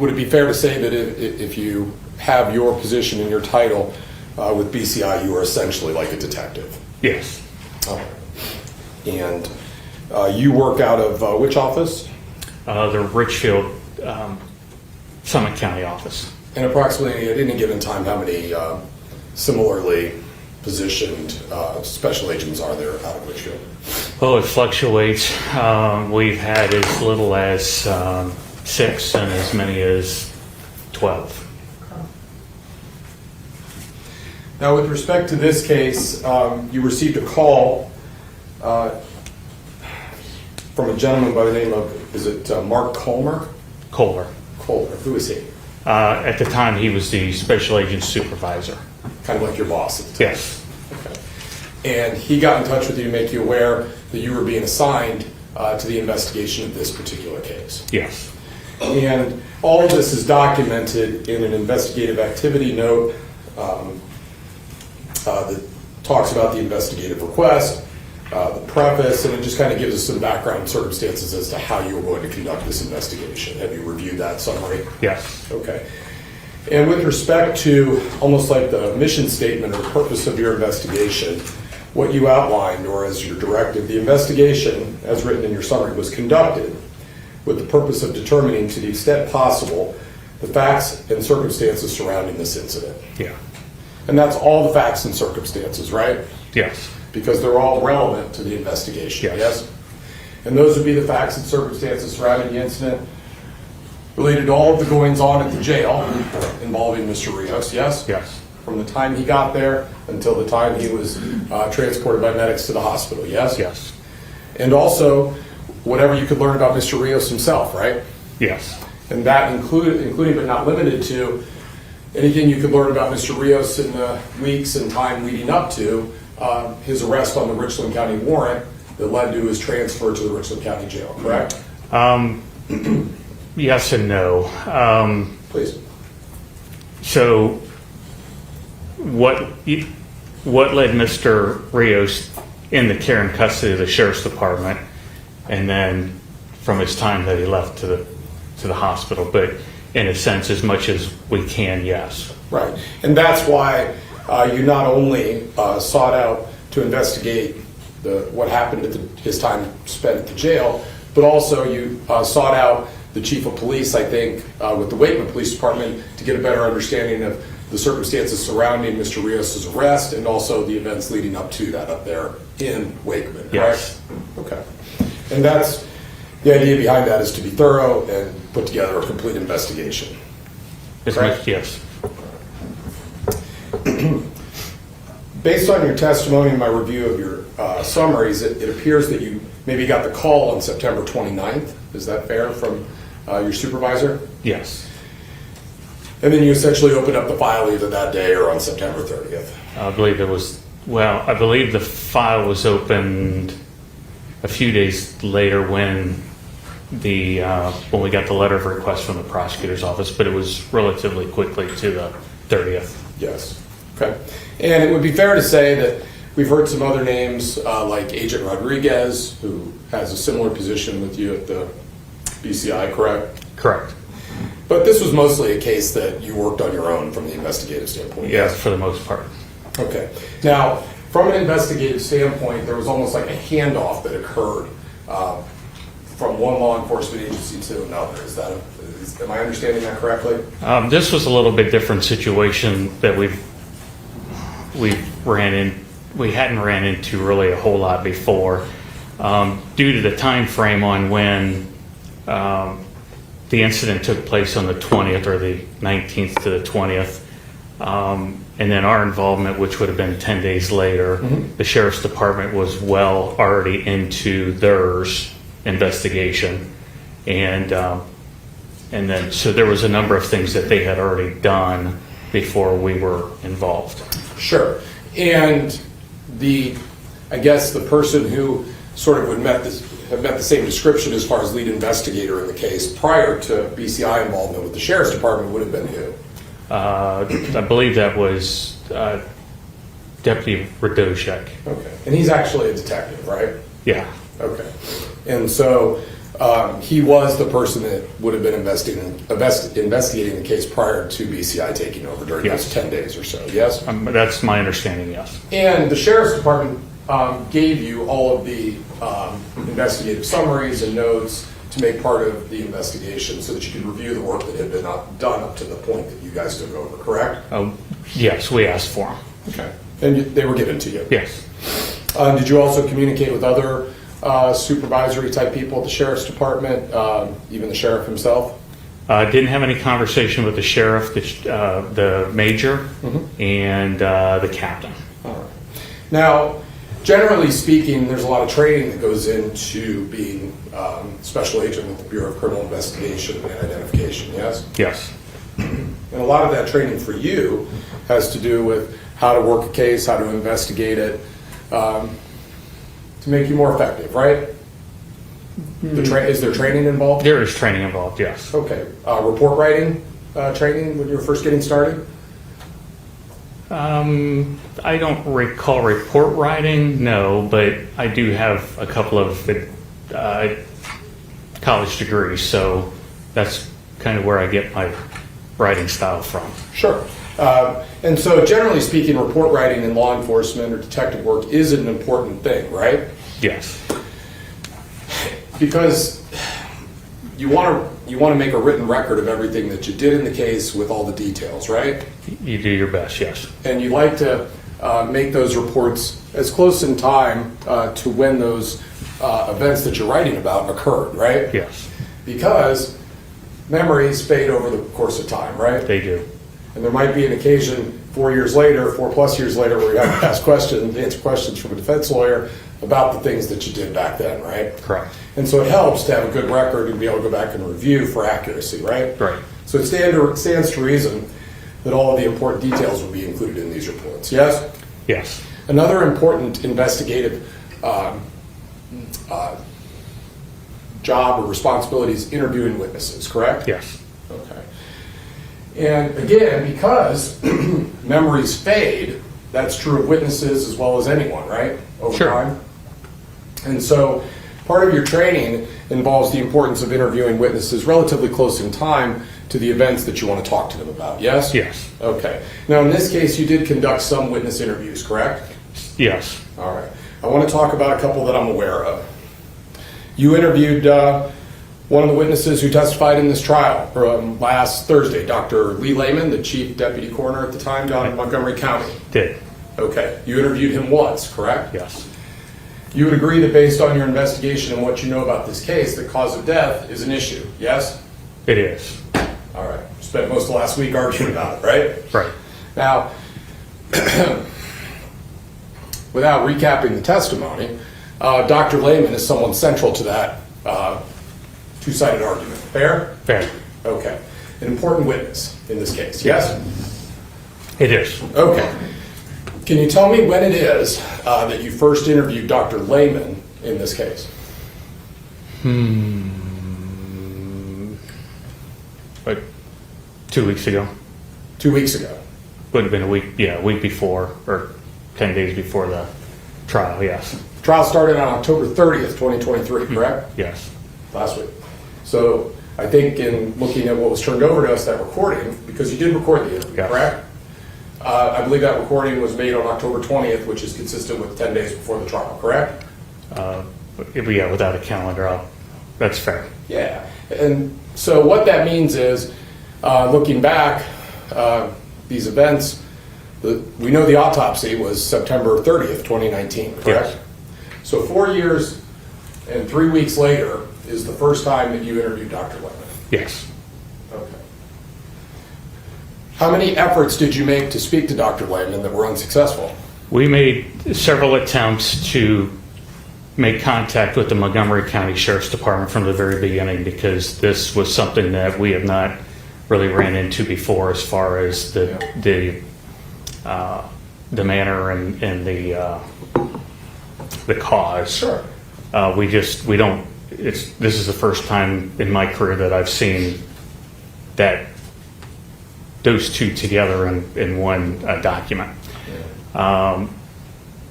would it be fair to say that if you have your position and your title with BCI, you are essentially like a detective? Yes. Oh. And you work out of which office? The Richfield, Summit County office. And approximately at any given time, how many similarly positioned special agents are there out of Richfield? Oh, it fluctuates. We've had as little as 6 and as many as 12. Now, with respect to this case, you received a call from a gentleman by the name of, is it Mark Colmer? Kohler. Colmer. Who is he? At the time, he was the special agent supervisor. Kind of like your boss at the time? Yes. Okay. And he got in touch with you to make you aware that you were being assigned to the investigation of this particular case. Yes. And all of this is documented in an investigative activity note that talks about the investigative request, the preface, and it just kind of gives us some background circumstances as to how you were going to conduct this investigation. Have you reviewed that summary? Yes. Okay. And with respect to almost like the mission statement or purpose of your investigation, what you outlined, or as your directive, the investigation, as written in your summary, was conducted with the purpose of determining, to the extent possible, the facts and circumstances surrounding this incident. Yeah. And that's all the facts and circumstances, right? Yes. Because they're all relevant to the investigation, yes? And those would be the facts and circumstances surrounding the incident related to all of the goings-on at the jail involving Mr. Rios, yes? Yes. From the time he got there until the time he was transported by medics to the hospital, yes? Yes. And also, whatever you could learn about Mr. Rios himself, right? Yes. And that including but not limited to anything you could learn about Mr. Rios in the weeks and time leading up to his arrest on the Richland County warrant that led to his transfer to the Richland County Jail, correct? Yes and no. Please. So, what led Mr. Rios in the care and custody of the Sheriff's Department, and then from his time that he left to the hospital? But in a sense, as much as we can, yes. Right, and that's why you not only sought out to investigate what happened at his time spent at the jail, but also you sought out the chief of police, I think, with the Wakeman Police Department to get a better understanding of the circumstances surrounding Mr. Rios' arrest and also the events leading up to that up there in Wakeman, correct? Yes. Okay. And that's, the idea behind that is to be thorough and put together a complete investigation. Correct? Yes. Based on your testimony and my review of your summaries, it appears that you maybe got the call on September 29th. Is that fair from your supervisor? Yes. And then you essentially opened up the file either that day or on September 30th. I believe I believe the file was opened a few days later when we got the letter of request from the prosecutor's office, but it was relatively quickly to the 30th. Yes. Okay. And it would be fair to say that we've heard some other names like Agent Rodriguez, who has a similar position with you at the BCI, correct? Correct. But this was mostly a case that you worked on your own from the investigative standpoint. Yes, for the most part. Okay. Now, from an investigative standpoint, there was almost like a handoff that occurred from one law enforcement agency to another. Am I understanding that correctly? This was a little bit different situation that we hadn't ran into really a whole lot before, due to the time frame on when the incident took place on the 20th or the 19th to the 20th, and then our involvement, which would have been 10 days later. Mm-hmm. The Sheriff's Department was well already into theirs investigation, and then so there was a number of things that they had already done before we were involved. Sure. And I guess the person who sort of have met the same description as far as lead investigator in the case prior to BCI involvement with the Sheriff's Department would have been who? I believe that was Deputy Radoshek. Okay. And he's actually a detective, right? Yeah. Okay. And so he was the person that would have been investigating the case prior to BCI taking over during Yes. those 10 days or so, yes? That's my understanding, yes. And the Sheriff's Department gave you all of the investigative summaries and notes to make part of the investigation so that you could review the work that had been done up to the point that you guys took over, correct? Yes, we asked for them. Okay. And they were given to you? Yes. Did you also communicate with other supervisory type people at the Sheriff's Department, even the sheriff himself? Didn't have any conversation with the sheriff, the major, and the captain. All right. Now, generally speaking, there's a lot of training that goes into being special agent with the Bureau of Criminal Investigation and Identification, yes? Yes. And a lot of that training for you has to do with how to work a case, how to investigate it, to make you more effective, right? Is there training involved? There is training involved, yes. Okay. Report writing training when you were first getting started? I don't recall report writing, no, but I do have a couple of college degrees, so that's kind of where I get my writing style from. Sure. And so generally speaking, report writing in law enforcement or detective work is an important thing, right? Yes. Because you want to make a written record of everything that you did in the case with all the details, right? You do your best, yes. And you like to make those reports as close in time to when those events that you're writing about occurred, right? Yes. Because memories fade over the course of time, right? They do. And there might be an occasion 4 years later, 4+ years later, where you have to ask questions, answer questions from a defense lawyer about the things that you did back then, right? Correct. And so it helps to have a good record and be able to go back and review for accuracy, right? Right. So it stands to reason that all of the important details will be included in these reports, yes? Yes. Another important investigative job or responsibility is interviewing witnesses, correct? Yes. Okay. And again, because memories fade, that's true of witnesses as well as anyone, right? Over Sure. time. And so part of your training involves the importance of interviewing witnesses relatively close in time to the events that you want to talk to them about, yes? Yes. Okay. Now, in this case, you did conduct some witness interviews, correct? Yes. All right. I want to talk about a couple that I'm aware of. You interviewed one of the witnesses who testified in this trial last Thursday, Dr. Lee Lehman, the chief deputy coroner at the time down in Montgomery County. Did. Okay. You interviewed him once, correct? Yes. You would agree that based on your investigation and what you know about this case, the cause of death is an issue, yes? It is. All right. Spent most of last week arguing about it, right? Right. Now, without recapping the testimony, Dr. Lehman is someone central to that two-sided argument. Fair? Fair. Okay. An important witness in this case, yes? It is. Okay. Can you tell me when it is that you first interviewed Dr. Lehman in this case? Like 2 weeks ago. 2 weeks ago. Would have been a week before, or 10 days before the trial, yes. Trial started on October 30th, 2023, correct? Yes. Last week. So I think in looking at what was turned over to us, that recording, because you did record the interview, Yes. correct? I believe that recording was made on October 20th, which is consistent with 10 days before the trial, correct? Yeah, without a calendar, that's fair. Yeah. And so what that means is, looking back, these events, we know the autopsy was September 30th, 2019, correct? Yes. So 4 years and 3 weeks later is the first time that you interviewed Dr. Lehman. Yes. Okay. How many efforts did you make to speak to Dr. Lehman that were unsuccessful? We made several attempts to make contact with the Montgomery County Sheriff's Department from the very beginning, because this was something that we have not really ran into before, as far as the manner and the cause. Sure. This is the first time in my career that I've seen that those two together in one document.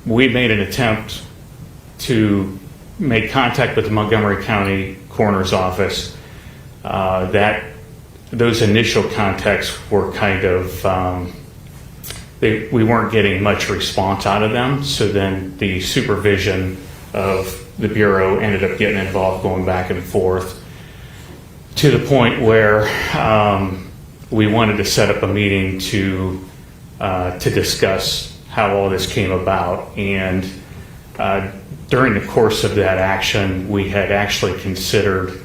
We made an attempt to make contact with the Montgomery County coroner's office, those initial contacts were kind of, we weren't getting much response out of them. So then the supervision of the Bureau ended up getting involved, going back and forth to the point where we wanted to set up a meeting to discuss how all this came about. And during the course of that action, we had actually considered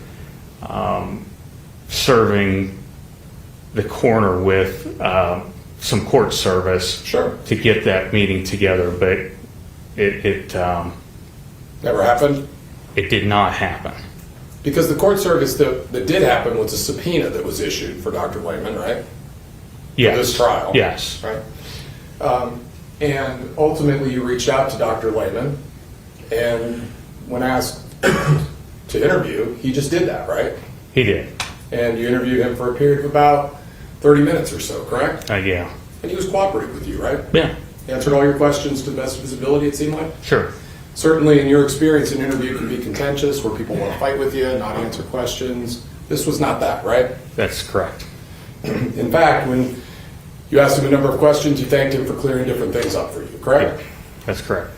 serving the coroner with some court service. Sure. To get that meeting together, but it Never happened? it did not happen. Because the court service that did happen was a subpoena that was issued for Dr. Lehman, right? Yes. For this trial. Yes. Right. And ultimately you reached out to Dr. Lehman, and when asked to interview, he just did that, right? He did. And you interviewed him for a period of about 30 minutes or so, correct? Yeah. And he was cooperative with you, right? Yeah. He answered all your questions to the best of his ability, it seemed like? Sure. Certainly, in your experience, an interview can be contentious, where people want to fight with you, not answer questions. This was not that, right? That's correct. In fact, when you asked him a number of questions, you thanked him for clearing different things up for you, correct? Yeah. That's correct.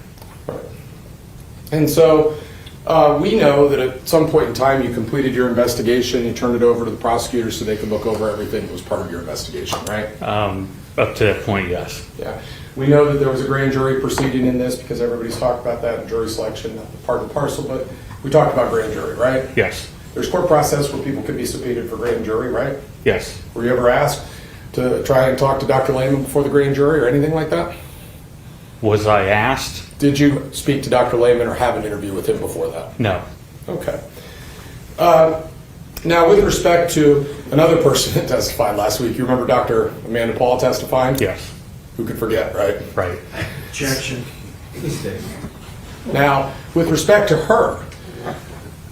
Right. And so we know that at some point in time you completed your investigation, you turned it over to the prosecutors so they could look over everything that was part of your investigation, right? Up to that point, yes. Yeah. We know that there was a grand jury proceeding in this because everybody's talked about that in jury selection, not the part and parcel, but we talked about grand jury, right? Yes. There's court process where people can be subpoenaed for grand jury, right? Yes. Were you ever asked to try and talk to Dr. Lehman before the grand jury or anything like that? Was I asked? Did you speak to Dr. Lehman or have an interview with him before that? No. Okay. Now, with respect to another person that testified last week, you remember Dr. Amanda Paul testifying? Yes. Who could forget, right? Right. Objection. Now, with respect to her,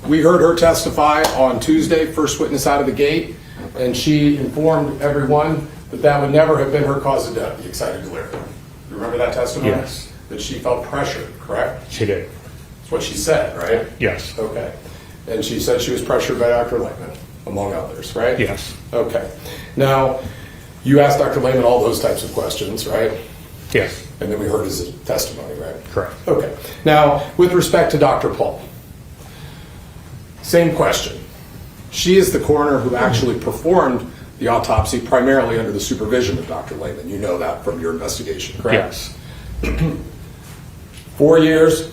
we heard her testify on Tuesday, first witness out of the gate, and she informed everyone that that would never have been her cause of death, the excited delirium. You remember that testimony? Yes. That she felt pressured, correct? She did. That's what she said, right? Yes. Okay. And she said she was pressured by Dr. Lehman, among others, right? Yes. Okay. Now, you asked Dr. Lehman all those types of questions, right? Yes. And then we heard his testimony, right? Correct. Okay. Now, with respect to Dr. Paul, same question. She is the coroner who actually performed the autopsy primarily under the supervision of Dr. Lehman. You know that from your investigation, correct? Yes. 4 years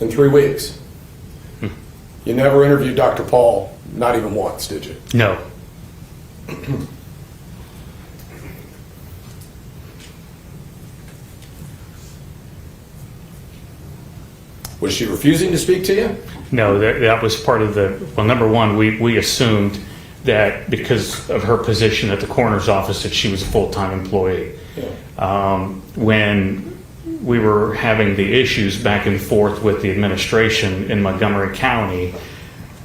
and 3 weeks. You never interviewed Dr. Paul, not even once, did you? No. Was she refusing to speak to you? No, that was part of the, well, number one, we assumed that because of her position at the coroner's office that she was a full-time employee. Yeah. When we were having the issues back and forth with the administration in Montgomery County,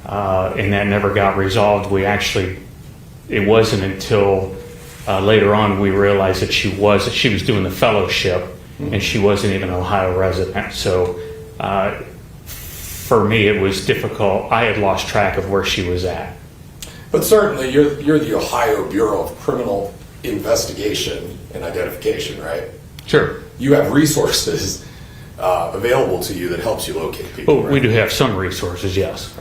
and that never got resolved, it wasn't until later on we realized that she was doing the fellowship, and she wasn't even an Ohio resident. So for me, it was difficult. I had lost track of where she was at. But certainly, you're the Ohio Bureau of Criminal Investigation and Identification, right? Sure. You have resources available to you that helps you locate people. Well, right? we do have some resources, yes.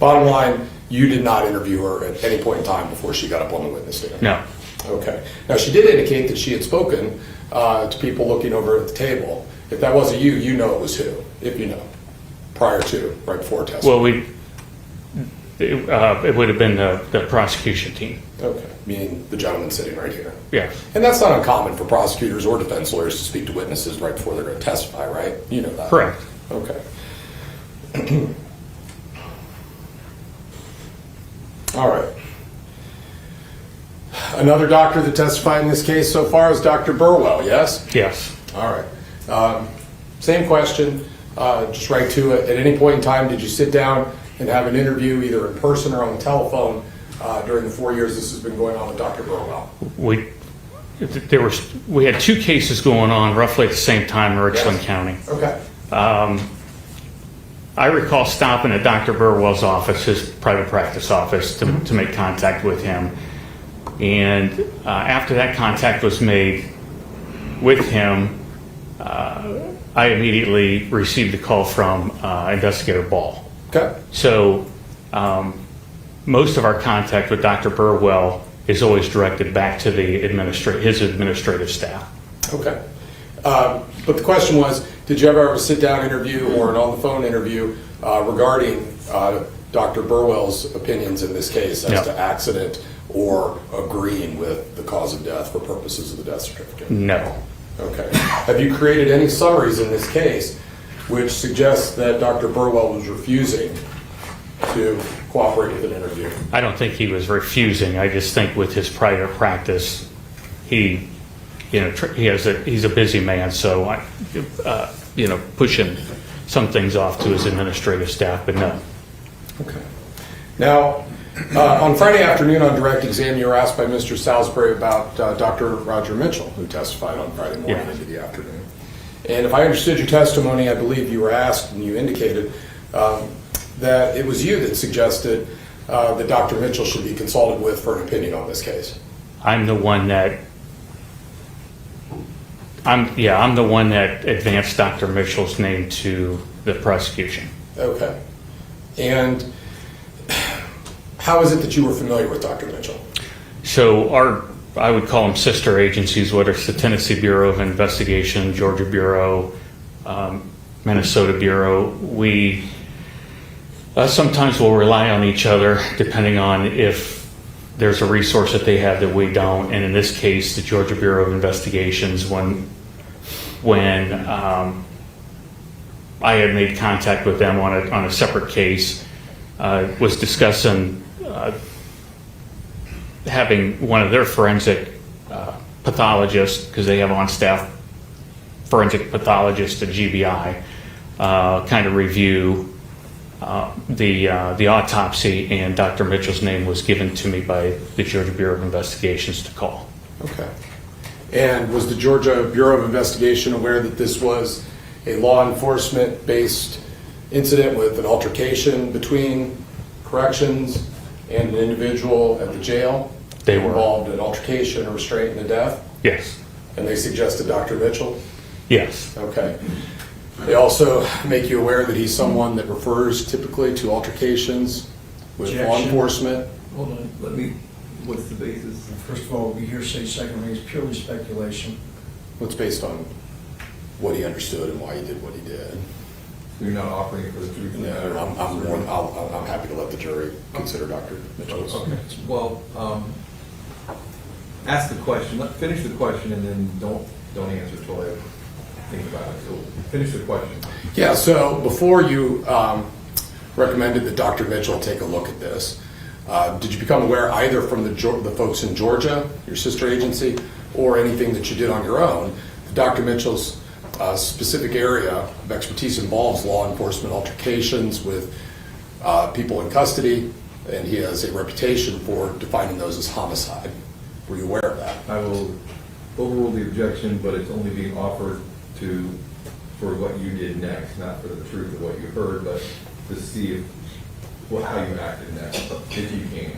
Bottom line, you did not interview her at any point in time before she got up on the witness stand. No. Okay. Now, she did indicate that she had spoken to people looking over at the table. If that wasn't you, you know it was who, if you know, prior to, right before testimony. Well, it would have been the prosecution team. Okay, meaning the gentleman sitting right here. Yeah. And that's not uncommon for prosecutors or defense lawyers to speak to witnesses right before they're going to testify, right? You know that. Correct. Okay. All right. Another doctor that testified in this case so far is Dr. Burwell, yes? Yes. All right. Same question, just right to it. At any point in time, did you sit down and have an interview either in person or on the telephone during the 4 years this has been going on with Dr. Burwell? We had 2 cases going on roughly at the same time in Richland Yes. County. Okay. I recall stopping at Dr. Burwell's office, his private practice office, to make contact with him. And after that contact was made with him, I immediately received a call from Investigator Ball. Okay. So most of our contact with Dr. Burwell is always directed back to his administrative staff. Okay. But the question was, did you ever have a sit-down interview or an on-the-phone interview regarding Dr. Burwell's opinions in this case as to accident or agreeing with the cause of death for purposes of the death certificate? No. Okay. Have you created any summaries in this case which suggests that Dr. Burwell was refusing to cooperate with an interview? I don't think he was refusing. I just think with his private practice, he's a busy man, so pushing some things off to his administrative staff, but no. Okay. Now, on Friday afternoon on direct exam, you were asked by Mr. Salisbury about Dr. Roger Mitchell, who testified on Friday morning into the afternoon. And if I understood your testimony, I believe you were asked and you indicated that it was you that suggested that Dr. Mitchell should be consulted with for an opinion on this case. I'm the one that advanced Dr. Mitchell's name to the prosecution. Okay. And how is it that you were familiar with Dr. Mitchell? So I would call them sister agencies, whether it's the Tennessee Bureau of Investigation, Georgia Bureau, Minnesota Bureau. We sometimes will rely on each other depending on if there's a resource that they have that we don't. And in this case, the Georgia Bureau of Investigations, when I had made contact with them on a separate case, was discussing having one of their forensic pathologists, because they have on staff forensic pathologists at GBI, kind of review the autopsy, and Dr. Mitchell's name was given to me by the Georgia Bureau of Investigations to call. Okay. And was the Georgia Bureau of Investigation aware that this was a law enforcement based incident with an altercation between corrections and an individual at the jail? They were involved in altercation, a restraint, and a death? Yes. And they suggested Dr. Mitchell? Yes. Okay. They also make you aware that he's someone that refers typically to altercations with law enforcement? Hold on, what's the basis? First of all, we hearsay, secondly, it's purely speculation. What's based on what he understood and why he did what he did? You're not offering it for the truth? No, I'm happy to let the jury consider Dr. Mitchell's. Okay. Well, ask the question, finish the question, and then don't answer until I think about it. So finish the question. Yeah, so before you recommended that Dr. Mitchell take a look at this, did you become aware either from the folks in Georgia, your sister agency, or anything that you did on your own, that Dr. Mitchell's specific area of expertise involves law enforcement altercations with people in custody, and he has a reputation for defining those as homicide? Were you aware of that? I will overrule the objection, but it's only being offered for what you did next, not for the truth of what you heard, but to see how you acted next, if you can.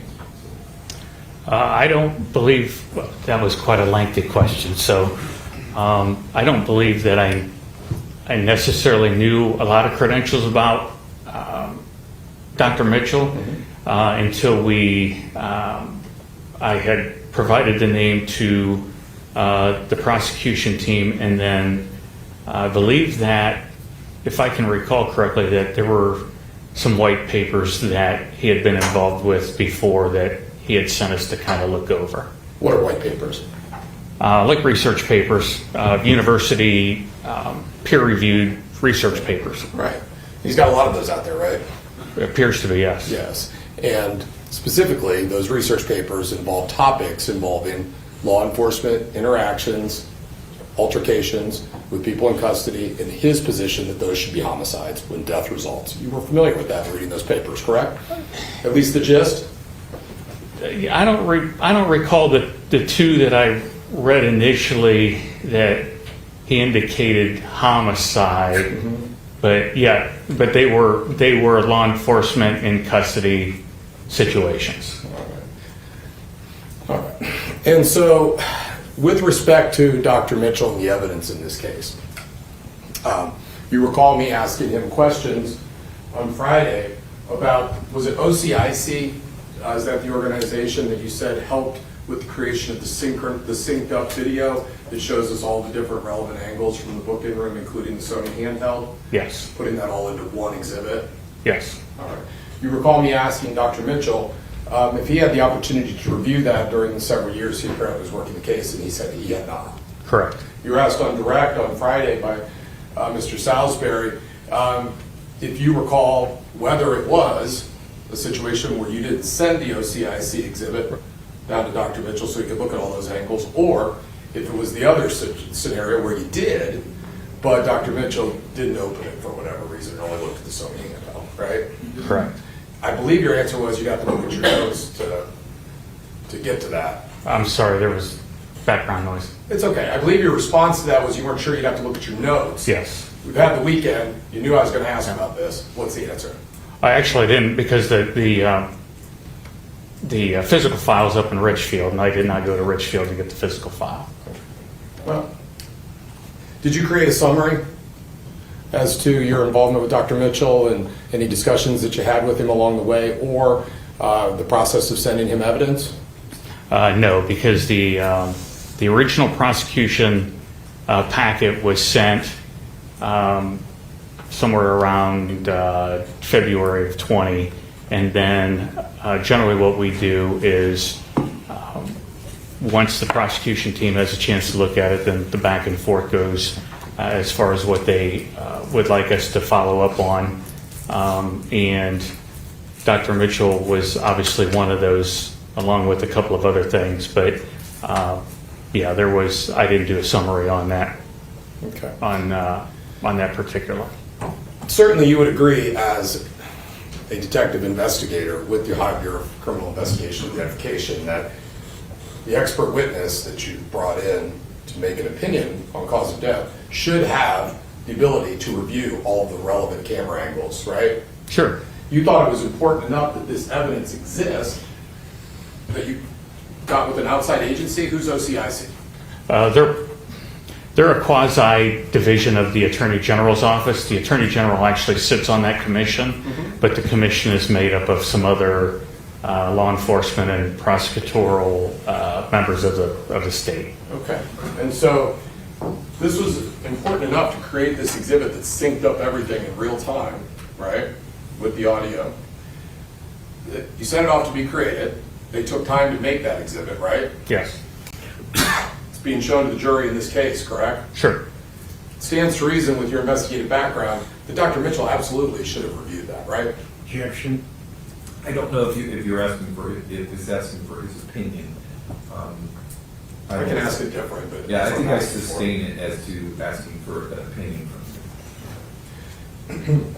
I don't believe, well, that was quite a lengthy question, so I don't believe that I necessarily knew a lot of credentials about Dr. Mitchell until I had provided the name to the prosecution team, and then I believe that, if I can recall correctly, that there were some white papers that he had been involved with before that he had sent us to kind of look over. What are white papers? Like research papers, university peer-reviewed research papers. Right. He's got a lot of those out there, right? It appears to be, yes. Yes. And specifically, those research papers involve topics involving law enforcement interactions, altercations with people in custody, in his position that those should be homicides when death results. You were familiar with that reading those papers, correct? At least the gist? I don't recall the two that I read initially that he indicated homicide, But yeah, but they were law enforcement in custody situations. All right. And so, with respect to Dr. Mitchell and the evidence in this case, you recall me asking him questions on Friday about, was it OCIC? Is that the organization that you said helped with the creation of the synced up video that shows us all the different relevant angles from the booking room, including the Sony handheld? Yes. Putting that all into one exhibit? Yes. All right. You recall me asking Dr. Mitchell if he had the opportunity to review that during the several years he apparently was working the case, and he said he had not. Correct. You were asked on direct on Friday by Mr. Salisbury if you recall whether it was a situation where you didn't send the OCIC exhibit down to Dr. Mitchell so he could look at all those angles, or if it was the other scenario where you did, but Dr. Mitchell didn't open it for whatever reason, only looked at the Sony handheld, right? Correct. I believe your answer was you'd have to look at your notes to get to that. I'm sorry, there was background noise. It's okay. I believe your response to that was you weren't sure you'd have to look at your notes. Yes. We've had the weekend. You knew I was going to ask about this. What's the answer? I actually didn't, because the physical file is up in Richfield, and I did not go to Richfield to get the physical file. Well, did you create a summary as to your involvement with Dr. Mitchell and any discussions that you had with him along the way, or the process of sending him evidence? No, because the original prosecution packet was sent somewhere around February of 20, and then generally what we do is once the prosecution team has a chance to look at it, then the back and forth goes as far as what they would like us to follow up on. And Dr. Mitchell was obviously one of those, along with a couple of other things. But yeah, I didn't do a summary on that. Okay. On that particular. Certainly you would agree as a detective investigator with the Ohio Bureau of Criminal Investigation and Identification that the expert witness that you brought in to make an opinion on cause of death should have the ability to review all of the relevant camera angles, right? Sure. You thought it was important enough that this evidence exists that you got with an outside agency? Who's OCIC? They're a quasi-division of the Attorney General's office. The Attorney General actually sits on that commission, but the commission is made up of some other law enforcement and prosecutorial members of the state. Okay. And so this was important enough to create this exhibit that synced up everything in real time, right, with the audio. You sent it off to be created. They took time to make that exhibit, right? Yes. It's being shown to the jury in this case, correct? Sure. It stands to reason with your investigative background that Dr. Mitchell absolutely should have reviewed that, right? Objection. I don't know if you're asking for, if it's asking for his opinion. I can ask it different, but... Yeah, I think I sustain it as to asking for an opinion from him.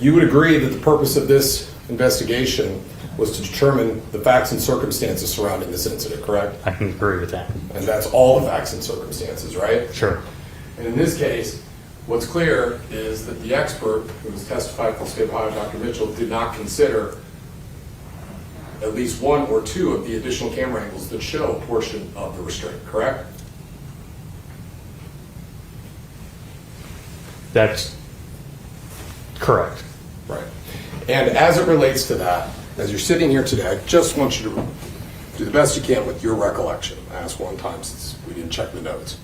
You would agree that the purpose of this investigation was to determine the facts and circumstances surrounding this incident, correct? I can agree with that. And that's all the facts and circumstances, right? Sure. And in this case, what's clear is that the expert who was testified for the state of Ohio, Dr. Mitchell, did not consider at least one or two of the additional camera angles that show a portion of the restraint, correct? That's correct. Right. And as it relates to that, as you're sitting here today, I just want you to do the best you can with your recollection. I asked one time since we didn't check the notes.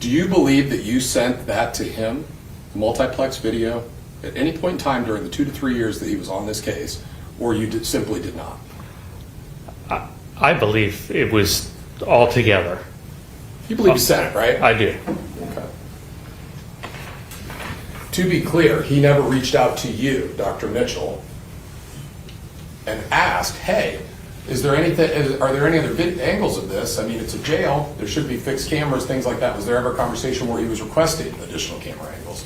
Do you believe that you sent that to him, multiplex video, at any point in time during the 2 to 3 years that he was on this case, or you simply did not? I believe it was all together. You believe you sent it, right? I do. Okay. To be clear, he never reached out to you, Dr. Mitchell, and asked, hey, are there any other angles of this? I mean, it's a jail. There should be fixed cameras, things like that. Was there ever a conversation where he was requesting additional camera angles?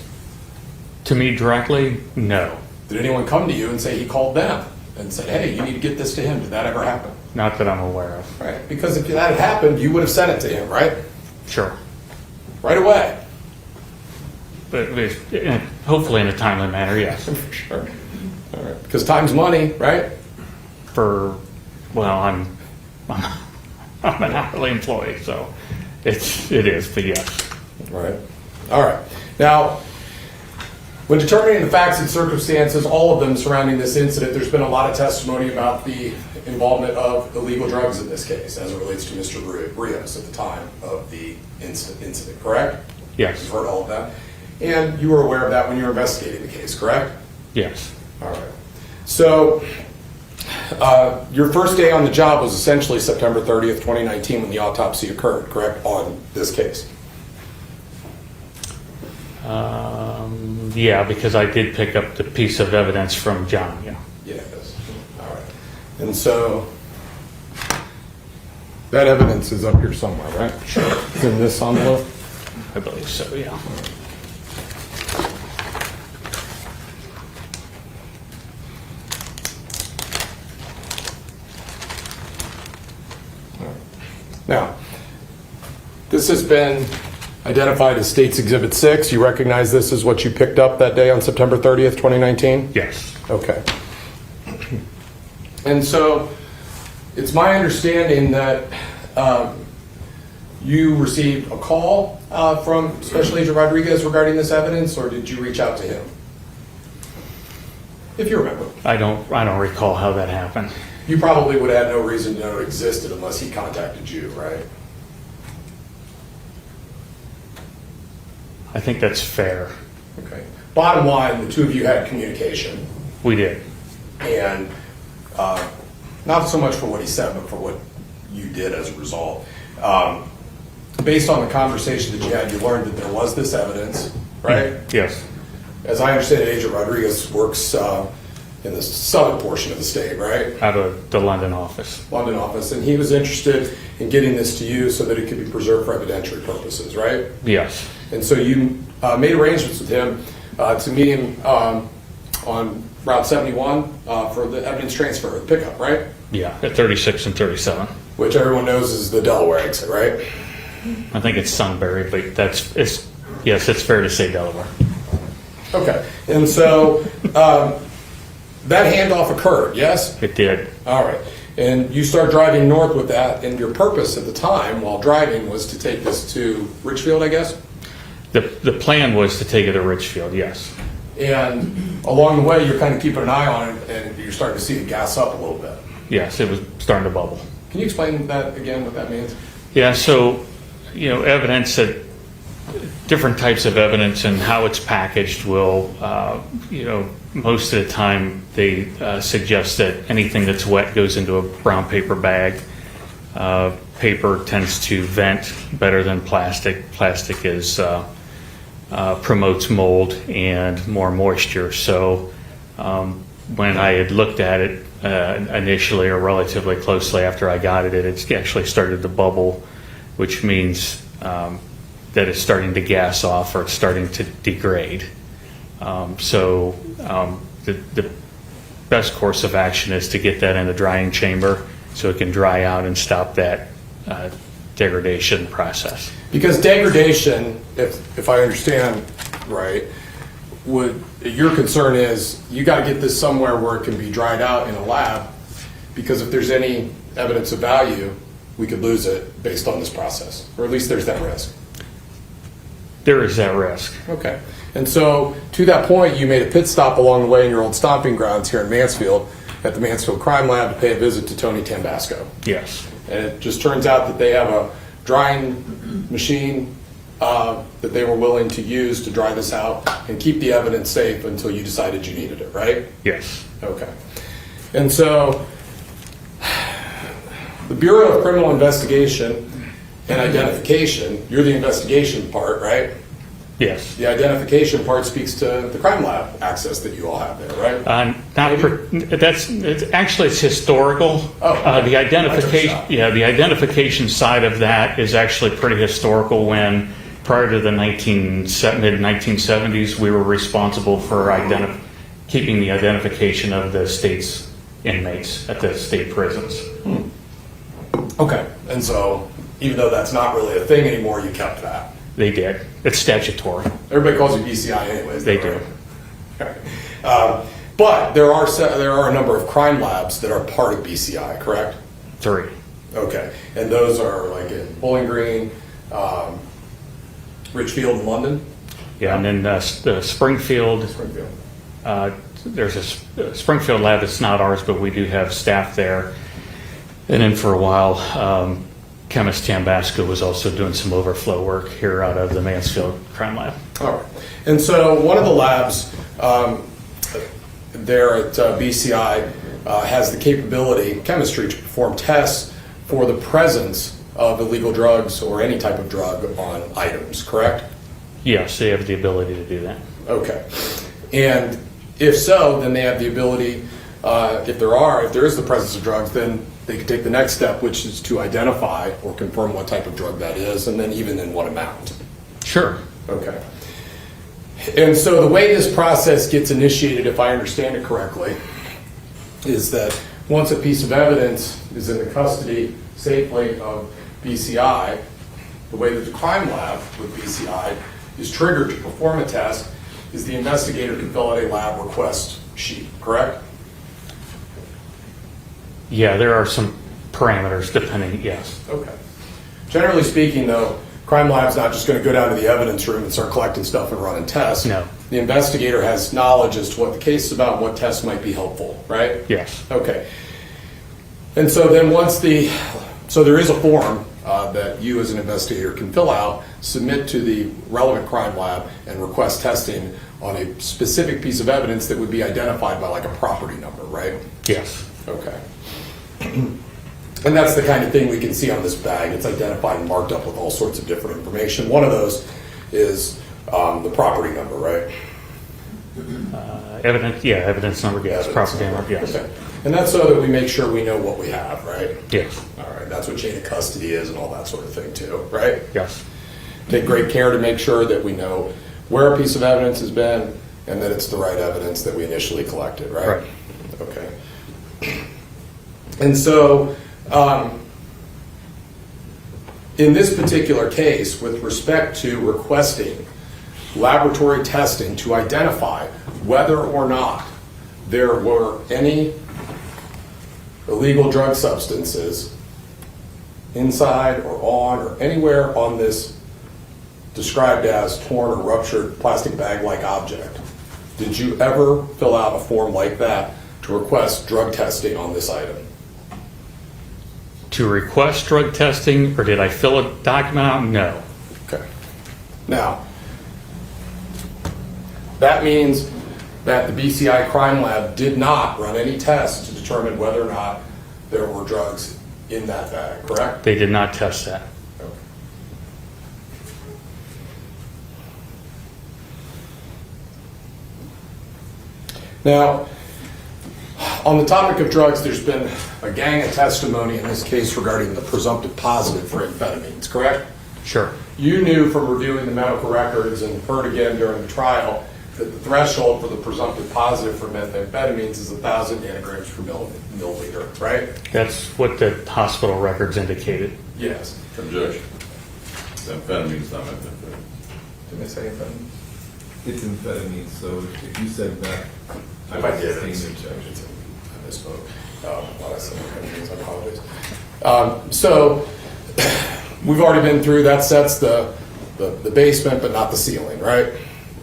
To me directly, no. Did anyone come to you and say he called them and said, hey, you need to get this to him? Did that ever happen? Not that I'm aware of. Right. Because if that had happened, you would have sent it to him, right? Sure. Right away. But Hopefully in a timely manner, yes. For sure. All right. Because time's money, right? Well, I'm an hourly employee, so it is, but yes. Right. All right. Now, when determining the facts and circumstances, all of them surrounding this incident, there's been a lot of testimony about the involvement of illegal drugs in this case, as it relates to Mr. Rios at the time of the incident, correct? Yes. You've heard all of that. And you were aware of that when you were investigating the case, correct? Yes. All right. So, your first day on the job was essentially September 30th, 2019, when the autopsy occurred, correct, on this case? Yeah, because I did pick up the piece of evidence from John, yeah. Yeah, it is. All right. And so, that evidence is up here somewhere, right? Sure. It's in this envelope? I believe so, yeah. Now, this has been identified as State's Exhibit 6. You recognize this as what you picked up that day on September 30th, 2019? Yes. Okay. And so, it's my understanding that you received a call from Special Agent Rodriguez regarding this evidence, or did you reach out to him? If you remember. I don't recall how that happened. You probably would have had no reason to know it existed unless he contacted you, right? I think that's fair. Okay. Bottom line, the two of you had communication, We did. and not so much for what he said, but for what you did as a result. Based on the conversation that you had, you learned that there was this evidence, right? Yes. As I understand it, Agent Rodriguez works in the southern portion of the state, right? Out of the London office. London office, and he was interested in getting this to you so that it could be preserved for evidentiary purposes, right? Yes. And so you made arrangements with him to meet him on Route 71 for the evidence transfer, the pickup, right? Yeah, at 36 and 37. Which everyone knows is the Delaware exit, right? I think it's Sunbury, but yes, it's fair to say Delaware. Okay, and so that handoff occurred, yes? It did. All right, and you start driving north with that, and your purpose at the time while driving was to take this to Richfield, I guess? The plan was to take it to Richfield, yes. And along the way, you're kind of keeping an eye on it, and you're starting to see it gas up a little bit. Yes, it was starting to bubble. Can you explain that again, what that means? Yeah, so, evidence that different types of evidence and how it's packaged will, most of the time they suggest that anything that's wet goes into a brown paper bag. Paper tends to vent better than plastic. Plastic promotes mold and more moisture. So when I had looked at it initially or relatively closely after I got it, it's actually started to bubble, which means that it's starting to gas off or it's starting to degrade. So the best course of action is to get that in the drying chamber so it can dry out and stop that degradation process. Because degradation, if I understand right, your concern is you got to get this somewhere where it can be dried out in a lab, because if there's any evidence of value, we could lose it based on this process, or at least there's that risk. There is that risk. Okay. And so to that point, you made a pit stop along the way in your old stomping grounds here in Mansfield at the Mansfield Crime Lab to pay a visit to Tony Tambasco. Yes. And it just turns out that they have a drying machine that they were willing to use to dry this out and keep the evidence safe until you decided you needed it, right? Yes. Okay. And so the Bureau of Criminal Investigation and Identification, you're the investigation part, right? Yes. The identification part speaks to the crime lab access that you all have there, right? It's historical. Oh, the identification, the identification side of that is actually pretty historical. When prior to the mid 1970s, we were responsible for keeping the identification of the state's inmates at the state prisons. Okay, and so even though that's not really a thing anymore, you kept that. They did. It's statutory. Everybody calls you BCI anyways. They though, do. right? But there are a number of crime labs that are part of BCI, correct? 3. Okay, and those are like in Bowling Green, Richfield, and London? Yeah, and then the Springfield, Springfield. there's a Springfield lab that's not ours, but we do have staff there. And then for a while, chemist Tambasco was also doing some overflow work here out of the Mansfield Crime Lab. All right. And so one of the labs there at BCI has the capability, chemistry, to perform tests for the presence of illegal drugs or any type of drug on items, correct? Yes, they have the ability to do that. Okay. And if so, then they have the ability, if there is the presence of drugs, then they can take the next step, which is to identify or confirm what type of drug that is, and then even in what amount. Sure. Okay. And so the way this process gets initiated, if I understand it correctly, is that once a piece of evidence is in the custody safely of BCI, the way that the crime lab with BCI is triggered to perform a test is the investigator can fill out a lab request sheet, correct? Yeah, there are some parameters depending, yes. Okay. Generally speaking, though, crime lab's not just going to go down to the evidence room and start collecting stuff and running tests. No. The investigator has knowledge as to what the case is about and what tests might be helpful, right? Yes. Okay. And so then so there is a form that you as an investigator can fill out, submit to the relevant crime lab, and request testing on a specific piece of evidence that would be identified by like a property number, right? Yes. Okay. And that's the kind of thing we can see on this bag. It's identified and marked up with all sorts of different information. One of those is the property number, right? Evidence number, yes. Evidence Property number. number, yes. Okay. And that's so that we make sure we know what we have, right? Yes. All right. That's what chain of custody is and all that sort of thing too, right? Yes. Take great care to make sure that we know where a piece of evidence has been and that it's the right evidence that we initially collected, right? Right. Okay. And so, in this particular case, with respect to requesting laboratory testing to identify whether or not there were any illegal drug substances inside or on or anywhere on this described as torn or ruptured plastic bag-like object, did you ever fill out a form like that to request drug testing on this item? To request drug testing, or did I fill a document out? No. Okay. Now, that means that the BCI Crime Lab did not run any tests to determine whether or not there were drugs in that bag, correct? They did not test that. Okay. Now, on the topic of drugs, there's been a gang of testimony in this case regarding the presumptive positive for amphetamines, correct? Sure. You knew from reviewing the medical records and heard again during the trial that the threshold for the presumptive positive for methamphetamines is 1,000 nanograms per milliliter, right? That's what the hospital records indicated. Yes. Objection. Amphetamines, not methamphetamine. Didn't I say amphetamine? It's amphetamine, so if you said that, If I did, I misspoke. Well, I said amphetamines, I apologize. So, we've already been through, that sets the basement, but not the ceiling, right?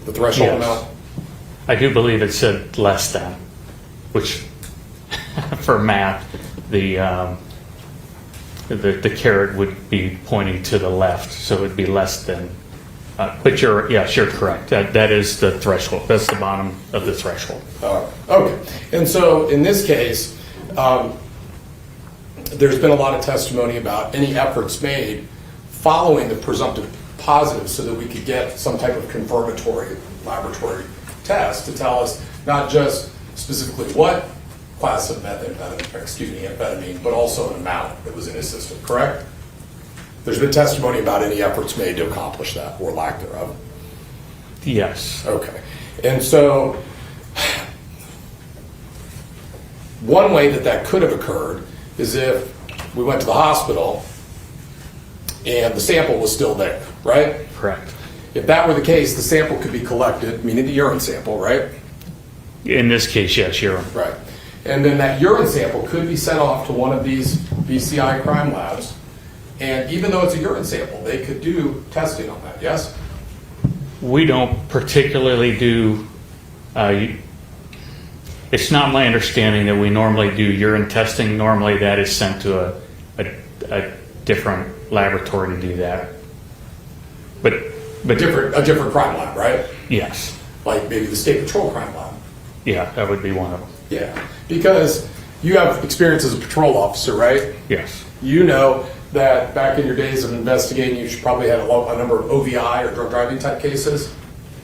The threshold Yes. amount? I do believe it said less than, which for math, the caret would be pointing to the left, so it would be less than. But you're correct. That is the threshold. That's the bottom of the threshold. Okay. And so in this case, there's been a lot of testimony about any efforts made following the presumptive positive so that we could get some type of confirmatory laboratory test to tell us not just specifically what class of amphetamine, but also an amount that was in his system, correct? There's been testimony about any efforts made to accomplish that or lack thereof. Yes. Okay. And so one way that could have occurred is if we went to the hospital and the sample was still there, right? Correct. If that were the case, the sample could be collected, meaning the urine sample, right? In this case, yes, urine. Right. And then that urine sample could be sent off to one of these BCI crime labs. And even though it's a urine sample, they could do testing on that, yes? We don't particularly do, it's not my understanding that we normally do urine testing. Normally that is sent to a different laboratory to do that. But A different crime lab, right? yes, Like maybe the State Patrol crime lab. yeah, that would be one of them. Yeah. Because you have experience as a patrol officer, right? Yes, You know that back in your days of investigating, you probably had a number of OVI or drug driving type cases.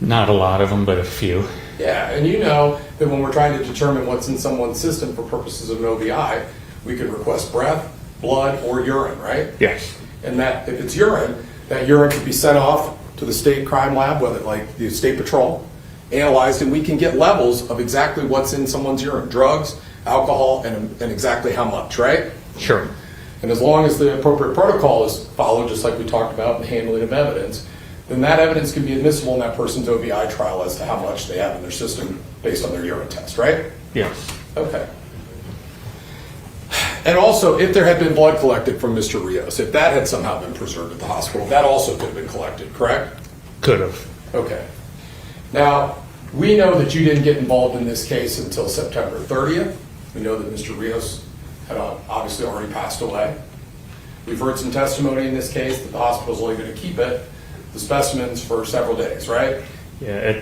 not a lot of them, but a few. Yeah, and you know that when we're trying to determine what's in someone's system for purposes of an OVI, we can request breath, blood, or urine, right? Yes, And that if it's urine, that urine could be sent off to the state crime lab, whether like the state patrol, analyzed, and we can get levels of exactly what's in someone's urine, drugs, alcohol, and exactly how much, right? sure. And as long as the appropriate protocol is followed, just like we talked about in the handling of evidence, then that evidence can be admissible in that person's OVI trial as to how much they have in their system based on their urine test, right? Yes, Okay. And also, if there had been blood collected from Mr. Rios, if that had somehow been preserved at the hospital, that also could have been collected, correct? could have. Okay. Now, we know that you didn't get involved in this case until September 30th. We know that Mr. Rios had obviously already passed away. We've heard some testimony in this case that the hospital's only going to keep the specimens for several days, right? Yeah,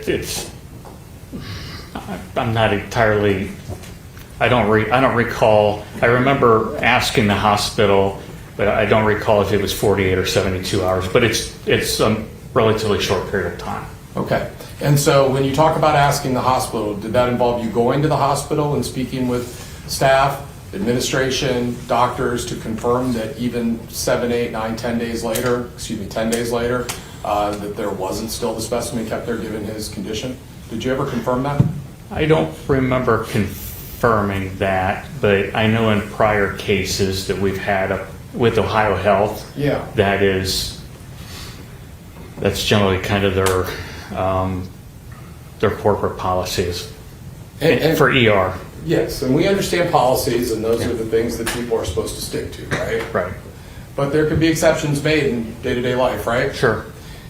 I'm not entirely, I don't recall, I remember asking the hospital, but I don't recall if it was 48 or 72 hours, but it's a relatively short period of time. Okay. And so when you talk about asking the hospital, did that involve you going to the hospital and speaking with staff, administration, doctors to confirm that even 7, 8, 9, 10 days later, 10 days later, that there wasn't still the specimen kept there given his condition? Did you ever confirm that? I don't remember confirming that, but I know in prior cases that we've had with Ohio Health, Yeah. that's generally kind of their corporate policies And for ER. yes, and we understand policies, and those are the things that people are supposed to stick to, right? Right. But there could be exceptions made in day-to-day life, right? Sure.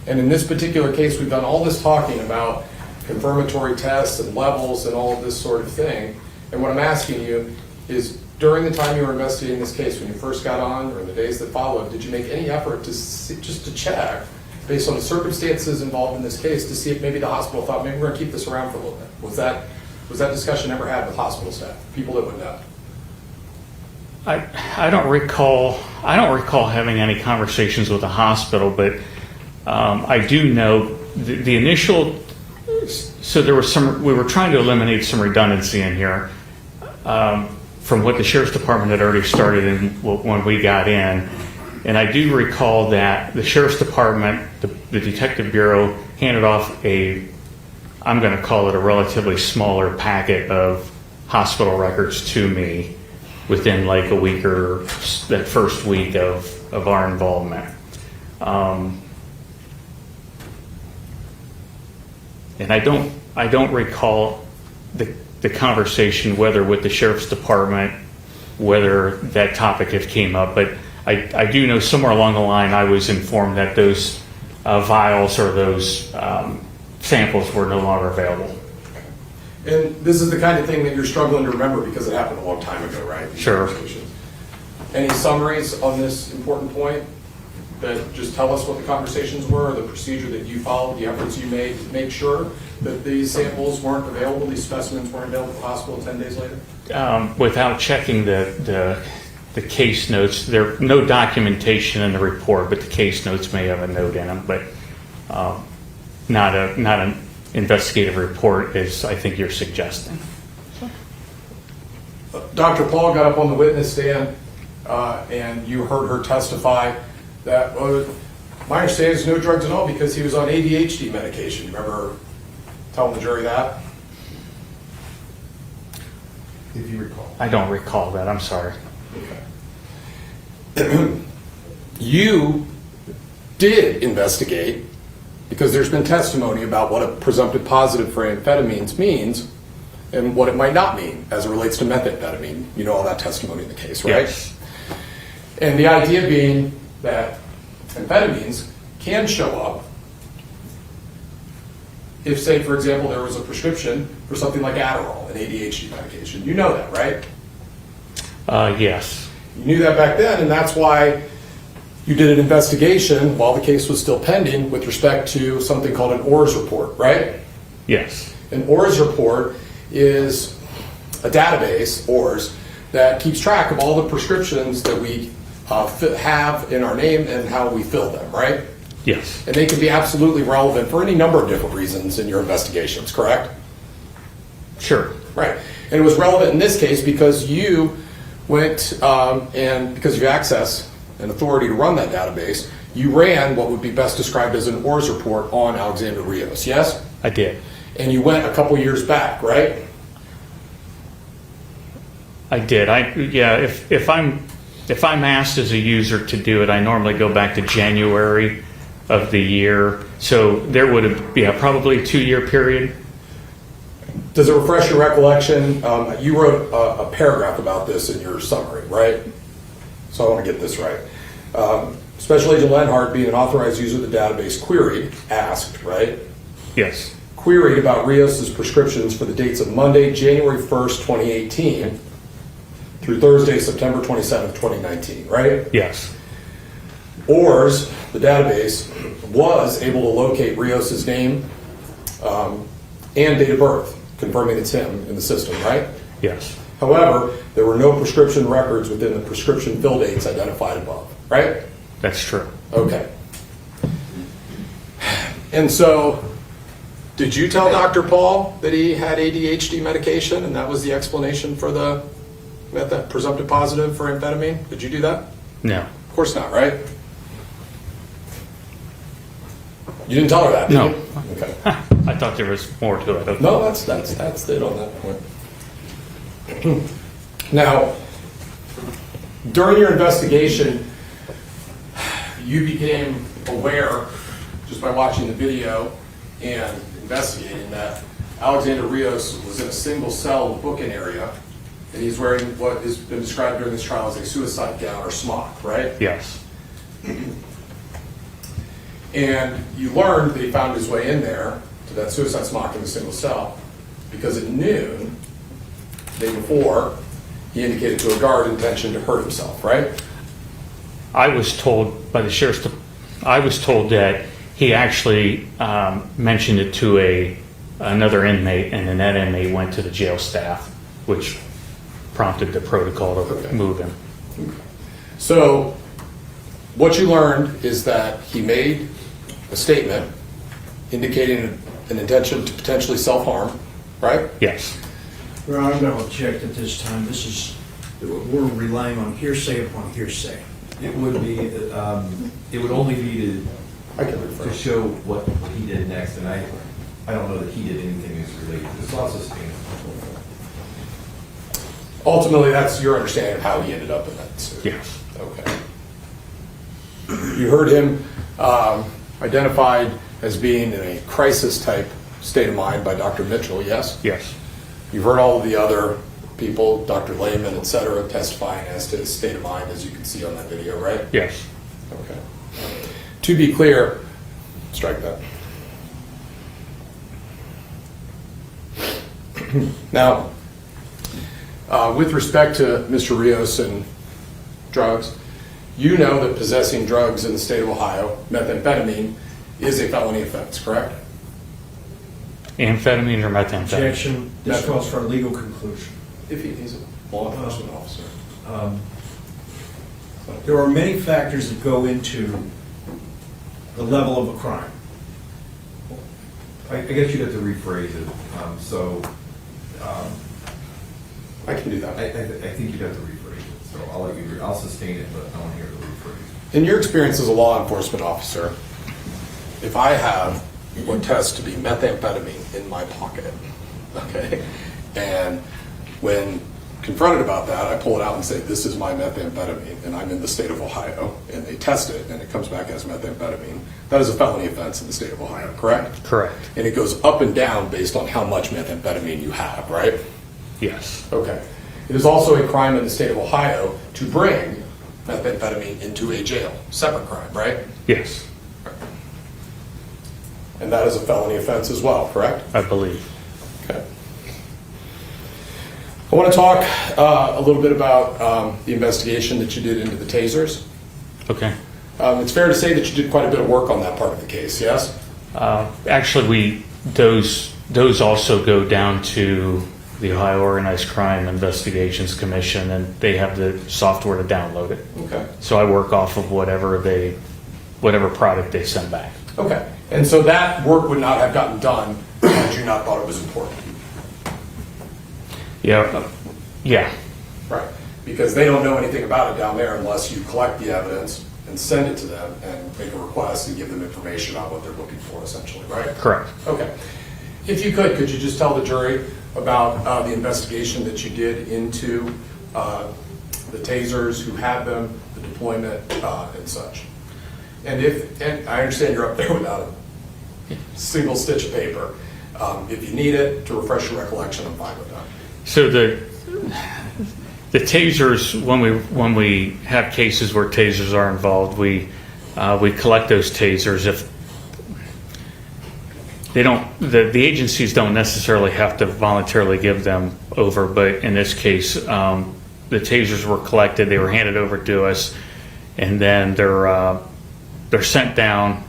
And in this particular case, we've done all this talking about confirmatory tests and levels and all of this sort of thing. And what I'm asking you is, during the time you were investigating this case, when you first got on, or in the days that followed, did you make any effort to just to check, based on the circumstances involved in this case, to see if maybe the hospital thought, maybe we're going to keep this around for a little bit? Was that discussion ever had with hospital staff, people that would know? I don't recall having any conversations with the hospital, but I do know the initial. So there was we were trying to eliminate some redundancy in here from what the sheriff's department had already started in when we got in, and I do recall that the sheriff's department, the detective bureau, handed off I'm going to call it a relatively smaller packet of hospital records to me within like a week or that first week of our involvement. And I don't recall the conversation, whether with the sheriff's department, whether that topic had came up, but I do know somewhere along the line I was informed that those vials or those samples were no longer available. And this is the kind of thing that you're struggling to remember because it happened a long time ago, right? These Sure. conversations. Any summaries on this important point that just tell us what the conversations were, the procedure that you followed, the efforts you made to make sure that these samples weren't available, these specimens weren't available at the hospital 10 days later? Without checking the case notes, there no documentation in the report, but the case notes may have a note in them, but not an investigative report, as I think you're suggesting. Dr. Paul got up on the witness stand and you heard her testify that, my understanding is no drugs at all because he was on ADHD medication. You remember telling the jury that? If you recall. I don't recall that, I'm sorry. Okay. You did investigate, because there's been testimony about what a presumptive positive for amphetamines means, and what it might not mean as it relates to methamphetamine. You know all that testimony in the case, right? Yes. And the idea being that amphetamines can show up if, say, for example, there was a prescription for something like Adderall, an ADHD medication. You know that, right? Yes. You knew that back then, and that's why you did an investigation while the case was still pending with respect to something called an ORS report, right? Yes. An ORS report is a database, ORS, that keeps track of all the prescriptions that we have in our name and how we fill them, right? Yes. And they can be absolutely relevant for any number of different reasons in your investigations, correct? Sure. Right. And it was relevant in this case because you went, and because you have access and authority to run that database, you ran what would be best described as an ORS report on Alexander Rios, yes? I did. And you went a couple years back, right? I did. If I'm asked as a user to do it, I normally go back to January of the year. So there would have probably a 2-year period. Does it refresh your recollection? You wrote a paragraph about this in your summary, right? So I want to get this right. Special Agent Lenhart, being an authorized user of the database, queried, asked, right? Yes. Queried about Rios's prescriptions for the dates of Monday, January 1st, 2018, through Thursday, September 27th, 2019, right? Yes. ORS, the database, was able to locate Rios's name and date of birth, confirming it's him in the system, right? Yes. However, there were no prescription records within the prescription fill dates identified above, right? That's true. Okay. And so, did you tell Dr. Paul that he had ADHD medication and that was the explanation for the presumptive positive for amphetamine? Did you do that? No. Of course not, right? You didn't tell her that, did No. you? Okay. I thought there was more to it. Okay. No, that's it on that point. Now, during your investigation, you became aware, just by watching the video and investigating, that Alexander Rios was in a single cell booking area, and he's wearing what has been described during this trial as a suicide gown or smock, right? Yes. And you learned that he found his way in there to that suicide smock in the single cell because at noon, the day before, he indicated to a guard intention to hurt himself, right? I was told by the sheriff's. I was told that he actually mentioned it to another inmate, and then that inmate went to the jail staff, which prompted the protocol to Okay. move him. So, what you learned is that he made a statement indicating an intention to potentially self-harm, right? Yes. Your Honor, I'm going to object at this time. We're relying on hearsay upon hearsay. It would be, it would only be I can to refer. show what he did next, and I don't know that he did anything that's related. It's also sustained. Ultimately, that's your understanding of how he ended up in that suit. Yes. Okay. You heard him identified as being in a crisis-type state of mind by Dr. Mitchell, yes? Yes. You've heard all of the other people, Dr. Lehman, et cetera, testifying as to his state of mind, as you can see on that video, right? Yes. Okay. To be clear, strike that. Now, with respect to Mr. Rios and drugs, you know that possessing drugs in the state of Ohio, methamphetamine, is a felony offense, correct? Amphetamine or methamphetamine? Objection. This calls for a legal conclusion. If he's a law enforcement officer. There are many factors that go into the level of a crime. I guess you'd have to rephrase it. I can do that. I think you'd have to rephrase it. So I'll let you, I'll sustain it, but I want to hear the rephrase. In your experience as a law enforcement officer, if I have what tests to be methamphetamine in my pocket, okay, and when confronted about that, I pull it out and say, this is my methamphetamine, and I'm in the state of Ohio, and they test it, and it comes back as methamphetamine. That is a felony offense in the state of Ohio, correct? Correct. And it goes up and down based on how much methamphetamine you have, right? Yes. Okay. It is also a crime in the state of Ohio to bring methamphetamine into a jail. Separate crime, right? Yes, And that is a felony offense as well, correct? I believe. Okay. I want to talk a little bit about the investigation that you did into the tasers. Okay. It's fair to say that you did quite a bit of work on that part of the case, yes? Actually, those also go down to the Ohio Organized Crime Investigations Commission, and they have the software to download it. Okay. So I work off of whatever product they send back. Okay. And so that work would not have gotten done had you not thought it was important. Yeah. Right. Because they don't know anything about it down there unless you collect the evidence and send it to them and make a request and give them information on what they're looking for, essentially, right? Correct. Okay. If you could you just tell the jury about the investigation that you did into the tasers, who had them, the deployment, and such? And I understand you're up there without a single stitch of paper. If you need it to refresh your recollection, I'm fine with that. So the tasers, when we have cases where tasers are involved, we collect those tasers. If they don't, the agencies don't necessarily have to voluntarily give them over, but in this case, the tasers were collected, they were handed over to us, and then they're sent down.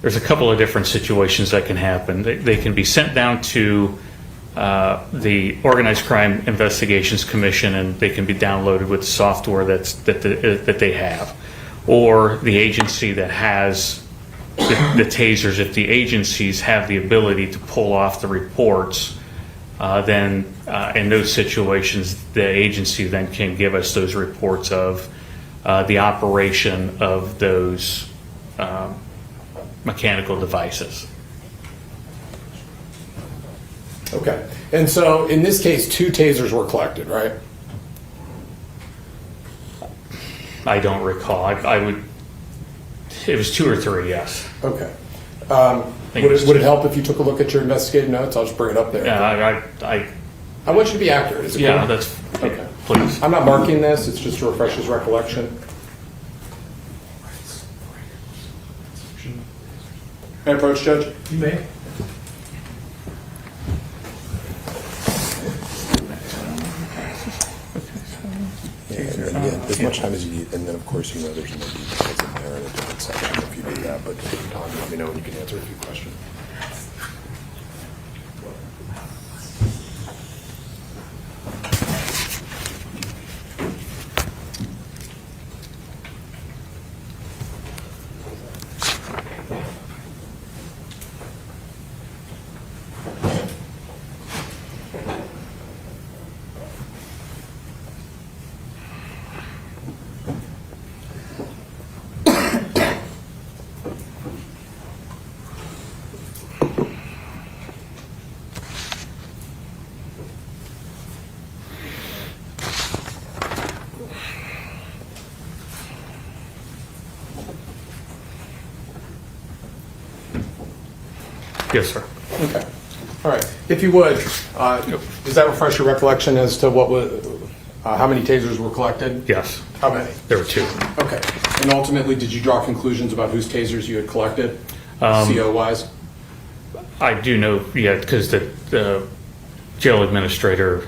There's a couple of different situations that can happen. They can be sent down to the Organized Crime Investigations Commission, and they can be downloaded with software that they have, or the agency that has the tasers. If the agencies have the ability to pull off the reports, then in those situations, the agency then can give us those reports of the operation of those mechanical devices. Okay. And so in this case, 2 tasers were collected, right? I don't recall. It was 2 or 3, yes. Okay. think it's Would it help if you took a look at your investigative notes? I'll just bring it up there. Yeah, I want you to be accurate. Is it yeah, cool? that's, Okay. please. I'm not marking this. It's just to refresh his recollection. May I approach, Judge? You may. And then as much time as you need, and then of course, there's more details in there in a different section if you do that, but take your time, let me know when you can answer a few questions. Yes, sir. Okay. All right. If you would, does that refresh your recollection as to what was, how many tasers were collected? Yes, How many? there were 2. Okay. And ultimately, did you draw conclusions about whose tasers you had collected, CO-wise? I do know, yeah, because the jail administrator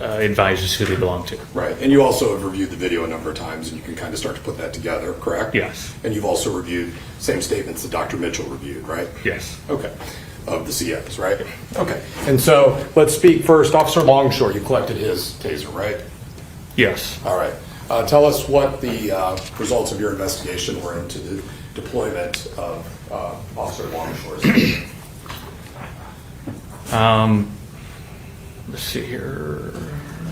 advises who they belong to. Right. And you also have reviewed the video a number of times, and you can kind of start to put that together, correct? Yes. And you've also reviewed same statements that Dr. Mitchell reviewed, right? Yes. Okay. Of the COs, right? Okay. And so let's speak first. Officer Longshore, you collected his taser, right? Yes. All right. Tell us what the results of your investigation were into the deployment of Officer Longshore's. Let's see here.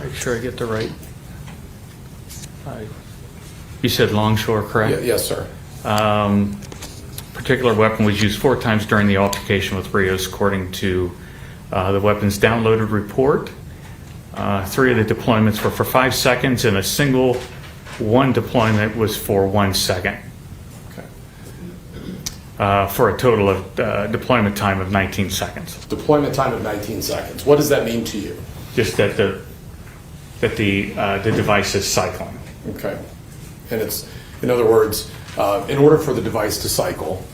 Make sure I get the right. You said Longshore, correct? Yes, sir. Particular weapon was used 4 times during the altercation with Rios, according to The weapons downloaded report. 3 of the deployments were for 5 seconds, and a single one deployment was for 1 second, for a total of deployment time of 19 seconds. Deployment time of 19 seconds. What does that mean to you? Just that the device is cycling. Okay. And it's, in other words, in order for the device to cycle,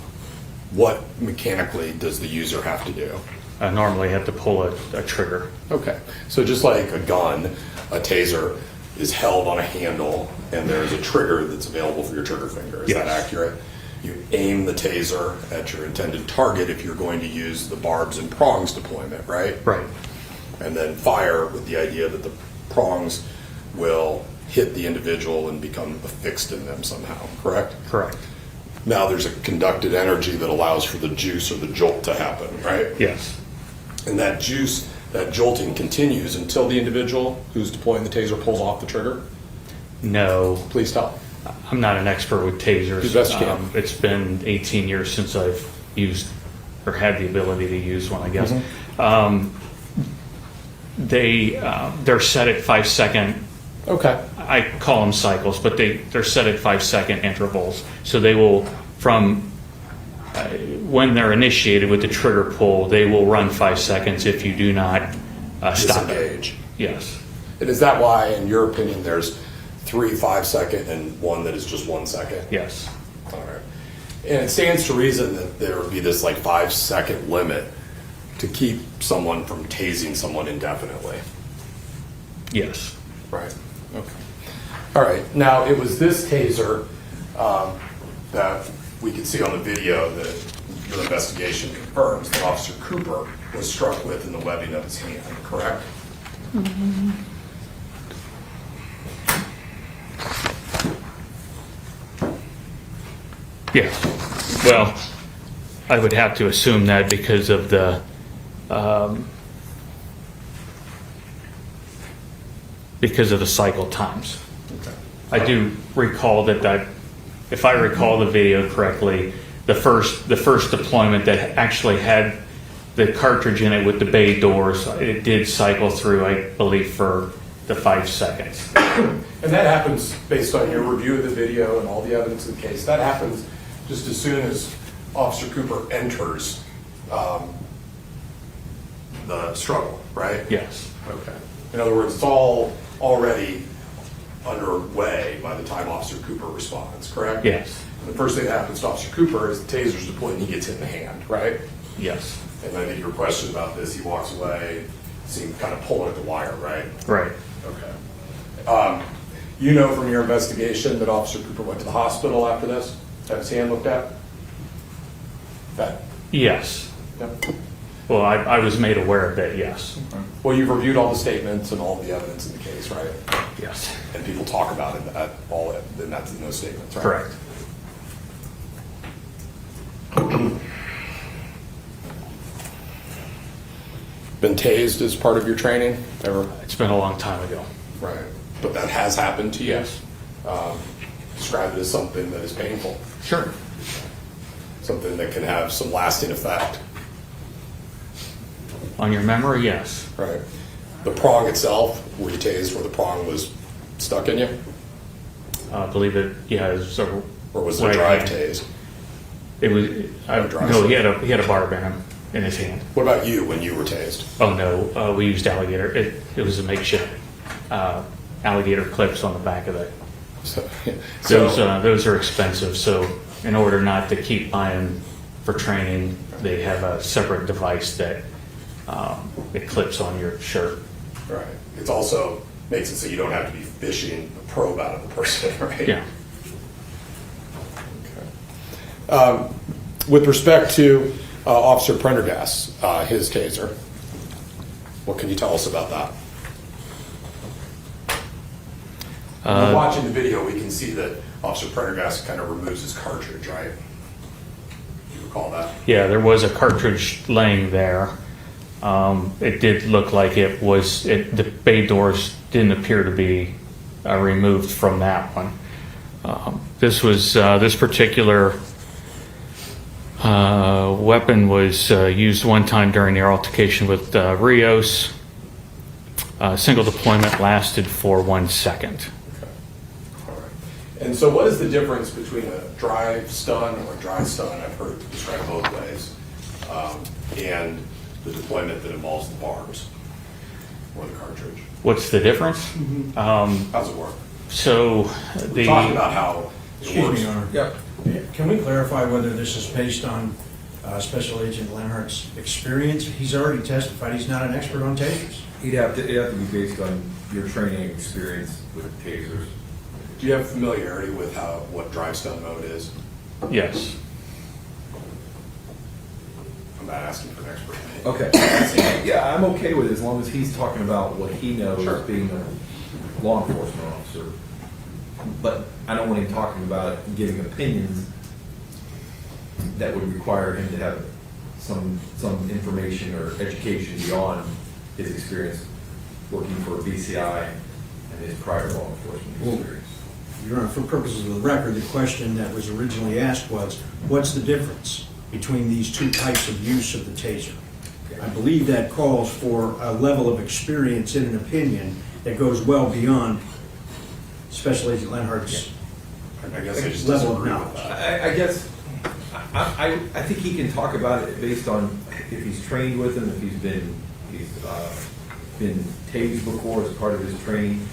what mechanically does the user have to do? Normally, you have to pull a trigger. Okay. So just like a gun, a taser is held on a handle and there's a trigger that's available for your trigger finger. Is that Yes. accurate? You aim the taser at your intended target if you're going to use the barbs and prongs deployment, right? Right. And then fire with the idea that the prongs will hit the individual and become affixed in them somehow, correct? Correct. Now there's a conducted energy that allows for the juice or the jolt to happen, right? Yes. And that juice, that jolting continues until the individual who's deploying the taser pulls off the trigger? No, Please tell. I'm not an expert with tasers. Do the best you can. It's been 18 years since I've used or had the ability to use one, I guess. They're set at 5 second. Okay. I call them cycles, but they're set at 5 second intervals. So they will, from when they're initiated with the trigger pull, they will run 5 seconds if you do not stop it. Disengage. Yes. And is that why, in your opinion, there's 3 5-second and one that is just 1 second? Yes. All right. And it stands to reason that there would be this like 5-second limit to keep someone from tasing someone indefinitely. Yes. Right. Okay. All right. Now, it was this taser that we could see on the video that your investigation confirms that Officer Cooper was struck with in the webbing of his hand, correct? Yes. Well, I would have to assume that because of the cycle times. Okay. I do recall that if I recall the video correctly, the first deployment that actually had the cartridge in it with the bay doors, it did cycle through, I believe, for the 5 seconds. And that happens based on your review of the video and all the evidence in the case. That happens just as soon as Officer Cooper enters the struggle, right? Yes. Okay. In other words, it's all already underway by the time Officer Cooper responds, correct? Yes. The first thing that happens to Officer Cooper is the taser's deployed and he gets hit in the hand, right? Yes. And I think your question about this, he walks away, seemed kind of pulling at the wire, right? Right. Okay. You know from your investigation that Officer Cooper went to the hospital after this? Had his hand looked at? That? Yes. Yep. Well, I was made aware of that, yes. Well, you've reviewed all the statements and all the evidence in the case, right? Yes. And people talk about it at all, and that's in those statements, right? Correct. Been tased as part of your training ever? It's been a long time ago. Right. But that has happened to you? Yes. Describe it as something that is painful, Sure. something that can have some lasting effect, On your memory, yes. right? The prong itself, were you tased where the prong was stuck in you? I believe it, yeah, it was a. Or was it a right drive hand. tase? It was, drive no, stick. he had a barb in him, in his hand. What about you when you were tased? Oh, no, we used alligator, it was a makeshift alligator clips on the back of it. Those are expensive, so in order not to keep buying for training, they have a separate device that it clips on your shirt. Right. It also makes it so you don't have to be fishing a probe out of the person, right? Yeah. Okay. With respect to Officer Prendergast, his taser, what can you tell us about that? When we're watching the video, we can see that Officer Prendergast kind of removes his cartridge, right? Do you recall that? Yeah, there was a cartridge laying there. It did look like it was, the bay doors didn't appear to be removed from that one. This was, this particular Weapon was used one time during their altercation with Rios. Single deployment lasted for 1 second. All right. And so what is the difference between a dry stun or a dry stun, I've heard it described both ways, and the deployment that involves the barbs or the cartridge? What's the difference? How's it work? So We're talking about how it Excuse works. me, Your Honor. Yep. Can we clarify whether this is based on Special Agent Lenhart's experience? He's already testified he's not an expert on tasers. It'd have to be based on your training experience with tasers. Do you have familiarity with what dry stun mode is? yes. I'm not asking for an expert opinion. Okay. Yeah, I'm okay with it as long as he's talking about what he knows Sure. being a law enforcement officer. But I don't want him talking about it and giving opinions that would require him to have some information or education beyond his experience working for BCI and his prior law enforcement experience. Your Honor, for purposes of the record, the question that was originally asked was, what's the difference between these two types of use of the taser? I believe that calls for a level of experience in an opinion that goes well beyond Special Agent Lenhart's I guess I just level of disagree with knowledge. that. I guess, I think he can talk about it based on if he's trained with him, if he's been tased before as part of his training,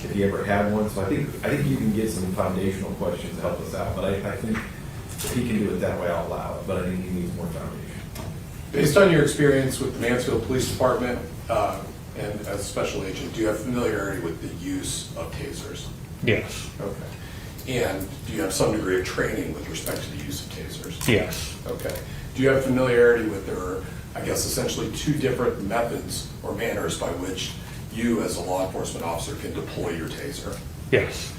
if he ever had one. So I think you can get some foundational questions to help us out. But I think if he can do it that way, I'll allow it. But I think he needs more foundation. Based on your experience with the Mansfield Police Department and as a special agent, do you have familiarity with the use of tasers? Yes. Okay. And do you have some degree of training with respect to the use of tasers? Yes. Okay. Do you have familiarity with there are, I guess, essentially two different methods or manners by which you as a law enforcement officer can deploy your taser? Yes.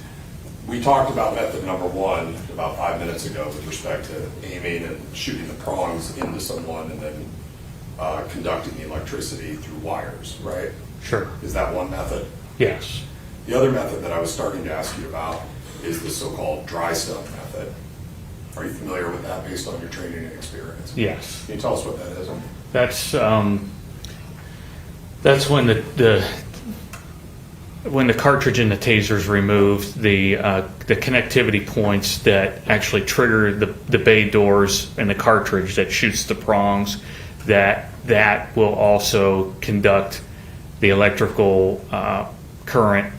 We talked about method number one about 5 minutes ago with respect to aiming and shooting the prongs into someone and then conducting the electricity through wires, right? Sure. Is that one method? Yes. The other method that I was starting to ask you about is the so-called dry stun method. Are you familiar with that based on your training and experience? Yes. Can you tell us what that is? That's when when the cartridge in the taser is removed, the connectivity points that actually trigger the bay doors and the cartridge that shoots the prongs, that will also conduct the electrical current.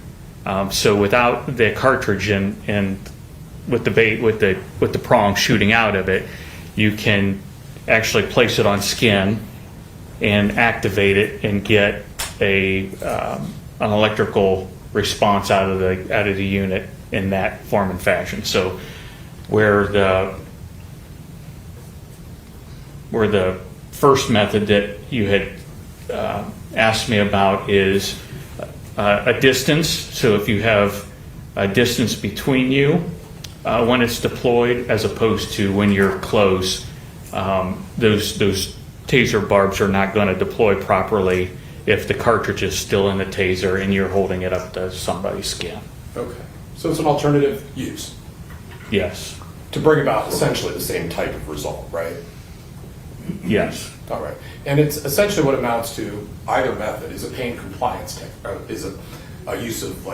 So without the cartridge and with the prong shooting out of it, you can actually place it on skin and activate it and get an electrical response out of the unit in that form and fashion. So where the first method that you had asked me about is a distance. So if you have a distance between you when it's deployed, as opposed to when you're close, those taser barbs are not going to deploy properly if the cartridge is still in the taser and you're holding it up to somebody's skin. Okay. So it's an alternative use Yes. to bring about essentially the same type of result, right? Yes. All right. And it's essentially what amounts to either method is a pain compliance is a use of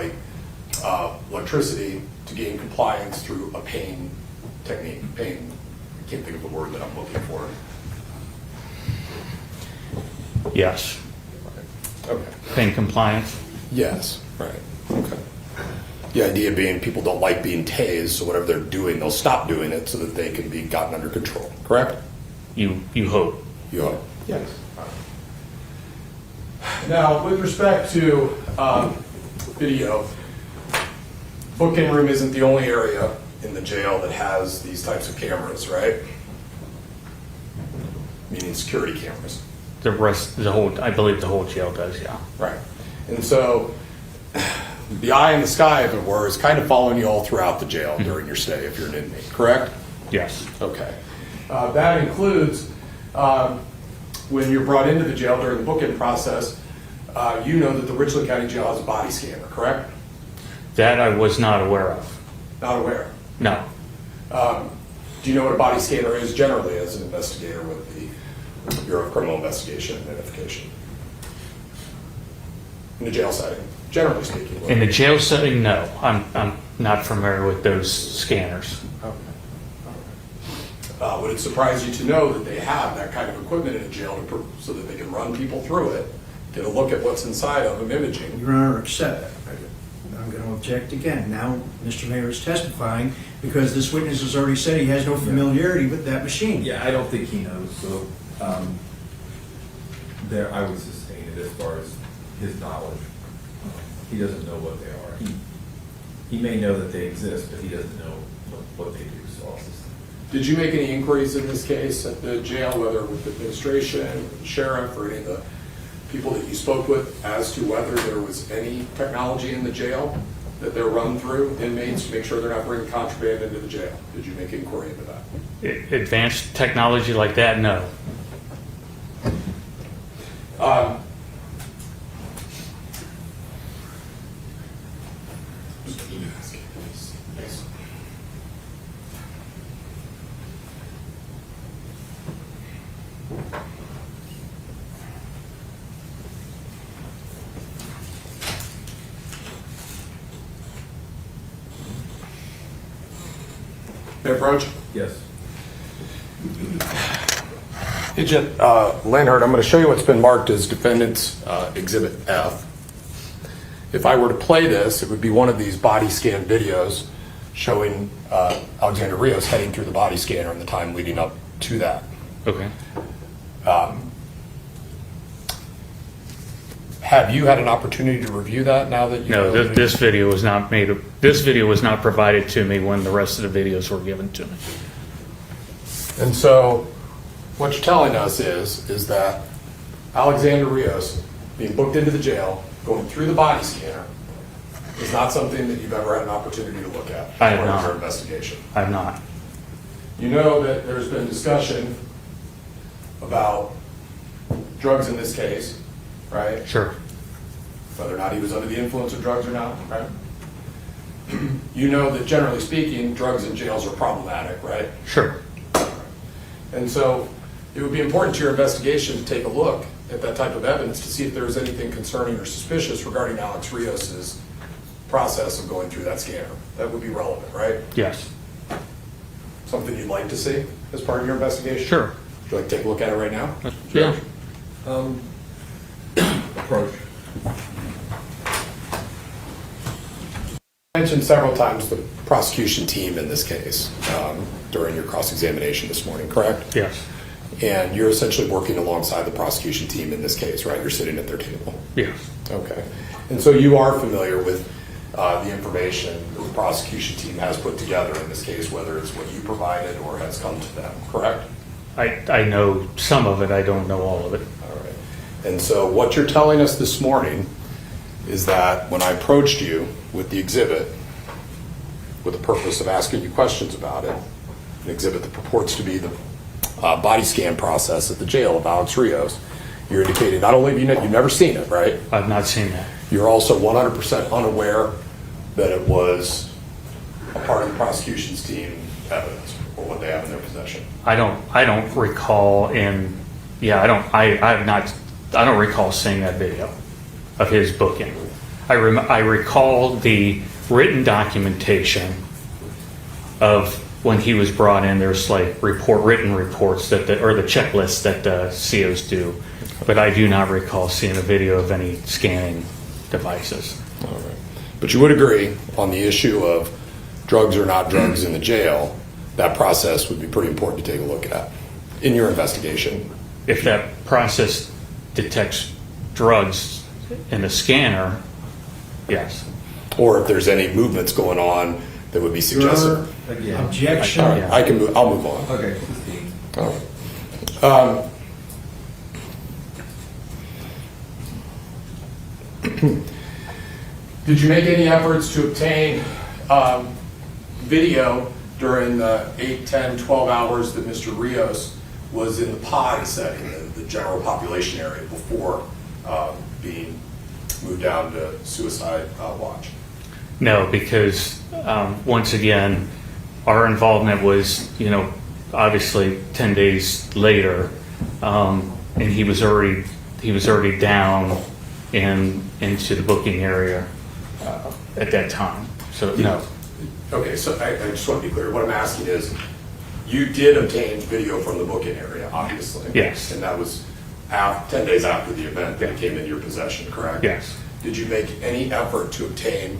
electricity to gain compliance through a pain technique. Pain, I can't think of the word that I'm looking for. Yes. Okay. Pain compliance. Yes. Right. Okay. The idea being people don't like being tased, so whatever they're doing, they'll stop doing it so that they can be gotten under control. Correct? You hope. You are? Yes. Now, with respect to video, booking room isn't the only area in the jail that has these types of cameras, right? Meaning security cameras. I believe the whole jail does, yeah. Right. And so the eye in the sky, if it were, is kind of following you all throughout the jail during your stay if you're an inmate, correct? Yes. Okay. That includes when you're brought into the jail during the book-in process, you know that the Richland County Jail has a body scanner, correct? That I was not aware of. Not aware. No. Do you know what a body scanner is generally as an investigator with the Bureau of Criminal Investigation and Identification? In the jail setting, generally speaking. In the jail setting, no. I'm not familiar with those scanners. Would it surprise you to know that they have that kind of equipment in a jail so that they can run people through it, get a look at what's inside of them, imaging? Your Honor, I'm going to object again. Now, Mr. Mayor is testifying because this witness has already said he has no familiarity with that machine. Yeah, I don't think he knows, so, there, I would sustain it as far as his knowledge. He doesn't know what they are. He may know that they exist, but he doesn't know what they do, so I'll sustain. Did you make any inquiries in this case at the jail, whether with the administration, with the sheriff, or any of the people that you spoke with, as to whether there was any technology in the jail that they're run through inmates to make sure they're not bringing contraband into the jail? Did you make inquiry into that? Advanced technology like that, no. May I approach? Yes. Agent Lanhart, I'm going to show you what's been marked as Defendant's Exhibit F. If I were to play this, it would be one of these body scan videos showing Alexander Rios heading through the body scanner and the time leading up to that. Okay. Have you had an opportunity to review that now that you No, know this video was not made. This video was not provided to me when the rest of the videos were given to me. And so what you're telling us is that Alexander Rios being booked into the jail, going through the body scanner, is not something that you've ever had an opportunity to look at I have as part of not. your investigation. I'm not. You know that there's been discussion about drugs in this case, right? Sure. Whether or not he was under the influence of drugs or not, right? You know that generally speaking, drugs in jails are problematic, right? Sure. And so it would be important to your investigation to take a look at that type of evidence to see if there is anything concerning or suspicious regarding Alex Rios's process of going through that scanner. That would be relevant, right? Yes. Something you'd like to see as part of your investigation? Sure. Would you like to take a look at it right now? Yeah. Approach. You mentioned several times the prosecution team in this case during your cross-examination this morning, correct? Yes. And you're essentially working alongside the prosecution team in this case, right? You're sitting at their table. Yes. Okay. And so you are familiar with the information that the prosecution team has put together in this case, whether it's what you provided or has come to them, correct? I know some of it. I don't know all of it. All right. And so what you're telling us this morning is that when I approached you with the exhibit with the purpose of asking you questions about it, an exhibit that purports to be the body scan process at the jail of Alex Rios, you're indicating not only have you've never seen it, right? I've not seen that. You're also 100% unaware that it was a part of the prosecution's team evidence or what they have in their possession. I don't recall I don't recall seeing that video of his booking. I recall the written documentation of when he was brought in. There's like written reports or the checklists that COs do, but I do not recall seeing a video of any scanning devices. All right. But you would agree on the issue of drugs or not drugs in the jail, that process would be pretty important to take a look at in your investigation. If that process detects drugs in the scanner, yes. Or if there's any movements going on that would be suggestive. Again. Objection. All right, I'll move on. Okay. All right. Did you make any efforts to obtain video during the 8, 10, 12 hours that Mr. Rios was in the pod setting, the general population area, before being moved down to suicide watch? No, because once again, our involvement was, obviously 10 days later, and he was already down into the booking area at that time. So no. Okay, so I just want to be clear. What I'm asking is, you did obtain video from the booking area, obviously. Yes. And that was 10 days after the event that it came into your possession, correct? Yes. Did you make any effort to obtain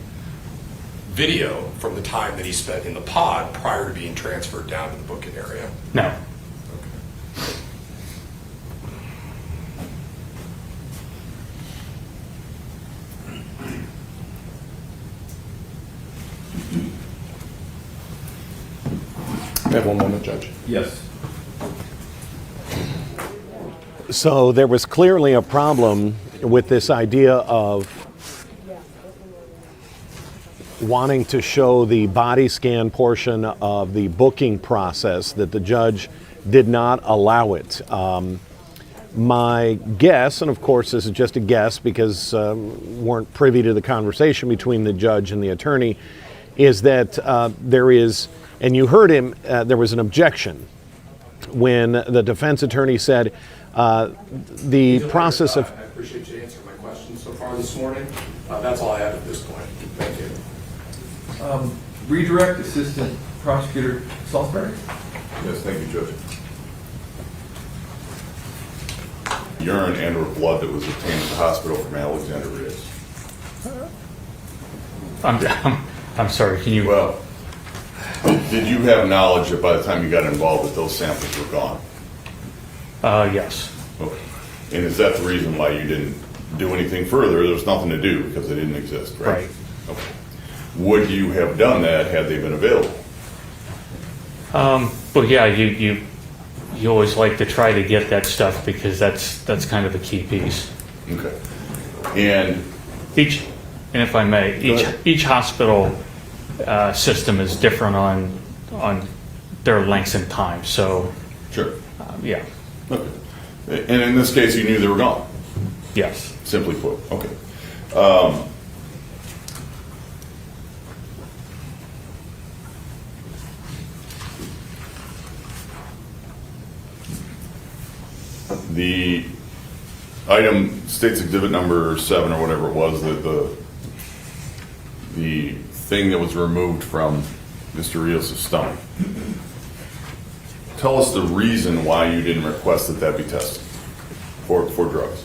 video from the time that he spent in the pod prior to being transferred down to the booking area? No. I have one moment, Judge. Yes. So there was clearly a problem with this idea of wanting to show the body scan portion of the booking process, that the judge did not allow it. My guess, and of course this is just a guess because weren't privy to the conversation between the judge and the attorney, is that there is, and you heard him, there was an objection when the defense attorney said the process of... I appreciate you answering my questions so far this morning. That's all I have at this point. Thank you. Redirect Assistant Prosecutor Salisbury? Yes, thank you, Judge. Urine and/or blood that was obtained at the hospital from Alexander Rios. I'm sorry, can you... Well, did you have knowledge that by the time you got involved that those samples were gone? Yes. Okay. And is that the reason why you didn't do anything further? There was nothing to do because they didn't exist, right? Right. Okay. Would you have done that had they been available? Well, yeah, you always like to try to get that stuff because that's kind of a key piece. Okay. And And if I may, Go ahead. each hospital system is different on their lengths and time. So, sure. yeah, Okay. And in this case, you knew they were gone. yes. Simply put. Okay. The item states exhibit number 7 or whatever it was, the thing that was removed from Mr. Rios' stomach. Tell us the reason why you didn't request that that be tested for drugs.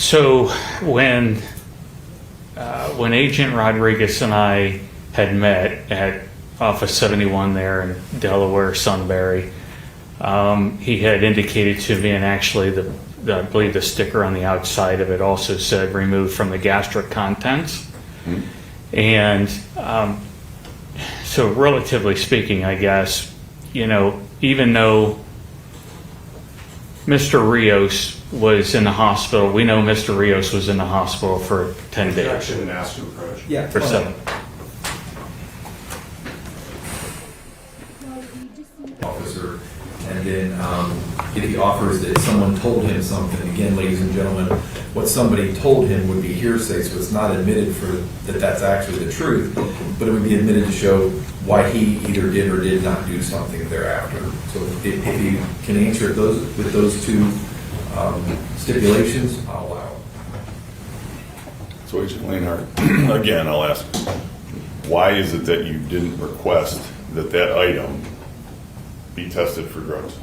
So when Agent Rodriguez and I had met at Office 71 there in Delaware, Sunbury, he had indicated to me, and actually I believe the sticker on the outside of it also said removed from the gastric contents. Mm-hmm. And so relatively speaking, I guess, even though Mr. Rios was in the hospital, we know Mr. Rios was in the hospital for 10 days. Objection and ask to approach. Yeah. For 7. Officer, and then if he offers that someone told him something, again, ladies and gentlemen, what somebody told him would be hearsay, so it's not admitted for that that's actually the truth, but it would be admitted to show why he either did or did not do something thereafter. So if you can answer those with those two stipulations, I'll allow it. So Agent Lanehart, again, I'll ask, why is it that you didn't request that that item be tested for drugs?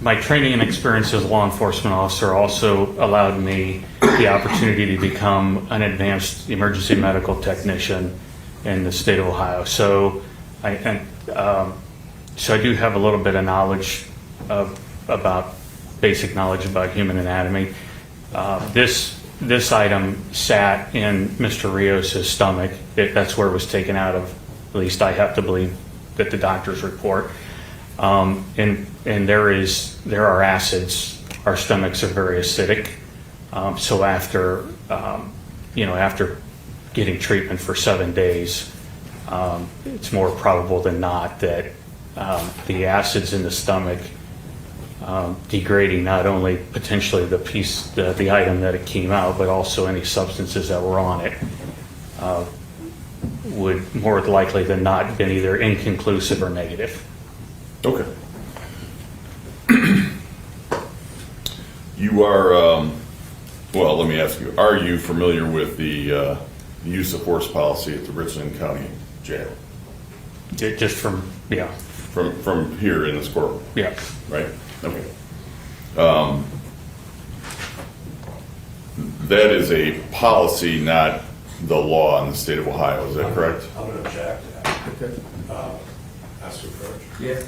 My training and experience as a law enforcement officer also allowed me the opportunity to become an advanced emergency medical technician in the state of Ohio. So I do have a little bit of knowledge about basic knowledge about human anatomy. This item sat in Mr. Rios' stomach. That's where it was taken out of. At least I have to believe that the doctor's report. And there are acids. Our stomachs are very acidic. So after getting treatment for 7 days, it's more probable than not that the acids in the stomach degrading not only potentially the item that it came out, but also any substances that were on it, would more likely than not been either inconclusive or negative. Okay. You are, well, let me ask you, are you familiar with the use of force policy at the Richland County Jail? Just from, yeah, From here in this courtroom, yeah, right? Okay. That is a policy, not the law in the state of Ohio, is that correct? I'm going to object to that. Okay. Ask to approach. Yeah.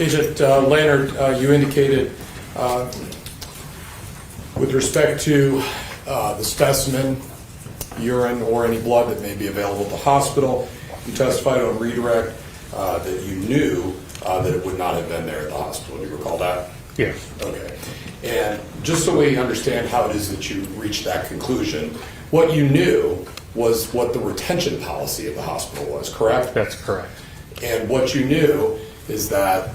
Agent Leonard, you indicated with respect to the specimen, urine, or any blood that may be available at the hospital, you testified on redirect that you knew that it would not have been there at the hospital. Do you recall that? yes, Okay. And just so we understand how it is that you reached that conclusion, what you knew was what the retention policy of the hospital was, correct? that's correct. And what you knew is that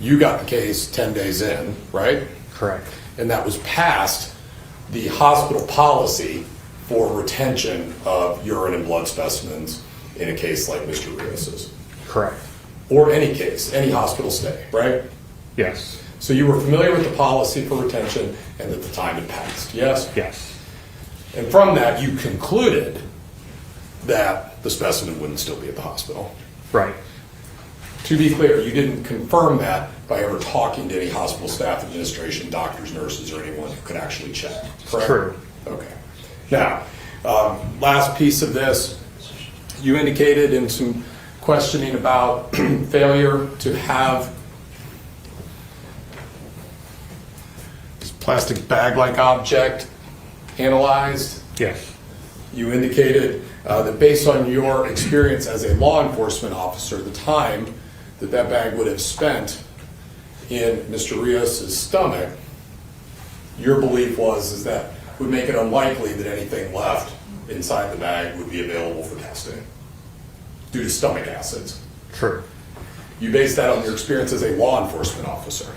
you got the case 10 days in, right? Correct. And that was past the hospital policy for retention of urine and blood specimens in a case like Mr. Rios's. Correct. Or any case, any hospital stay, right? Yes. So you were familiar with the policy for retention and that the time had passed, yes? Yes. And from that, you concluded that the specimen wouldn't still be at the hospital. Right. To be clear, you didn't confirm that by ever talking to any hospital staff, administration, doctors, nurses, or anyone who could actually check, correct? True. Okay. Now, last piece of this, you indicated in some questioning about failure to have this plastic bag-like object analyzed. Yes. You indicated that based on your experience as a law enforcement officer, the time that that bag would have spent in Mr. Rios's stomach, your belief was that would make it unlikely that anything left inside the bag would be available for testing due to stomach acids. True. You based that on your experience as a law enforcement officer,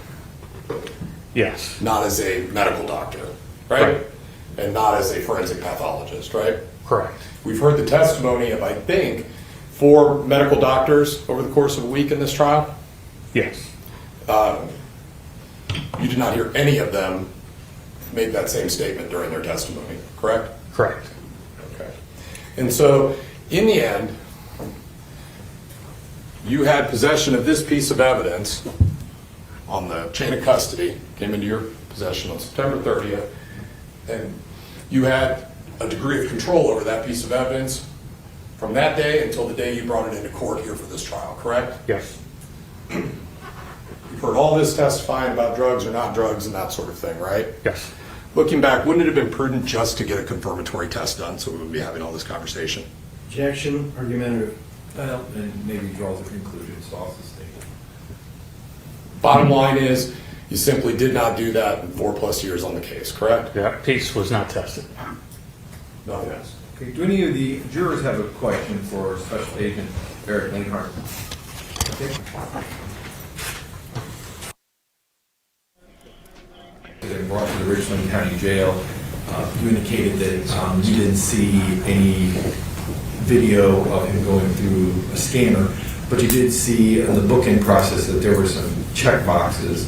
Yes. not as a medical doctor, right? Right. And not as a forensic pathologist, right? Correct. We've heard the testimony of, I think, 4 medical doctors over the course of a week in this trial. Yes. You did not hear any of them make that same statement during their testimony, correct? Correct. Okay. And so, in the end, you had possession of this piece of evidence on the chain of custody, came into your possession on September 30th, and you had a degree of control over that piece of evidence from that day until the day you brought it into court here for this trial, correct? Yes. You've heard all this testifying about drugs or not drugs and that sort of thing, right? Yes. Looking back, wouldn't it have been prudent just to get a confirmatory test done so we would be having all this conversation? Objection, argumentative. Well, and maybe draws a conclusion, so I'll sustain. Bottom line is, you simply did not do that in 4+ years on the case, correct? That piece was not tested. Nothing else. Okay, do any of the jurors have a question for Special Agent Eric Langhart? They brought to the Richland County Jail. You indicated that you didn't see any video of him going through a scanner, but you did see in the booking process that there were some check boxes.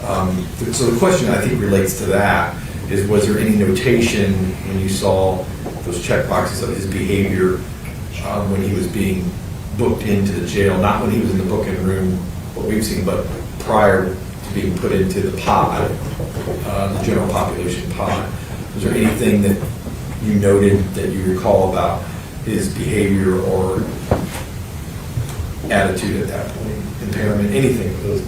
So the question I think relates to that is, was there any notation when you saw those check boxes of his behavior when he was being booked into the jail, not when he was in the booking room, what we've seen, but prior to being put into the pod, the general population pod? Was there anything that you noted that you recall about his behavior or attitude at that point, impairment, anything of those?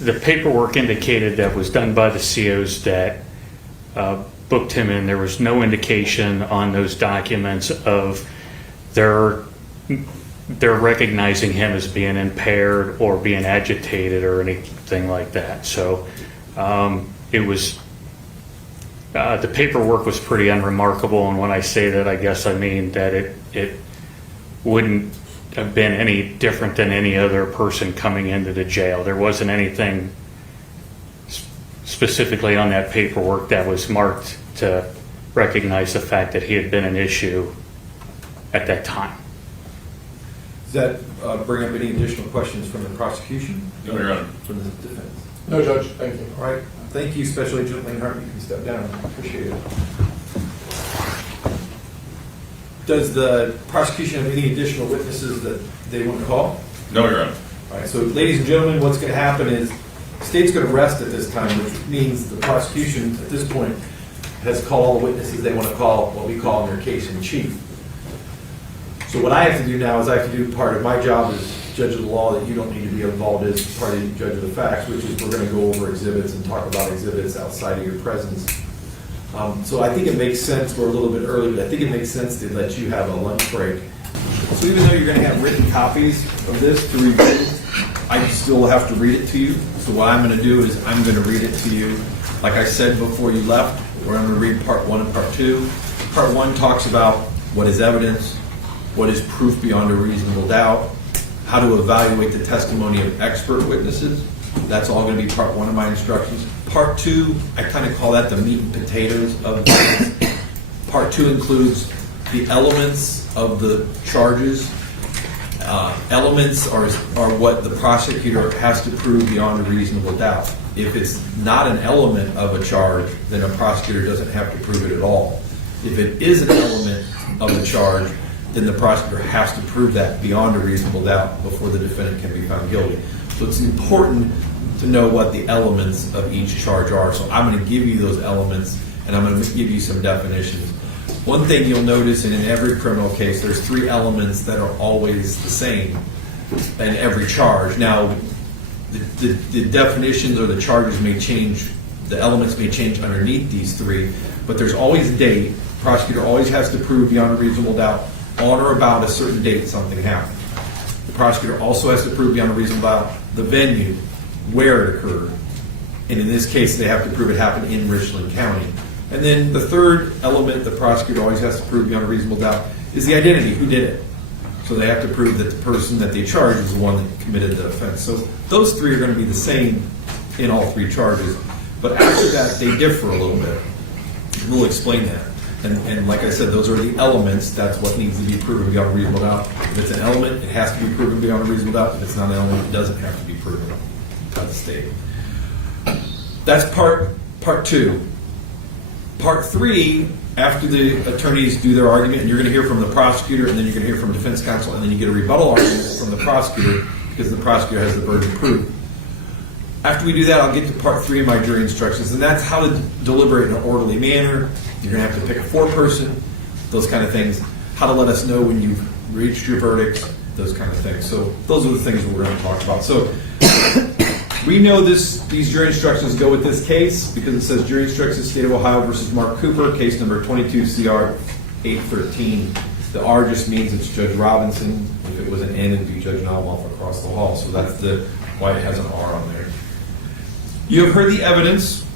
The paperwork indicated that was done by the COs that booked him in. There was no indication on those documents of their recognizing him as being impaired or being agitated or anything like that. So it was The paperwork was pretty unremarkable, and when I say that, I guess I mean that it wouldn't have been any different than any other person coming into the jail. There wasn't anything specifically on that paperwork that was marked to recognize the fact that he had been an issue at that time. Does that bring up any additional questions from the prosecution? No, Your Honor. From the defense? No, Judge, thank you. All right, thank you, Special Agent Langhart. You can step down. Appreciate it. Does the prosecution have any additional witnesses that they want to call? No, Your Honor. All right, so ladies and gentlemen, what's going to happen is the state's going to rest at this time, which means the prosecution at this point has called all the witnesses they want to call, what we call in their case in chief. So what I have to do now is I have to do part of my job as judge of the law that you don't need to be involved as part of the judge of the facts, which is we're going to go over exhibits and talk about exhibits outside of your presence. So I think it makes sense, we're a little bit early, but I think it makes sense to let you have a lunch break. So even though you're going to have written copies of this to review, I still have to read it to you. So what I'm going to do is I'm going to read it to you, like I said before you left, where I'm going to read part 1 and part 2. Part 1 talks about what is evidence, what is proof beyond a reasonable doubt, how to evaluate the testimony of expert witnesses. That's all going to be part 1 of my instructions. Part 2, I kind of call that the meat and potatoes of this. Part 2 includes the elements of the charges. Elements are what the prosecutor has to prove beyond a reasonable doubt. If it's not an element of a charge, then a prosecutor doesn't have to prove it at all. If it is an element of a charge, then the prosecutor has to prove that beyond a reasonable doubt before the defendant can be found guilty. So it's important to know what the elements of each charge are. So I'm going to give you those elements, and I'm going to give you some definitions. One thing you'll notice in every criminal case, there's 3 elements that are always the same in every charge. Now, the definitions or the charges may change, the elements may change underneath these 3, but there's always a date. The prosecutor always has to prove beyond a reasonable doubt on or about a certain date something happened. The prosecutor also has to prove beyond a reasonable doubt the venue, where it occurred. And in this case, they have to prove it happened in Richland County. And then the third element the prosecutor always has to prove beyond a reasonable doubt is the identity, who did it. So they have to prove that the person that they charged is the one that committed the offense. So those 3 are going to be the same in all 3 charges. But after that, they differ a little bit. We'll explain that. And like I said, those are the elements. That's what needs to be proven beyond a reasonable doubt. If it's an element, it has to be proven beyond a reasonable doubt. If it's not an element, it doesn't have to be proven by the state. That's part 2. Part 3, after the attorneys do their argument, and you're going to hear from the prosecutor, and then you're going to hear from defense counsel, and then you get a rebuttal argument from the prosecutor, because the prosecutor has the burden of proof. After we do that, I'll get to part 3 of my jury instructions, and that's how to deliberate in an orderly manner. You're going to have to pick a foreperson, those kind of things. How to let us know when you've reached your verdict, those kind of things. So those are the things we're going to talk about. So we know these jury instructions go with this case because it says jury instructions, State of Ohio versus Mark Cooper, case number 22 CR 813. The R just means it's Judge Robinson. If it was an N, it'd be Judge Nalmoff across the hall. So that's why it has an R on there. You have heard the evidence.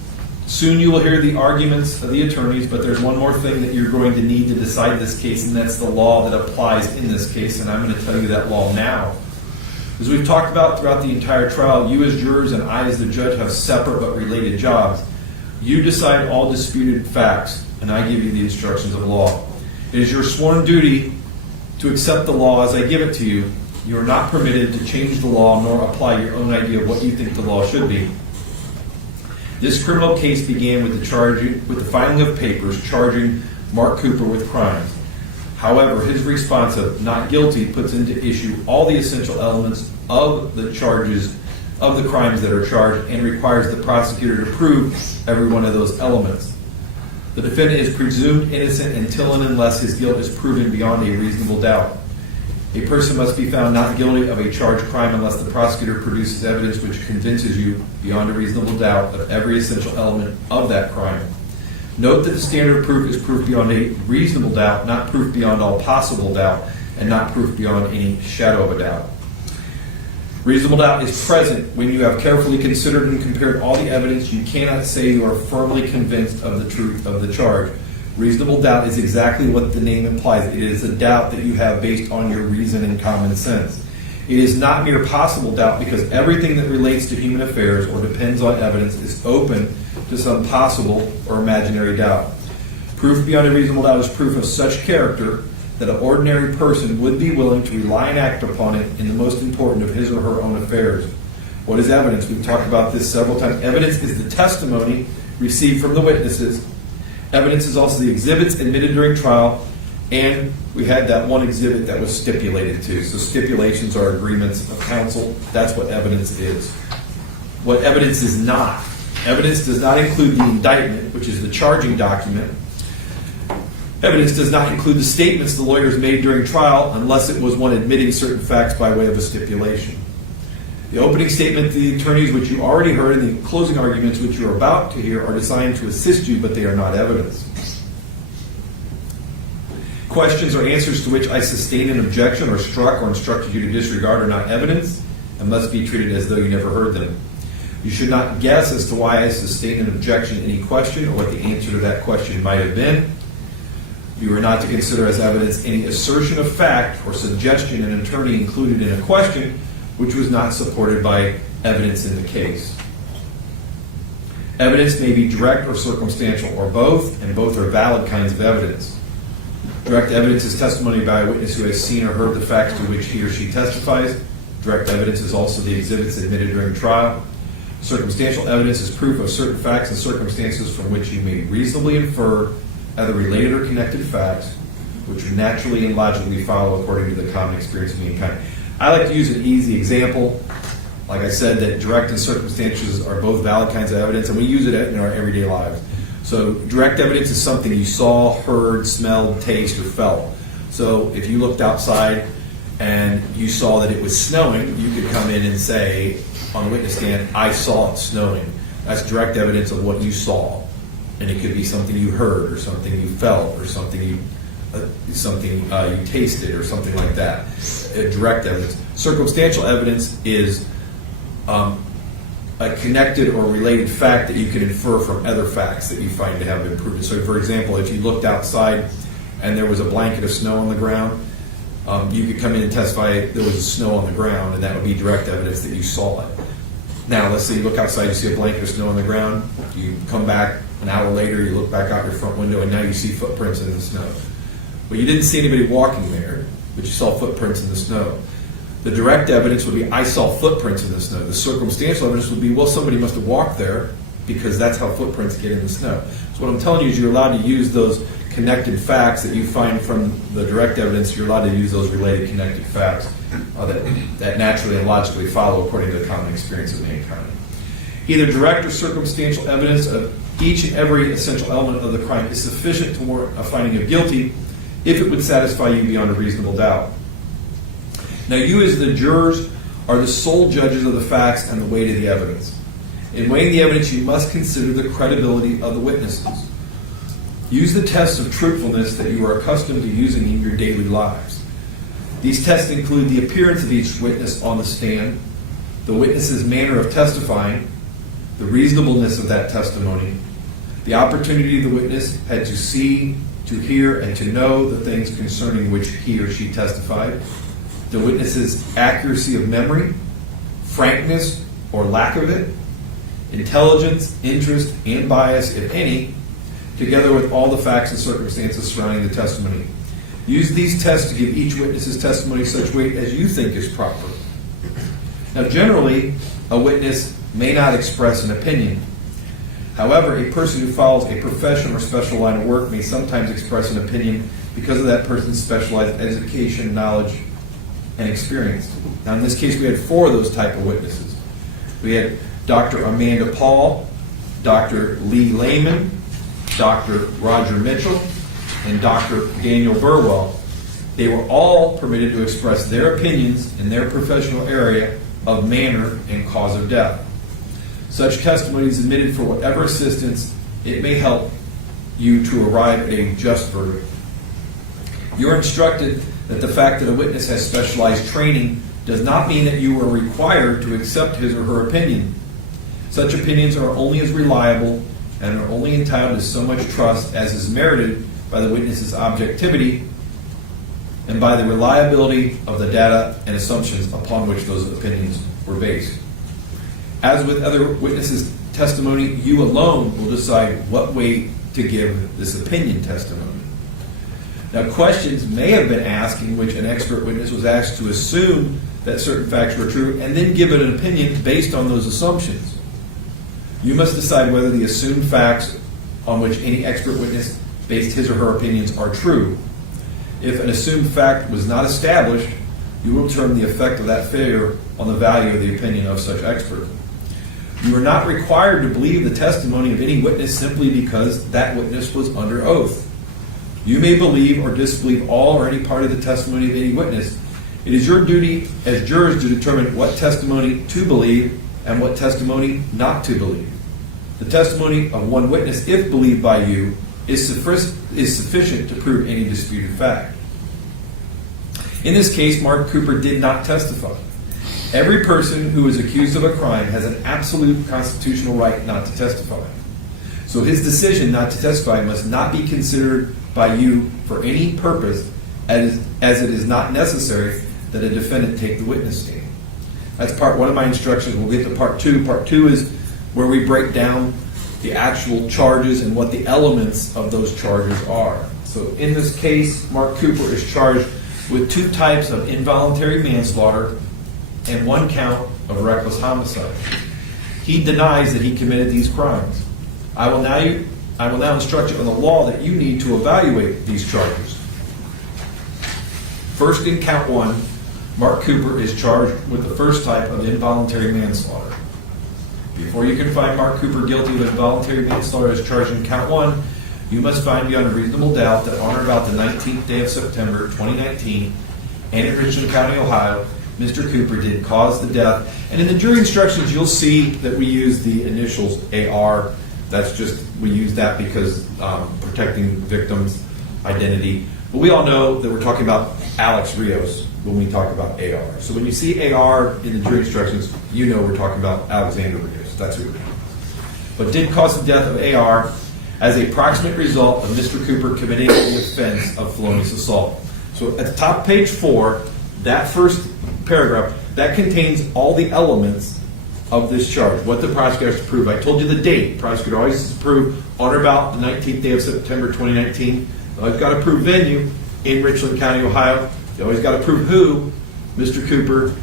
Soon you will hear the arguments of the attorneys, but there's one more thing that you're going to need to decide this case, and that's the law that applies in this case, and I'm going to tell you that law now. As we've talked about throughout the entire trial, you as jurors and I as the judge have separate but related jobs. You decide all disputed facts, and I give you the instructions of law. It is your sworn duty to accept the law as I give it to you. You are not permitted to change the law nor apply your own idea of what you think the law should be. This criminal case began with the filing of papers charging Mark Cooper with crimes. However, his response of not guilty puts into issue all the essential elements of the charges of the crimes that are charged and requires the prosecutor to prove every one of those elements. The defendant is presumed innocent until and unless his guilt is proven beyond a reasonable doubt. A person must be found not guilty of a charged crime unless the prosecutor produces evidence which convinces you beyond a reasonable doubt of every essential element of that crime. Note that the standard of proof is proof beyond a reasonable doubt, not proof beyond all possible doubt, and not proof beyond any shadow of a doubt. Reasonable doubt is present when you have carefully considered and compared all the evidence. You cannot say you are firmly convinced of the truth of the charge. Reasonable doubt is exactly what the name implies. It is a doubt that you have based on your reason and common sense. It is not mere possible doubt, because everything that relates to human affairs or depends on evidence is open to some possible or imaginary doubt. Proof beyond a reasonable doubt is proof of such character that an ordinary person would be willing to rely and act upon it in the most important of his or her own affairs. What is evidence? We've talked about this several times. Evidence is the testimony received from the witnesses. Evidence is also the exhibits admitted during trial, and we had that one exhibit that was stipulated to. So stipulations are agreements of counsel. That's what evidence is. What evidence is not. Evidence does not include the indictment, which is the charging document. Evidence does not include the statements the lawyers made during trial unless it was one admitting certain facts by way of a stipulation. The opening statement to the attorneys, which you already heard, and the closing arguments, which you are about to hear, are designed to assist you, but they are not evidence. Questions or answers to which I sustain an objection or struck or instructed you to disregard are not evidence and must be treated as though you never heard them. You should not guess as to why I sustain an objection to any question or what the answer to that question might have been. You are not to consider as evidence any assertion of fact or suggestion an attorney included in a question which was not supported by evidence in the case. Evidence may be direct or circumstantial, or both, and both are valid kinds of evidence. Direct evidence is testimony by a witness who has seen or heard the facts to which he or she testifies. Direct evidence is also the exhibits admitted during trial. Circumstantial evidence is proof of certain facts and circumstances from which you may reasonably infer either related or connected facts, which would naturally and logically follow according to the common experience of mankind. I like to use an easy example. Like I said, that direct and circumstances are both valid kinds of evidence, and we use it in our everyday lives. So direct evidence is something you saw, heard, smelled, tasted, or felt. So if you looked outside and you saw that it was snowing, you could come in and say on the witness stand, I saw it snowing. That's direct evidence of what you saw. And it could be something you heard, or something you felt, or something you tasted, or something like that. Direct evidence. Circumstantial evidence is a connected or related fact that you can infer from other facts that you find to have been proven. So, for example, if you looked outside and there was a blanket of snow on the ground, you could come in and testify there was snow on the ground, and that would be direct evidence that you saw it. Now, let's say you look outside, you see a blanket of snow on the ground, you come back an hour later, you look back out your front window, and now you see footprints in the snow. Well, you didn't see anybody walking there, but you saw footprints in the snow. The direct evidence would be, I saw footprints in the snow. The circumstantial evidence would be, well, somebody must have walked there, because that's how footprints get in the snow. So what I'm telling you is you're allowed to use those connected facts that you find from the direct evidence. You're allowed to use those related connected facts that naturally and logically follow according to the common experience of mankind. Either direct or circumstantial evidence of each and every essential element of the crime is sufficient to warrant a finding of guilty if it would satisfy you beyond a reasonable doubt. Now, you as the jurors are the sole judges of the facts and the weight of the evidence. In weighing the evidence, you must consider the credibility of the witnesses. Use the tests of truthfulness that you are accustomed to using in your daily lives. These tests include the appearance of each witness on the stand, the witness's manner of testifying, the reasonableness of that testimony, the opportunity the witness had to see, to hear, and to know the things concerning which he or she testified, the witness's accuracy of memory, frankness or lack of it, intelligence, interest, and bias, if any, together with all the facts and circumstances surrounding the testimony. Use these tests to give each witness's testimony such weight as you think is proper. Now, generally, a witness may not express an opinion. However, a person who follows a profession or special line of work may sometimes express an opinion because of that person's specialized education, knowledge, and experience. Now, in this case, we had 4 of those type of witnesses. We had Dr. Amanda Paul, Dr. Lee Lehman, Dr. Roger Mitchell, and Dr. Daniel Burwell. They were all permitted to express their opinions in their professional area of manner and cause of death. Such testimony is admitted for whatever assistance it may help you to arrive at a just verdict. You're instructed that the fact that a witness has specialized training does not mean that you are required to accept his or her opinion. Such opinions are only as reliable and are only entitled to so much trust as is merited by the witness's objectivity and by the reliability of the data and assumptions upon which those opinions were based. As with other witnesses' testimony, you alone will decide what weight to give this opinion testimony. Now, questions may have been asked in which an expert witness was asked to assume that certain facts were true and then give an opinion based on those assumptions. You must decide whether the assumed facts on which any expert witness based his or her opinions are true. If an assumed fact was not established, you will determine the effect of that failure on the value of the opinion of such expert. You are not required to believe the testimony of any witness simply because that witness was under oath. You may believe or disbelieve all or any part of the testimony of any witness. It is your duty as jurors to determine what testimony to believe and what testimony not to believe. The testimony of one witness, if believed by you, is sufficient to prove any disputed fact. In this case, Mark Cooper did not testify. Every person who is accused of a crime has an absolute constitutional right not to testify. So his decision not to testify must not be considered by you for any purpose, as it is not necessary that a defendant take the witness stand. That's part one of my instructions. We'll get to part two. Part two is where we break down the actual charges and what the elements of those charges are. So in this case, Mark Cooper is charged with 2 types of involuntary manslaughter and 1 count of reckless homicide. He denies that he committed these crimes. I will now instruct you on the law that you need to evaluate these charges. First, in count 1, Mark Cooper is charged with the first type of involuntary manslaughter. Before you can find Mark Cooper guilty of involuntary manslaughter as charged in count 1, you must find beyond a reasonable doubt that on or about the 19th day of September 2019, and in Richland County, Ohio, Mr. Cooper did cause the death. And in the jury instructions, you'll see that we use the initials AR. That's just, we use that because protecting victims' identity. But we all know that we're talking about Alex Rios when we talk about AR. So when you see AR in the jury instructions, you know we're talking about Alexander Rios. That's who it is. But did cause the death of AR as a proximate result of Mr. Cooper committing the offense of felonious assault. So at the top of page 4, that first paragraph, that contains all the elements of this charge, what the prosecutor has to prove. I told you the date. The prosecutor always has to prove on or about the 19th day of September 2019. They always got to prove venue in Richland County, Ohio. They always got to prove who, Mr. Cooper,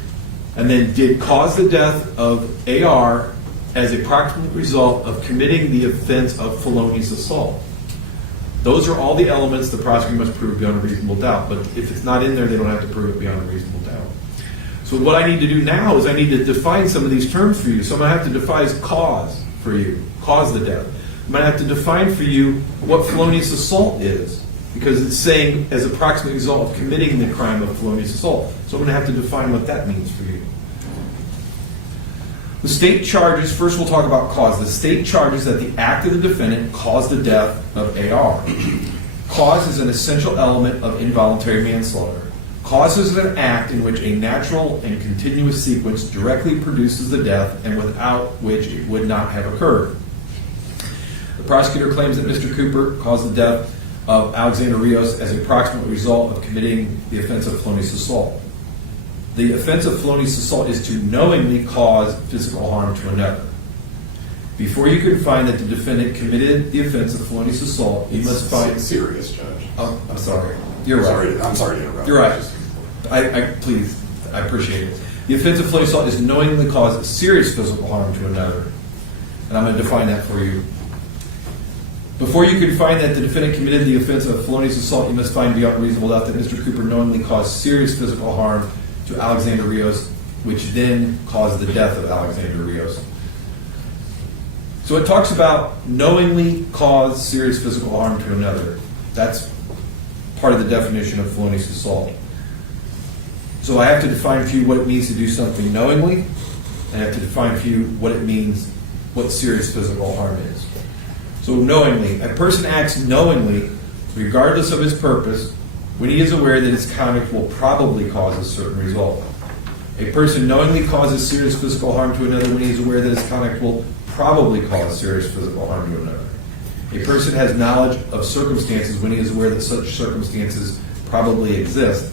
and then did cause the death of AR as a proximate result of committing the offense of felonious assault. Those are all the elements the prosecutor must prove beyond a reasonable doubt. But if it's not in there, they don't have to prove it beyond a reasonable doubt. So what I need to do now is I need to define some of these terms for you. So I'm going to have to define cause for you, cause the death. I'm going to have to define for you what felonious assault is, because it's saying as a proximate result of committing the crime of felonious assault. So I'm going to have to define what that means for you. The state charges, first we'll talk about cause. The state charges that the act of the defendant caused the death of AR. Cause is an essential element of involuntary manslaughter. Cause is an act in which a natural and continuous sequence directly produces the death and without which it would not have occurred. The prosecutor claims that Mr. Cooper caused the death of Alexander Rios as a proximate result of committing the offense of felonious assault. The offense of felonious assault is to knowingly cause physical harm to another. Before you can find that the defendant committed the offense of felonious assault, you must find... Serious, Judge. Oh, I'm sorry. You're right. I'm sorry to interrupt. You're right. Please, I appreciate it. The offense of felonious assault is knowingly cause serious physical harm to another. And I'm going to define that for you. Before you can find that the defendant committed the offense of felonious assault, you must find beyond reasonable doubt that Mr. Cooper knowingly caused serious physical harm to Alexander Rios, which then caused the death of Alexander Rios. So it talks about knowingly cause serious physical harm to another. That's part of the definition of felonious assault. So I have to define for you what it means to do something knowingly. I have to define for you what it means, what serious physical harm is. So knowingly, a person acts knowingly, regardless of his purpose, when he is aware that his conduct will probably cause a certain result. A person knowingly causes serious physical harm to another when he is aware that his conduct will probably cause serious physical harm to another. A person has knowledge of circumstances when he is aware that such circumstances probably exist.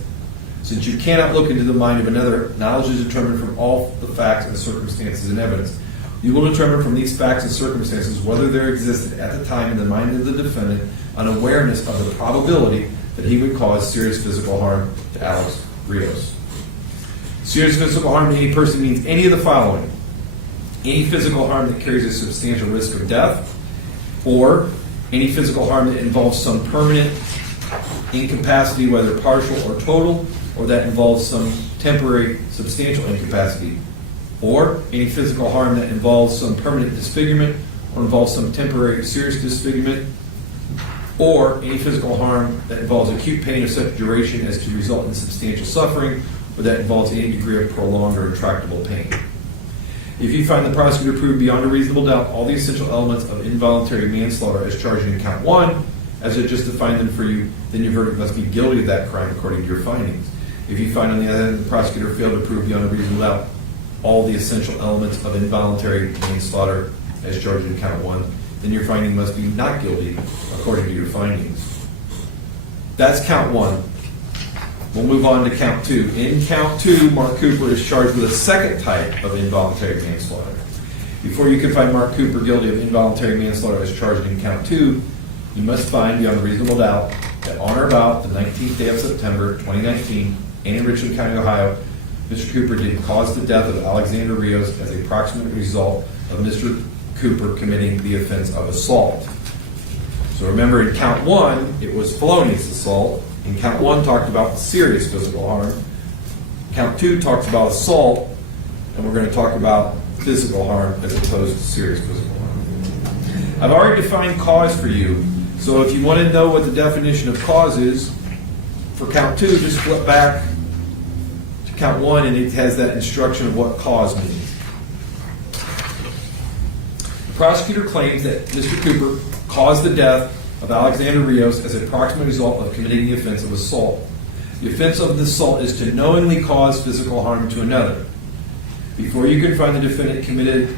Since you cannot look into the mind of another, knowledge is determined from all the facts and circumstances and evidence. You will determine from these facts and circumstances whether there existed at the time in the mind of the defendant an awareness of the probability that he would cause serious physical harm to Alex Rios. Serious physical harm to any person means any of the following: any physical harm that carries a substantial risk of death, or any physical harm that involves some permanent incapacity, whether partial or total, or that involves some temporary substantial incapacity, or any physical harm that involves some permanent disfigurement or involves some temporary serious disfigurement, or any physical harm that involves acute pain of such duration as to result in substantial suffering, or that involves any degree of prolonged or intractable pain. If you find the prosecutor proved beyond a reasonable doubt all the essential elements of involuntary manslaughter as charged in count 1, as it just defined them for you, then your verdict must be guilty of that crime according to your findings. If you find, on the other hand, the prosecutor failed to prove beyond a reasonable doubt all the essential elements of involuntary manslaughter as charged in count 1, then your finding must be not guilty according to your findings. That's count 1. We'll move on to count 2. In count 2, Mark Cooper is charged with a second type of involuntary manslaughter. Before you can find Mark Cooper guilty of involuntary manslaughter as charged in count 2, you must find beyond a reasonable doubt that on or about the 19th day of September 2019, and in Richland County, Ohio, Mr. Cooper did cause the death of Alexander Rios as a proximate result of Mr. Cooper committing the offense of assault. So remember, in count 1, it was felonious assault. In count 1 talked about serious physical harm. Count 2 talks about assault, and we're going to talk about physical harm as opposed to serious physical harm. I've already defined cause for you, so if you want to know what the definition of cause is for count 2, just flip back to count 1, and it has that instruction of what cause means. The prosecutor claims that Mr. Cooper caused the death of Alexander Rios as a proximate result of committing the offense of assault. The offense of assault is to knowingly cause physical harm to another. Before you can find the defendant committed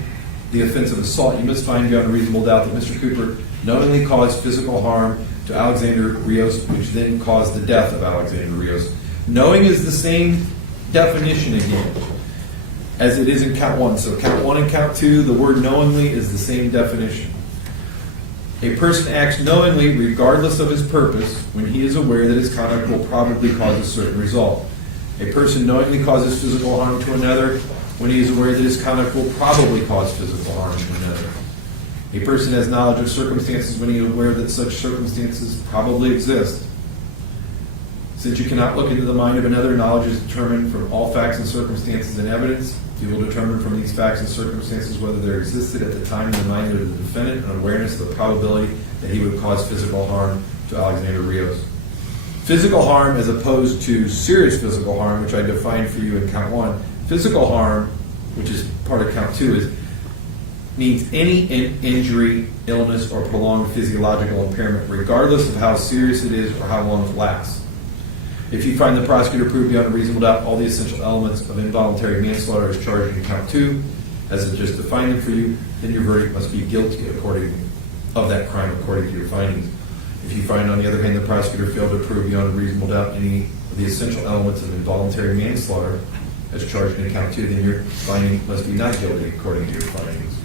the offense of assault, you must find beyond a reasonable doubt that Mr. Cooper knowingly caused physical harm to Alexander Rios, which then caused the death of Alexander Rios. Knowing is the same definition again as it is in count 1. So count 1 and count 2, the word knowingly is the same definition. A person acts knowingly regardless of his purpose when he is aware that his conduct will probably cause a certain result. A person knowingly causes physical harm to another when he is aware that his conduct will probably cause physical harm to another. A person has knowledge of circumstances when he is aware that such circumstances probably exist. Since you cannot look into the mind of another, knowledge is determined from all facts and circumstances and evidence. You will determine from these facts and circumstances whether there existed at the time in the mind of the defendant an awareness of the probability that he would cause physical harm to Alexander Rios. Physical harm as opposed to serious physical harm, which I defined for you in count 1. Physical harm, which is part of count 2, means any injury, illness, or prolonged physiological impairment, regardless of how serious it is or how long it lasts. If you find the prosecutor proved beyond a reasonable doubt all the essential elements of involuntary manslaughter as charged in count 2, as it just defined them for you, then your verdict must be guilty of that crime according to your findings. If you find, on the other hand, the prosecutor failed to prove beyond a reasonable doubt any of the essential elements of involuntary manslaughter as charged in count 2, then your finding must be not guilty according to your findings.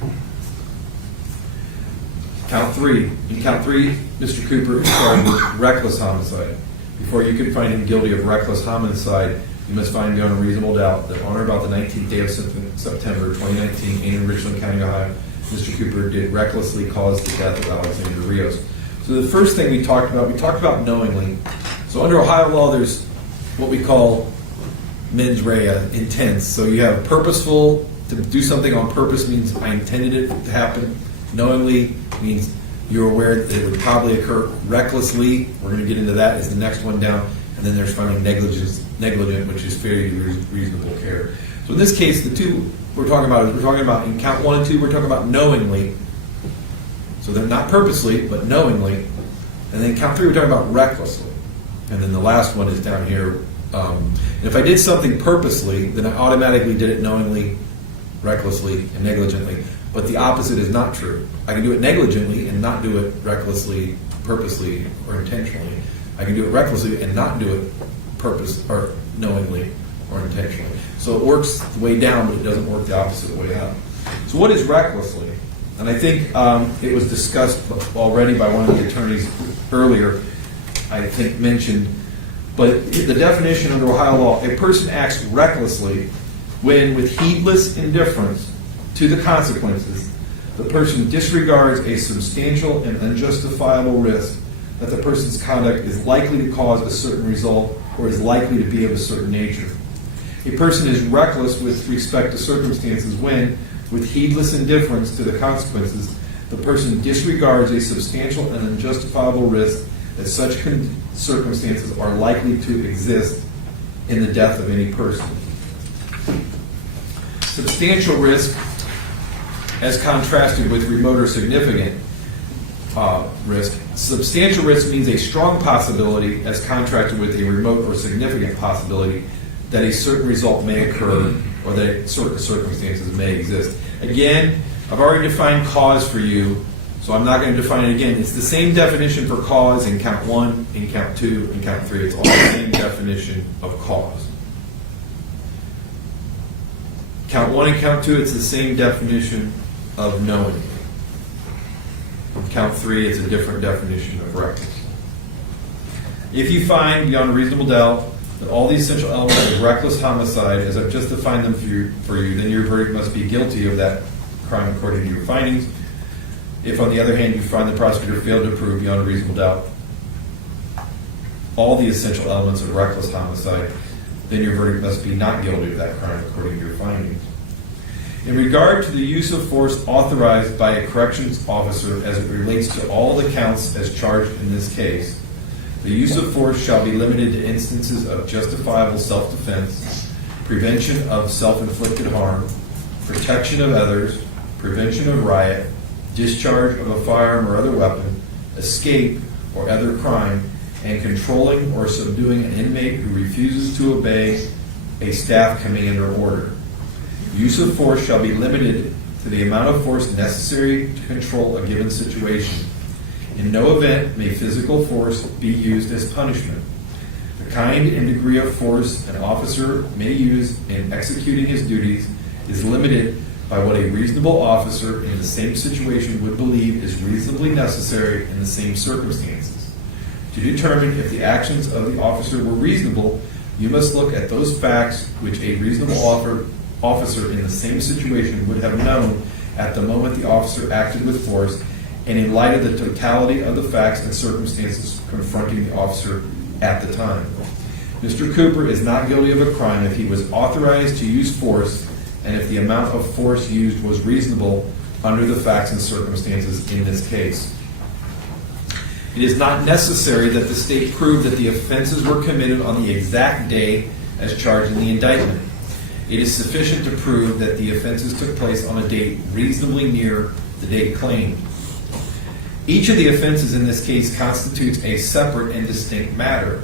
Count 3. In count 3, Mr. Cooper is charged with reckless homicide. Before you can find him guilty of reckless homicide, you must find beyond a reasonable doubt that on or about the 19th day of September 2019, in Richland County, Ohio, Mr. Cooper did recklessly cause the death of Alexander Rios. So the first thing we talked about knowingly. So under Ohio law, there's what we call mens rea, intent. So you have purposeful, to do something on purpose means I intended it to happen. Knowingly means you're aware that it would probably occur. Recklessly, we're going to get into that, is the next one down. And then there's finally negligent, which is fairly reasonable care. So in this case, the two we're talking about in count 1 and 2, we're talking about knowingly. So they're not purposely, but knowingly. And then count 3, we're talking about recklessly. And then the last one is down here, And if I did something purposely, then I automatically did it knowingly, recklessly, and negligently. But the opposite is not true. I can do it negligently and not do it recklessly, purposely, or intentionally. I can do it recklessly and not do it or knowingly or intentionally. So it works the way down, but it doesn't work the opposite way up. So what is recklessly? And I think it was discussed already by one of the attorneys earlier, I think mentioned, but the definition under Ohio law, a person acts recklessly when, with heedless indifference to the consequences, the person disregards a substantial and unjustifiable risk that the person's conduct is likely to cause a certain result or is likely to be of a certain nature. A person is reckless with respect to circumstances when, with heedless indifference to the consequences, the person disregards a substantial and unjustifiable risk that such circumstances are likely to exist in the death of any person. Substantial risk, as contrasted with remote or significant risk. Substantial risk means a strong possibility, as contrasted with a remote or significant possibility, that a certain result may occur or that certain circumstances may exist. Again, I've already defined cause for you, so I'm not going to define it again. It's the same definition for cause in count 1, in count 2, and count 3. It's all the same definition of cause. Count 1 and count 2, it's the same definition of knowing. Count 3, it's a different definition of reckless. If you find beyond reasonable doubt that all the essential elements of reckless homicide, as I've just defined them for you, then your verdict must be guilty of that crime according to your findings. If, on the other hand, you find the prosecutor failed to prove beyond a reasonable doubt all the essential elements of reckless homicide, then your verdict must be not guilty of that crime according to your findings. In regard to the use of force authorized by a corrections officer as it relates to all the counts as charged in this case, the use of force shall be limited to instances of justifiable self-defense, prevention of self-inflicted harm, protection of others, prevention of riot, discharge of a firearm or other weapon, escape or other crime, and controlling or subduing an inmate who refuses to obey a staff command or order. Use of force shall be limited to the amount of force necessary to control a given situation. In no event may physical force be used as punishment. The kind and degree of force an officer may use in executing his duties is limited by what a reasonable officer in the same situation would believe is reasonably necessary in the same circumstances. To determine if the actions of the officer were reasonable, you must look at those facts which a reasonable officer in the same situation would have known at the moment the officer acted with force, and in light of the totality of the facts and circumstances confronting the officer at the time. Mr. Cooper is not guilty of a crime if he was authorized to use force and if the amount of force used was reasonable under the facts and circumstances in this case. It is not necessary that the state prove that the offenses were committed on the exact day as charged in the indictment. It is sufficient to prove that the offenses took place on a date reasonably near the date claimed. Each of the offenses in this case constitutes a separate and distinct matter.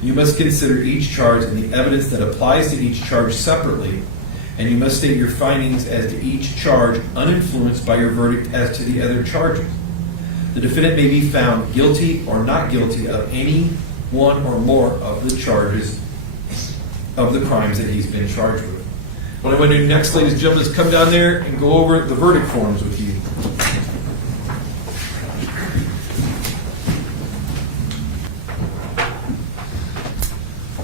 You must consider each charge and the evidence that applies to each charge separately, and you must state your findings as to each charge uninfluenced by your verdict as to the other charges. The defendant may be found guilty or not guilty of any one or more of the charges of the crimes that he's been charged with. What I'm going to do next, ladies and gentlemen, is come down there and go over the verdict forms with you.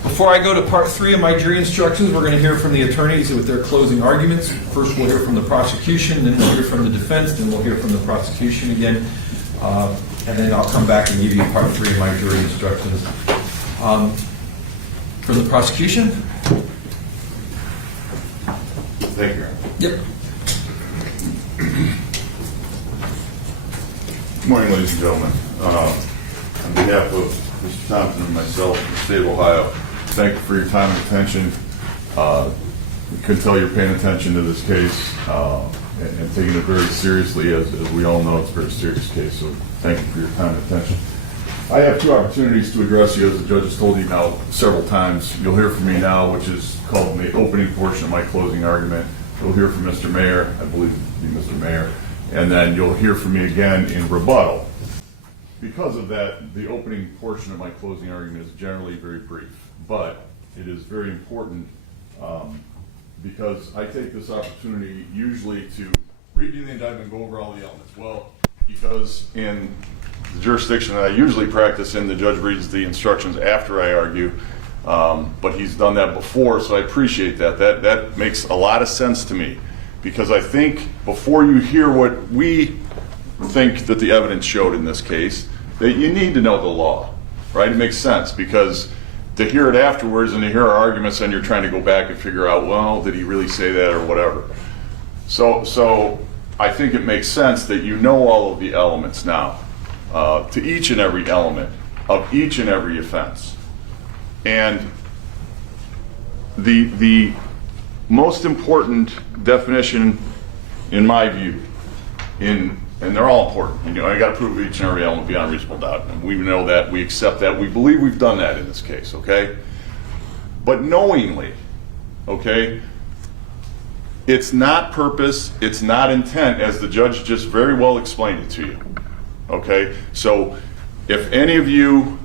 Before I go to part 3 of my jury instructions, we're going to hear from the attorneys with their closing arguments. First, we'll hear from the prosecution, then we'll hear from the defense, then we'll hear from the prosecution again, and then I'll come back and give you part 3 of my jury instructions. From the prosecution? Thank you. Yep. Good morning, ladies and gentlemen. On behalf of Mr. Thompson and myself, in the state of Ohio, thank you for your time and attention. You can tell you're paying attention to this case and taking it very seriously. As we all know, it's a very serious case, so thank you for your time and attention. I have two opportunities to address you, as the judge has told you now several times. You'll hear from me now, which is called the opening portion of my closing argument. You'll hear from Mr. Mayor, I believe it'll be Mr. Mayor, and then you'll hear from me again in rebuttal. Because of that, the opening portion of my closing argument is generally very brief, but it is very important because I take this opportunity usually to read you the indictment and go over all the elements. Well, because in the jurisdiction that I usually practice in, the judge reads the instructions after I argue, but he's done that before, so I appreciate that. That makes a lot of sense to me, because I think before you hear what we think that the evidence showed in this case, that you need to know the law, right? It makes sense, because to hear it afterwards and to hear our arguments, and you're trying to go back and figure out, well, did he really say that or whatever. So I think it makes sense that you know all of the elements now, to each and every element of each and every offense. And the most important definition, in my view, and they're all important. You know, I got to prove each and every element beyond reasonable doubt, and we know that, we accept that, we believe we've done that in this case, okay? But knowingly, okay, it's not purpose, it's not intent, as the judge just very well explained it to you, okay? So if any of you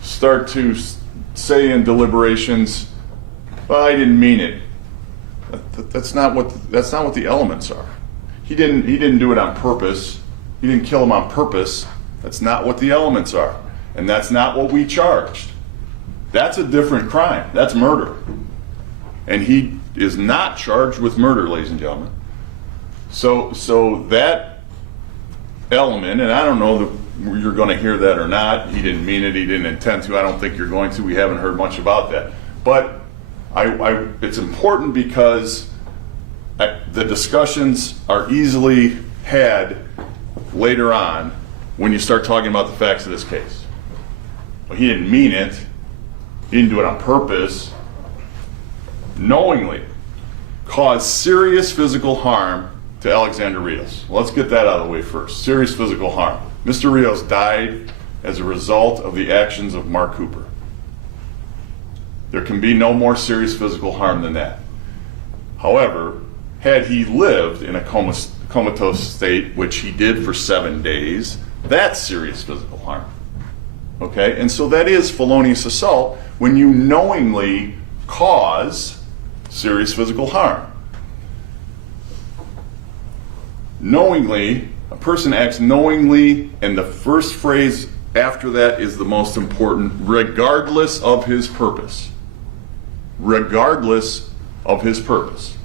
start to say in deliberations, well, I didn't mean it, that's not what the elements are. He didn't do it on purpose. He didn't kill him on purpose. That's not what the elements are. And that's not what we charged. That's a different crime. That's murder. And he is not charged with murder, ladies and gentlemen. So that element, and I don't know that you're going to hear that or not. He didn't mean it. He didn't intend to. I don't think you're going to. We haven't heard much about that. But it's important because the discussions are easily had later on when you start talking about the facts of this case. Well, he didn't mean it. He didn't do it on purpose. Knowingly caused serious physical harm to Alexander Rios. Well, let's get that out of the way first. Serious physical harm. Mr. Rios died as a result of the actions of Mark Cooper. There can be no more serious physical harm than that. However, had he lived in a comatose state, which he did for 7 days, that's serious physical harm. Okay? And so that is felonious assault when you knowingly cause serious physical harm. Knowingly, a person acts knowingly, and the first phrase after that is the most important, regardless of his purpose. Regardless of his purpose.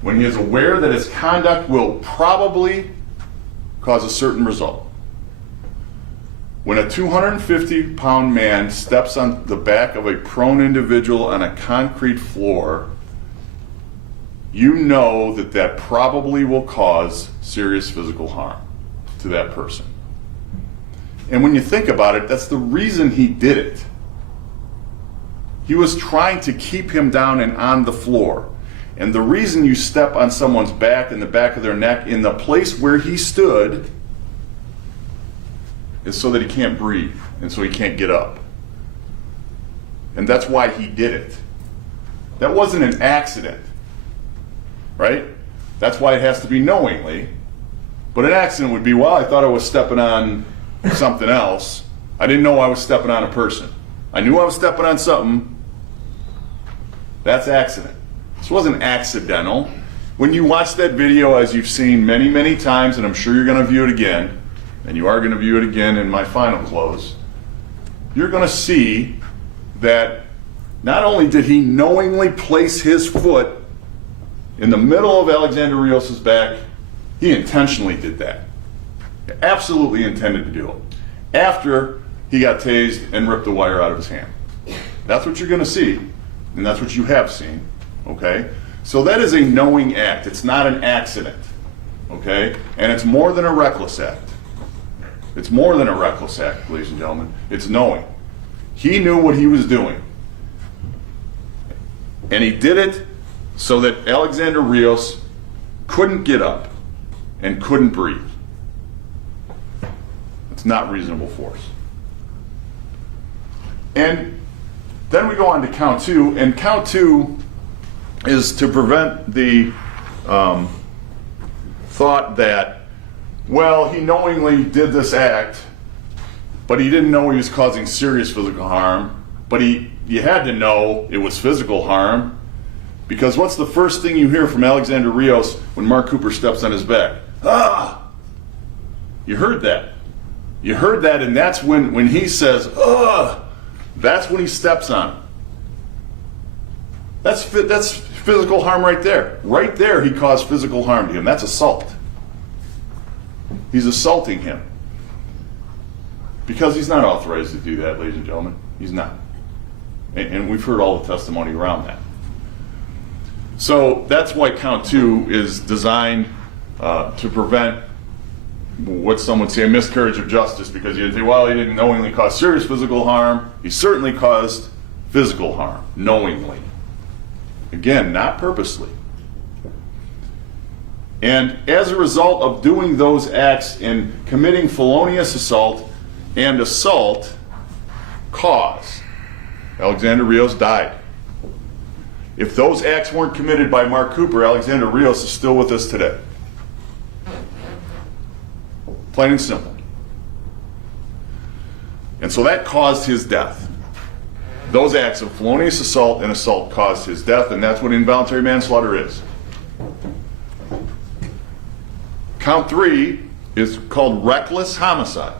When he is aware that his conduct will probably cause a certain result. When a 250-pound man steps on the back of a prone individual on a concrete floor, you know that that probably will cause serious physical harm to that person. And when you think about it, that's the reason he did it. He was trying to keep him down and on the floor. And the reason you step on someone's back, in the back of their neck, in the place where he stood, is so that he can't breathe and so he can't get up. And that's why he did it. That wasn't an accident, right? That's why it has to be knowingly. But an accident would be, well, I thought I was stepping on something else. I didn't know I was stepping on a person. I knew I was stepping on something. That's accident. This wasn't accidental. When you watch that video, as you've seen many, many times, and I'm sure you're going to view it again, and you are going to view it again in my final close, you're going to see that not only did he knowingly place his foot in the middle of Alexander Rios' back, he intentionally did that. He absolutely intended to do it. After he got tased and ripped the wire out of his hand. That's what you're going to see, and that's what you have seen. Okay? So that is a knowing act. It's not an accident. Okay? And it's more than a reckless act. It's more than a reckless act, ladies and gentlemen. It's knowing. He knew what he was doing. And he did it so that Alexander Rios couldn't get up and couldn't breathe. It's not reasonable force. And then we go on to count two, and count two is to prevent the thought that, well, he knowingly did this act, but he didn't know he was causing serious physical harm, but you had to know it was physical harm, because what's the first thing you hear from Alexander Rios when Mark Cooper steps on his back? Ah! You heard that. You heard that, and that's when he says, ugh, that's when he steps on him. That's physical harm right there. Right there, he caused physical harm to him. That's assault. He's assaulting him. Because he's not authorized to do that, ladies and gentlemen. He's not. And we've heard all the testimony around that. So that's why count two is designed to prevent what some would say a miscarriage of justice, because you say, well, he didn't knowingly cause serious physical harm. He certainly caused physical harm, knowingly. Again, not purposely. And as a result of doing those acts in committing felonious assault and assault, cause Alexander Rios died. If those acts weren't committed by Mark Cooper, Alexander Rios is still with us today. Plain and simple. And so that caused his death. Those acts of felonious assault and assault caused his death, and that's what involuntary manslaughter is. Count three is called reckless homicide.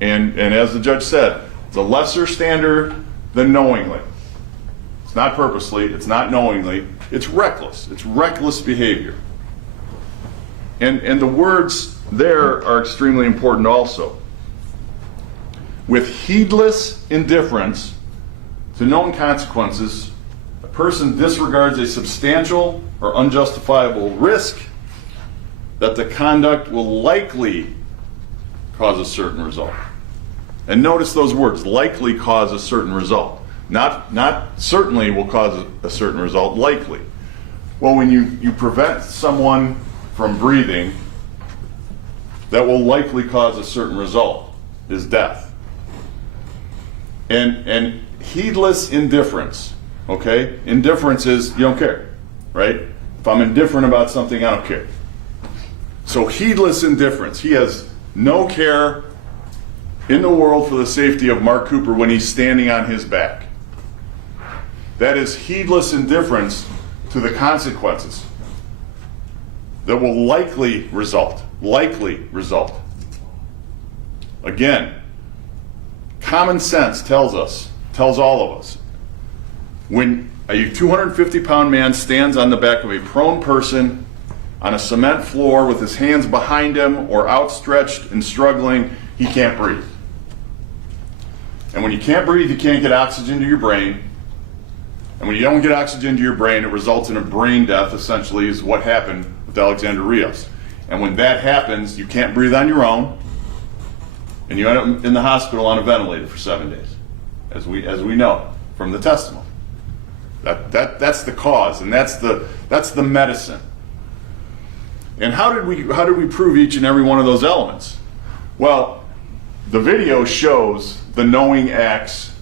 And as the judge said, it's a lesser standard than knowingly. It's not purposely, it's not knowingly, it's reckless. It's reckless behavior. And the words there are extremely important also. With heedless indifference to known consequences, a person disregards a substantial or unjustifiable risk that the conduct will likely cause a certain result. And notice those words, likely cause a certain result. Not certainly will cause a certain result, likely. Well, when you prevent someone from breathing, that will likely cause a certain result, is death. And heedless indifference, okay? Indifference is you don't care, right? If I'm indifferent about something, I don't care. So heedless indifference, he has no care in the world for the safety of Mark Cooper when he's standing on his back. That is heedless indifference to the consequences that will likely result. Again, common sense tells all of us, when a 250-pound man stands on the back of a prone person on a cement floor with his hands behind him or outstretched and struggling, he can't breathe. And when you can't breathe, you can't get oxygen to your brain. And when you don't get oxygen to your brain, it results in a brain death, essentially, is what happened with Alexander Rios. And when that happens, you can't breathe on your own, and you end up in the hospital on a ventilator for 7 days, as we know from the testimony. That's the cause, and that's the medicine. And how did we prove each and every one of those elements? Well, the video shows the knowing acts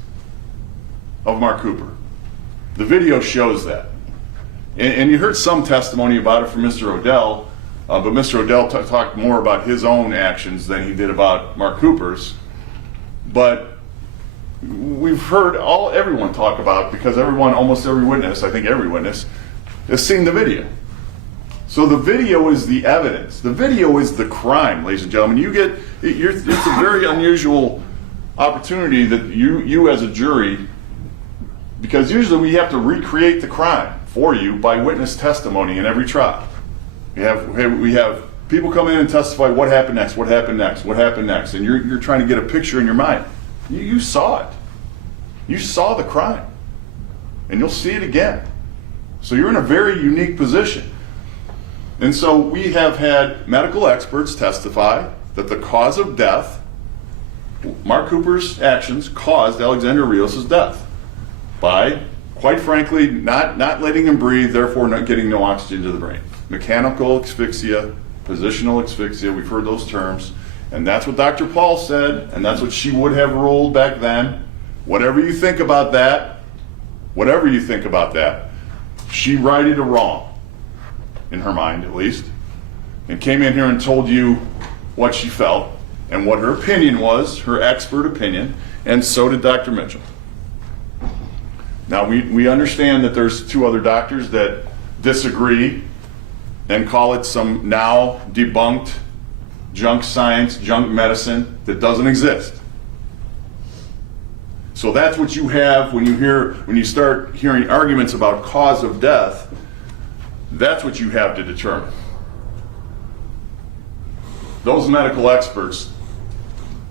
of Mark Cooper. The video shows that. And you heard some testimony about it from Mr. Odell, but Mr. Odell talked more about his own actions than he did about Mark Cooper's. But we've heard everyone talk about, because almost every witness, I think every witness, has seen the video. So the video is the evidence. The video is the crime, ladies and gentlemen. It's a very unusual opportunity that you as a jury, because usually we have to recreate the crime for you by witness testimony in every trial. We have people come in and testify what happened next, and you're trying to get a picture in your mind. You saw it. You saw the crime, and you'll see it again. So you're in a very unique position. And so we have had medical experts testify that the cause of death, Mark Cooper's actions, caused Alexander Rios' death by, quite frankly, not letting him breathe, therefore not getting no oxygen to the brain. Mechanical asphyxia, positional asphyxia, we've heard those terms, and that's what Dr. Paul said, and that's what she would have ruled back then. Whatever you think about that, she righted a wrong, in her mind at least, and came in here and told you what she felt and what her opinion was, her expert opinion, and so did Dr. Mitchell. Now, we understand that there's 2 other doctors that disagree and call it some now debunked junk science, junk medicine that doesn't exist. So that's what you have when you start hearing arguments about cause of death. That's what you have to determine. Those medical experts,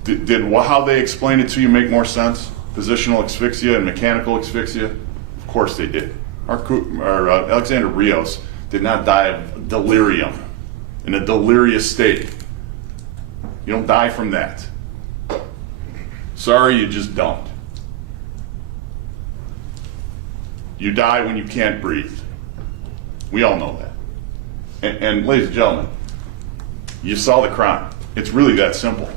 did how they explain it to you make more sense? Positional asphyxia and mechanical asphyxia? Of course they did. Alexander Rios did not die of delirium, in a delirious state. You don't die from that. Sorry, you just don't. You die when you can't breathe. We all know that. And ladies and gentlemen, you saw the crime. It's really that simple.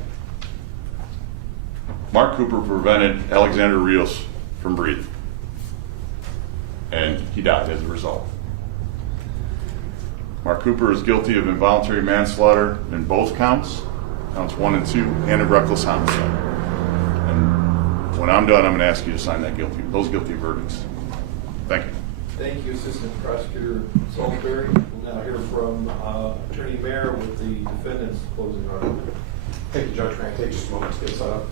Mark Cooper prevented Alexander Rios from breathing. And he died as a result. Mark Cooper is guilty of involuntary manslaughter in both counts 1 and 2, and of reckless homicide. And when I'm done, I'm going to ask you to sign those guilty verdicts. Thank you. Thank you, Assistant Prosecutor Salisbury. We'll now hear from Attorney Mayer with the defendant's closing argument. Thank you, Judge. Can I take just a moment to get set up?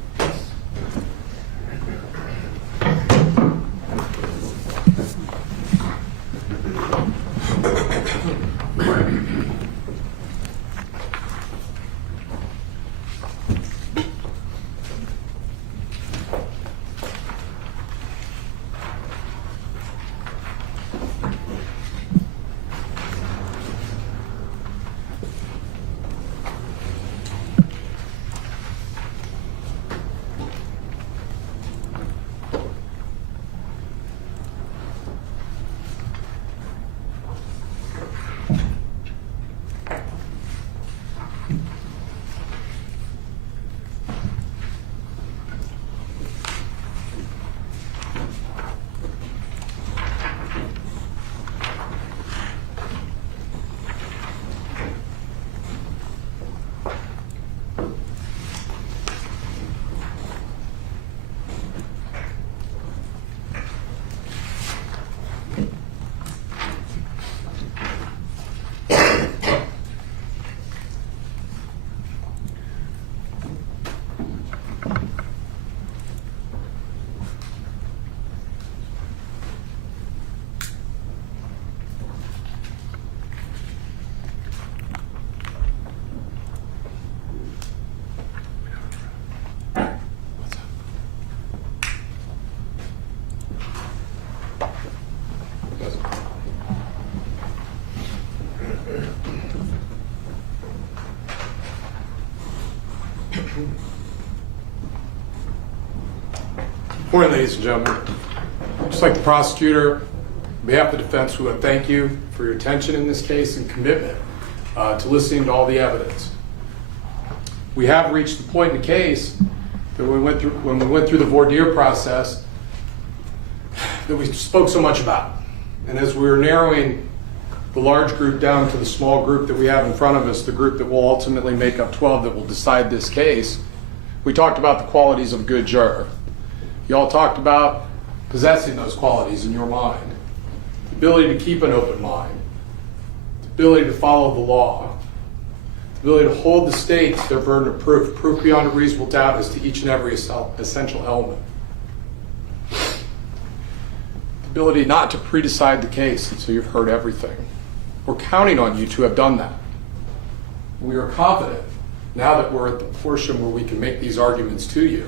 Morning, ladies and gentlemen. Just like the prosecutor, on behalf of the defense, we want to thank you for your attention in this case and commitment to listening to all the evidence. We have reached the point in the case that when we went through the voir dire process that we spoke so much about. And as we were narrowing the large group down to the small group that we have in front of us, the group that will ultimately make up 12 that will decide this case, we talked about the qualities of a good juror. You all talked about possessing those qualities in your mind. The ability to keep an open mind. The ability to follow the law. The ability to hold the state to their burden of proof. Proof beyond a reasonable doubt as to each and every essential element. The ability not to pre-decide the case until you've heard everything. We're counting on you to have done that. We are confident, now that we're at the portion where we can make these arguments to you,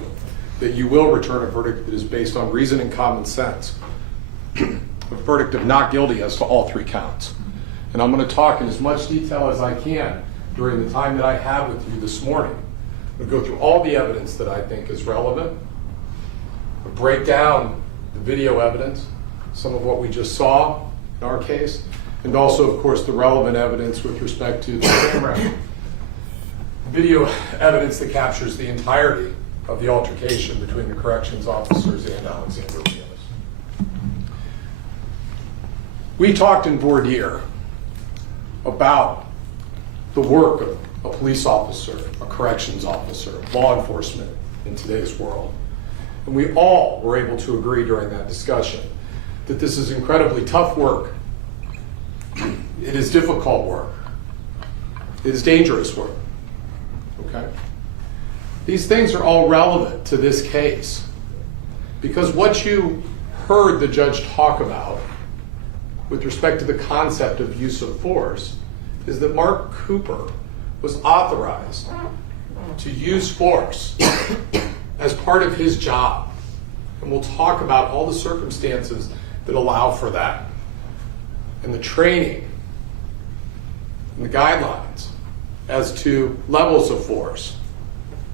that you will return a verdict that is based on reason and common sense. A verdict of not guilty as to all 3 counts. And I'm going to talk in as much detail as I can during the time that I have with you this morning. I'm going to go through all the evidence that I think is relevant. I'll break down the video evidence, some of what we just saw in our case, and also, of course, the relevant evidence with respect to the camera video evidence that captures the entirety of the altercation between the corrections officers and Alexander Rios. We talked in voir dire about the work of a police officer, a corrections officer, law enforcement in today's world. And we all were able to agree during that discussion that this is incredibly tough work. It is difficult work. It is dangerous work. Okay? These things are all relevant to this case because what you heard the judge talk about with respect to the concept of use of force is that Mark Cooper was authorized to use force as part of his job. And we'll talk about all the circumstances that allow for that, and the training, and the guidelines as to levels of force.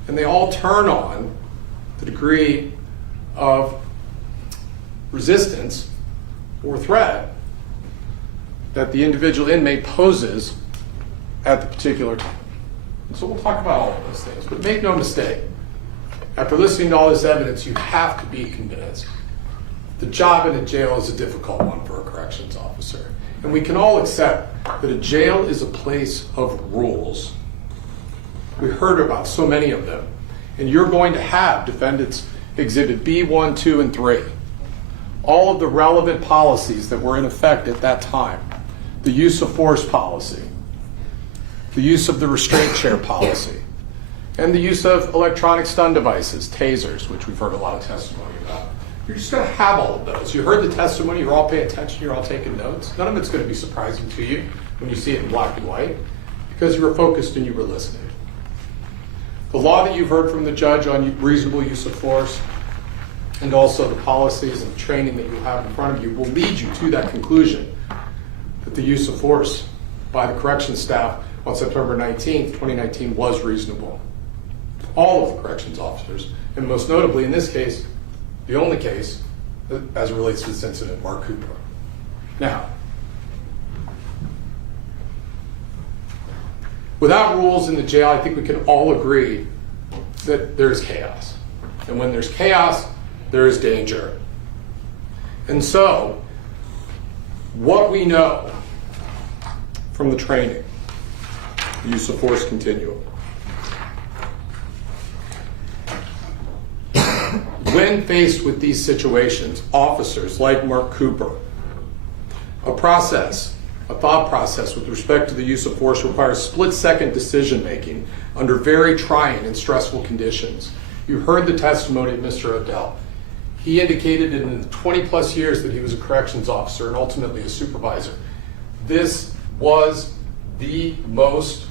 And they all turn on the degree of resistance or threat that the individual inmate poses at the particular time. And so we'll talk about all of those things, but make no mistake, after listening to all this evidence, you have to be convinced the job in a jail is a difficult one for a corrections officer. And we can all accept that a jail is a place of rules. We heard about so many of them. And you're going to have defendants exhibit B, 1, 2, and 3. All of the relevant policies that were in effect at that time. The use of force policy, the use of the restraint chair policy, and the use of electronic stun devices, tasers, which we've heard a lot of testimony about. You're just going to have all of those. You heard the testimony, you're all paying attention, you're all taking notes. None of it's going to be surprising to you when you see it in black and white because you were focused and you were listening. The law that you've heard from the judge on reasonable use of force and also the policies and training that you have in front of you will lead you to that conclusion that the use of force by the corrections staff on September 19th, 2019 was reasonable. All of the corrections officers, and most notably in this case, the only case as it relates to this incident, Mark Cooper. Now, without rules in the jail, I think we can all agree that there's chaos. And when there's chaos, there is danger. And so, what we know from the training, the use of force continuum, when faced with these situations, officers like Mark Cooper, a thought process with respect to the use of force requires split-second decision-making under very trying and stressful conditions. You heard the testimony of Mr. Odell. He indicated in the 20-plus years that he was a corrections officer and ultimately a supervisor, this was the most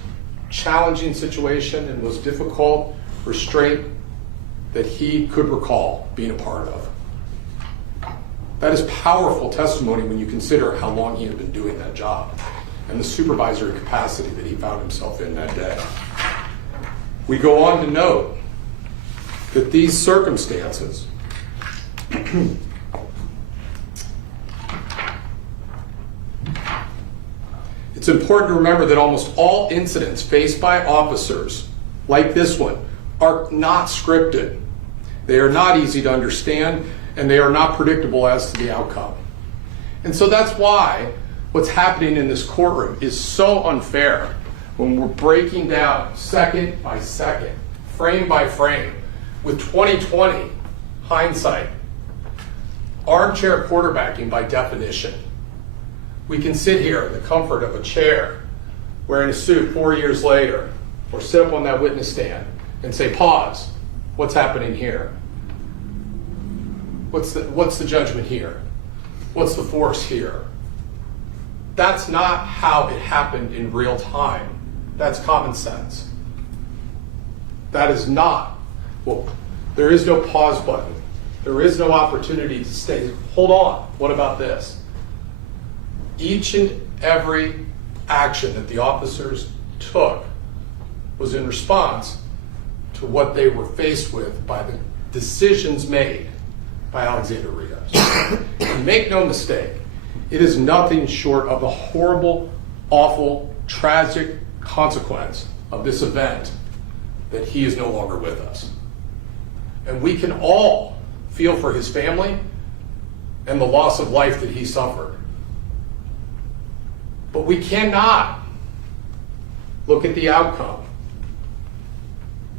challenging situation and most difficult restraint that he could recall being a part of. That is powerful testimony when you consider how long he had been doing that job and the supervisory capacity that he found himself in that day. We go on to note that these circumstances it's important to remember that almost all incidents faced by officers like this one are not scripted. They are not easy to understand, and they are not predictable as to the outcome. And so that's why what's happening in this courtroom is so unfair when we're breaking down second by second, frame by frame, with 20/20 hindsight. Armchair quarterbacking by definition. We can sit here in the comfort of a chair, wearing a suit 4 years later, or sit up on that witness stand and say, pause, what's happening here? What's the judgment here? What's the force here? That's not how it happened in real time. That's common sense. That is not, well, there is no pause button. There is no opportunity to stay, hold on, what about this? Each and every action that the officers took was in response to what they were faced with by the decisions made by Alexander Rios. And make no mistake, it is nothing short of a horrible, awful, tragic consequence of this event that he is no longer with us. And we can all feel for his family and the loss of life that he suffered. But we cannot look at the outcome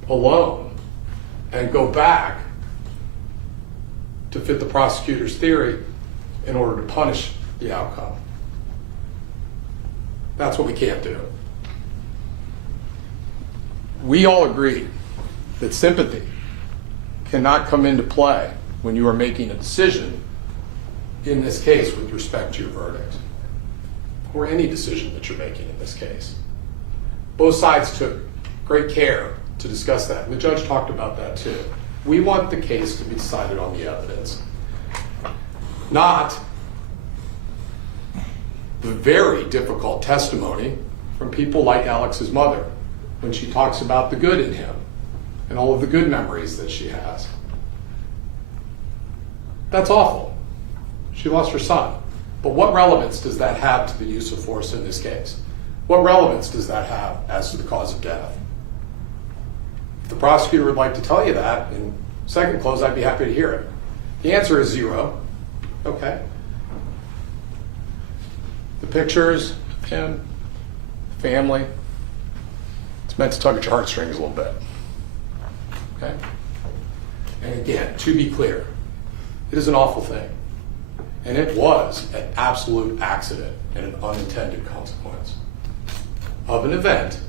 alone and go back to fit the prosecutor's theory in order to punish the outcome. That's what we can't do. We all agree that sympathy cannot come into play when you are making a decision, in this case with respect to your verdict, or any decision that you're making in this case. Both sides took great care to discuss that, and the judge talked about that too. We want the case to be decided on the evidence, not the very difficult testimony from people like Alex's mother when she talks about the good in him and all of the good memories that she has. That's awful. She lost her son. But what relevance does that have to the use of force in this case? What relevance does that have as to the cause of death? If the prosecutor would like to tell you that in second close, I'd be happy to hear it. The answer is 0. Okay. The pictures of him, family, it's meant to tug at your heartstrings a little bit. Okay? And again, to be clear, it is an awful thing. And it was an absolute accident and an unintended consequence of an event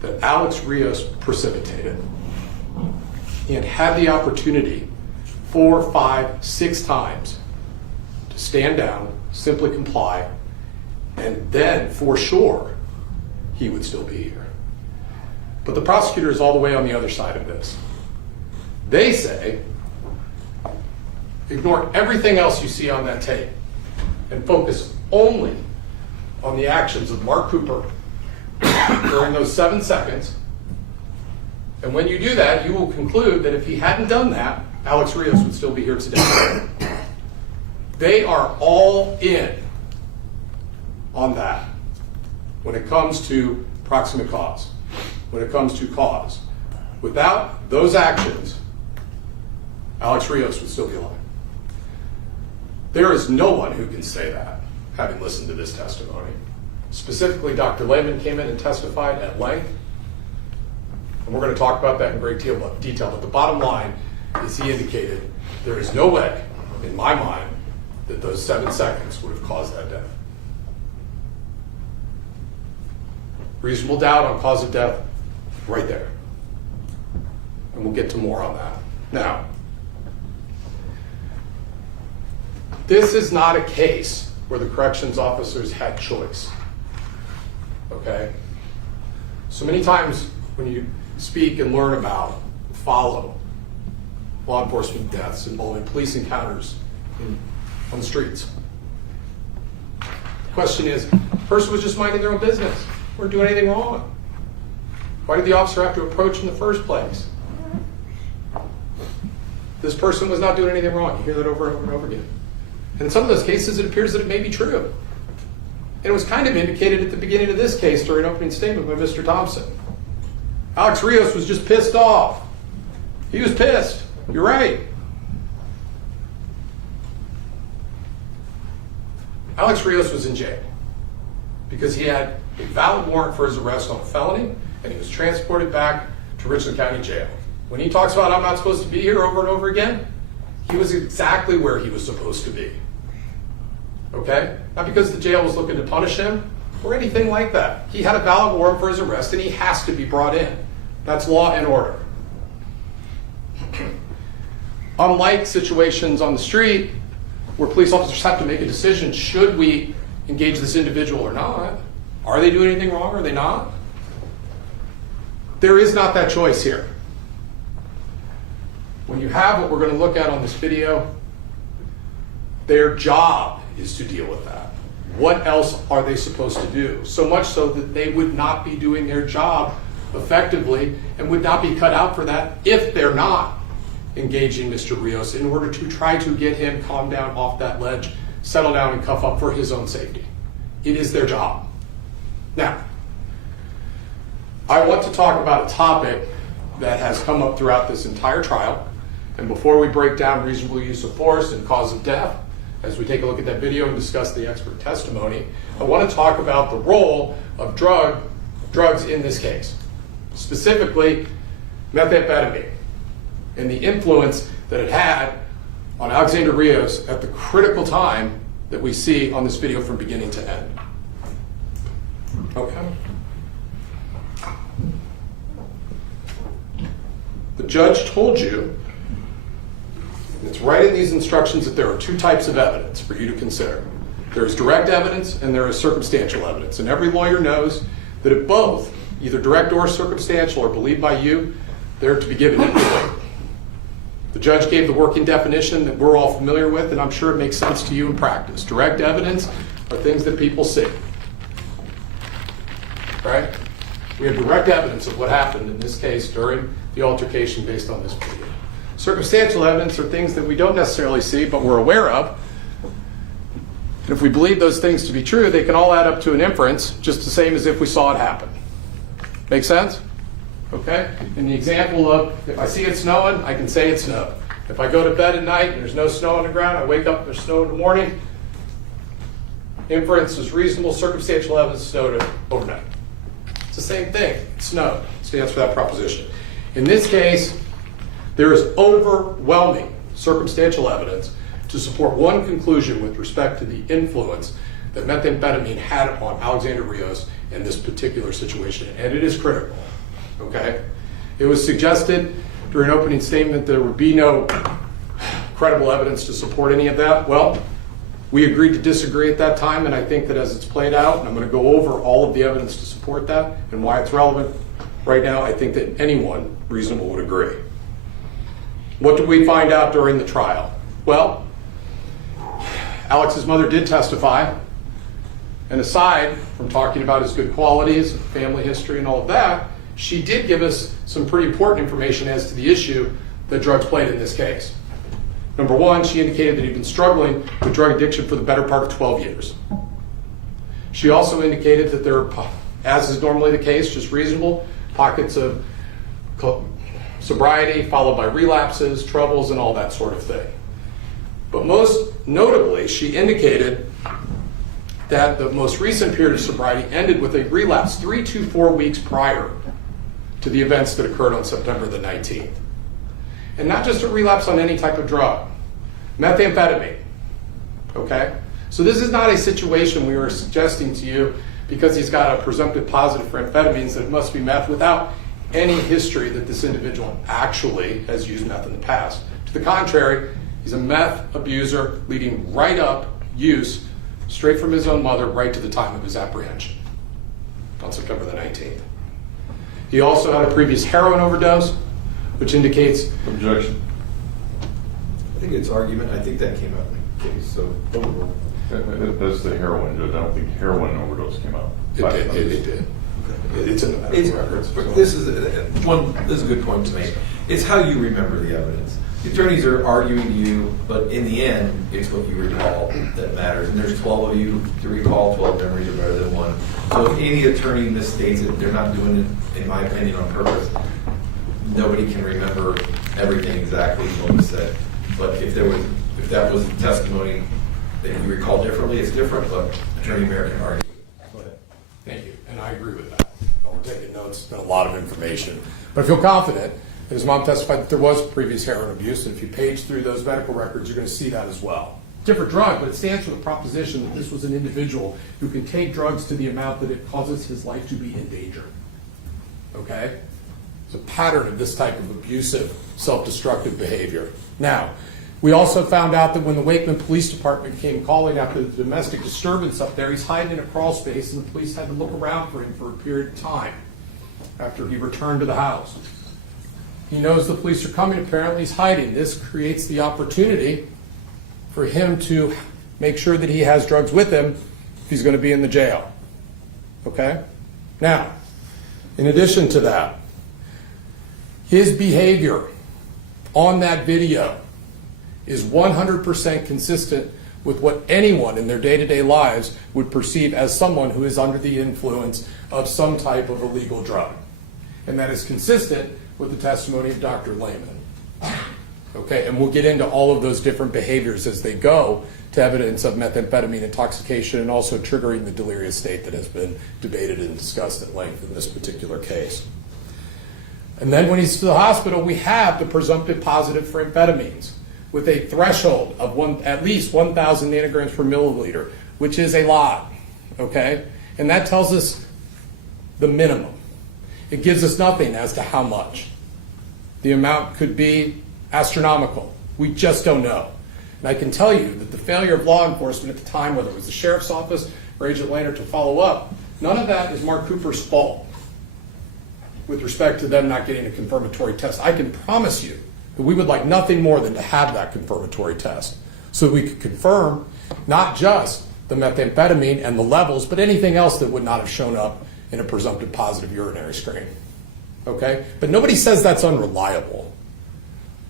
that Alex Rios precipitated. He had the opportunity 4, 5, 6 times to stand down, simply comply, and then for sure he would still be here. But the prosecutor is all the way on the other side of this. They say, ignore everything else you see on that tape and focus only on the actions of Mark Cooper during those 7 seconds. And when you do that, you will conclude that if he hadn't done that, Alex Rios would still be here today. They are all in on that when it comes to proximate cause, when it comes to cause. Without those actions, Alex Rios would still be alive. There is no one who can say that, having listened to this testimony. Specifically, Dr. Lehman came in and testified at length, and we're going to talk about that in great detail, but the bottom line is he indicated there is no way, in my mind, that those 7 seconds would have caused that death. Reasonable doubt on cause of death, right there. And we'll get to more on that. Now, this is not a case where the corrections officers had choice. Okay? So many times when you speak and learn about, follow law enforcement deaths involving police encounters on the streets, the question is, the person was just minding their own business. Weren't doing anything wrong. Why did the officer have to approach in the first place? This person was not doing anything wrong. You hear that over and over and over again. And in some of those cases, it appears that it may be true. And it was kind of indicated at the beginning of this case during opening statement by Mr. Thompson. Alex Rios was just pissed off. He was pissed. You're right. Alex Rios was in jail because he had a valid warrant for his arrest on a felony, and he was transported back to Richland County Jail. When he talks about, I'm not supposed to be here over and over again, he was exactly where he was supposed to be. Okay? Not because the jail was looking to punish him or anything like that. He had a valid warrant for his arrest, and he has to be brought in. That's law and order. Unlike situations on the street where police officers have to make a decision, should we engage this individual or not? Are they doing anything wrong or are they not? There is not that choice here. When you have what we're going to look at on this video, their job is to deal with that. What else are they supposed to do? So much so that they would not be doing their job effectively and would not be cut out for that if they're not engaging Mr. Rios in order to try to get him calmed down off that ledge, settle down and cuff up for his own safety. It is their job. Now, I want to talk about a topic that has come up throughout this entire trial And before we break down reasonable use of force and cause of death, as we take a look at that video and discuss the expert testimony, I want to talk about the role of drugs in this case, specifically methamphetamine, and the influence that it had on Alexander Rios at the critical time that we see on this video from beginning to end. Okay. The judge told you, and it's right in these instructions, that there are two types of evidence for you to consider. There is direct evidence and there is circumstantial evidence. And every lawyer knows that if both, either direct or circumstantial, are believed by you, they're to be given equally. The judge gave the working definition that we're all familiar with, and I'm sure it makes sense to you in practice. Direct evidence are things that people see. Right? We have direct evidence of what happened in this case during the altercation based on this video. Circumstantial evidence are things that we don't necessarily see, but we're aware of. And if we believe those things to be true, they can all add up to an inference, just the same as if we saw it happen. Make sense? Okay? In the example of, if I see it snowing, I can say it snowed. If I go to bed at night and there's no snow on the ground, I wake up and there's snow in the morning, inference is reasonable, circumstantial evidence snowed overnight. It's the same thing. It snowed. Stands for that proposition. In this case, there is overwhelming circumstantial evidence to support one conclusion with respect to the influence that methamphetamine had on Alexander Rios in this particular situation, and it is critical. Okay? It was suggested during opening statement there would be no credible evidence to support any of that. Well, we agreed to disagree at that time, and I think that as it's played out, and I'm going to go over all of the evidence to support that and why it's relevant right now, I think that anyone reasonable would agree. What did we find out during the trial? Well, Alex's mother did testify, and aside from talking about his good qualities, family history, and all of that, she did give us some pretty important information as to the issue that drugs played in this case. Number one, she indicated that he'd been struggling with drug addiction for the better part of 12 years. She also indicated that there are, as is normally the case, just reasonable pockets of sobriety followed by relapses, troubles, and all that sort of thing. But most notably, she indicated that the most recent period of sobriety ended with a relapse 3 to 4 weeks prior to the events that occurred on September the 19th. And not just a relapse on any type of drug, methamphetamine. Okay? So this is not a situation we were suggesting to you because he's got a presumptive positive for amphetamines that it must be meth without any history that this individual actually has used meth in the past. To the contrary, he's a meth abuser leading right up use straight from his own mother right to the time of his apprehension on September the 19th. He also had a previous heroin overdose, which indicates... Objection. I think it's argument, I think that came out in the case, so overruled. That's the heroin, Judge. I don't think heroin overdose came out. It did. It's in the medical records. This is a good point to make. It's how you remember the evidence. The attorneys are arguing to you, but in the end, it's what you recall that matters. And there's 12 of you to recall. 12 memories are better than one. So if any attorney misstates it, they're not doing it, in my opinion, on purpose. Nobody can remember everything exactly what was said. But if that was testimony that you recall differently, it's different. But Attorney Mayer can argue. Go ahead. Thank you, and I agree with that. We're taking notes, it's been a lot of information. But I feel confident that his mom testified that there was previous heroin abuse, and if you page through those medical records, you're going to see that as well. Different drug, but it stands for the proposition that this was an individual who can take drugs to the amount that it causes his life to be in danger. Okay? It's a pattern of this type of abusive, self-destructive behavior. Now, we also found out that when the Wakeman Police Department came calling after the domestic disturbance up there, he's hiding in a crawl space, and the police had to look around for him for a period of time after he returned to the house. He knows the police are coming. Apparently, he's hiding. This creates the opportunity for him to make sure that he has drugs with him if he's going to be in the jail. Okay? Now, in addition to that, his behavior on that video is 100% consistent with what anyone in their day-to-day lives would perceive as someone who is under the influence of some type of illegal drug. And that is consistent with the testimony of Dr. Lehman. Okay, and we'll get into all of those different behaviors as they go to evidence of methamphetamine intoxication and also triggering the delirious state that has been debated and discussed at length in this particular case. And then when he's to the hospital, we have the presumptive positive for amphetamines with a threshold of at least 1,000 nanograms per milliliter, which is a lot, okay? And that tells us the minimum. It gives us nothing as to how much. The amount could be astronomical. We just don't know. And I can tell you that the failure of law enforcement at the time, whether it was the sheriff's office or Agent Lehner to follow up, none of that is Mark Cooper's fault with respect to them not getting a confirmatory test. I can promise you that we would like nothing more than to have that confirmatory test so that we could confirm not just the methamphetamine and the levels, but anything else that would not have shown up in a presumptive positive urinary screen. Okay? But nobody says that's unreliable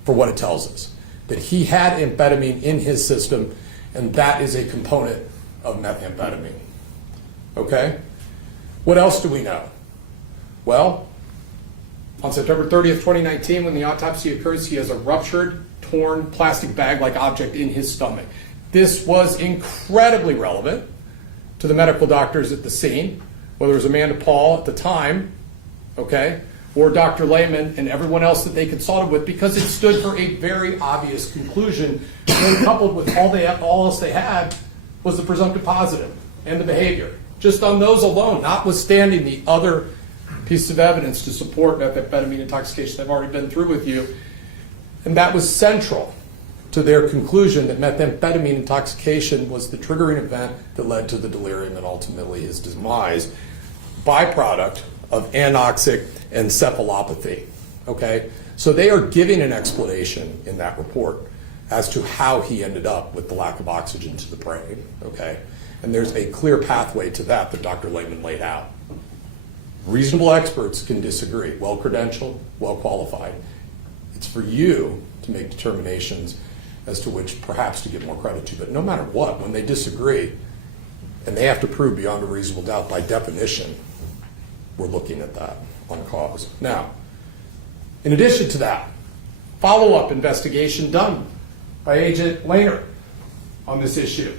for what it tells us. That he had amphetamine in his system, and that is a component of methamphetamine. Okay? What else do we know? Well, on September 30th, 2019, when the autopsy occurs, he has a ruptured, torn plastic bag-like object in his stomach. This was incredibly relevant to the medical doctors at the scene, whether it was Amanda Paul at the time, okay, or Dr. Lehman and everyone else that they consulted with, because it stood for a very obvious conclusion, and coupled with all else they had was the presumptive positive and the behavior. Just on those alone, notwithstanding the other pieces of evidence to support methamphetamine intoxication I've already been through with you, and that was central to their conclusion that methamphetamine intoxication was the triggering event that led to the delirium and ultimately his demise, byproduct of anoxic encephalopathy. Okay? So they are giving an explanation in that report as to how he ended up with the lack of oxygen to the brain. Okay? And there's a clear pathway to that Dr. Lehman laid out. Reasonable experts can disagree, well-credentialed, well-qualified. It's for you to make determinations as to which perhaps to give more credit to. But no matter what, when they disagree, and they have to prove beyond a reasonable doubt, by definition, we're looking at that on cause. Now, in addition to that, follow-up investigation done by Agent Lehner on this issue.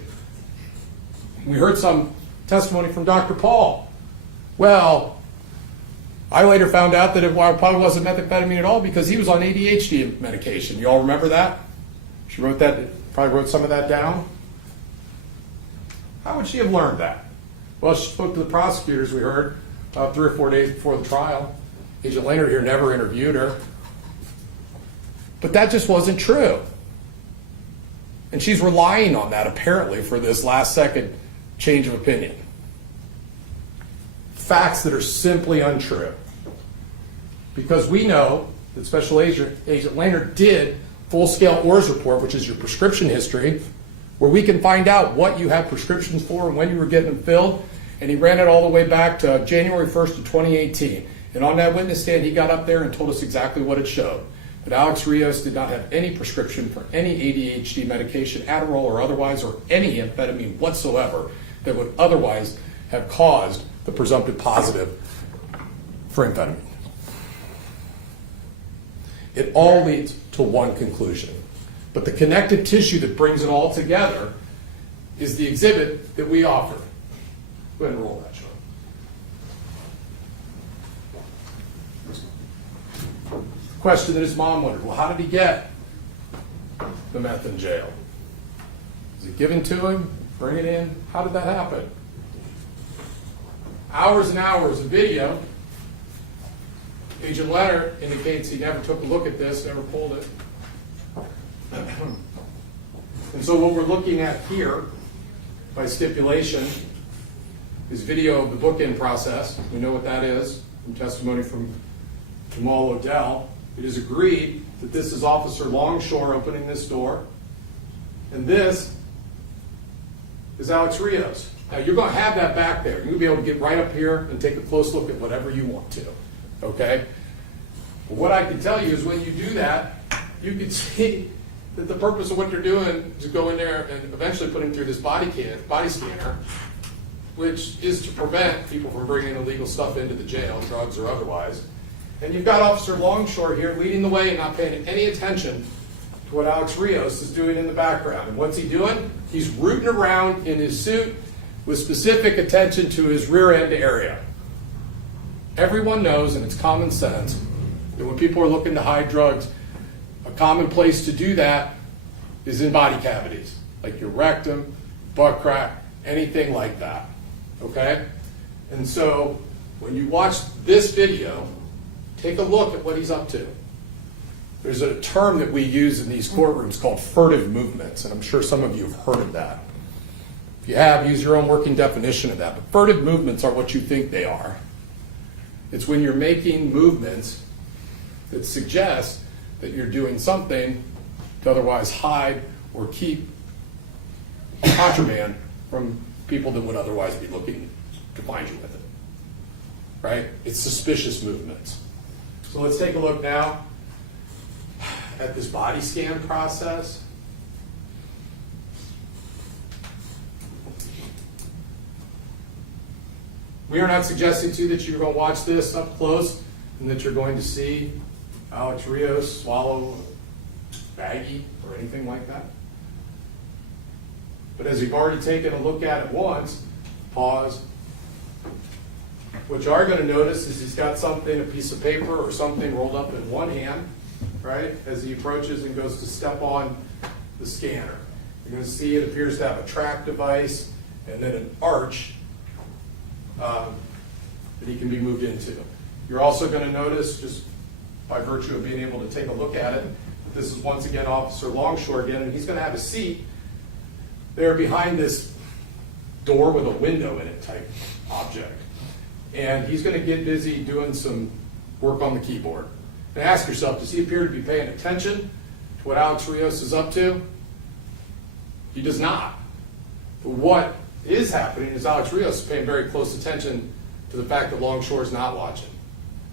We heard some testimony from Dr. Paul. Well, I later found out that it probably wasn't methamphetamine at all because he was on ADHD medication. You all remember that? She wrote that, probably wrote some of that down. How would she have learned that? Well, she spoke to the prosecutors, we heard, 3 or 4 days before the trial. Agent Lehner here never interviewed her. But that just wasn't true. And she's relying on that, apparently, for this last-second change of opinion. Facts that are simply untrue. Because we know that Special Agent Lehner did full-scale ORS report, which is your prescription history, where we can find out what you have prescriptions for and when you were getting them filled. And he ran it all the way back to January 1st of 2018. And on that witness stand, he got up there and told us exactly what it showed. That Alex Rios did not have any prescription for any ADHD medication, Adderall or otherwise, or any amphetamine whatsoever that would otherwise have caused the presumptive positive for amphetamine. It all leads to one conclusion. But the connective tissue that brings it all together is the exhibit that we offer. Go ahead and roll that, Sean. Question that his mom wondered, well, how did he get the meth in jail? Was it given to him? Bring it in? How did that happen? Hours and hours of video. Agent Lehner indicates he never took a look at this, never pulled it. And so what we're looking at here, by stipulation, is video of the bookend process. We know what that is from testimony from Jamal Odell. It is agreed that this is Officer Longshore opening this door, and this is Alex Rios. Now, you're going to have that back there. You're going to be able to get right up here and take a close look at whatever you want to, okay? But what I can tell you is when you do that, you can see that the purpose of what they're doing is to go in there and eventually put him through this body scanner, which is to prevent people from bringing illegal stuff into the jail, drugs or otherwise. And you've got Officer Longshore here leading the way and not paying any attention to what Alex Rios is doing in the background. And what's he doing? He's rooting around in his suit with specific attention to his rear end area. Everyone knows, and it's common sense, that when people are looking to hide drugs, a common place to do that is in body cavities, like your rectum, butt crack, anything like that, okay? And so when you watch this video, take a look at what he's up to. There's a term that we use in these courtrooms called furtive movements, and I'm sure some of you have heard of that. If you have, use your own working definition of that. But furtive movements are what you think they are. It's when you're making movements that suggest that you're doing something to otherwise hide or keep contraband from people that would otherwise be looking to find you with it, right? It's suspicious movements. So let's take a look now at this body scan process. We are not suggesting to you that you're going to watch this up close and that you're going to see Alex Rios swallow a baggie or anything like that. But as you've already taken a look at it once, pause. What you are going to notice is he's got something, a piece of paper or something rolled up in one hand, right, as he approaches and goes to step on the scanner. You're going to see it appears to have a track device and then an arch that he can be moved into. You're also going to notice, just by virtue of being able to take a look at it, that this is once again Officer Longshore again, and he's going to have a seat there behind this door with a window in it type object. And he's going to get busy doing some work on the keyboard. And ask yourself, does he appear to be paying attention to what Alex Rios is up to? He does not. But what is happening is Alex Rios is paying very close attention to the fact that Longshore is not watching.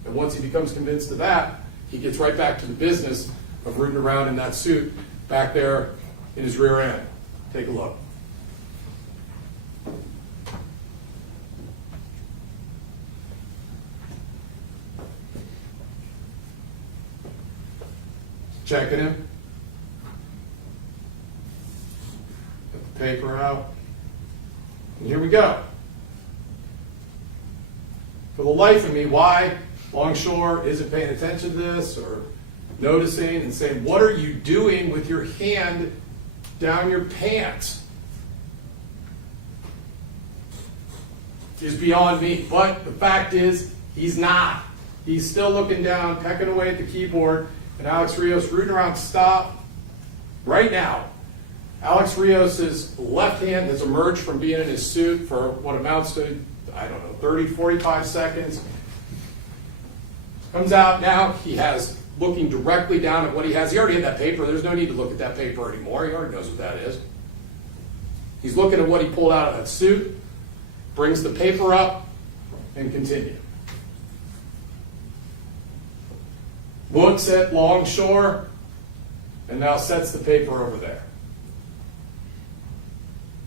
And once he becomes convinced of that, he gets right back to the business of rooting around in that suit back there in his rear end. Take a look. Checking him. Put the paper out. And here we go. For the life of me, why Longshore isn't paying attention to this or noticing and saying, what are you doing with your hand down your pants? Is beyond me. But the fact is, he's not. He's still looking down, pecking away at the keyboard, and Alex Rios rooting around. Stop right now. Alex Rios's left hand has emerged from being in his suit for what amounts to, I don't know, 30, 45 seconds. Comes out now, he has looking directly down at what he has. He already had that paper. There's no need to look at that paper anymore. He already knows what that is. He's looking at what he pulled out of that suit, brings the paper up, and continue. Looks at Longshore, and now sets the paper over there.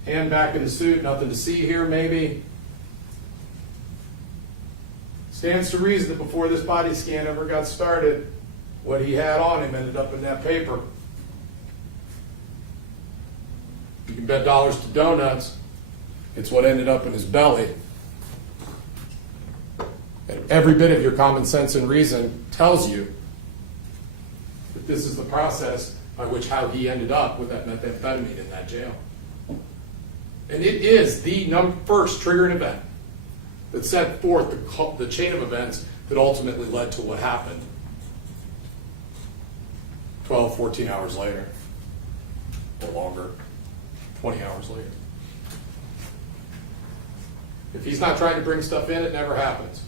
Hand back in the suit, nothing to see here maybe. Stands to reason that before this body scan ever got started, what he had on him ended up in that paper. You can bet dollars to donuts, it's what ended up in his belly. And every bit of your common sense and reason tells you that this is the process by which how he ended up with that methamphetamine in that jail. And it is the first triggering event that set forth the chain of events that ultimately led to what happened 12, 14 hours later, or longer, 20 hours later. If he's not trying to bring stuff in, it never happens.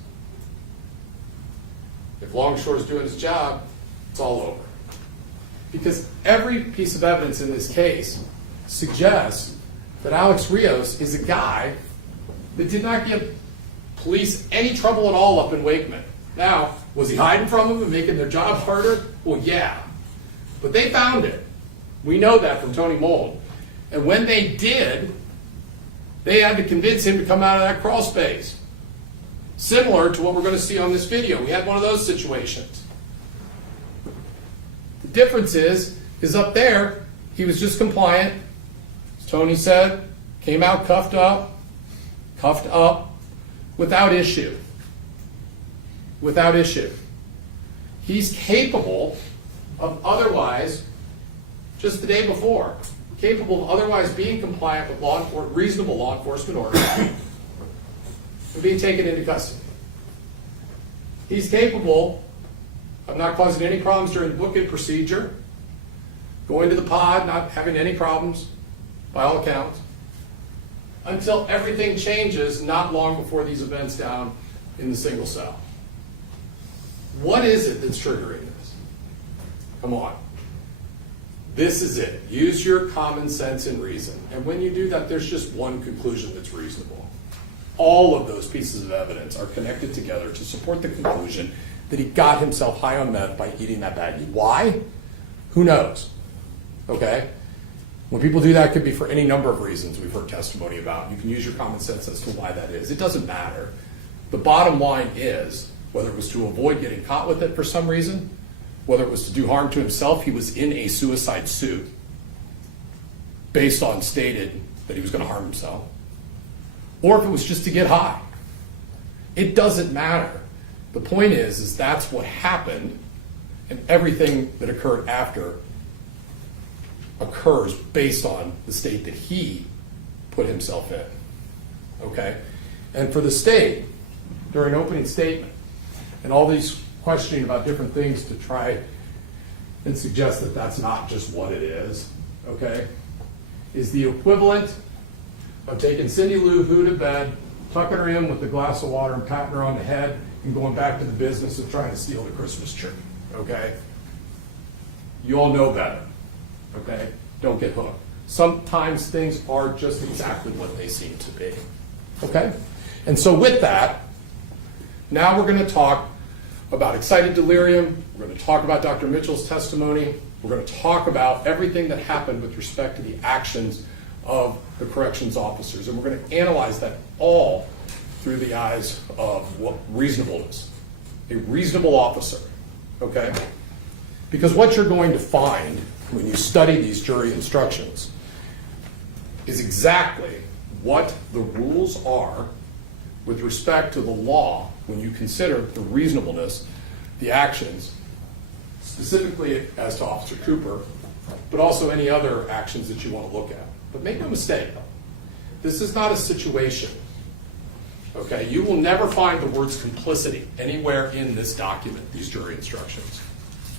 If Longshore's doing his job, it's all over. Because every piece of evidence in this case suggests that Alex Rios is a guy that did not give police any trouble at all up in Wakeman. Now, was he hiding from them and making their job harder? Well, yeah. But they found it. We know that from Tony Mold. And when they did, they had to convince him to come out of that crawl space. Similar to what we're going to see on this video. We had one of those situations. The difference is is up there, he was just compliant, as Tony said, came out cuffed up, without issue. Without issue. He's capable of otherwise, just the day before, capable of otherwise being compliant with reasonable law enforcement orders and being taken into custody. He's capable of not causing any problems during the booking procedure, going to the pod, not having any problems, by all accounts, until everything changes not long before these events down in the single cell. What is it that's triggering this? Come on. This is it. Use your common sense and reason. And when you do that, there's just one conclusion that's reasonable. All of those pieces of evidence are connected together to support the conclusion that he got himself high on meth by eating that baggie. Why? Who knows? Okay? When people do that, it could be for any number of reasons we've heard testimony about. You can use your common sense as to why that is. It doesn't matter. The bottom line is, whether it was to avoid getting caught with it for some reason, whether it was to do harm to himself, he was in a suicide suit based on stated that he was going to harm himself, or if it was just to get high. It doesn't matter. The point is that's what happened, and everything that occurred after occurs based on the state that he put himself in. Okay? And for the state, during opening statement, and all these questioning about different things to try and suggest that that's not just what it is, okay, is the equivalent of taking Cindy Lou Who to bed, tucking her in with a glass of water and patting her on the head and going back to the business of trying to steal the Christmas tree, okay? You all know better, okay? Don't get hooked. Sometimes things are just exactly what they seem to be, okay? And so with that, now we're going to talk about excited delirium. We're going to talk about Dr. Mitchell's testimony. We're going to talk about everything that happened with respect to the actions of the corrections officers. And we're going to analyze that all through the eyes of reasonableness. A reasonable officer, okay? Because what you're going to find when you study these jury instructions is exactly what the rules are with respect to the law when you consider the reasonableness, the actions, specifically as to Officer Cooper, but also any other actions that you want to look at. But make no mistake, this is not a situation, okay? You will never find the words complicity anywhere in this document, these jury instructions.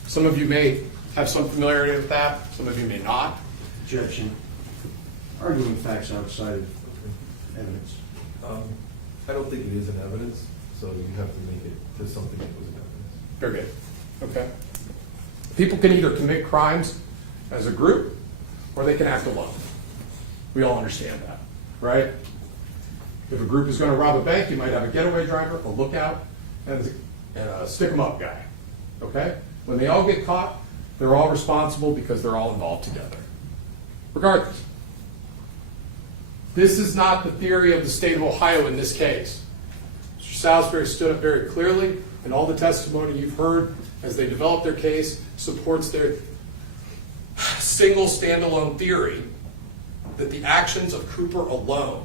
Some of you may have some familiarity with that, some of you may not. Objection. Arguing facts outside of evidence. I don't think it is an evidence, so you have to make it to something that was an evidence. Very good, okay? People can either commit crimes as a group, or they can act alone. We all understand that, right? If a group is going to rob a bank, you might have a getaway driver, a lookout, and a stick-em-up guy, okay? When they all get caught, they're all responsible because they're all involved together. Regardless. This is not the theory of the state of Ohio in this case. Mr. Salisbury stood up very clearly, and all the testimony you've heard as they develop their case supports their single standalone theory that the actions of Cooper alone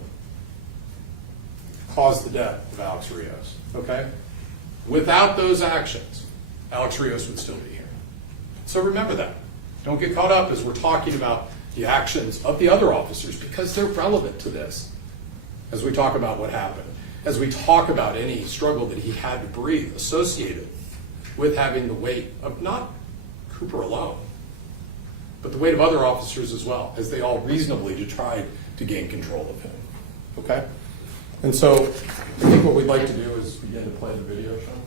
caused the death of Alex Rios, okay? Without those actions, Alex Rios would still be here. So remember that. Don't get caught up as we're talking about the actions of the other officers, because they're relevant to this as we talk about what happened, as we talk about any struggle that he had to breathe associated with having the weight of not Cooper alone, but the weight of other officers as well, as they all reasonably tried to gain control of him, okay? And so I think what we'd like to do is begin to play the video, Sean.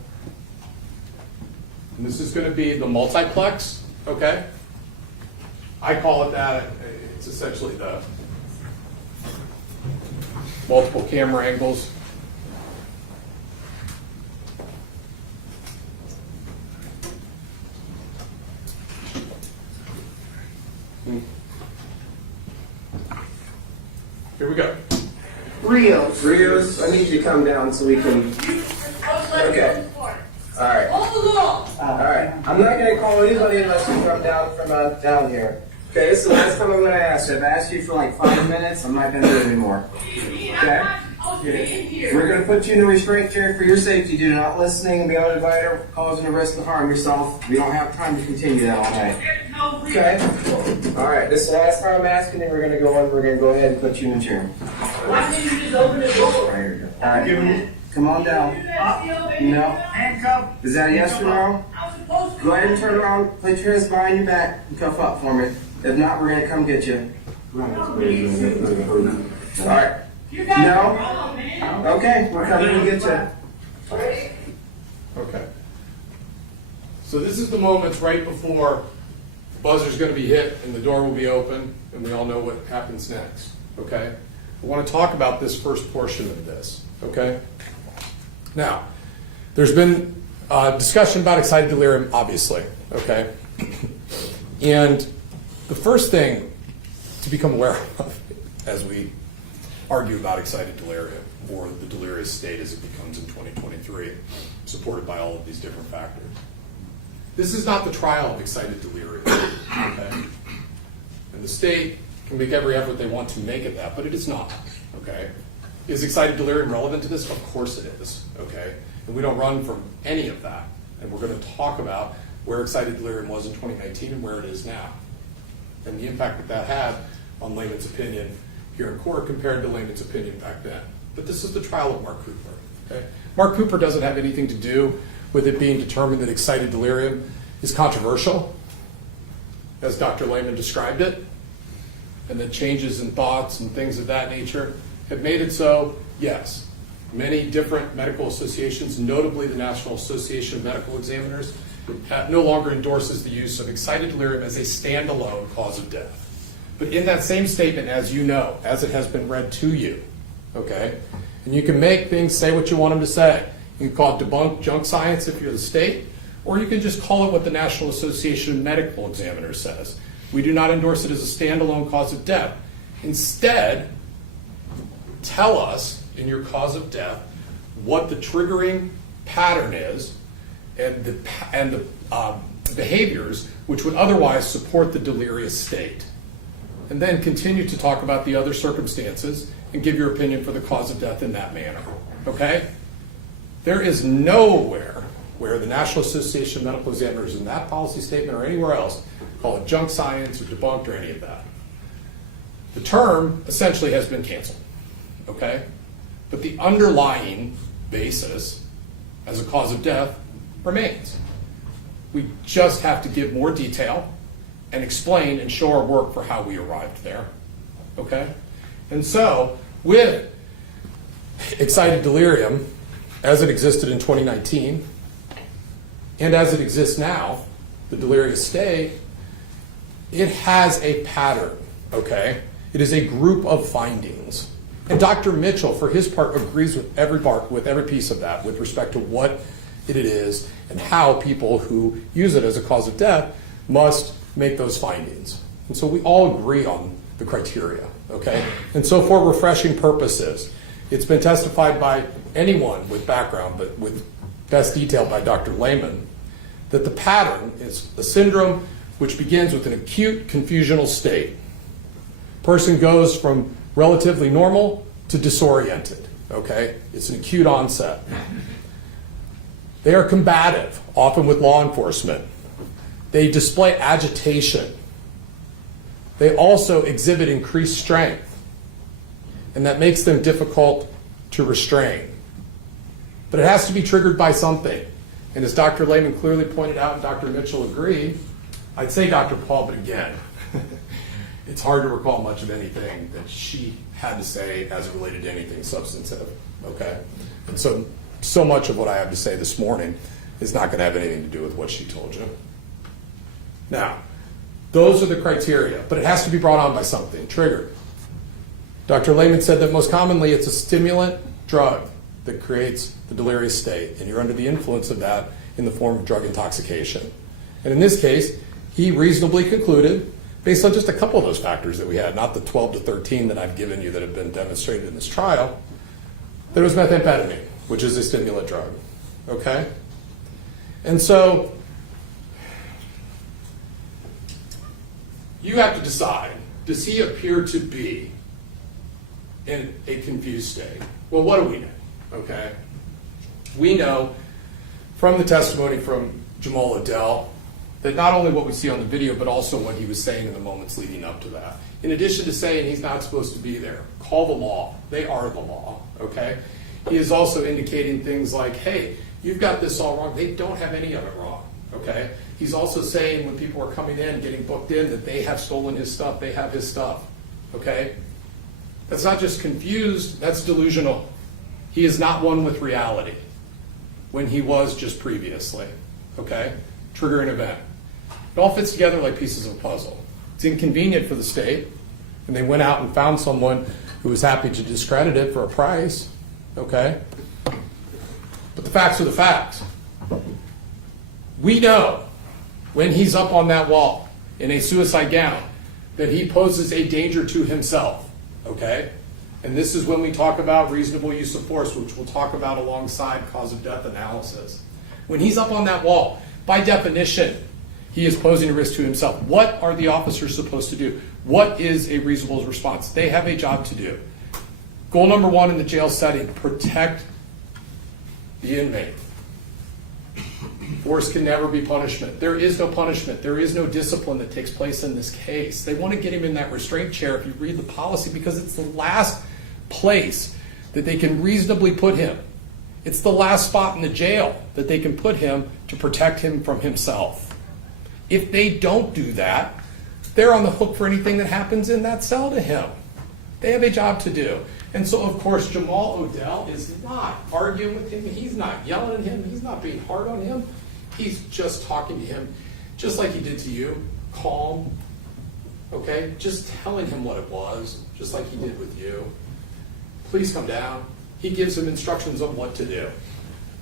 And this is going to be the multiplex, okay? I call it that. It's essentially the multiple camera angles. Here we go. Rios, I need you to come down so we can. Okay. All right. All right. I'm not going to call anybody unless you come down from down here. Okay, this is the last time I'm going to ask you. I've asked you for like 5 minutes. I'm not going to do it anymore. Okay? We're going to put you in a restraint chair for your safety. Do not listening and be uninvited, causing a risk to harm yourself. We don't have time to continue that all night. Okay? All right. This is the last time I'm asking, and we're going to go on. We're going to go ahead and put you in the chair. Why didn't you just open the door? Right here. All right. Come on down. No. Handcuff. Is that a yes or no? I'm supposed to. Go ahead and turn around, put your hands behind your back, and cuff up for me. If not, we're gonna come get you. All right. You guys are wrong, man. Okay, we're coming to get you. Okay. So this is the moments right before the buzzer's going to be hit and the door will be open, and we all know what happens next. Okay. I want to talk about this first portion of this. Okay. Now, there's been discussion about excited delirium, obviously. Okay. And the first thing to become aware of as we argue about excited delirium, or the delirious state as it becomes in 2023, supported by all of these different factors. This is not the trial of excited delirium, okay? And the state can make every effort they want to make it that, but it is not, okay? Is excited delirium relevant to this? Of course it is, okay? And we don't run from any of that. And we're going to talk about where excited delirium was in 2019 and where it is now, and the impact that that had on layman's opinion here in court compared to layman's opinion back then. But this is the trial of Mark Cooper. Okay? Mark Cooper doesn't have anything to do with it being determined that excited delirium is controversial, as Dr. Lehman described it, and that changes in thoughts and things of that nature have made it so. Yes, many different medical associations, notably the National Association of Medical Examiners, no longer endorses the use of excited delirium as a standalone cause of death. But in that same statement, as you know, as it has been read to you, okay, and you can make things say what you want them to say. You can call it debunked junk science if you're the state, or you can just call it what the National Association of Medical Examiners says. We do not endorse it as a standalone cause of death. Instead, tell us in your cause of death what the triggering pattern is and the behaviors which would otherwise support the delirious state. And then continue to talk about the other circumstances and give your opinion for the cause of death in that manner. Okay? There is nowhere where the National Association of Medical Examiners in that policy statement or anywhere else call it junk science or debunked or any of that. The term essentially has been canceled. Okay? But the underlying basis as a cause of death remains. We just have to give more detail and explain and show our work for how we arrived there. Okay? And so, with excited delirium, as it existed in 2019, and as it exists now, the delirious state, it has a pattern, okay? It is a group of findings. And Dr. Mitchell, for his part, agrees with every piece of that with respect to what it is and how people who use it as a cause of death must make those findings. And so we all agree on the criteria, okay? And so for refreshing purposes, it's been testified by anyone with background, but with best detail by Dr. Lehman, that the pattern is a syndrome which begins with an acute confusional state. Person goes from relatively normal to disoriented, okay? It's an acute onset. They are combative, often with law enforcement. They display agitation. They also exhibit increased strength, and that makes them difficult to restrain. But it has to be triggered by something. And as Dr. Lehman clearly pointed out and Dr. Mitchell agreed, I'd say Dr. Paul, but again, it's hard to recall much of anything that she had to say as it related to anything substantive, okay? And so much of what I have to say this morning is not going to have anything to do with what she told you. Now, those are the criteria, but it has to be brought on by something, triggered. Dr. Lehman said that most commonly it's a stimulant drug that creates the delirious state, and you're under the influence of that in the form of drug intoxication. And in this case, he reasonably concluded, based on just a couple of those factors that we had, not the 12 to 13 that I've given you that have been demonstrated in this trial, that it was methamphetamine, which is a stimulant drug, okay? And so you have to decide, does he appear to be in a confused state? Well, what do we know? Okay. We know from the testimony from Jamal Odell that not only what we see on the video, but also what he was saying in the moments leading up to that. In addition to saying he's not supposed to be there, call the law. They are the law, okay? He is also indicating things like, hey, you've got this all wrong. They don't have any of it wrong, okay? He's also saying when people are coming in, getting booked in, that they have stolen his stuff, they have his stuff, okay? That's not just confused, that's delusional. He is not one with reality when he was just previously, okay? Triggering event. It all fits together like pieces of a puzzle. It's inconvenient for the state, and they went out and found someone who was happy to discredit it for a price, okay? But the facts are the facts. We know when he's up on that wall in a suicide gown that he poses a danger to himself, okay? And this is when we talk about reasonable use of force, which we'll talk about alongside cause of death analysis. When he's up on that wall, by definition, he is posing a risk to himself. What are the officers supposed to do? What is a reasonable response? They have a job to do. Goal number one in the jail setting, protect the inmate. Force can never be punishment. There is no punishment. There is no discipline that takes place in this case. They want to get him in that restraint chair if you read the policy because it's the last place that they can reasonably put him. It's the last spot in the jail that they can put him to protect him from himself. If they don't do that, they're on the hook for anything that happens in that cell to him. They have a job to do. And so, of course, Jamal Odell is not arguing with him. He's not yelling at him. He's not being hard on him. He's just talking to him, just like he did to you, calm, okay? Just telling him what it was, just like he did with you. Please come down. He gives him instructions on what to do.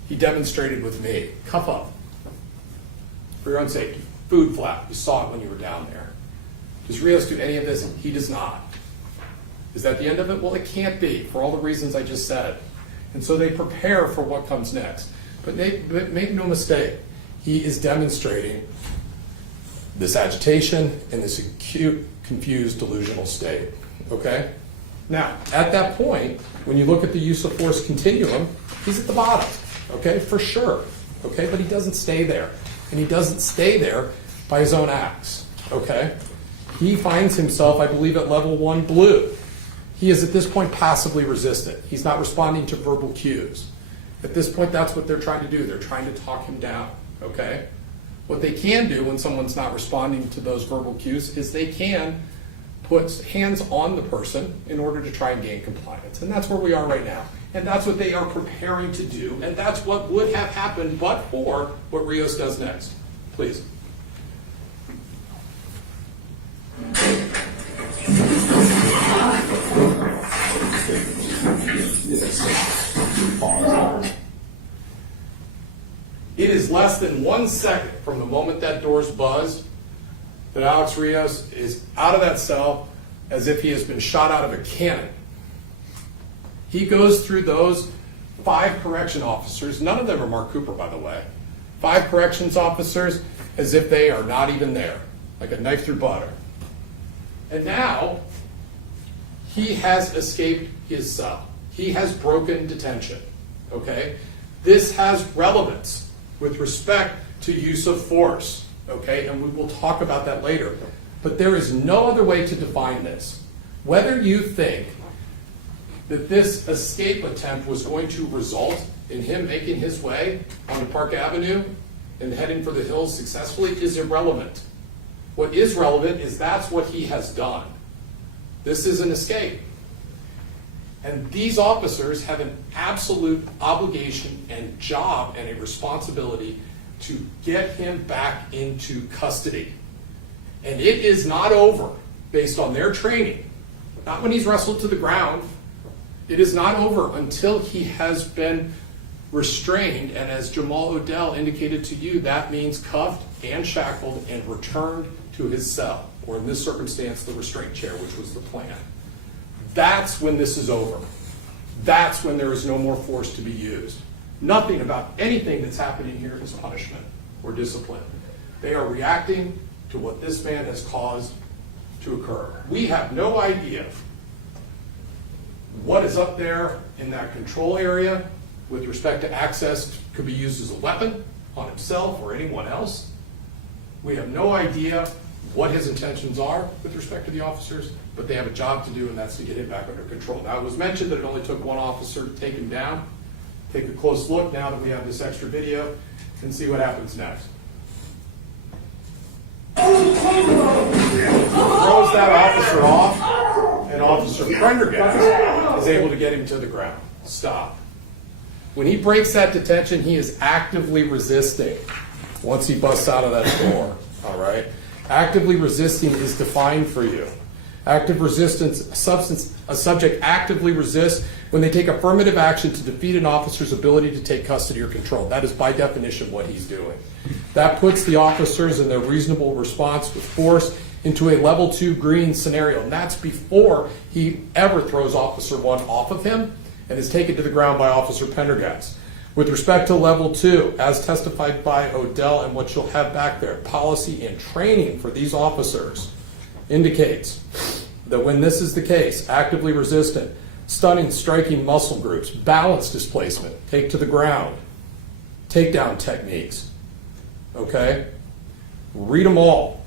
He demonstrated with me. Cuff up. For your own safety. Food flap. You saw it when you were down there. Does Rios do any of this? He does not. Is that the end of it? Well, it can't be, for all the reasons I just said. And so they prepare for what comes next. But make no mistake, he is demonstrating this agitation and this acute, confused, delusional state. Okay? Now, at that point, when you look at the use of force continuum, he's at the bottom. Okay? For sure. Okay? But he doesn't stay there. And he doesn't stay there by his own acts. Okay? He finds himself, I believe, at level 1 blue. He is at this point passively resistant. He's not responding to verbal cues. At this point, that's what they're trying to do. They're trying to talk him down, okay? What they can do when someone's not responding to those verbal cues is they can put hands on the person in order to try and gain compliance. And that's where we are right now. And that's what they are preparing to do. And that's what would have happened but for what Rios does next. Please. It is less than 1 second from the moment that door's buzzed that Alex Rios is out of that cell as if he has been shot out of a cannon. He goes through those 5 correction officers. None of them are Mark Cooper, by the way. 5 corrections officers as if they are not even there, like a knife through butter. And now he has escaped his cell. He has broken detention, okay? This has relevance with respect to use of force, okay? And we will talk about that later. But there is no other way to define this. Whether you think that this escape attempt was going to result in him making his way onto Park Avenue and heading for the hills successfully is irrelevant. What is relevant is that's what he has done. This is an escape. And these officers have an absolute obligation and job and a responsibility to get him back into custody. And it is not over based on their training. Not when he's wrestled to the ground. It is not over until he has been restrained. And as Jamal Odell indicated to you, that means cuffed and shackled and returned to his cell, or in this circumstance, the restraint chair, which was the plan. That's when this is over. That's when there is no more force to be used. Nothing about anything that's happening here is punishment or discipline. They are reacting to what this man has caused to occur. We have no idea what is up there in that control area with respect to access could be used as a weapon on himself or anyone else. We have no idea what his intentions are with respect to the officers, but they have a job to do, and that's to get him back under control. Now, it was mentioned that it only took one officer to take him down. Take a close look now that we have this extra video and see what happens next. Throws that officer off, and Officer Prendergast is able to get him to the ground. Stop. When he breaks that detention, he is actively resisting once he busts out of that door, all right? Actively resisting is defined for you. Active resistance, a subject actively resists when they take affirmative action to defeat an officer's ability to take custody or control. That is by definition what he's doing. That puts the officers in their reasonable response with force into a level 2 green scenario. And that's before he ever throws Officer 1 off of him and is taken to the ground by Officer Prendergast. With respect to level 2, as testified by Odell and what you'll have back there, policy and training for these officers indicates that when this is the case, actively resistant, stunning, striking muscle groups, balance displacement, take to the ground, takedown techniques, okay? Read them all.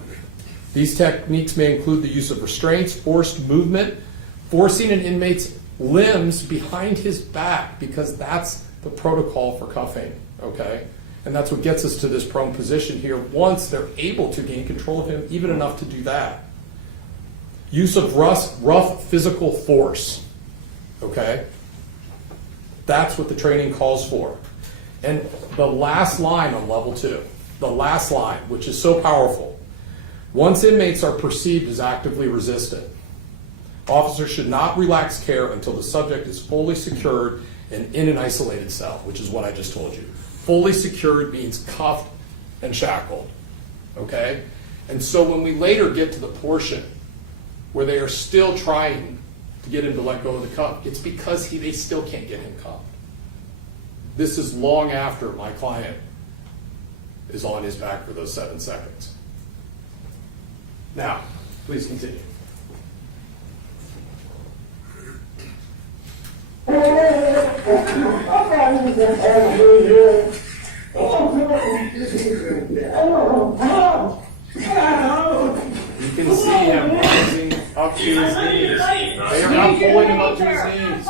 These techniques may include the use of restraints, forced movement, forcing an inmate's limbs behind his back, because that's the protocol for cuffing, okay? And that's what gets us to this prone position here once they're able to gain control of him, even enough to do that. Use of rough physical force, okay? That's what the training calls for. And the last line on level 2, the last line, which is so powerful, once inmates are perceived as actively resistant, officers should not relax care until the subject is fully secured and in an isolated cell, which is what I just told you. Fully secured means cuffed and shackled, okay? And so when we later get to the portion where they are still trying to get him to let go of the cuff, it's because they still can't get him cuffed. This is long after my client is on his back for those 7 seconds. Now, please continue. You can see him rising up to his knees. They are not pulling him up to his knees.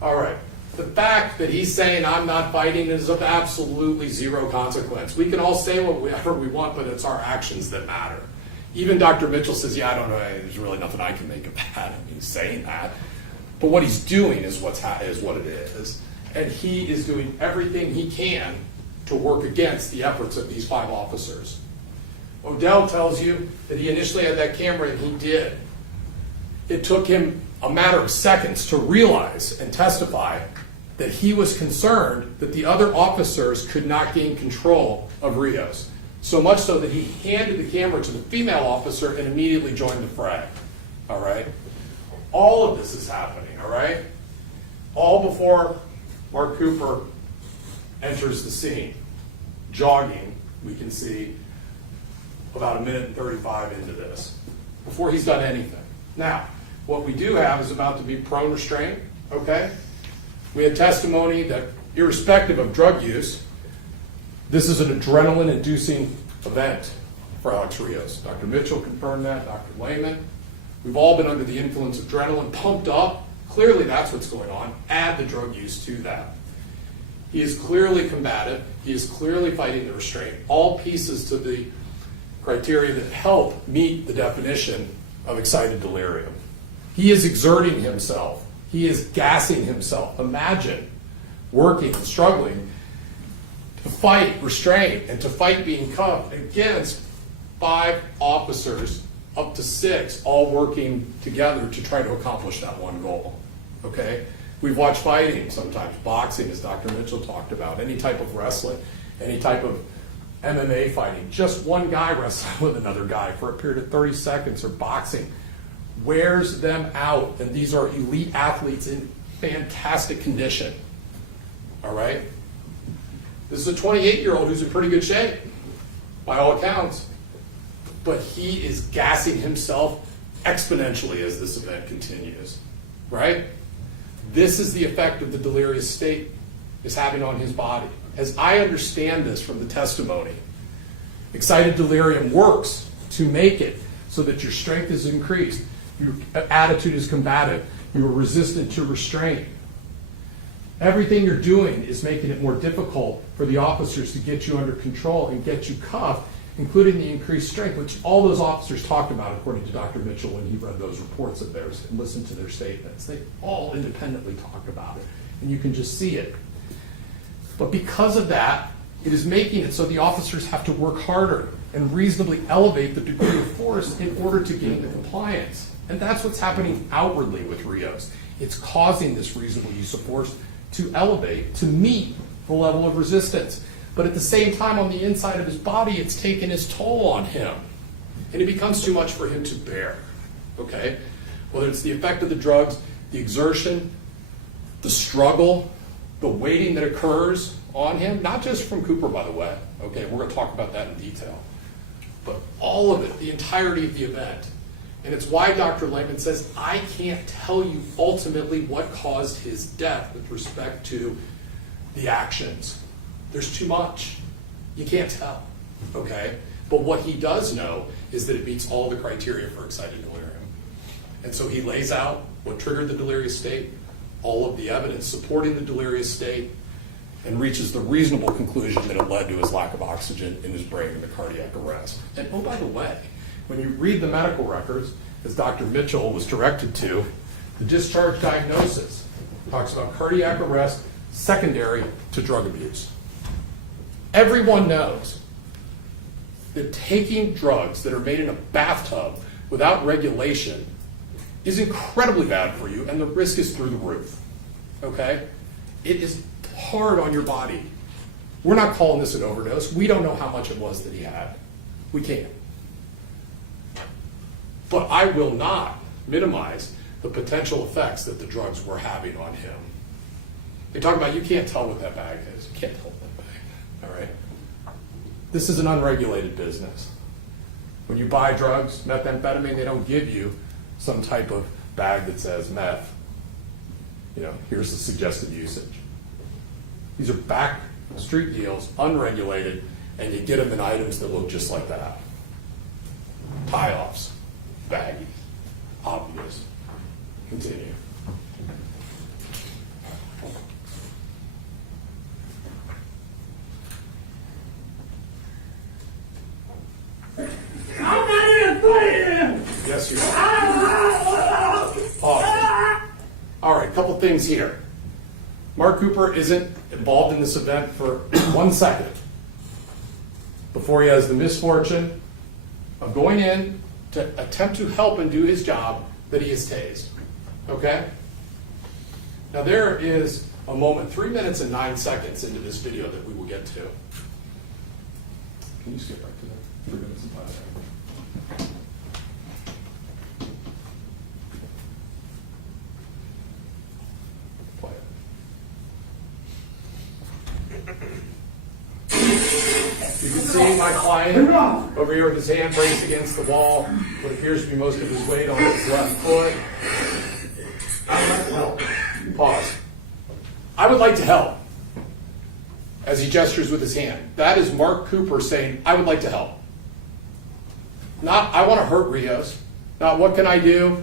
All right. The fact that he's saying I'm not fighting is of absolutely zero consequence. We can all say whatever we want, but it's our actions that matter. Even Dr. Mitchell says, yeah, I don't know, there's really nothing I can make of that. I mean, he's saying that. But what he's doing is what it is. And he is doing everything he can to work against the efforts of these 5 officers. Odell tells you that he initially had that camera, and he did. It took him a matter of seconds to realize and testify that he was concerned that the other officers could not gain control of Rios. So much so that he handed the camera to the female officer and immediately joined the fray. All right? All of this is happening, all right? All before Mark Cooper enters the scene. Jogging, we can see, about 1:35 into this, before he's done anything. Now, what we do have is about to be prone restraint, okay? We had testimony that irrespective of drug use, this is an adrenaline-inducing event for Alex Rios. Dr. Mitchell confirmed that, Dr. Lehman. We've all been under the influence of adrenaline, pumped up. Clearly that's what's going on. Add the drug use to that. He is clearly combative. He is clearly fighting the restraint. All pieces to the criteria that help meet the definition of excited delirium. He is exerting himself. He is gassing himself. Imagine working and struggling to fight restraint and to fight being cuffed against 5 officers, up to 6, all working together to try to accomplish that one goal. Okay? We've watched fighting sometimes, boxing, as Dr. Mitchell talked about, any type of wrestling, any type of MMA fighting, just one guy wrestling with another guy for a period of 30 seconds, or boxing. wears them out, and these are elite athletes in fantastic condition. All right? This is a 28-year-old who's in pretty good shape, by all accounts, but he is gassing himself exponentially as this event continues, right? This is the effect of the delirious state is having on his body. As I understand this from the testimony, excited delirium works to make it so that your strength is increased, your attitude is combative, you are resistant to restraint. Everything you're doing is making it more difficult for the officers to get you under control and get you cuffed, including the increased strength, which all those officers talked about, according to Dr. Mitchell, when he read those reports of theirs and listened to their statements. They all independently talk about it, and you can just see it. But because of that, it is making it so the officers have to work harder and reasonably elevate the degree of force in order to gain the compliance. And that's what's happening outwardly with Rios. It's causing this reasonable use of force to elevate, to meet the level of resistance. But at the same time, on the inside of his body, it's taken its toll on him. And it becomes too much for him to bear, okay? Whether it's the effect of the drugs, the exertion, the struggle, the waiting that occurs on him, not just from Cooper, by the way, okay? We're gonna talk about that in detail. But all of it, the entirety of the event. And it's why Dr. Lehman says, I can't tell you ultimately what caused his death with respect to the actions. There's too much. You can't tell, okay? But what he does know is that it meets all the criteria for excited delirium. And so he lays out what triggered the delirious state, all of the evidence supporting the delirious state, and reaches the reasonable conclusion that it led to his lack of oxygen in his brain and the cardiac arrest. And oh, by the way, when you read the medical records, as Dr. Mitchell was directed to, the discharge diagnosis talks about cardiac arrest secondary to drug abuse. Everyone knows that taking drugs that are made in a bathtub without regulation is incredibly bad for you, and the risk is through the roof, okay? It is hard on your body. We're not calling this an overdose. We don't know how much it was that he had. We can't. But I will not minimize the potential effects that the drugs were having on him. They talk about you can't tell what that bag is. You can't tell that bag, all right? This is an unregulated business. When you buy drugs, methamphetamine, they don't give you some type of bag that says meth. You know, here's the suggested usage. These are back street deals, unregulated, and you get them in items that look just like that. Tie-offs, baggy, obvious. Continue. I'm not even playing! Yes, you are. Awesome. All right, couple things here. Mark Cooper isn't involved in this event for 1 second before he has the misfortune of going in to attempt to help and do his job that he is tased. Okay? Now there is a moment, 3 minutes and 9 seconds into this video that we will get to. Can you skip back to that? 3 minutes and 5 seconds. Play it. You can see my client over here with his hand braced against the wall, what appears to be most of his weight on his left foot. I would like to help. Pause. I would like to help. As he gestures with his hand. That is Mark Cooper saying, I would like to help. Not, I want to hurt Rios. Not, what can I do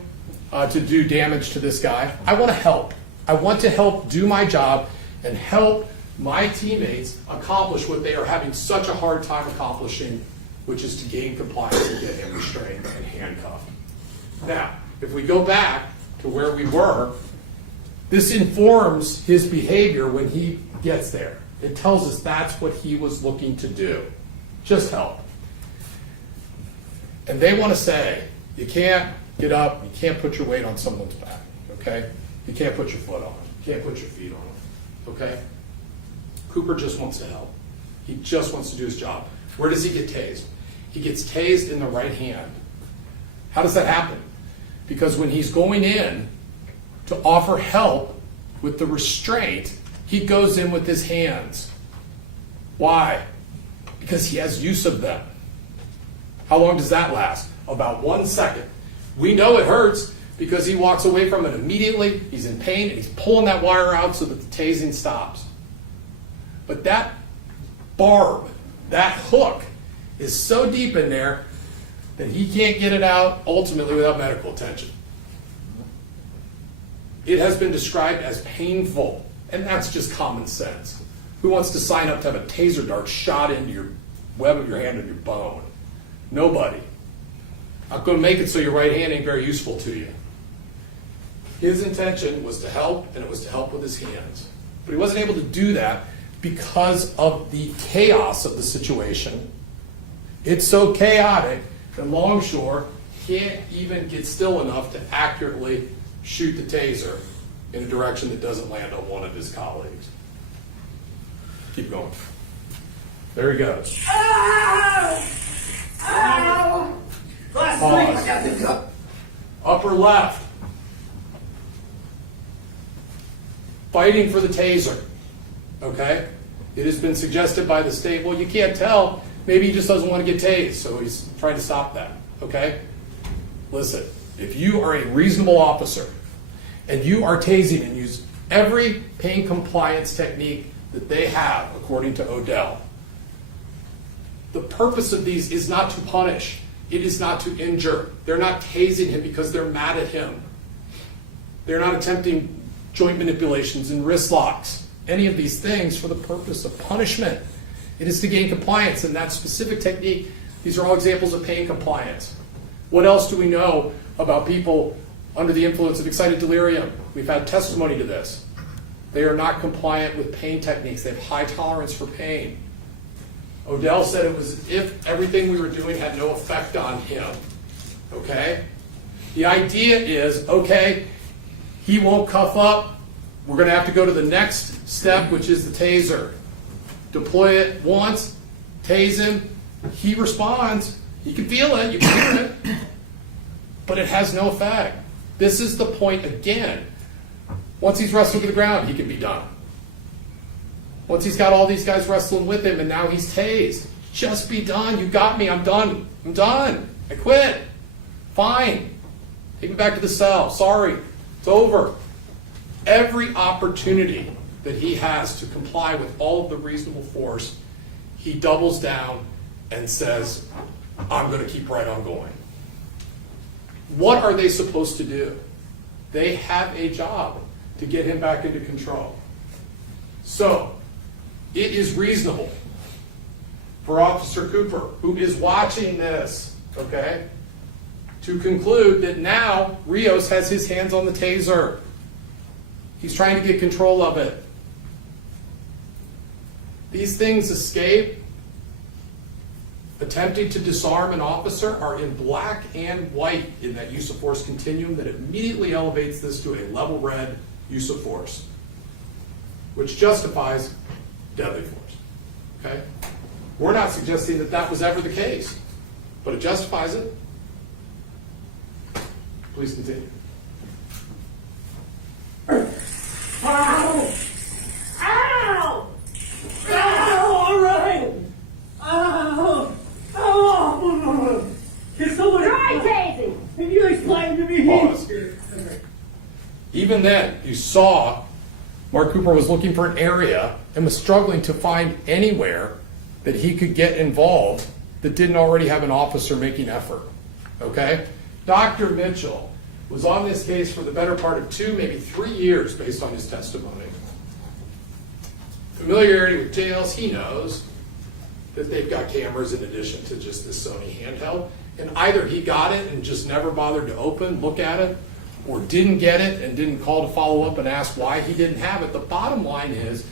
to do damage to this guy? I want to help. I want to help do my job and help my teammates accomplish what they are having such a hard time accomplishing, which is to gain compliance and get him restrained and handcuffed. Now, if we go back to where we were, this informs his behavior when he gets there. It tells us that's what he was looking to do. Just help. And they want to say, you can't get up, you can't put your weight on someone's back, okay? You can't put your foot on them, you can't put your feet on them, okay? Cooper just wants to help. He just wants to do his job. Where does he get tased? He gets tased in the right hand. How does that happen? because when he's going in to offer help with the restraint, he goes in with his hands. Why? Because he has use of them. How long does that last? About 1 second. We know it hurts because he walks away from it immediately. He's in pain and he's pulling that wire out so that the tasing stops. But that barb, that hook, is so deep in there that he can't get it out ultimately without medical attention. It has been described as painful, and that's just common sense. Who wants to sign up to have a taser dart shot into your web of your hand and your bone? Nobody. Not going to make it so your right hand ain't very useful to you. His intention was to help, and it was to help with his hands. But he wasn't able to do that because of the chaos of the situation. It's so chaotic that Longshore can't even get still enough to accurately shoot the taser in a direction that doesn't land on one of his colleagues. Keep going. There he goes. Pause. Upper left. Fighting for the taser. Okay? It has been suggested by the state, well, you can't tell. Maybe he just doesn't want to get tased, so he's trying to stop that. Okay? Listen, if you are a reasonable officer and you are tasing and use every pain compliance technique that they have, according to Odell, the purpose of these is not to punish. It is not to injure. They're not tasing him because they're mad at him. They're not attempting joint manipulations and wrist locks, any of these things for the purpose of punishment. It is to gain compliance, and that specific technique, these are all examples of pain compliance. What else do we know about people under the influence of excited delirium? We've had testimony to this. They are not compliant with pain techniques. They have high tolerance for pain. Odell said it was as if everything we were doing had no effect on him. Okay? The idea is, okay, he won't cuff up. We're going to have to go to the next step, which is the taser. Deploy it once, tase him. He responds. You can feel it. You can hear it. But it has no effect. This is the point again. Once he's wrestled to the ground, he can be done. Once he's got all these guys wrestling with him and now he's tased, just be done. You got me. I'm done. I'm done. I quit. Fine. Take me back to the cell. Sorry. It's over. Every opportunity that he has to comply with all of the reasonable force, he doubles down and says, I'm going to keep right on going. What are they supposed to do? They have a job to get him back into control. So, it is reasonable for Officer Cooper, who is watching this, okay, to conclude that now Rios has his hands on the taser. He's trying to get control of it. These things escape. Attempting to disarm an officer are in black and white in that use of force continuum that immediately elevates this to a level red use of force, which justifies deadly force. Okay? We're not suggesting that that was ever the case, but it justifies it. Please continue. Ow! Ow! Ow! All right! Ow! Ow! Can someone... Try tasing! Can you explain to me? Pause. Even then, you saw Mark Cooper was looking for an area and was struggling to find anywhere that he could get involved that didn't already have an officer making effort. Okay? Dr. Mitchell was on this case for the better part of 2, maybe 3 years based on his testimony. Familiarity with jails, he knows that they've got cameras in addition to just this Sony handheld. And either he got it and just never bothered to look at it, or didn't get it and didn't call to follow up and ask why he didn't have it. The bottom line is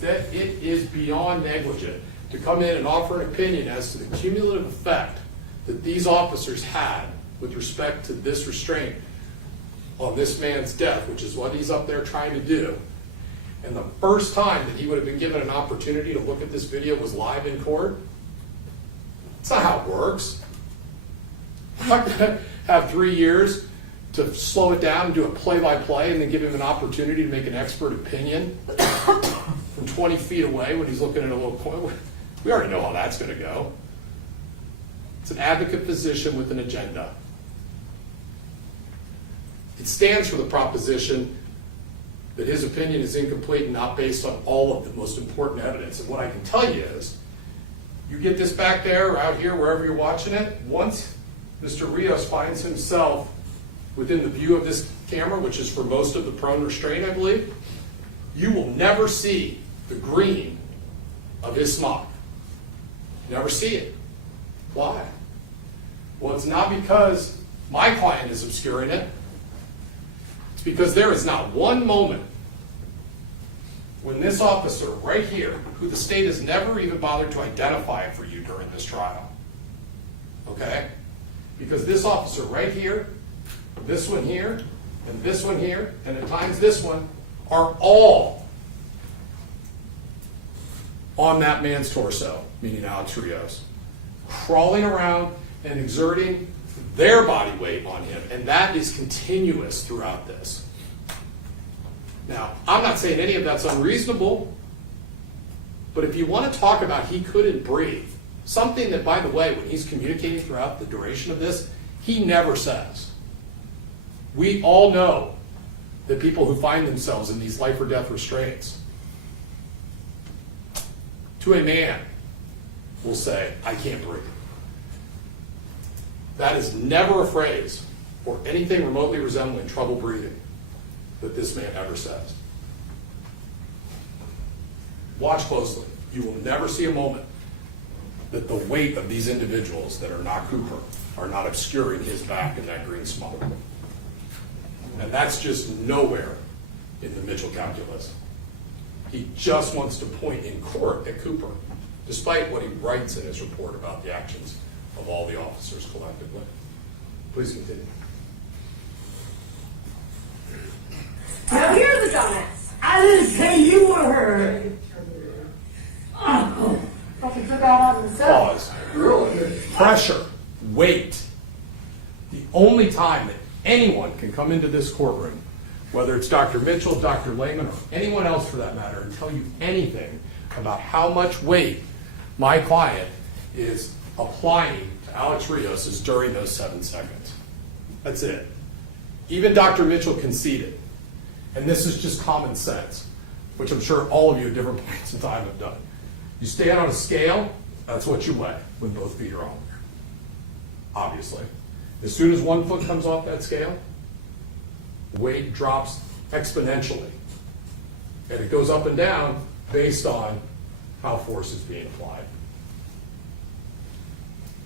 that it is beyond negligent to come in and offer an opinion as to the cumulative effect that these officers had with respect to this restraint on this man's death, which is what he's up there trying to do. And the first time that he would have been given an opportunity to look at this video was live in court. That's not how it works. I'm not going to have 3 years to slow it down and do a play-by-play and then give him an opportunity to make an expert opinion from 20 feet away when he's looking at a little coin. We already know how that's going to go. It's an advocate position with an agenda. It stands for the proposition that his opinion is incomplete and not based on all of the most important evidence. And what I can tell you is, you get this back there or out here, wherever you're watching it, once Mr. Rios finds himself within the view of this camera, which is for most of the prone restraint, I believe, you will never see the green of his smock. Never see it. Why? Well, it's not because my client is obscuring it. It's because there is not one moment when this officer right here, who the state has never even bothered to identify for you during this trial, okay? Because this officer right here, this one here, and this one here, and at times this one, are all on that man's torso, meaning Alex Rios, crawling around and exerting their body weight on him, and that is continuous throughout this. Now, I'm not saying any of that's unreasonable, but if you want to talk about he couldn't breathe, something that, by the way, when he's communicating throughout the duration of this, he never says. We all know that people who find themselves in these life or death restraints, to a man, will say, I can't breathe. That is never a phrase or anything remotely resembling trouble breathing that this man ever says. Watch closely. You will never see a moment that the weight of these individuals that are not Cooper are not obscuring his back in that green smoke. And that's just nowhere in the Mitchell calculus. He just wants to point in court at Cooper, despite what he writes in his report about the actions of all the officers collectively. Please continue. Now here's the dumbass. I didn't say you were her. Oh, fucking took out on himself. Pause. Pressure, weight. The only time that anyone can come into this courtroom, whether it's Dr. Mitchell, Dr. Lehman, or anyone else for that matter, and tell you anything about how much weight my client is applying to Alex Rios is during those 7 seconds. That's it. Even Dr. Mitchell conceded. And this is just common sense, which I'm sure all of you at different points in time have done. You stand on a scale, that's what you weigh when both feet are on there. Obviously. As soon as one foot comes off that scale, weight drops exponentially. And it goes up and down based on how force is being applied.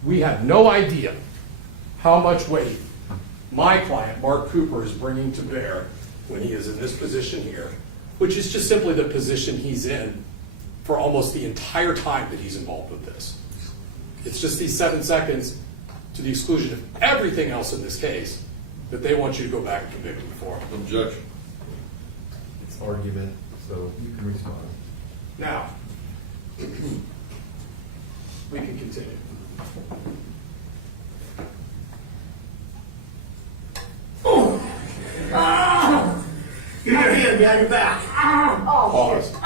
We have no idea how much weight my client, Mark Cooper, is bringing to bear when he is in this position here, which is just simply the position he's in for almost the entire time that he's involved with this. It's just these 7 seconds, to the exclusion of everything else in this case, that they want you to go back and convict him for. Objection. It's argument, so you can respond. Now, we can continue. Get out here, get your back. Pause.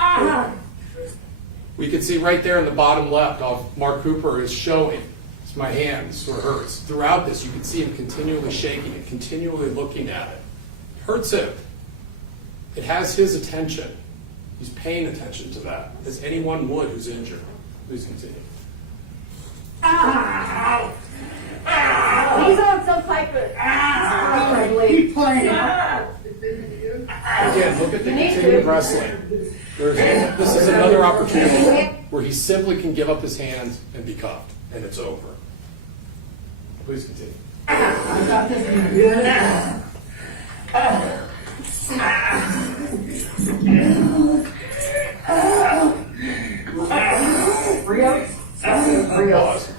We can see right there in the bottom left off Mark Cooper is showing. It's my hand, this sort of hurts. Throughout this, you can see him continually shaking it, continually looking at it. It hurts him. It has his attention. He's paying attention to that, as anyone would who's injured. Please continue. He's on some type of... Keep playing. Again, look at the continued wrestling. This is another opportunity where he simply can give up his hands and be cuffed, and it's over. Please continue. I got this. Pause.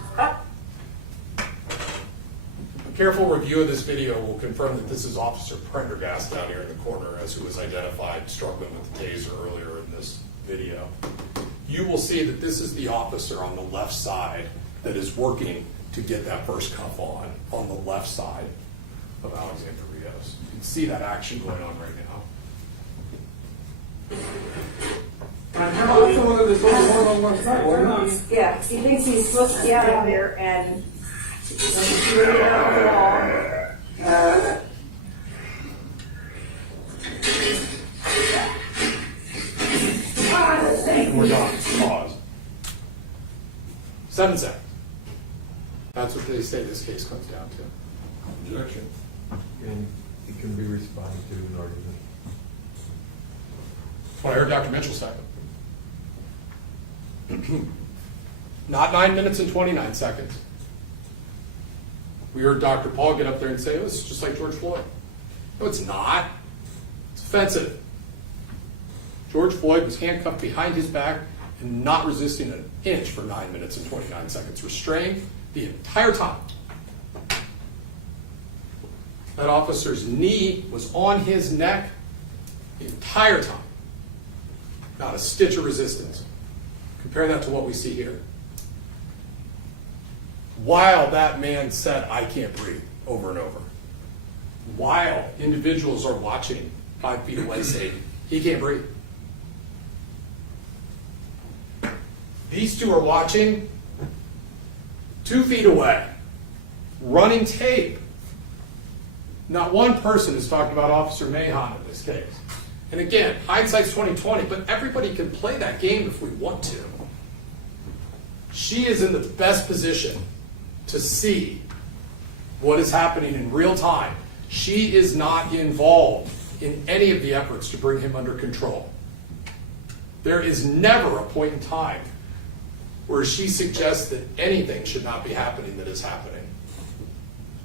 A careful review of this video will confirm that this is Officer Prendergast down here in the corner, as who was identified struggling with the taser earlier in this video. You will see that this is the officer on the left side that is working to get that first cuff on the left side. of Alexander Rios. You can see that action going on right now. Yeah, he thinks he's supposed to be out of there and he's really out of the wall. We're done. Pause. 7 seconds. That's what they say this case comes down to. Objection. And it can be responded to in argument. That's what I heard Dr. Mitchell say. Not 9 minutes and 29 seconds. We heard Dr. Paul get up there and say, oh, this is just like George Floyd. No, it's not. It's offensive. George Floyd was handcuffed behind his back and not resisting an inch for 9 minutes and 29 seconds, restrained the entire time. That officer's knee was on his neck the entire time. Not a stitch of resistance. Compare that to what we see here. While that man said, I can't breathe, over and over. While individuals are watching 5 feet away saying, he can't breathe. These two are watching 2 feet away, running tape. Not one person has talked about Officer Mahon in this case. And again, hindsight's 20/20, but everybody can play that game if we want to. She is in the best position to see what is happening in real time. She is not involved in any of the efforts to bring him under control. There is never a point in time where she suggests that anything should not be happening that is happening.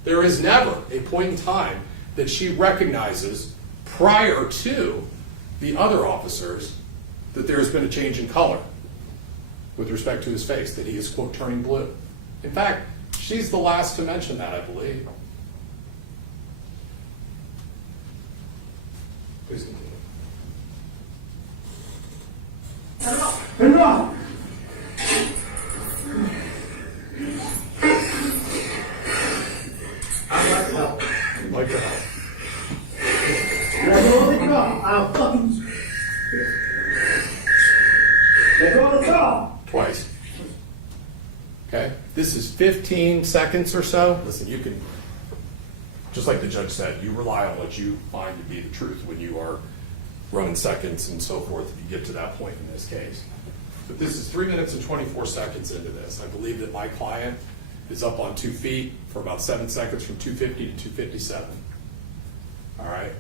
There is never a point in time that she recognizes prior to the other officers that there has been a change in color with respect to his face, that he is, quote, turning blue. In fact, she's the last to mention that, I believe. Please continue. I'd like to help. Twice. Okay? This is 15 seconds or so. Listen, you can, just like the judge said, you rely on what you find to be the truth when you are running seconds and so forth if you get to that point in this case. But this is 3 minutes and 24 seconds into this. I believe that my client is up on 2 feet for about 7 seconds from 250 to 257. All right?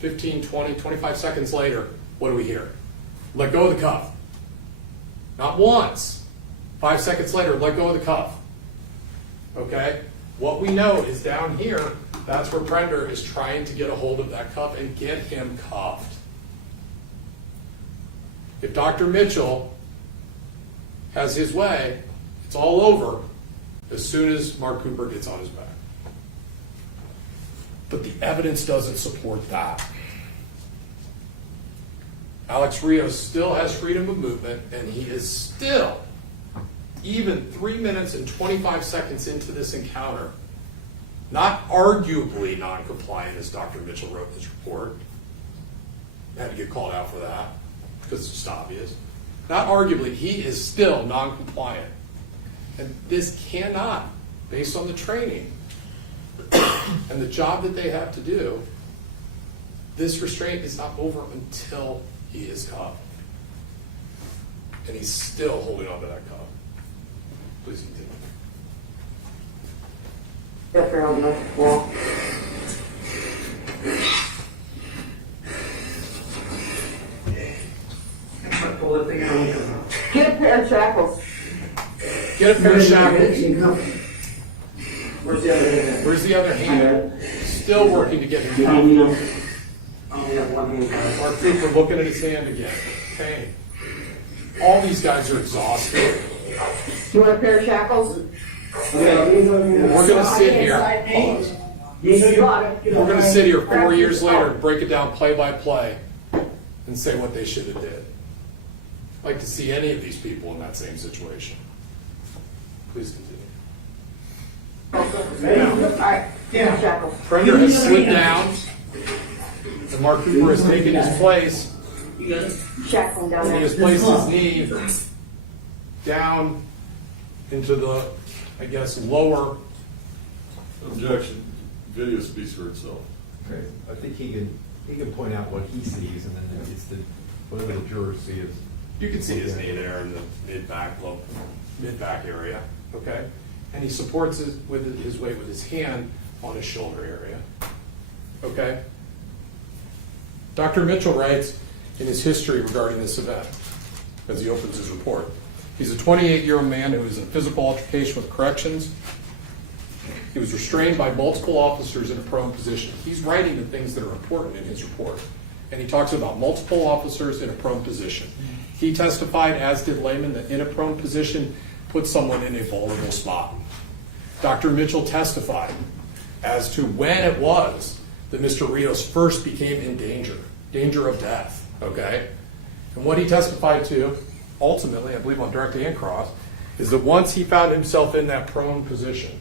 15, 20, 25 seconds later, what do we hear? Let go of the cuff. Not once. 5 seconds later, let go of the cuff. Okay? What we know is down here, that's where Prender is trying to get a hold of that cuff and get him cuffed. If Dr. Mitchell has his way, it's all over as soon as Mark Cooper gets on his back. But the evidence doesn't support that. Alex Rios still has freedom of movement, and he is still, even 3 minutes and 25 seconds into this encounter, not arguably non-compliant, as Dr. Mitchell wrote in his report. Had to get called out for that, because it's just obvious. Not arguably, he is still non-compliant. And this cannot, based on the training and the job that they have to do, this restraint is not over until he is cuffed. And he's still holding on to that cuff. Please continue. Get her on the wall. Get a pair of shackles. Get a pair of shackles. Where's the other hand? Where's the other hand? Still working to get him cuffed. Mark Cooper looking at his hand again. Pain. All these guys are exhausted. You want a pair of shackles? We're going to sit here. Pause. We're going to sit here 4 years later and break it down play by play and say what they should have did. I'd like to see any of these people in that same situation. Please continue. All right, Yeah. Shackles. Prender has slid down, and Mark Cooper has taken his place. Shackle him down He there. has placed his knee down into the, I guess, lower. Objection. Video speaks for itself. Okay, I think he can point out what he sees, and then it's the, whatever the jurors see is. You can see his knee there in the mid-back area, okay? And he supports his weight with his hand on his shoulder area, okay? Dr. Mitchell writes in his history regarding this event, as he opens his report. He's a 28-year-old man who was in a physical altercation with corrections. He was restrained by multiple officers in a prone position. He's writing the things that are important in his report. And he talks about multiple officers in a prone position. He testified, as did Lehman, that in a prone position puts someone in a vulnerable spot. Dr. Mitchell testified as to when it was that Mr. Rios first became in danger of death, okay? And what he testified to, ultimately, I believe on direct and cross, is that once he found himself in that prone position,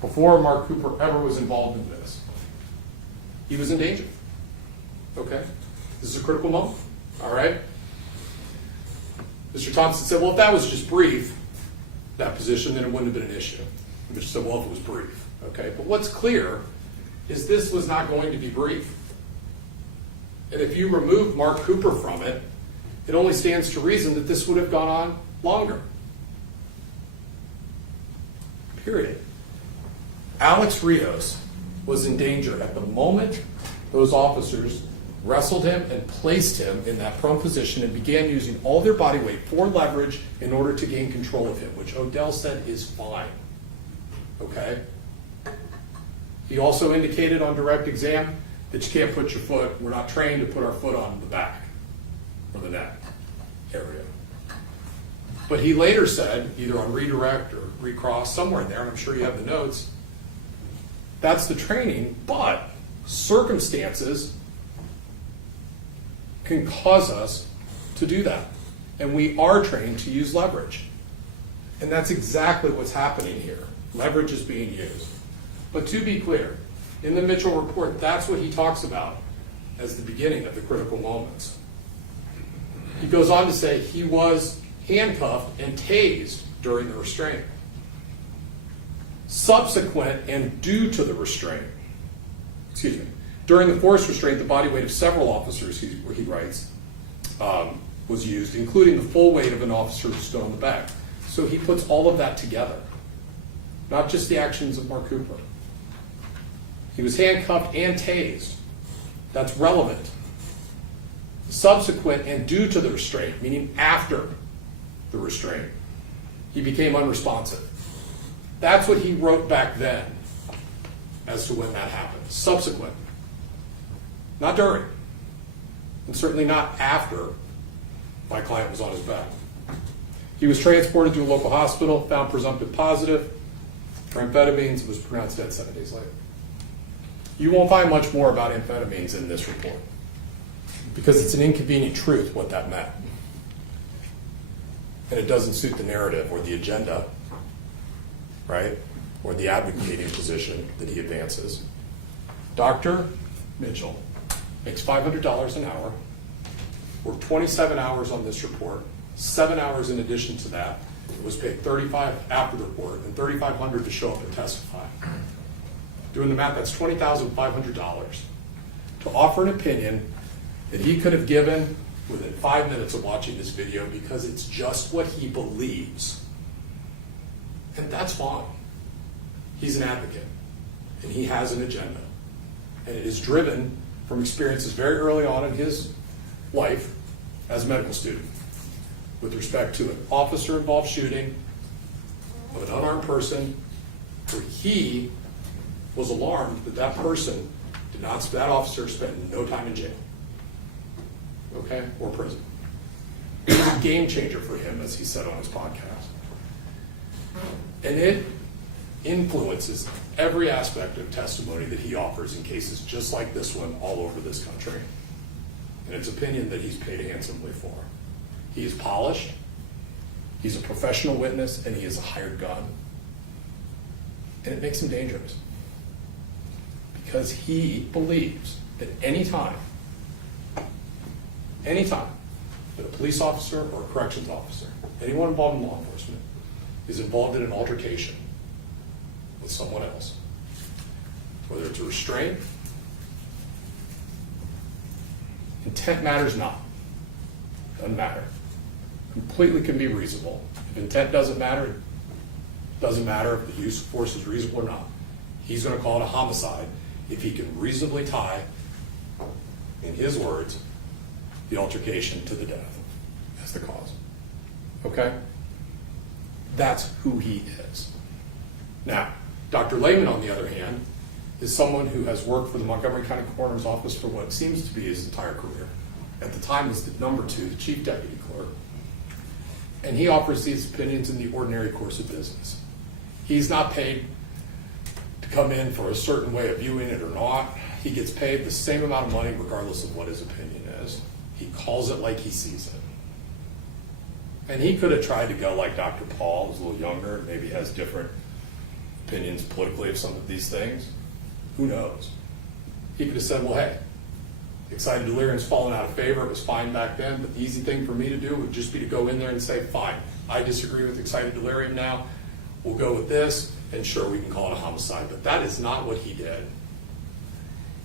before Mark Cooper ever was involved in this, he was in danger, okay? This is a critical moment, all right? Mr. Thompson said, well, if that was just brief, that position, then it wouldn't have been an issue. Mr. said, well, if it was brief, okay? But what's clear is this was not going to be brief. And if you remove Mark Cooper from it, it only stands to reason that this would have gone on longer. Period. Alex Rios was in danger at the moment those officers wrestled him and placed him in that prone position and began using all their body weight for leverage in order to gain control of him, which Odell said is fine. Okay? He also indicated on direct exam that you can't put your foot, we're not trained to put our foot on the back or the neck area. But he later said, either on redirect or recross, somewhere in there, and I'm sure you have the notes, that's the training, but circumstances can cause us to do that. And we are trained to use leverage. And that's exactly what's happening here. Leverage is being used. But to be clear, in the Mitchell report, that's what he talks about as the beginning of the critical moments. He goes on to say he was handcuffed and tased during the restraint. Subsequent and due to the restraint, during the forced restraint, the body weight of several officers, he writes, was used, including the full weight of an officer who stood on the back. So he puts all of that together, not just the actions of Mark Cooper. He was handcuffed and tased. That's relevant. Subsequent and due to the restraint, meaning after the restraint, he became unresponsive. That's what he wrote back then as to when that happened. Subsequent. Not during. And certainly not after my client was on his back. He was transported to a local hospital, found presumptive positive for amphetamines, was pronounced dead 7 days later. You won't find much more about amphetamines in this report because it's an inconvenient truth what that meant. And it doesn't suit the narrative or the agenda, right? Or the advocating position that he advances. Dr. Mitchell makes $500 an hour, worked 27 hours on this report, 7 hours in addition to that, was paid $35 after the report, and $3,500 to show up and testify. Doing the math, that's $20,500 to offer an opinion that he could have given within 5 minutes of watching this video because it's just what he believes. And that's fine. He's an advocate, and he has an agenda. And it is driven from experiences very early on in his life as a medical student with respect to an officer-involved shooting of an unarmed person where he was alarmed that that person did not, that officer spent no time in jail, okay, or prison. It was a game changer for him, as he said on his podcast. And it influences every aspect of testimony that he offers in cases just like this one all over this country. And it's opinion that he's paid handsomely for. He is polished, he's a professional witness, and he is a hired gun. And it makes him dangerous. Because he believes that any time that a police officer or a corrections officer, anyone involved in law enforcement, is involved in an altercation with someone else, whether it's a restraint, intent matters not. Doesn't matter. Completely can be reasonable. If intent doesn't matter, it doesn't matter if the use of force is reasonable or not. He's going to call it a homicide if he can reasonably tie, in his words, the altercation to the death as the cause. Okay? That's who he is. Now, Dr. Lehman, on the other hand, is someone who has worked for the Montgomery County Coroner's Office for what seems to be his entire career. At the time was the number 2, the chief deputy clerk. And he offers these opinions in the ordinary course of business. He's not paid to come in for a certain way of viewing it or not. He gets paid the same amount of money regardless of what his opinion is. He calls it like he sees it. And he could have tried to go like Dr. Paul, who's a little younger, maybe has different opinions politically of some of these things. Who knows? He could have said, well, hey, excited delirium's fallen out of favor. It was fine back then, but the easy thing for me to do would just be to go in there and say, fine, I disagree with excited delirium now. We'll go with this, and sure, we can call it a homicide. But that is not what he did.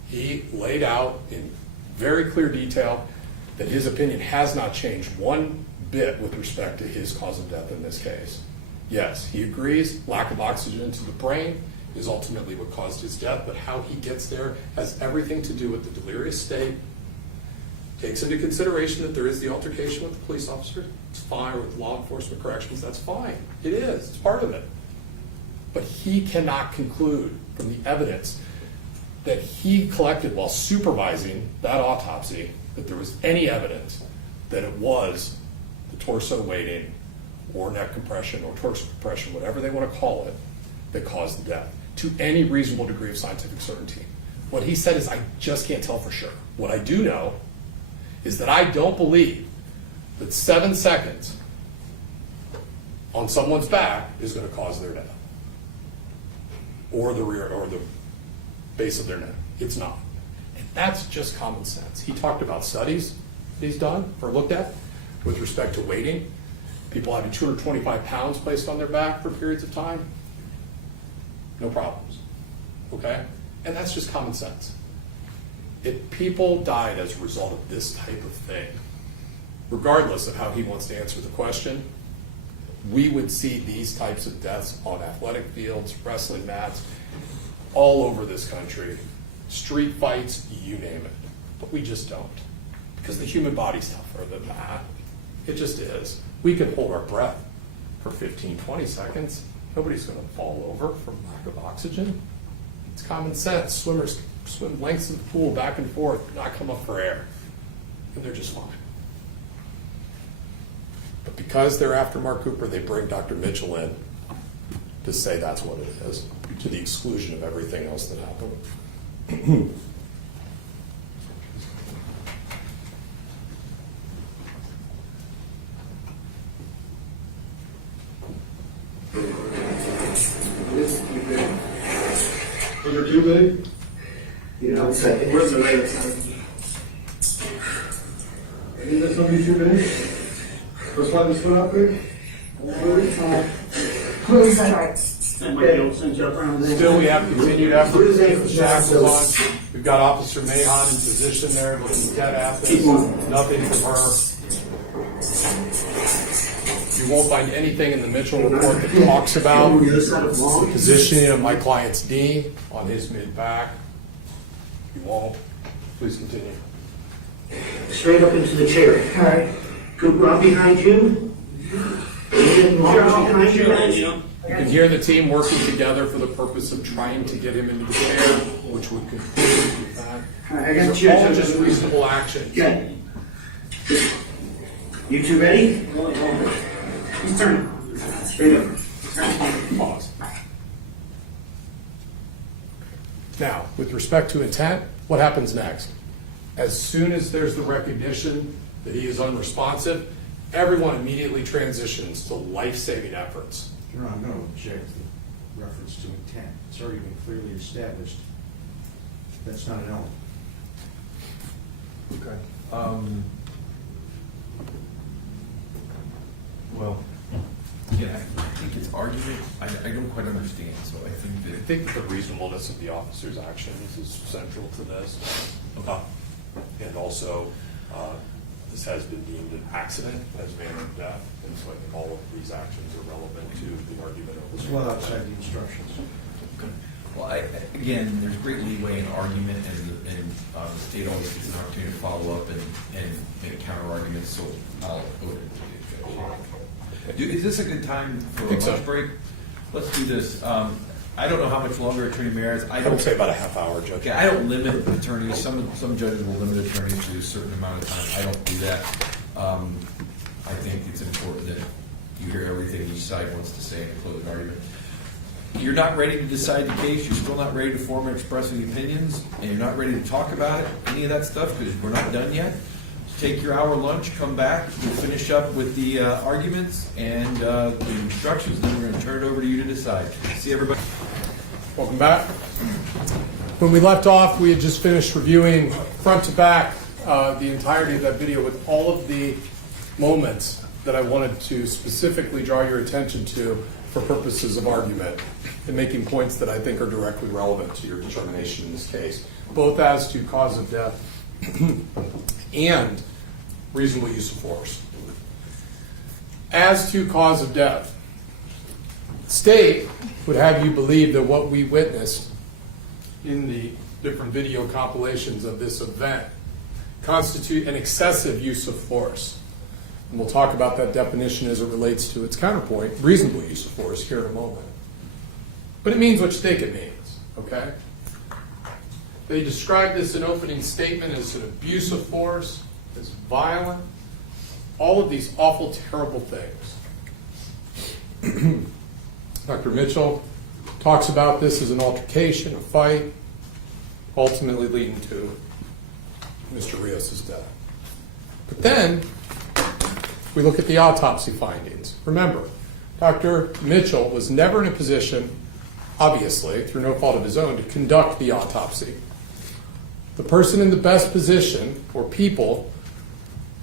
He laid out in very clear detail that his opinion has not changed one bit with respect to his cause of death in this case. Yes, he agrees lack of oxygen to the brain is ultimately what caused his death, but how he gets there has everything to do with the delirious state, takes into consideration that there is the altercation with the police officer. It's fine with law enforcement corrections, that's fine. It is, it's part of it. But he cannot conclude from the evidence that he collected while supervising that autopsy that there was any evidence that it was the torso weighting or neck compression or torso compression, whatever they want to call it, that caused the death to any reasonable degree of scientific certainty. What he said is, I just can't tell for sure. What I do know is that I don't believe that 7 seconds on someone's back is going to cause their death, or the rear, or the base of their neck. It's not. And that's just common sense. He talked about studies he's done or looked at with respect to weighting. People having 225 pounds placed on their back for periods of time. No problems. Okay? And that's just common sense. If people died as a result of this type of thing, regardless of how he wants to answer the question, we would see these types of deaths on athletic fields, wrestling mats, all over this country, street fights, you name it. But we just don't. Because the human body's tougher than that. It just is. We can hold our breath for 15, 20 seconds. Nobody's going to fall over from lack of oxygen. It's common sense. Swimmers swim lengths of the pool back and forth, not come up for air. And they're just fine. But because they're after Mark Cooper, they bring Dr. Mitchell in to say that's what it is, to the exclusion of everything else that happened. Was there too big? You know, where's the rate? Is that somebody too big? Let's slide this foot out there. Still, we have continued efforts to get the shackles on. We've got Officer Mahon in position there looking dead at this. Nothing from her. You won't find anything in the Mitchell report that talks about the positioning of my client's knee on his mid-back. You won't. Please continue. Straight up into the chair. All right. Cooper, I'm behind you. Behind you. You can hear the team working together for the purpose of trying to get him into the chair, which would conclude with that. These are all just reasonable actions. Good. You two ready? He's turning. Straight up. Pause. Now, with respect to intent, what happens next? As soon as there's the recognition that he is unresponsive, everyone immediately transitions to life-saving efforts. Your Honor, I'm going to object reference to intent. It's already been clearly established. That's not an element. Okay. Well, Yeah, I think it's argument, I don't quite understand, so I think I that, think the reasonableness of the officer's actions is central to this. And also, this has been deemed an accident as manner of death, and so I think all of these actions are relevant to the argument of It's well outside the instructions. well, again, there's great leeway in argument, and the state always gets an opportunity to follow up and make counter arguments, so I'll open it to you, Judge. Is this a good time for a think so. lunch break? Let's do this. I don't know how much longer Attorney Mayor is. I would say about a half hour, Judge. Okay, I don't limit attorneys, some judges will limit attorneys to a certain amount of time, I don't do that. I think it's important that you hear everything each side wants to say in a closing argument. You're not ready to decide the case, you're still not ready to form and express any opinions, and you're not ready to talk about it, any of that stuff, because we're not done yet. Take your hour lunch, come back, we'll finish up with the arguments and the instructions, then we're going to turn it over to you to decide. See everybody. Welcome back. When we left off, we had just finished reviewing front to back the entirety of that video with all of the moments that I wanted to specifically draw your attention to for purposes of argument and making points that I think are directly relevant to your determination in this case, both as to cause of death and reasonable use of force. As to cause of death, state would have you believe that what we witnessed in the different video compilations of this event constitute an excessive use of force. And we'll talk about that definition as it relates to its counterpoint, reasonable use of force, here in a moment. But it means what you think it means, okay? They described this in opening statement as an abuse of force, as violent, all of these awful, terrible things. Dr. Mitchell talks about this as an altercation, a fight, ultimately leading to Mr. Rios' death. But then we look at the autopsy findings. Remember, Dr. Mitchell was never in a position, obviously, through no fault of his own, to conduct the autopsy. The person in the best position, or people,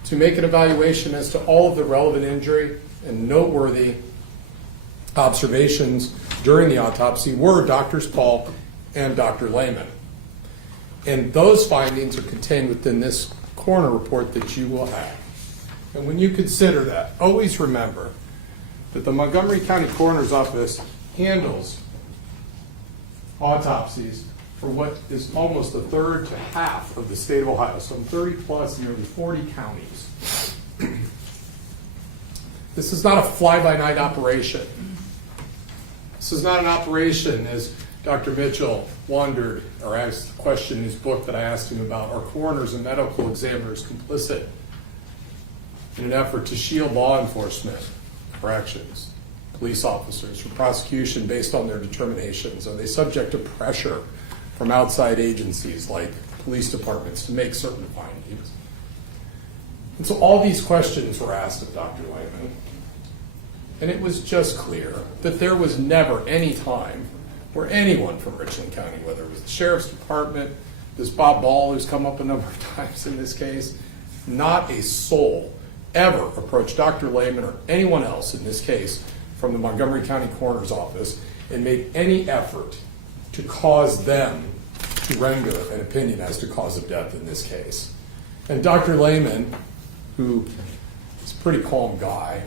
to make an evaluation as to all of the relevant injury and noteworthy observations during the autopsy were Drs. Paul and Dr. Lehman. And those findings are contained within this coroner report that you will have. And when you consider that, always remember that the Montgomery County Coroner's Office handles autopsies for what is almost a third to half of the state of Ohio, so 30 plus, nearly 40 counties. This is not a fly-by-night operation. This is not an operation, as Dr. Mitchell wondered or asked the question in his book that I asked him about, are coroners and medical examiners complicit in an effort to shield law enforcement, corrections, police officers from prosecution based on their determinations? Are they subject to pressure from outside agencies like police departments to make certain findings? And so all these questions were asked of Dr. Lehman. And it was just clear that there was never any time where anyone from Richland County, whether it was the Sheriff's Department, this Bob Ball who's come up a number of times in this case, not a soul ever approached Dr. Lehman or anyone else in this case from the Montgomery County Coroner's Office and made any effort to cause them to render an opinion as to cause of death in this case. And Dr. Lehman, who is a pretty calm guy,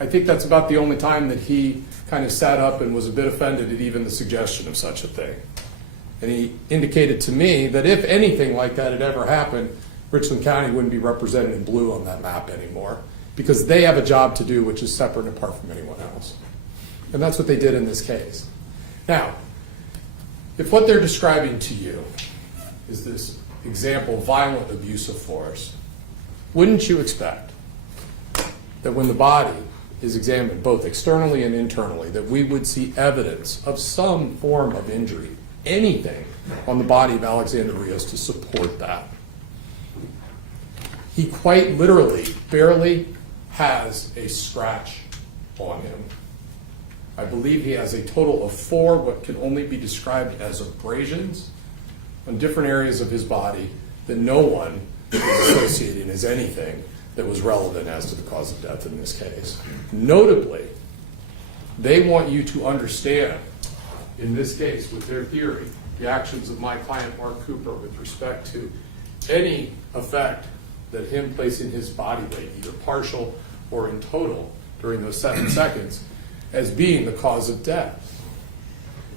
I think that's about the only time that he kind of sat up and was a bit offended at even the suggestion of such a thing. And he indicated to me that if anything like that had ever happened, Richland County wouldn't be represented in blue on that map anymore, because they have a job to do which is separate and apart from anyone else. And that's what they did in this case. Now, if what they're describing to you is this example of violent abuse of force, wouldn't you expect that when the body is examined both externally and internally, that we would see evidence of some form of injury, anything on the body of Alexander Rios to support that? He quite literally barely has a scratch on him. I believe he has a total of 4 what can only be described as abrasions on different areas of his body that no one is associating as anything that was relevant as to the cause of death in this case. Notably, they want you to understand, in this case, with their theory, the actions of my client, Mark Cooper, with respect to any effect that him placing his body weight, either partial or in total, during those 7 seconds, as being the cause of death.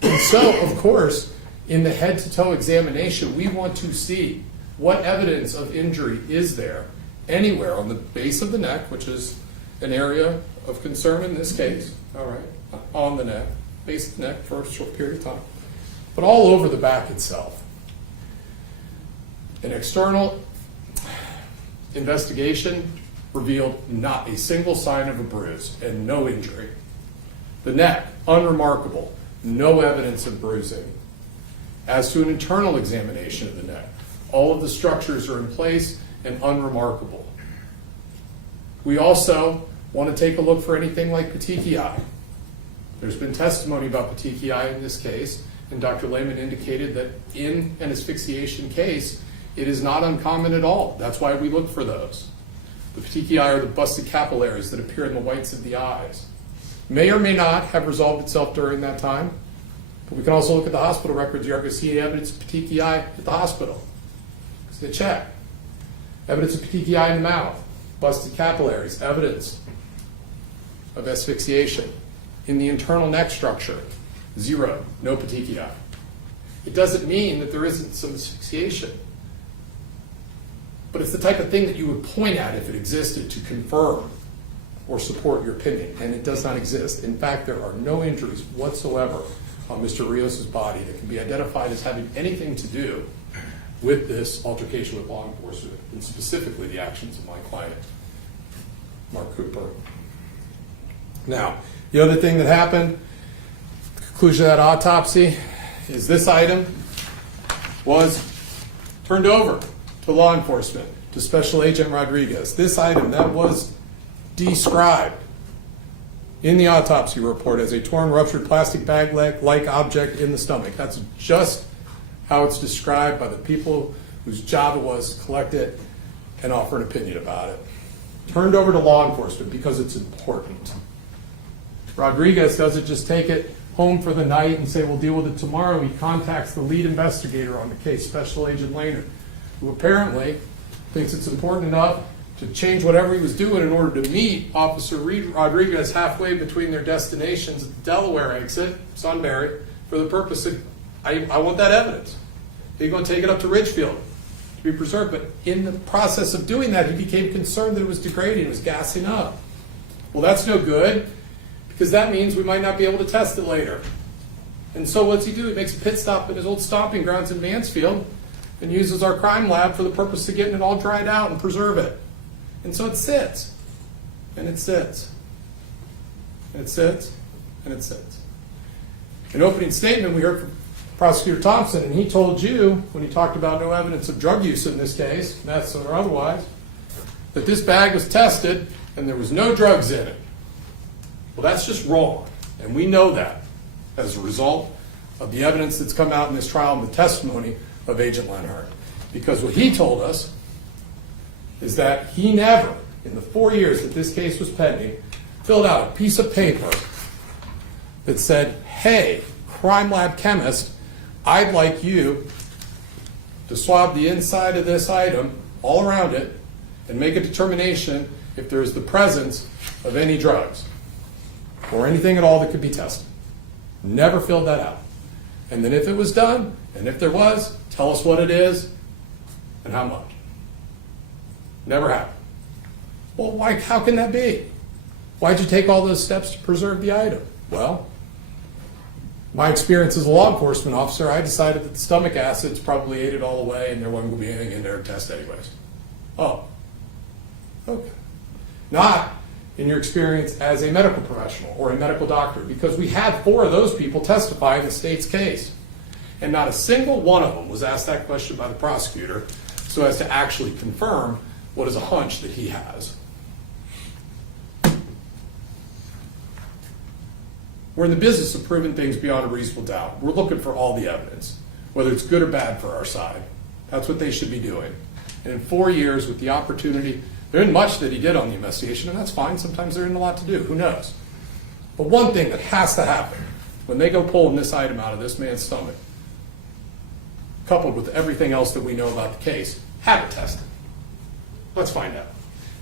And so, of course, in the head-to-toe examination, we want to see what evidence of injury is there anywhere on the base of the neck, which is an area of concern in this case, all right, on the neck, base of the neck for a short period of time, but all over the back itself. An external investigation revealed not a single sign of a bruise and no injury. The neck, unremarkable, no evidence of bruising. As to an internal examination of the neck, all of the structures are in place and unremarkable. We also want to take a look for anything like petechiae. There's been testimony about petechiae in this case, and Dr. Lehman indicated that in an asphyxiation case, it is not uncommon at all. That's why we look for those. The petechiae are the busted capillaries that appear in the whites of the eyes. May or may not have resolved itself during that time, but we can also look at the hospital records. You're going to see evidence of petechiae at the hospital. So they check. Evidence of petechiae in the mouth, busted capillaries, evidence of asphyxiation. In the internal neck structure, 0, no petechiae. It doesn't mean that there isn't some asphyxiation, but it's the type of thing that you would point at if it existed to confirm or support your opinion, and it does not exist. In fact, there are no injuries whatsoever on Mr. Rios' body that can be identified as having anything to do with this altercation with law enforcement, and specifically the actions of my client, Mark Cooper. Now, the other thing that happened, the conclusion of that autopsy, is this item was turned over to law enforcement, to Special Agent Rodriguez. This item that was described in the autopsy report as a torn, ruptured plastic bag-like object in the stomach. That's just how it's described by the people whose job it was to collect it and offer an opinion about it. Turned over to law enforcement because it's important. Rodriguez doesn't just take it home for the night and say, we'll deal with it tomorrow. He contacts the lead investigator on the case, Special Agent Lehner, who apparently thinks it's important enough to change whatever he was doing in order to meet Officer Rodriguez halfway between their destinations at the Delaware exit, Sunbury, for the purpose of, I want that evidence. He's going to take it up to Ridgefield to be preserved. But in the process of doing that, he became concerned that it was degrading, it was gassing up. Well, that's no good, because that means we might not be able to test it later. And so what's he do? He makes a pit stop at his old stomping grounds in Mansfield and uses our crime lab for the purpose of getting it all dried out and preserve it. And so it sits, and it sits, and it sits, and it sits. In opening statement, we heard from Prosecutor Thompson, and he told you, when he talked about no evidence of drug use in this case, meth or otherwise, that this bag was tested and there was no drugs in it. Well, that's just wrong, and we know that as a result of the evidence that's come out in this trial and the testimony of Agent Lenhart. Because what he told us is that he never, in the 4 years that this case was pending, filled out a piece of paper that said, hey, crime lab chemist, I'd like you to swab the inside of this item, all around it, and make a determination if there is the presence of any drugs or anything at all that could be tested. Never filled that out. And then if it was done, and if there was, tell us what it is and how much. Never happened. Well, why? How can that be? Why'd you take all those steps to preserve the item? Well, my experience as a law enforcement officer, I decided that the stomach acids probably ate it all away and there wasn't going to be anything in there to test anyways. Oh, okay. Not in your experience as a medical professional or a medical doctor, because we had 4 of those people testify in the state's case. And not a single one of them was asked that question by the prosecutor so as to actually confirm what is a hunch that he has. We're in the business of proving things beyond a reasonable doubt. We're looking for all the evidence, whether it's good or bad for our side. That's what they should be doing. And in 4 years, with the opportunity, there isn't much that he did on the investigation, and that's fine. Sometimes there isn't a lot to do. Who knows? But one thing that has to happen when they go pulling this item out of this man's stomach, coupled with everything else that we know about the case, have it tested. Let's find out.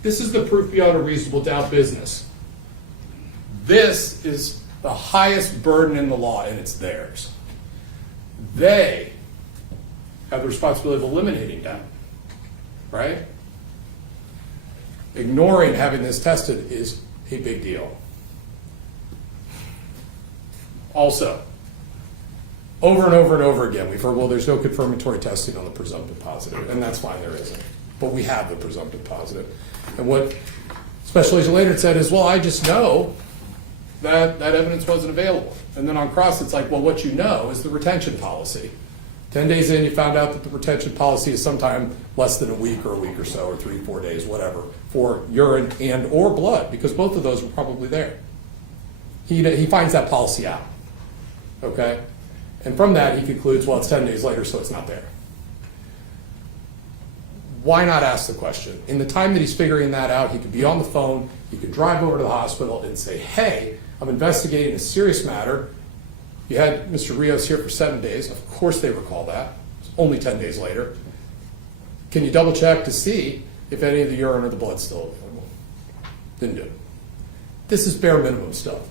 This is the proof beyond a reasonable doubt business. This is the highest burden in the law, and it's theirs. They have the responsibility of eliminating doubt, right? Ignoring having this tested is a big deal. Also, over and over and over again, we've heard, well, there's no confirmatory testing on the presumptive positive, and that's fine, there isn't. But we have the presumptive positive. And what Special Agent Later said is, well, I just know that that evidence wasn't available. And then on cross, it's like, well, what you know is the retention policy. 10 days in, you found out that the retention policy is sometime less than a week or so, or 3-4 days, whatever, for urine and or blood, because both of those were probably there. He finds that policy out, okay? And from that, he concludes, well, it's 10 days later, so it's not there. Why not ask the question? In the time that he's figuring that out, he could be on the phone, he could drive over to the hospital and say, hey, I'm investigating a serious matter. You had Mr. Rios here for 7 days. Of course they recall that. It's only 10 days later. Can you double check to see if any of the urine or the blood's still available? Didn't do it. This is bare minimum stuff.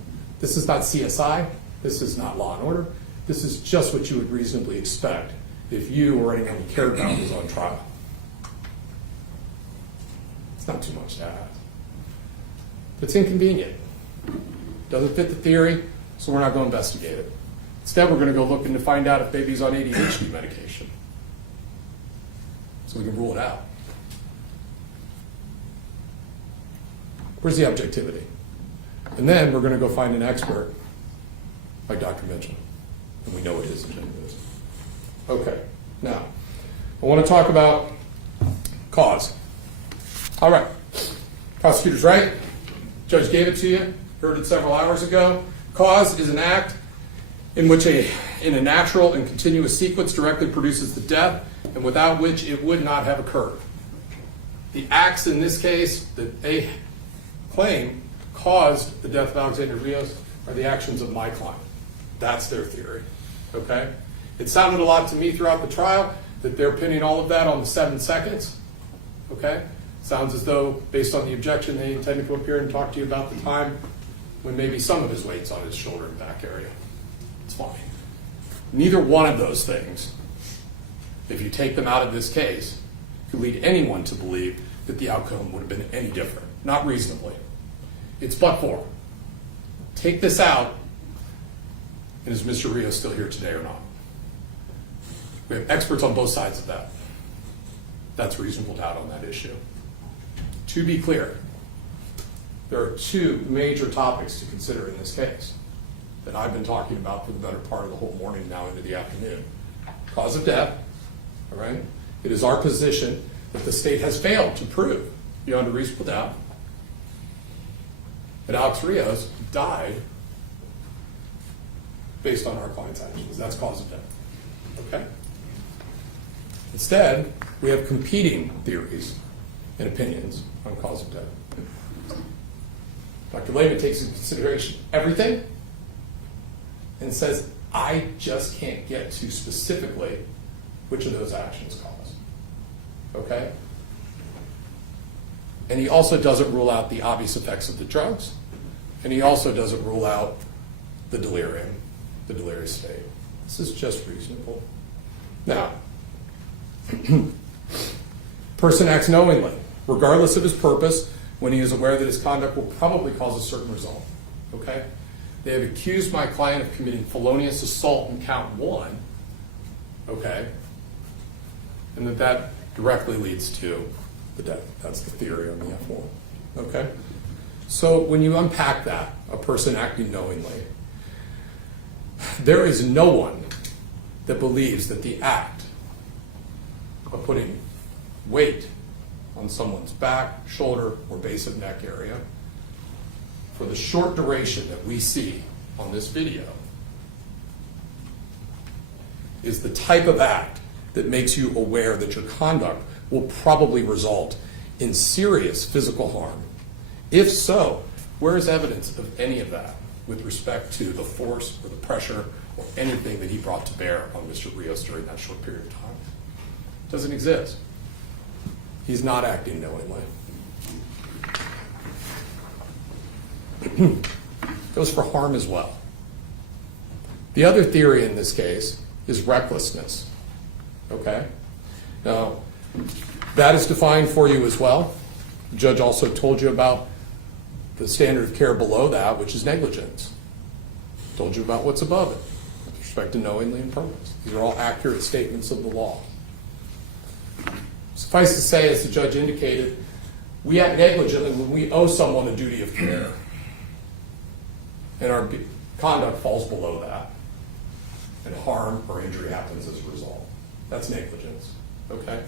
This is not CSI. This is not Law and Order. This is just what you would reasonably expect if you or anyone you cared about was on trial. It's not too much to ask. It's inconvenient. Doesn't fit the theory, so we're not going to investigate it. Instead, we're going to go looking to find out if baby's on ADHD medication, so we can rule it out. Where's the objectivity? And then we're going to go find an expert like Dr. Mitchell, and we know what his agenda is. Okay, now, I want to talk about cause. All right, prosecutor's right. Judge gave it to you, heard it several hours ago. Cause is an act in which in a natural and continuous sequence directly produces the death, and without which it would not have occurred. The acts in this case that they claim caused the death of Alexander Rios are the actions of my client. That's their theory, okay? It sounded a lot to me throughout the trial that they're pinning all of that on the 7 seconds, okay? Sounds as though, based on the objection, they intend to come up here and talk to you about the time when maybe some of his weight's on his shoulder and back area. It's fine. Neither one of those things, if you take them out of this case, could lead anyone to believe that the outcome would have been any different. Not reasonably. It's but for. Take this out, and is Mr. Rios still here today or not? We have experts on both sides of that. That's reasonable doubt on that issue. To be clear, there are two major topics to consider in this case that I've been talking about for the better part of the whole morning now into the afternoon. Cause of death, all right? It is our position that the state has failed to prove beyond a reasonable doubt that Alex Rios died based on our client's actions. That's cause of death, okay? Instead, we have competing theories and opinions on cause of death. Dr. Lehman takes into consideration everything and says, I just can't get to specifically which of those actions caused, okay? And he also doesn't rule out the obvious effects of the drugs, and he also doesn't rule out the delirium, the delirious state. This is just reasonable. Now, person acts knowingly, regardless of his purpose, when he is aware that his conduct will probably cause a certain result, okay? They have accused my client of committing felonious assault in count 1, okay? And that directly leads to the death. That's the theory on the F1, okay? So when you unpack that, a person acting knowingly, there is no one that believes that the act of putting weight on someone's back, shoulder, or base of neck area for the short duration that we see on this video is the type of act that makes you aware that your conduct will probably result in serious physical harm. If so, where is evidence of any of that with respect to the force or the pressure or anything that he brought to bear on Mr. Rios during that short period of time? Doesn't exist. He's not acting knowingly. Goes for harm as well. The other theory in this case is recklessness. Okay? Now, that is defined for you as well. The judge also told you about the standard of care below that, which is negligence. Told you about what's above it with respect to knowingly and purpose. These are all accurate statements of the law. Suffice to say, as the judge indicated, we act negligently when we owe someone a duty of care. And our conduct falls below that. And harm or injury happens as a result. That's negligence. Okay?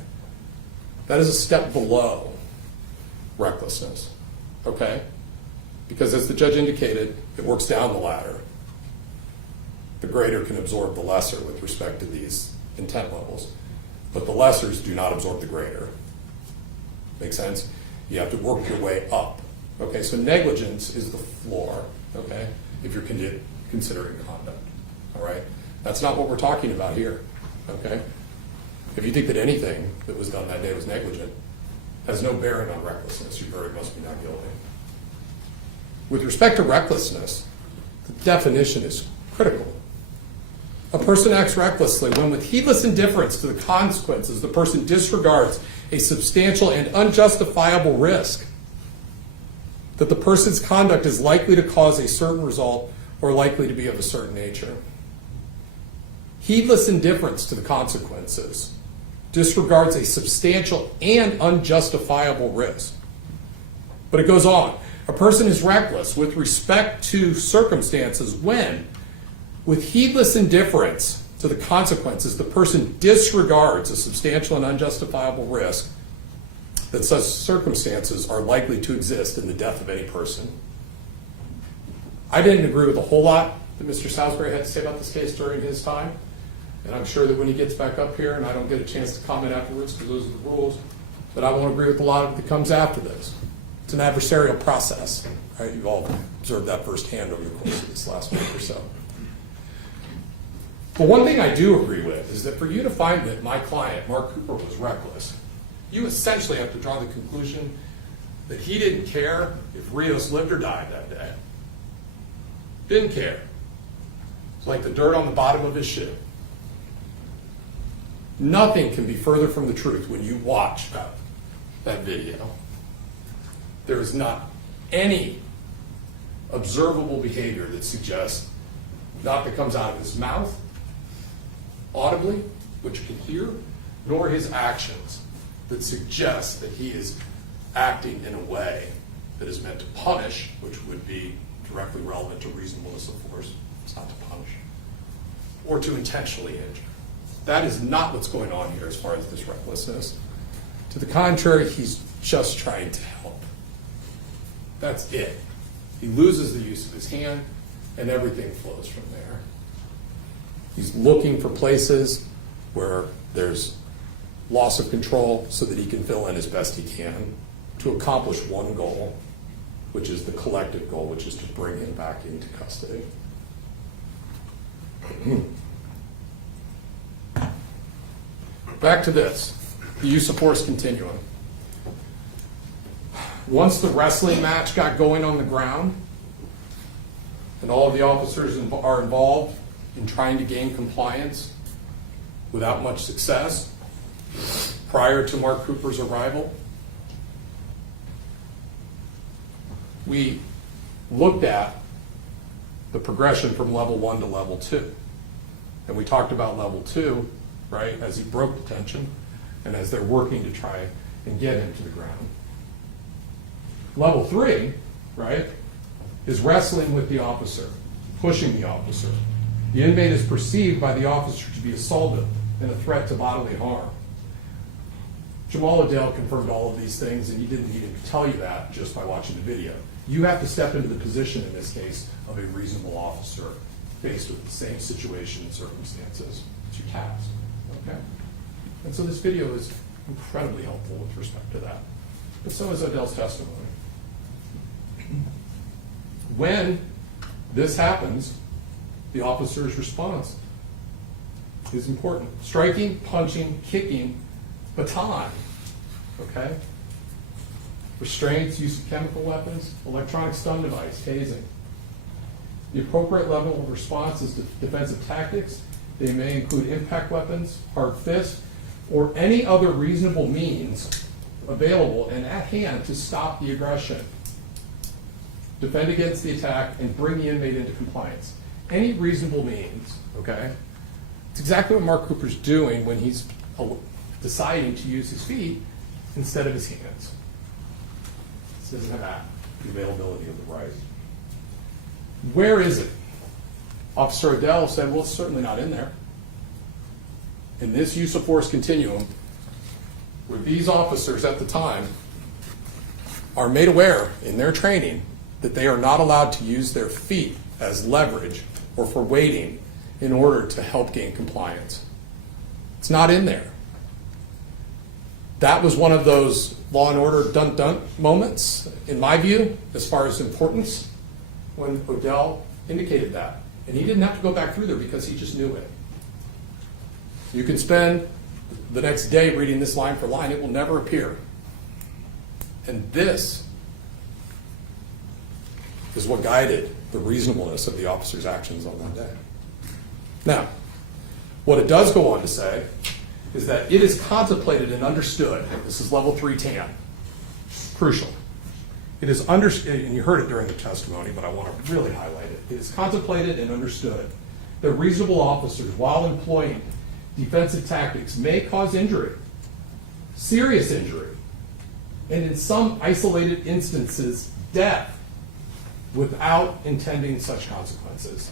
That is a step below recklessness. Okay? Because as the judge indicated, it works down the ladder. The greater can absorb the lesser with respect to these intent levels. But the lessers do not absorb the greater. Make sense? You have to work your way up. Okay, so negligence is the floor, okay, if you're considering conduct. All right? That's not what we're talking about here. Okay? If you think that anything that was done that day was negligent, has no bearing on recklessness, you very must be not guilty. With respect to recklessness, the definition is critical. A person acts recklessly when, with heedless indifference to the consequences, the person disregards a substantial and unjustifiable risk that the person's conduct is likely to cause a certain result or likely to be of a certain nature. Heedless indifference to the consequences disregards a substantial and unjustifiable risk. But it goes on. A person is reckless with respect to circumstances when, with heedless indifference to the consequences, the person disregards a substantial and unjustifiable risk that such circumstances are likely to exist in the death of any person. I didn't agree with a whole lot that Mr. Salisbury had to say about this case during his time, and I'm sure that when he gets back up here, and I don't get a chance to comment afterwards because those are the rules, but I won't agree with a lot of it that comes after this. It's an adversarial process, right? You've all observed that firsthand over the course of this last week or so. But one thing I do agree with is that for you to find that my client, Mark Cooper, was reckless, you essentially have to draw the conclusion that he didn't care if Rios lived or died that day. Didn't care. It's like the dirt on the bottom of his shoe. Nothing can be further from the truth when you watch that video. There is not any observable behavior that suggests, not that comes out of his mouth, audibly, which you can hear, nor his actions that suggest that he is acting in a way that is meant to punish, which would be directly relevant to reasonableness of force. It's not to punish. Or to intentionally injure. That is not what's going on here as far as this recklessness. To the contrary, he's just trying to help. That's it. He loses the use of his hand, and everything flows from there. He's looking for places where there's loss of control so that he can fill in as best he can to accomplish one goal, which is the collective goal, which is to bring him back into custody. Back to this, the use of force continuum. Once the wrestling match got going on the ground, and all of the officers are involved in trying to gain compliance without much success prior to Mark Cooper's arrival, we looked at the progression from level 1 to level 2. And we talked about level 2, right, as he broke the tension and as they're working to try and get him to the ground. Level 3, right, is wrestling with the officer, pushing the officer. The inmate is perceived by the officer to be assaultive and a threat to bodily harm. Jamal Adele confirmed all of these things, and he didn't need to tell you that just by watching the video. You have to step into the position in this case of a reasonable officer faced with the same situation and circumstances. It's your task, okay? And so this video is incredibly helpful with respect to that. But so is Odell's testimony. When this happens, the officer's response is important. Striking, punching, kicking, baton, okay? Restraints, use of chemical weapons, electronic stun device, tasing. The appropriate level of response is defensive tactics. They may include impact weapons, hard fists, or any other reasonable means available and at hand to stop the aggression, defend against the attack, and bring the inmate into compliance. Any reasonable means, okay? It's exactly what Mark Cooper's doing when he's deciding to use his feet instead of his hands. He doesn't have the availability of the right. Where is it? Officer Odell said, well, it's certainly not in there. In this use of force continuum, where these officers at the time are made aware in their training that they are not allowed to use their feet as leverage or for weighting in order to help gain compliance. It's not in there. That was one of those Law and Order dun-dun moments, in my view, as far as importance, when Odell indicated that. And he didn't have to go back through there because he just knew it. You can spend the next day reading this line for line. It will never appear. And this is what guided the reasonableness of the officer's actions on that day. Now, what it does go on to say is that it is contemplated and understood. This is level 3 TAN. Crucial. It is understood, and you heard it during the testimony, but I want to really highlight it. It is contemplated and understood that reasonable officers, while employing defensive tactics, may cause injury, serious injury, and in some isolated instances, death, without intending such consequences.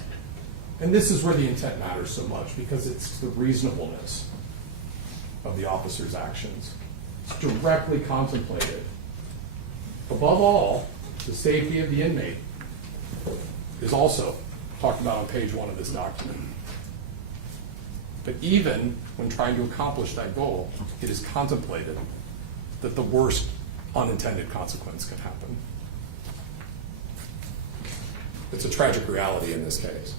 And this is where the intent matters so much, because it's the reasonableness of the officer's actions. It's directly contemplated. Above all, the safety of the inmate is also talked about on page 1 of this document. But even when trying to accomplish that goal, it is contemplated that the worst unintended consequence can happen. It's a tragic reality in this case.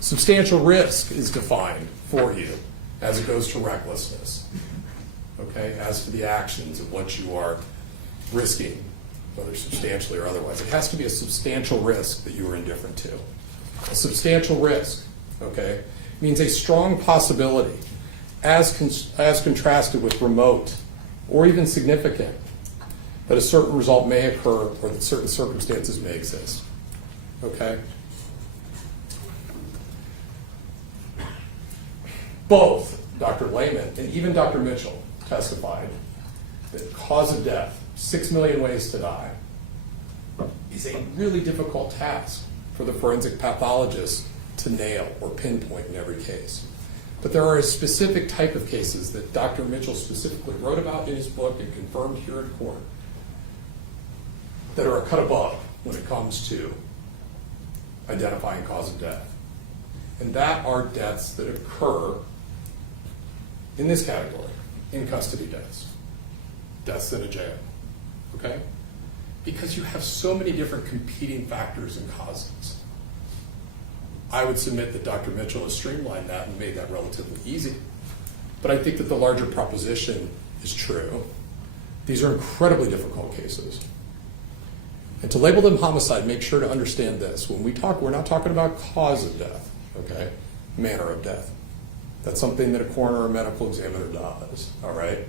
Substantial risk is defined for you as it goes to recklessness, okay, as to the actions of what you are risking, whether substantially or otherwise. It has to be a substantial risk that you are indifferent to. A substantial risk, okay, means a strong possibility as contrasted with remote or even significant that a certain result may occur or that certain circumstances may exist, okay? Both Dr. Lehman and even Dr. Mitchell testified that cause of death, 6 million ways to die, is a really difficult task for the forensic pathologist to nail or pinpoint in every case. But there are a specific type of cases that Dr. Mitchell specifically wrote about in his book and confirmed here in court that are a cut above when it comes to identifying cause of death. And that are deaths that occur in this category, in custody deaths, deaths in a jail, okay? Because you have so many different competing factors and causes. I would submit that Dr. Mitchell has streamlined that and made that relatively easy. But I think that the larger proposition is true. These are incredibly difficult cases. And to label them homicide, make sure to understand this. When we talk, we're not talking about cause of death, okay? Manner of death. That's something that a coroner or medical examiner does, all right?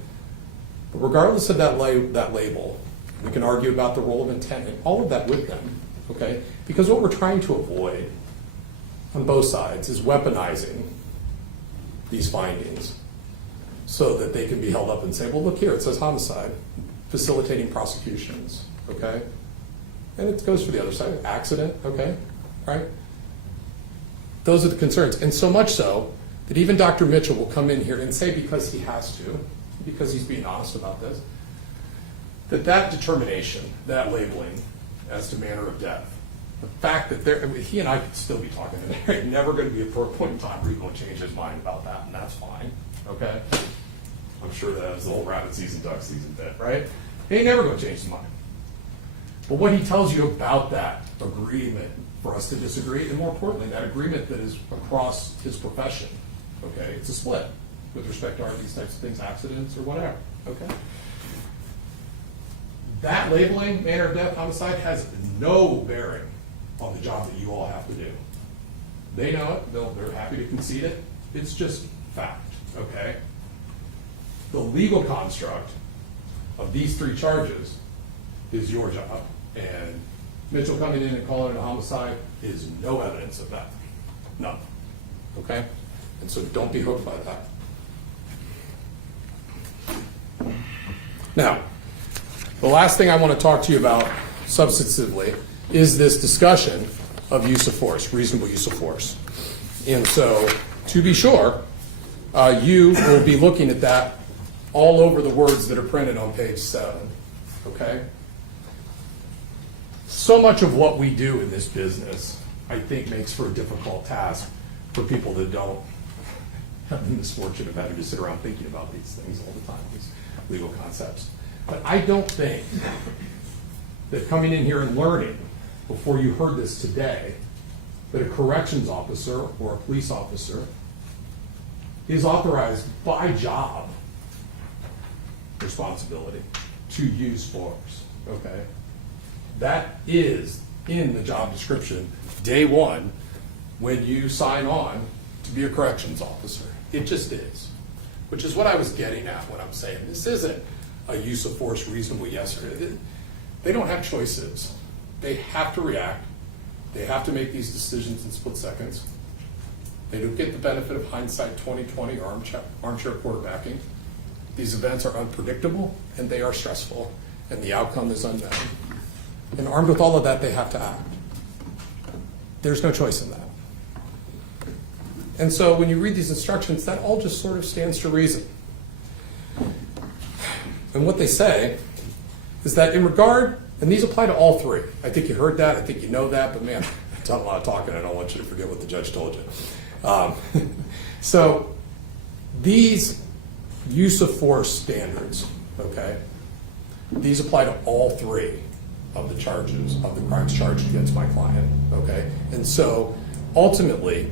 But regardless of that label, we can argue about the role of intent and all of that with them, okay? Because what we're trying to avoid on both sides is weaponizing these findings so that they can be held up and say, well, look here, it says homicide, facilitating prosecutions, okay? And it goes for the other side, accident, okay, right? Those are the concerns. And so much so that even Dr. Mitchell will come in here and say, because he has to, because he's being honest about this, that determination, that labeling as to manner of death, the fact that he and I could still be talking, and there ain't never going to be a point in time where he's going to change his mind about that, and that's fine, okay? I'm sure that is the whole rabbit season, duck season bit, right? He ain't never going to change his mind. But what he tells you about that agreement for us to disagree, and more importantly, that agreement that is across his profession, okay? It's a split with respect to are these types of things accidents or whatever, okay? That labeling, manner of death, homicide, has no bearing on the job that you all have to do. They know it, they're happy to concede it, it's just fact, okay? The legal construct of these three charges is your job, and Mitchell coming in and calling it a homicide is no evidence of that, none, okay? And so don't be hooked by that. Now, the last thing I want to talk to you about substantively is this discussion of use of force, reasonable use of force. And so, to be sure, you will be looking at that all over the words that are printed on page 7, okay? So much of what we do in this business, I think, makes for a difficult task for people that don't have the misfortune of having to sit around thinking about these things all the time, these legal concepts. But I don't think that coming in here and learning, before you heard this today, that a corrections officer or a police officer is authorized by job responsibility to use force, okay? That is in the job description, day one, when you sign on to be a corrections officer. It just is, which is what I was getting at when I'm saying this isn't a use of force reasonable yes or no. They don't have choices. They have to react. They have to make these decisions in split seconds. They don't get the benefit of hindsight 20/20 or armchair quarterbacking. These events are unpredictable and they are stressful, and the outcome is unknown. And armed with all of that, they have to act. There's no choice in that. And so when you read these instructions, that all just sort of stands to reason. And what they say is that in regard, and these apply to all three. I think you heard that, I think you know that, but man, I've done a lot of talking, I don't want you to forget what the judge told you. So these use of force standards, okay, these apply to all three of the charges, of the crimes charged against my client, okay? And so ultimately,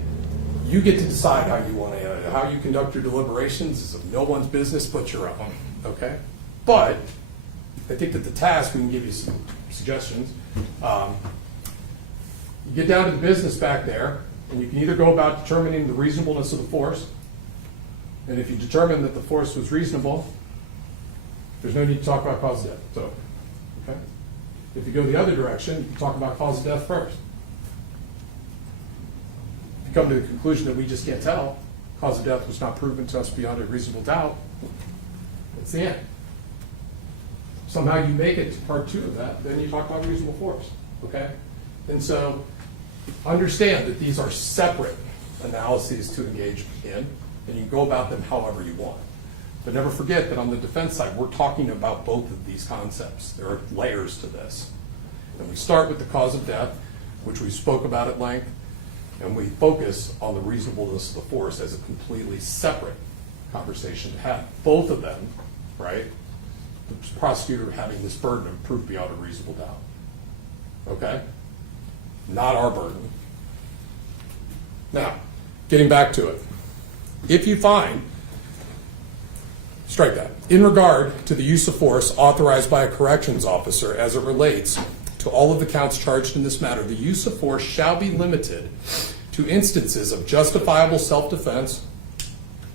you get to decide how you want to, how you conduct your deliberations is of no one's business but your own, okay? But I think that the task, we can give you some suggestions. You get down to the business back there, and you can either go about determining the reasonableness of the force, and if you determine that the force was reasonable, there's no need to talk about cause of death. So, okay? If you go the other direction, you can talk about cause of death first. If you come to the conclusion that we just can't tell, cause of death was not proven to us beyond a reasonable doubt, that's the end. Somehow you make it to part 2 of that, then you talk about reasonable force, okay? And so understand that these are separate analyses to engage in, and you can go about them however you want. But never forget that on the defense side, we're talking about both of these concepts. There are layers to this. And we start with the cause of death, which we spoke about at length, and we focus on the reasonableness of the force as a completely separate conversation to have. Both of them, right? The prosecutor having this burden of proof beyond a reasonable doubt. Okay? Not our burden. Now, getting back to it. If you find, strike that, in regard to the use of force authorized by a corrections officer as it relates to all of the counts charged in this matter, the use of force shall be limited to instances of justifiable self-defense.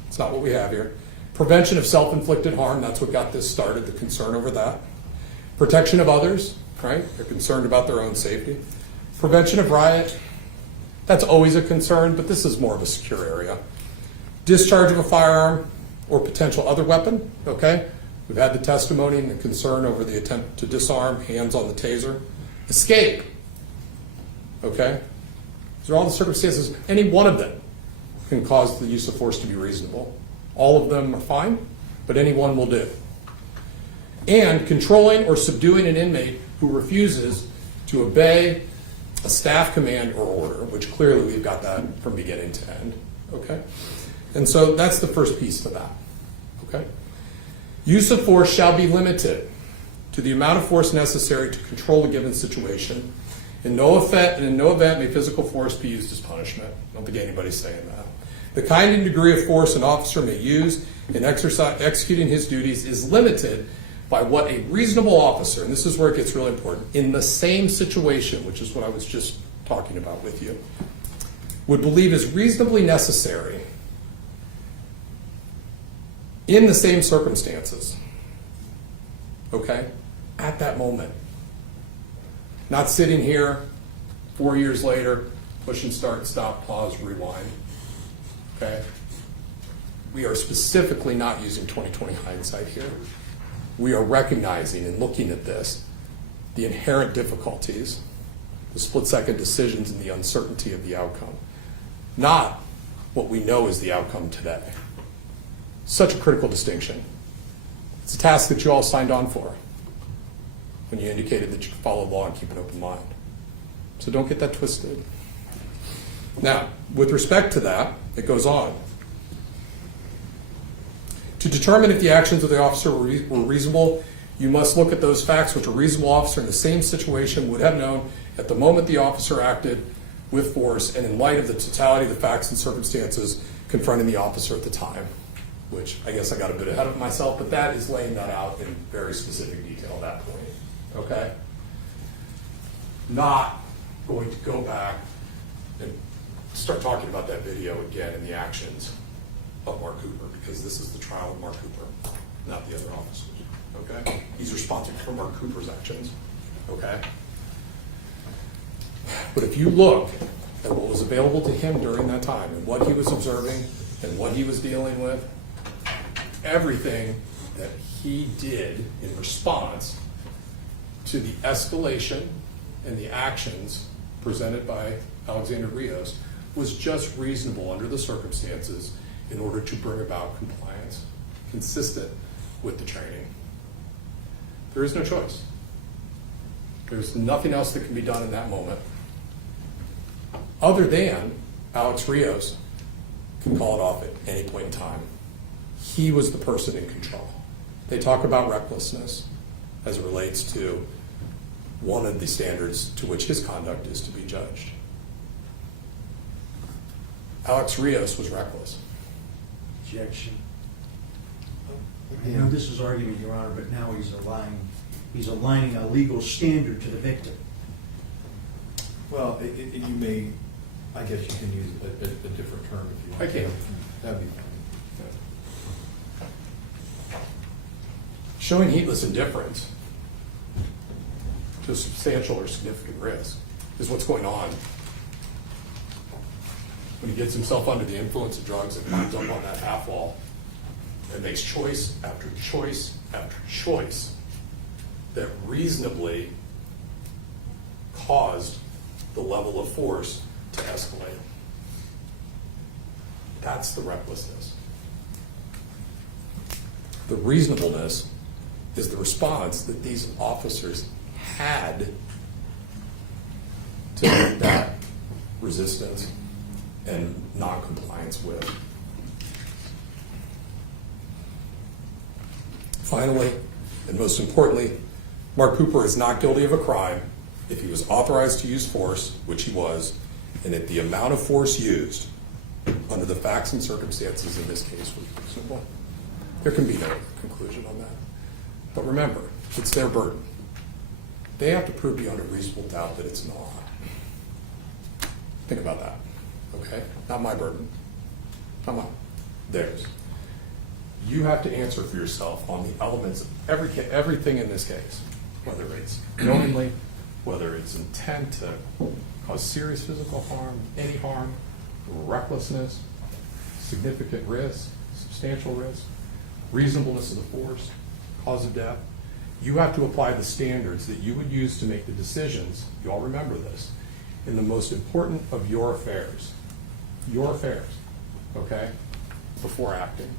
It's not what we have here. Prevention of self-inflicted harm, that's what got this started, the concern over that. Protection of others, right? They're concerned about their own safety. Prevention of riot, that's always a concern, but this is more of a secure area. Discharge of a firearm or potential other weapon, okay? We've had the testimony and the concern over the attempt to disarm, hands on the taser. Escape, okay? These are all the circumstances, any one of them can cause the use of force to be reasonable. All of them are fine, but any one will do. And controlling or subduing an inmate who refuses to obey a staff command or order, which clearly we've got that from beginning to end, okay? And so that's the first piece to that, okay? Use of force shall be limited to the amount of force necessary to control a given situation. In no event may physical force be used as punishment. I don't think anybody's saying that. The kind and degree of force an officer may use in executing his duties is limited by what a reasonable officer, and this is where it gets really important, in the same situation, which is what I was just talking about with you, would believe is reasonably necessary in the same circumstances, okay, at that moment. Not sitting here 4 years later, push and start, stop, pause, rewind, okay? We are specifically not using 20/20 hindsight here. We are recognizing and looking at this, the inherent difficulties, the split-second decisions, and the uncertainty of the outcome. Not what we know is the outcome today. Such a critical distinction. It's a task that you all signed on for when you indicated that you could follow law and keep an open mind. So don't get that twisted. Now, with respect to that, it goes on. To determine if the actions of the officer were reasonable, you must look at those facts which a reasonable officer in the same situation would have known at the moment the officer acted with force and in light of the totality of the facts and circumstances confronting the officer at the time, which I guess I got a bit ahead of myself, but that is laying that out in very specific detail at that point, okay? Not going to go back and start talking about that video again and the actions of Mark Cooper, because this is the trial of Mark Cooper, not the other officers, okay? He's responsible for Mark Cooper's actions, okay? But if you look at what was available to him during that time and what he was observing and what he was dealing with, everything that he did in response to the escalation and the actions presented by Alexander Rios was just reasonable under the circumstances in order to bring about compliance consistent with the training. There is no choice. There's nothing else that can be done in that moment other than Alex Rios can call it off at any point in time. He was the person in control. They talk about recklessness as it relates to one of the standards to which his conduct is to be judged. Alex Rios was reckless. Objection. I know this is argument, Your Honor, but now he's aligning a legal standard to the victim. Well, you may, I guess you can use a different term if you want. I can. That'd be fine. Showing heedless indifference to a substantial or significant risk is what's going on when he gets himself under the influence of drugs and climbs up on that half wall and makes choice after choice after choice that reasonably caused the level of force to escalate. That's the recklessness. The reasonableness is the response that these officers had to meet that resistance and non-compliance with. Finally, and most importantly, Mark Cooper is not guilty of a crime if he was authorized to use force, which he was, and if the amount of force used under the facts and circumstances in this case was reasonable. There can be no conclusion on that. But remember, it's their burden. They have to prove beyond a reasonable doubt that it's not. Think about that, okay? Not my burden. Not mine. Theirs. You have to answer for yourself on the elements of everything in this case, whether it's knowingly, whether it's intent to cause serious physical harm, any harm, recklessness, significant risk, substantial risk, reasonableness of the force, cause of death. You have to apply the standards that you would use to make the decisions, you all remember this, in the most important of your affairs, okay, before acting.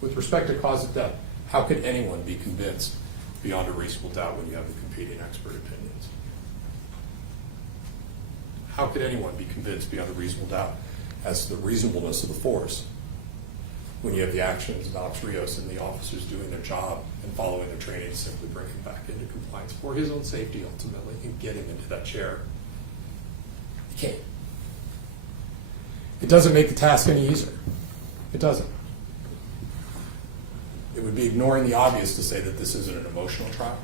With respect to cause of death, how could anyone be convinced beyond a reasonable doubt when you have the competing expert opinions? How could anyone be convinced beyond a reasonable doubt as to the reasonableness of the force when you have the actions of Alex Rios and the officers doing their job and following their training to simply bring him back into compliance for his own safety ultimately and get him into that chair? You can't. It doesn't make the task any easier. It doesn't. It would be ignoring the obvious to say that this isn't an emotional trial.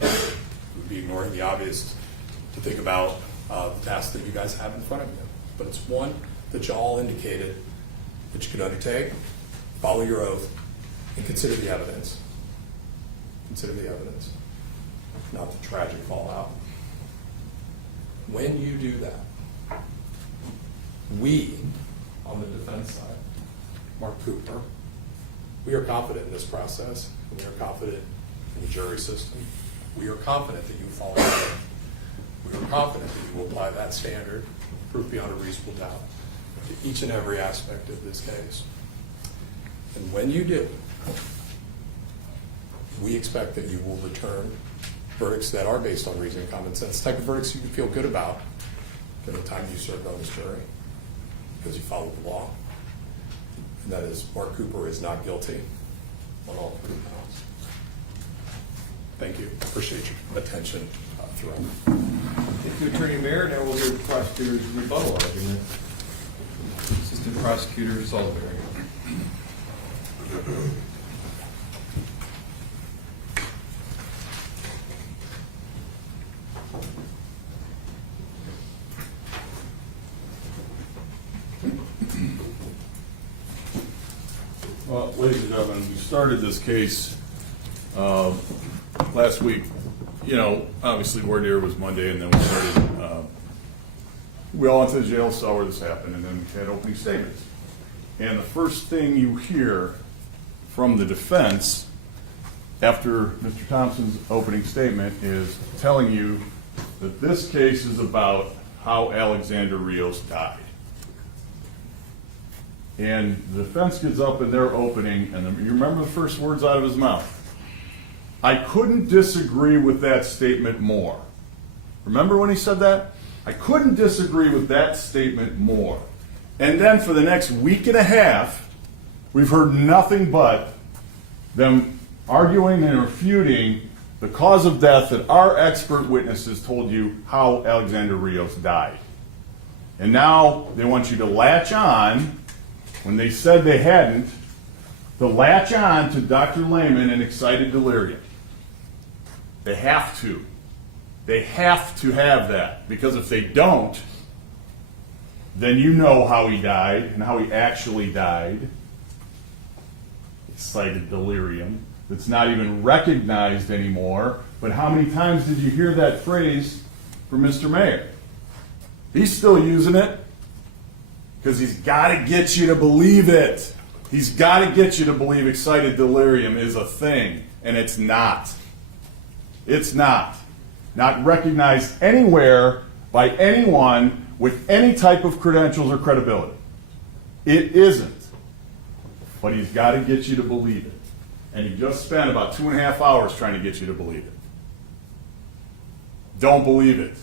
It would be ignoring the obvious to think about the task that you guys have in front of you. But it's one that you all indicated that you could undertake, follow your oath, and consider the evidence. Consider the evidence, not the tragic fallout. When you do that, we, on the defense side, Mark Cooper, we are confident in this process, and we are confident in the jury system. We are confident that you follow it. We are confident that you will apply that standard, proof beyond a reasonable doubt, to each and every aspect of this case. And when you do, we expect that you will return verdicts that are based on reason and common sense, the type of verdicts you can feel good about during the time you served on this jury, because you followed the law. And that is, Mark Cooper is not guilty on all 3 counts. Thank you. Appreciate your attention throughout. Thank you, Attorney Mayor. Now we'll hear the prosecutor's rebuttal argument. Assistant Prosecutor Salisbury. Well, ladies and gentlemen, we started this case last week. You know, obviously, voir dire was Monday, and then we started. We all went to the jail, saw where this happened, and then we had opening statements. And the first thing you hear from the defense after Mr. Thompson's opening statement is telling you that this case is about how Alexander Rios died. And the defense gets up in their opening, and you remember the first words out of his mouth. I couldn't disagree with that statement more. Remember when he said that? I couldn't disagree with that statement more. And then for the next week and a half, we've heard nothing but them arguing and refuting the cause of death that our expert witnesses told you how Alexander Rios died. And now they want you to latch on, when they said they hadn't, to latch on to Dr. Lehman and excited delirium. They have to. They have to have that, because if they don't, then you know how he died and how he actually died. Excited delirium. That's not even recognized anymore. But how many times did you hear that phrase from Mr. Mayor? He's still using it because he's got to get you to believe it. He's got to get you to believe excited delirium is a thing, and it's not. It's not. Not recognized anywhere by anyone with any type of credentials or credibility. It isn't. But he's got to get you to believe it. And he just spent about 2.5 hours trying to get you to believe it. Don't believe it.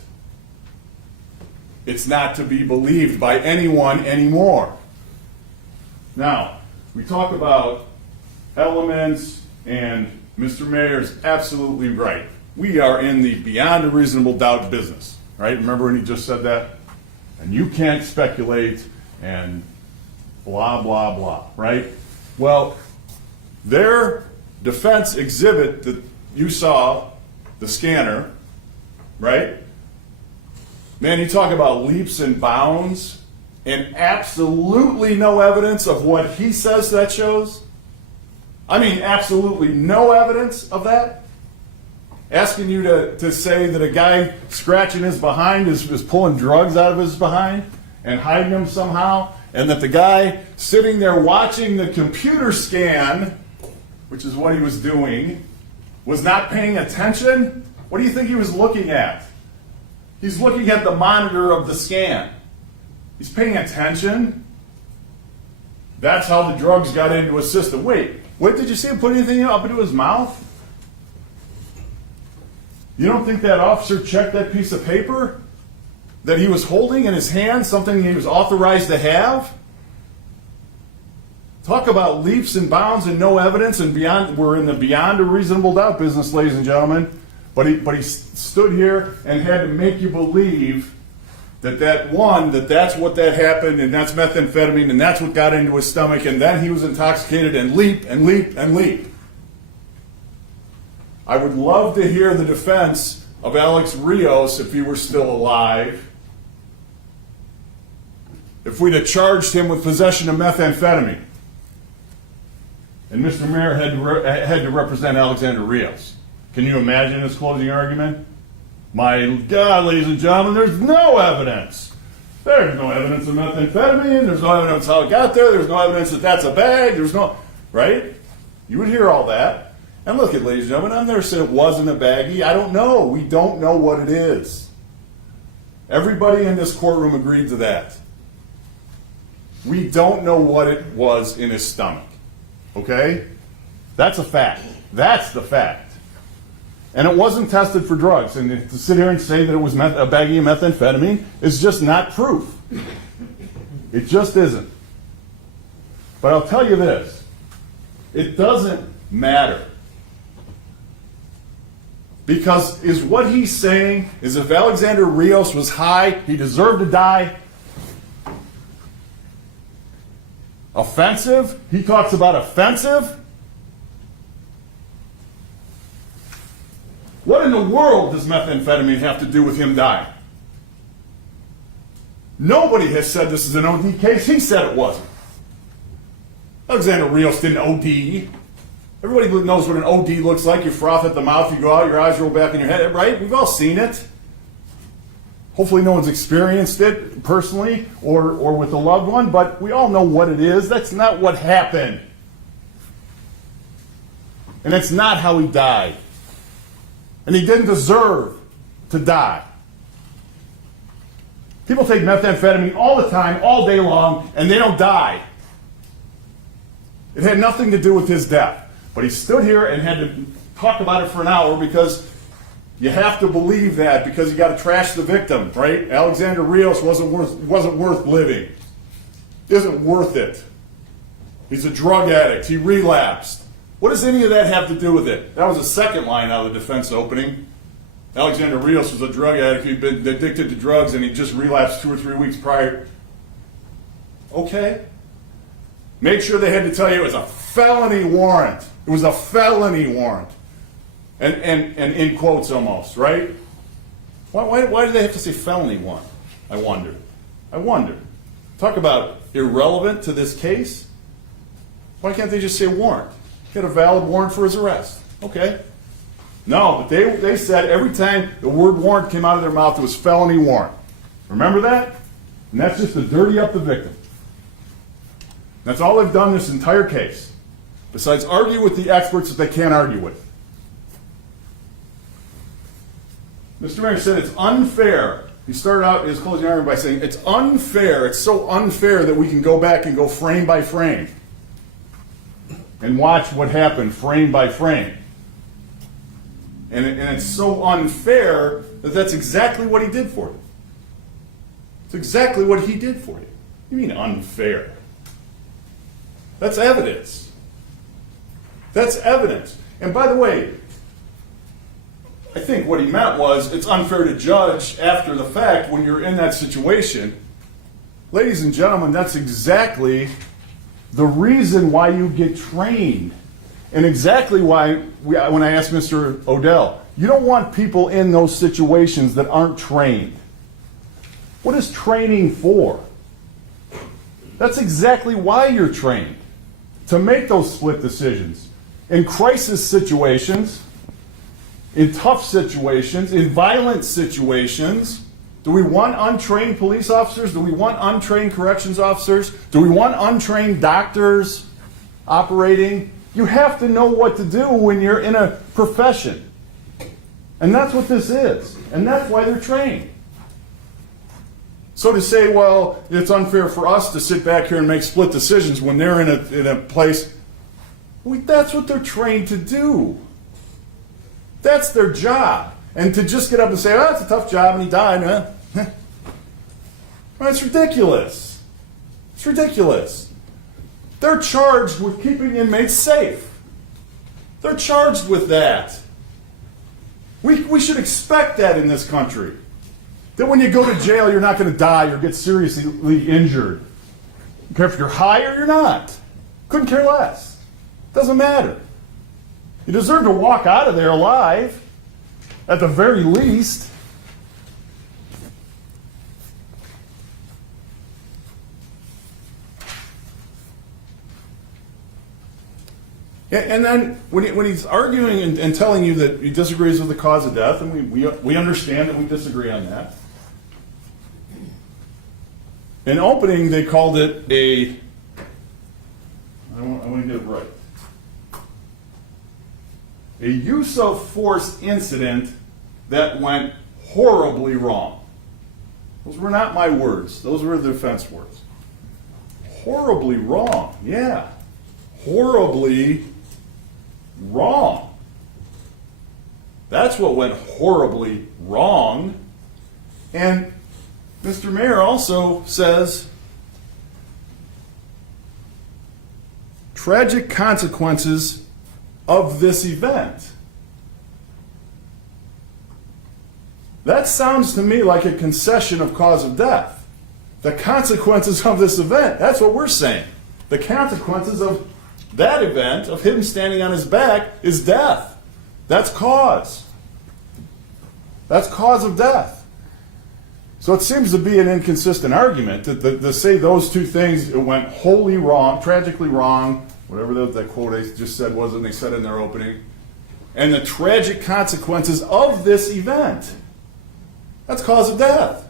It's not to be believed by anyone anymore. Now, we talk about elements, and Mr. Mayor's absolutely right. We are in the beyond a reasonable doubt business, right? Remember when he just said that? And you can't speculate and blah, blah, blah, right? Well, their defense exhibit that you saw, the scanner, right? Man, you talk about leaps and bounds and absolutely no evidence of what he says that shows. I mean, absolutely no evidence of that. Asking you to say that a guy scratching his behind is pulling drugs out of his behind and hiding them somehow, and that the guy sitting there watching the computer scan, which is what he was doing, was not paying attention, what do you think he was looking at? He's looking at the monitor of the scan. He's paying attention. That's how the drugs got into his system. Wait, did you see him put anything up into his mouth? You don't think that officer checked that piece of paper that he was holding in his hand, something he was authorized to have? Talk about leaps and bounds and no evidence, and beyond, we're in the beyond a reasonable doubt business, ladies and gentlemen. But he stood here and had to make you believe that's what that happened, and that's methamphetamine, and that's what got into his stomach, and then he was intoxicated, and leap and leap and leap. I would love to hear the defense of Alex Rios if he were still alive. If we'd have charged him with possession of methamphetamine, and Mr. Mayor had to represent Alexander Rios. Can you imagine his closing argument? My God, ladies and gentlemen, there's no evidence. There's no evidence of methamphetamine. There's no evidence how it got there. There's no evidence that that's a bag. There's no, right? You would hear all that. And look at, ladies and gentlemen, I've never said it wasn't a baggie. I don't know. We don't know what it is. Everybody in this courtroom agreed to that. We don't know what it was in his stomach. Okay? That's a fact. That's the fact. And it wasn't tested for drugs. And to sit here and say that it was a baggie of methamphetamine is just not proof. It just isn't. But I'll tell you this. It doesn't matter. Because is what he's saying is if Alexander Rios was high, he deserved to die? Offensive? He talks about offensive? What in the world does methamphetamine have to do with him dying? Nobody has said this is an OD case. He said it wasn't. Alexander Rios didn't OD. Everybody knows what an OD looks like. You froth at the mouth, you go out, your eyes roll back in your head, right? We've all seen it. Hopefully no one's experienced it personally or with a loved one, but we all know what it is. That's not what happened. And that's not how he died. And he didn't deserve to die. People take methamphetamine all the time, all day long, and they don't die. It had nothing to do with his death. But he stood here and had to talk about it for an hour because you have to believe that because you got to trash the victim, right? Alexander Rios wasn't worth living. Isn't worth it. He's a drug addict. He relapsed. What does any of that have to do with it? That was the second line out of the defense opening. Alexander Rios was a drug addict. He'd been addicted to drugs and he just relapsed 2 or 3 weeks prior. Okay. Make sure they had to tell you it was a felony warrant. It was a felony warrant. And in quotes almost, right? Why do they have to say felony warrant? I wonder. Talk about irrelevant to this case. Why can't they just say warrant? He had a valid warrant for his arrest. Okay. No, but they said every time the word warrant came out of their mouth, it was felony warrant. Remember that? And that's just to dirty up the victim. That's all they've done this entire case. Besides argue with the experts that they can't argue with. Mr. Mayor said it's unfair. He started out his closing argument by saying it's unfair. It's so unfair that we can go back and go frame by frame and watch what happened frame by frame. And it's so unfair that that's exactly what he did for you. It's exactly what he did for you. You mean unfair? That's evidence. That's evidence. And by the way, I think what he meant was it's unfair to judge after the fact when you're in that situation. Ladies and gentlemen, that's exactly the reason why you get trained. And exactly why, when I asked Mr. Odell, you don't want people in those situations that aren't trained. What is training for? That's exactly why you're trained. To make those split decisions. In crisis situations, in tough situations, in violent situations, Do we want untrained police officers? Do we want untrained corrections officers? Do we want untrained doctors operating? You have to know what to do when you're in a profession. And that's what this is. And that's why they're trained. So to say, well, it's unfair for us to sit back here and make split decisions when they're in a place, that's what they're trained to do. That's their job. And to just get up and say, oh, it's a tough job and he died, that's ridiculous. It's ridiculous. They're charged with keeping inmates safe. They're charged with that. We should expect that in this country. That when you go to jail, you're not going to die or get seriously injured. I don't care if you're high or you're not. Couldn't care less. Doesn't matter. You deserve to walk out of there alive, at the very least. And then when he's arguing and telling you that he disagrees with the cause of death, and we understand that we disagree on that. In opening, they called it I want to get it right. A use of force incident that went horribly wrong. Those were not my words. Those were the defense words. Horribly wrong. Yeah. Horribly wrong. That's what went horribly wrong. And Mr. Mayor also says, tragic consequences of this event. That sounds to me like a concession of cause of death. The consequences of this event, that's what we're saying. The consequences of that event, of him standing on his back, is death. That's cause. That's cause of death. So it seems to be an inconsistent argument to say those two things went wholly wrong, tragically wrong, whatever that quote I just said was, and they said in their opening, and the tragic consequences of this event. That's cause of death.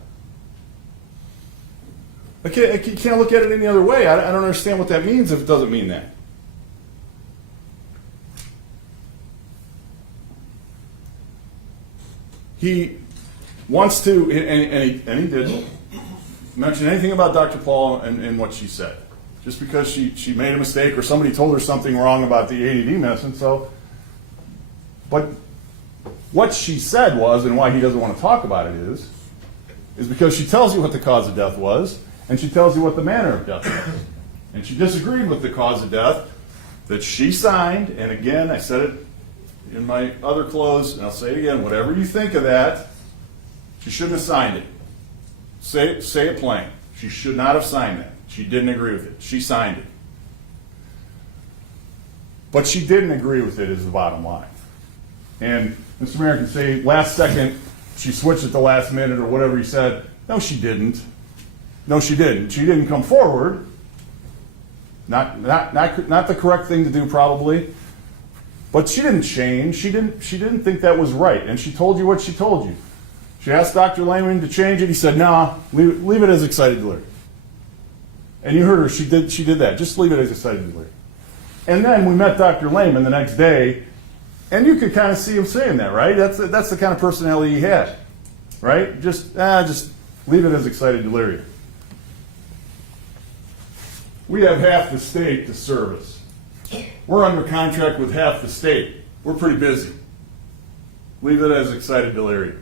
You can't look at it any other way. I don't understand what that means if it doesn't mean that. He wants to, and he didn't mention anything about Dr. Paul and what she said. Just because she made a mistake or somebody told her something wrong about the ADD medicine. But what she said was, and why he doesn't want to talk about it is because she tells you what the cause of death was, and she tells you what the manner of death was. And she disagreed with the cause of death that she signed, and again, I said it in my other close, and I'll say it again, whatever you think of that, she shouldn't have signed it. Say it plain. She should not have signed that. She didn't agree with it. She signed it. But she didn't agree with it is the bottom line. And Mr. Mayor can say last second she switched at the last minute or whatever he said. No, she didn't. No, she didn't. She didn't come forward. Not the correct thing to do probably. But she didn't change. She didn't think that was right. And she told you what she told you. She asked Dr. Lehman to change it. He said, "No, leave it as excited delirium." And you heard her. She did that. Just leave it as excited delirium. And then we met Dr. Lehman the next day, and you could kind of see him saying that, right? That's the kind of personality he had, right? Just leave it as excited delirium. We have half the state to service. We're under contract with half the state. We're pretty busy. Leave it as excited delirium.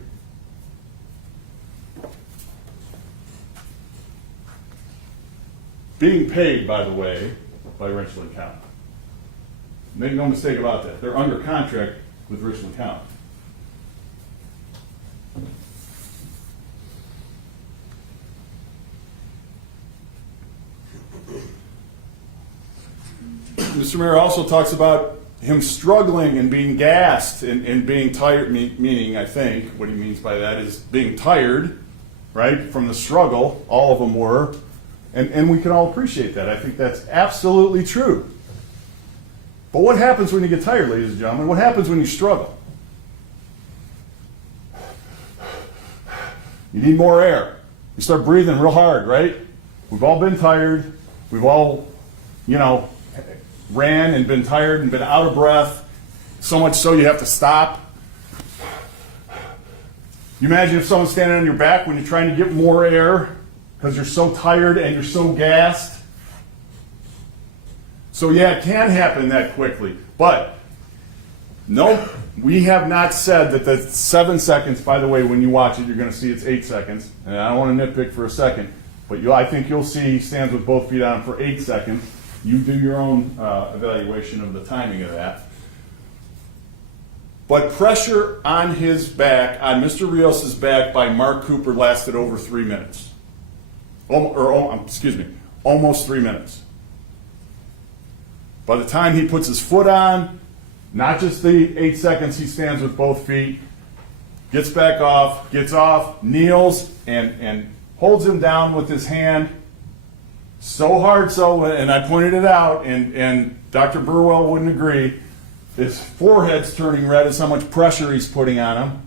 Being paid, by the way, by Richland County. Make no mistake about that. They're under contract with Richland County. Mr. Mayor also talks about him struggling and being gassed and being tired, meaning, I think, what he means by that is being tired, right, from the struggle. All of them were. And we can all appreciate that. I think that's absolutely true. But what happens when you get tired, ladies and gentlemen? What happens when you struggle? You need more air. You start breathing real hard, right? We've all been tired. We've all, ran and been tired and been out of breath. So much so you have to stop. You imagine if someone's standing on your back when you're trying to get more air because you're so tired and you're so gassed. So yeah, it can happen that quickly. But no, we have not said that the 7 seconds, by the way, when you watch it, you're going to see it's 8 seconds. And I don't want to nitpick for a second, but I think you'll see he stands with both feet on for 8 seconds. You do your own evaluation of the timing of that. But pressure on his back, on Mr. Rios' back by Mark Cooper lasted over 3 minutes. Almost 3 minutes. By the time he puts his foot on, not just the 8 seconds he stands with both feet, gets back off, gets off, kneels, and holds him down with his hand so hard and I pointed it out, and Dr. Burwell wouldn't agree, his forehead's turning red as how much pressure he's putting on him.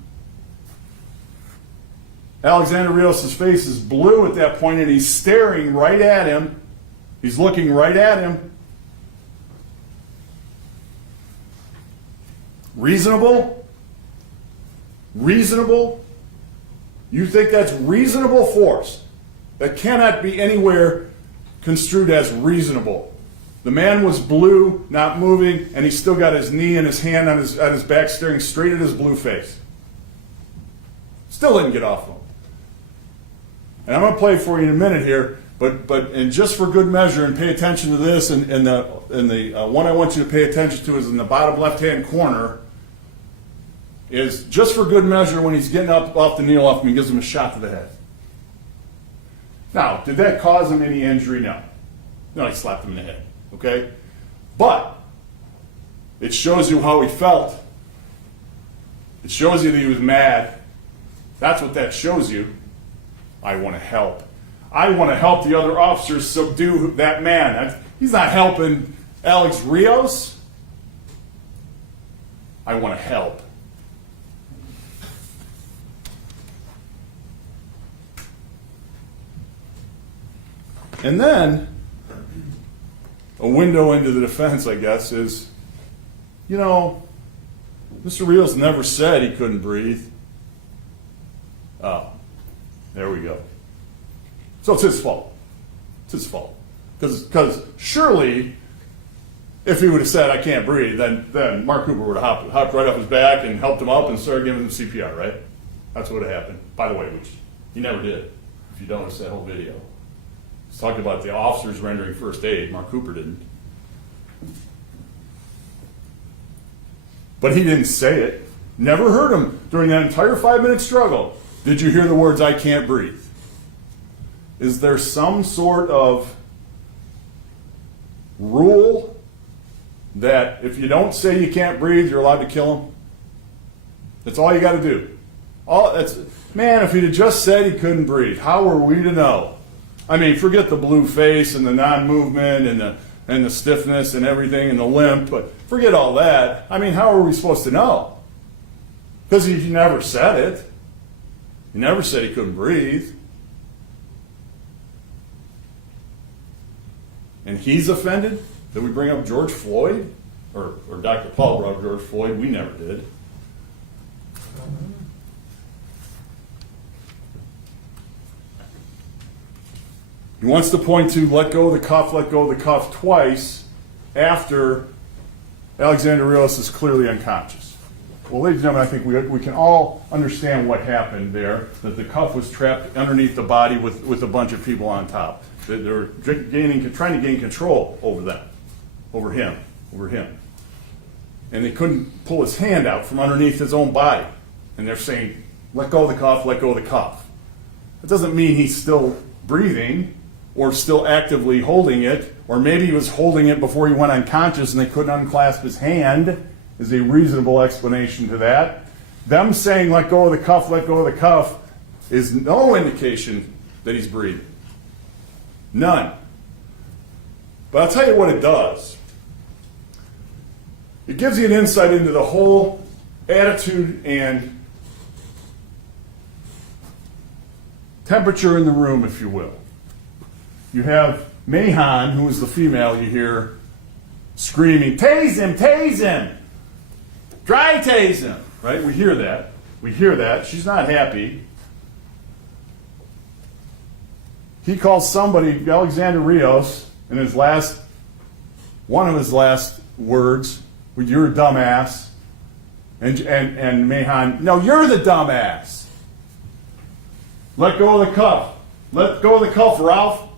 Alexander Rios' face is blue at that point, and he's staring right at him. He's looking right at him. Reasonable? Reasonable? You think that's reasonable force? That cannot be anywhere construed as reasonable. The man was blue, not moving, and he still got his knee and his hand on his back, staring straight at his blue face. Still didn't get off him. And I'm going to play it for you in a minute here, and just for good measure, and pay attention to this, and the one I want you to pay attention to is in the bottom left-hand corner, is just for good measure when he's getting up off the kneel off him, he gives him a shot to the head. Now, did that cause him any injury? No. No, he slapped him in the head. Okay? But it shows you how he felt. It shows you that he was mad. That's what that shows you. I want to help. I want to help the other officers subdue that man. He's not helping Alex Rios. I want to help. And then, a window into the defense, I guess, is, Mr. Rios never said he couldn't breathe. Oh, there we go. So it's his fault. It's his fault. Because surely, if he would have said, I can't breathe, then Mark Cooper would have hopped right off his back and helped him up and started giving him CPR, right? That's what would have happened. By the way, which he never did, if you notice that whole video. He's talking about the officers rendering first aid. Mark Cooper didn't. But he didn't say it. Never heard him during that entire 5-minute struggle. Did you hear the words, I can't breathe? Is there some sort of rule that if you don't say you can't breathe, you're allowed to kill him? That's all you got to do. Man, if he'd have just said he couldn't breathe, how were we to know? I mean, forget the blue face and the non-movement and the stiffness and everything and the limp, but forget all that. I mean, how are we supposed to know? Because he never said it. He never said he couldn't breathe. And he's offended that we bring up George Floyd? Or Dr. Paul brought up George Floyd. We never did. He wants to point to let go of the cuff twice after Alexander Rios is clearly unconscious. Well, ladies and gentlemen, I think we can all understand what happened there, that the cuff was trapped underneath the body with a bunch of people on top. They were trying to gain control over him. And they couldn't pull his hand out from underneath his own body. And they're saying, let go of the cuff, let go of the cuff. That doesn't mean he's still breathing or still actively holding it, or maybe he was holding it before he went unconscious and they couldn't unclasp his hand, is a reasonable explanation to that. Them saying let go of the cuff is no indication that he's breathing. None. But I'll tell you what it does. It gives you an insight into the whole attitude and temperature in the room, if you will. You have Mahan, who is the female you hear screaming, "Tase him, tase him! Dry tase him!" Right? We hear that. We hear that. She's not happy. He calls somebody, Alexander Rios, in one of his last words, "You're a dumbass." And Mahan, "No, you're the dumbass. Let go of the cuff. Let go of the cuff, Ralph."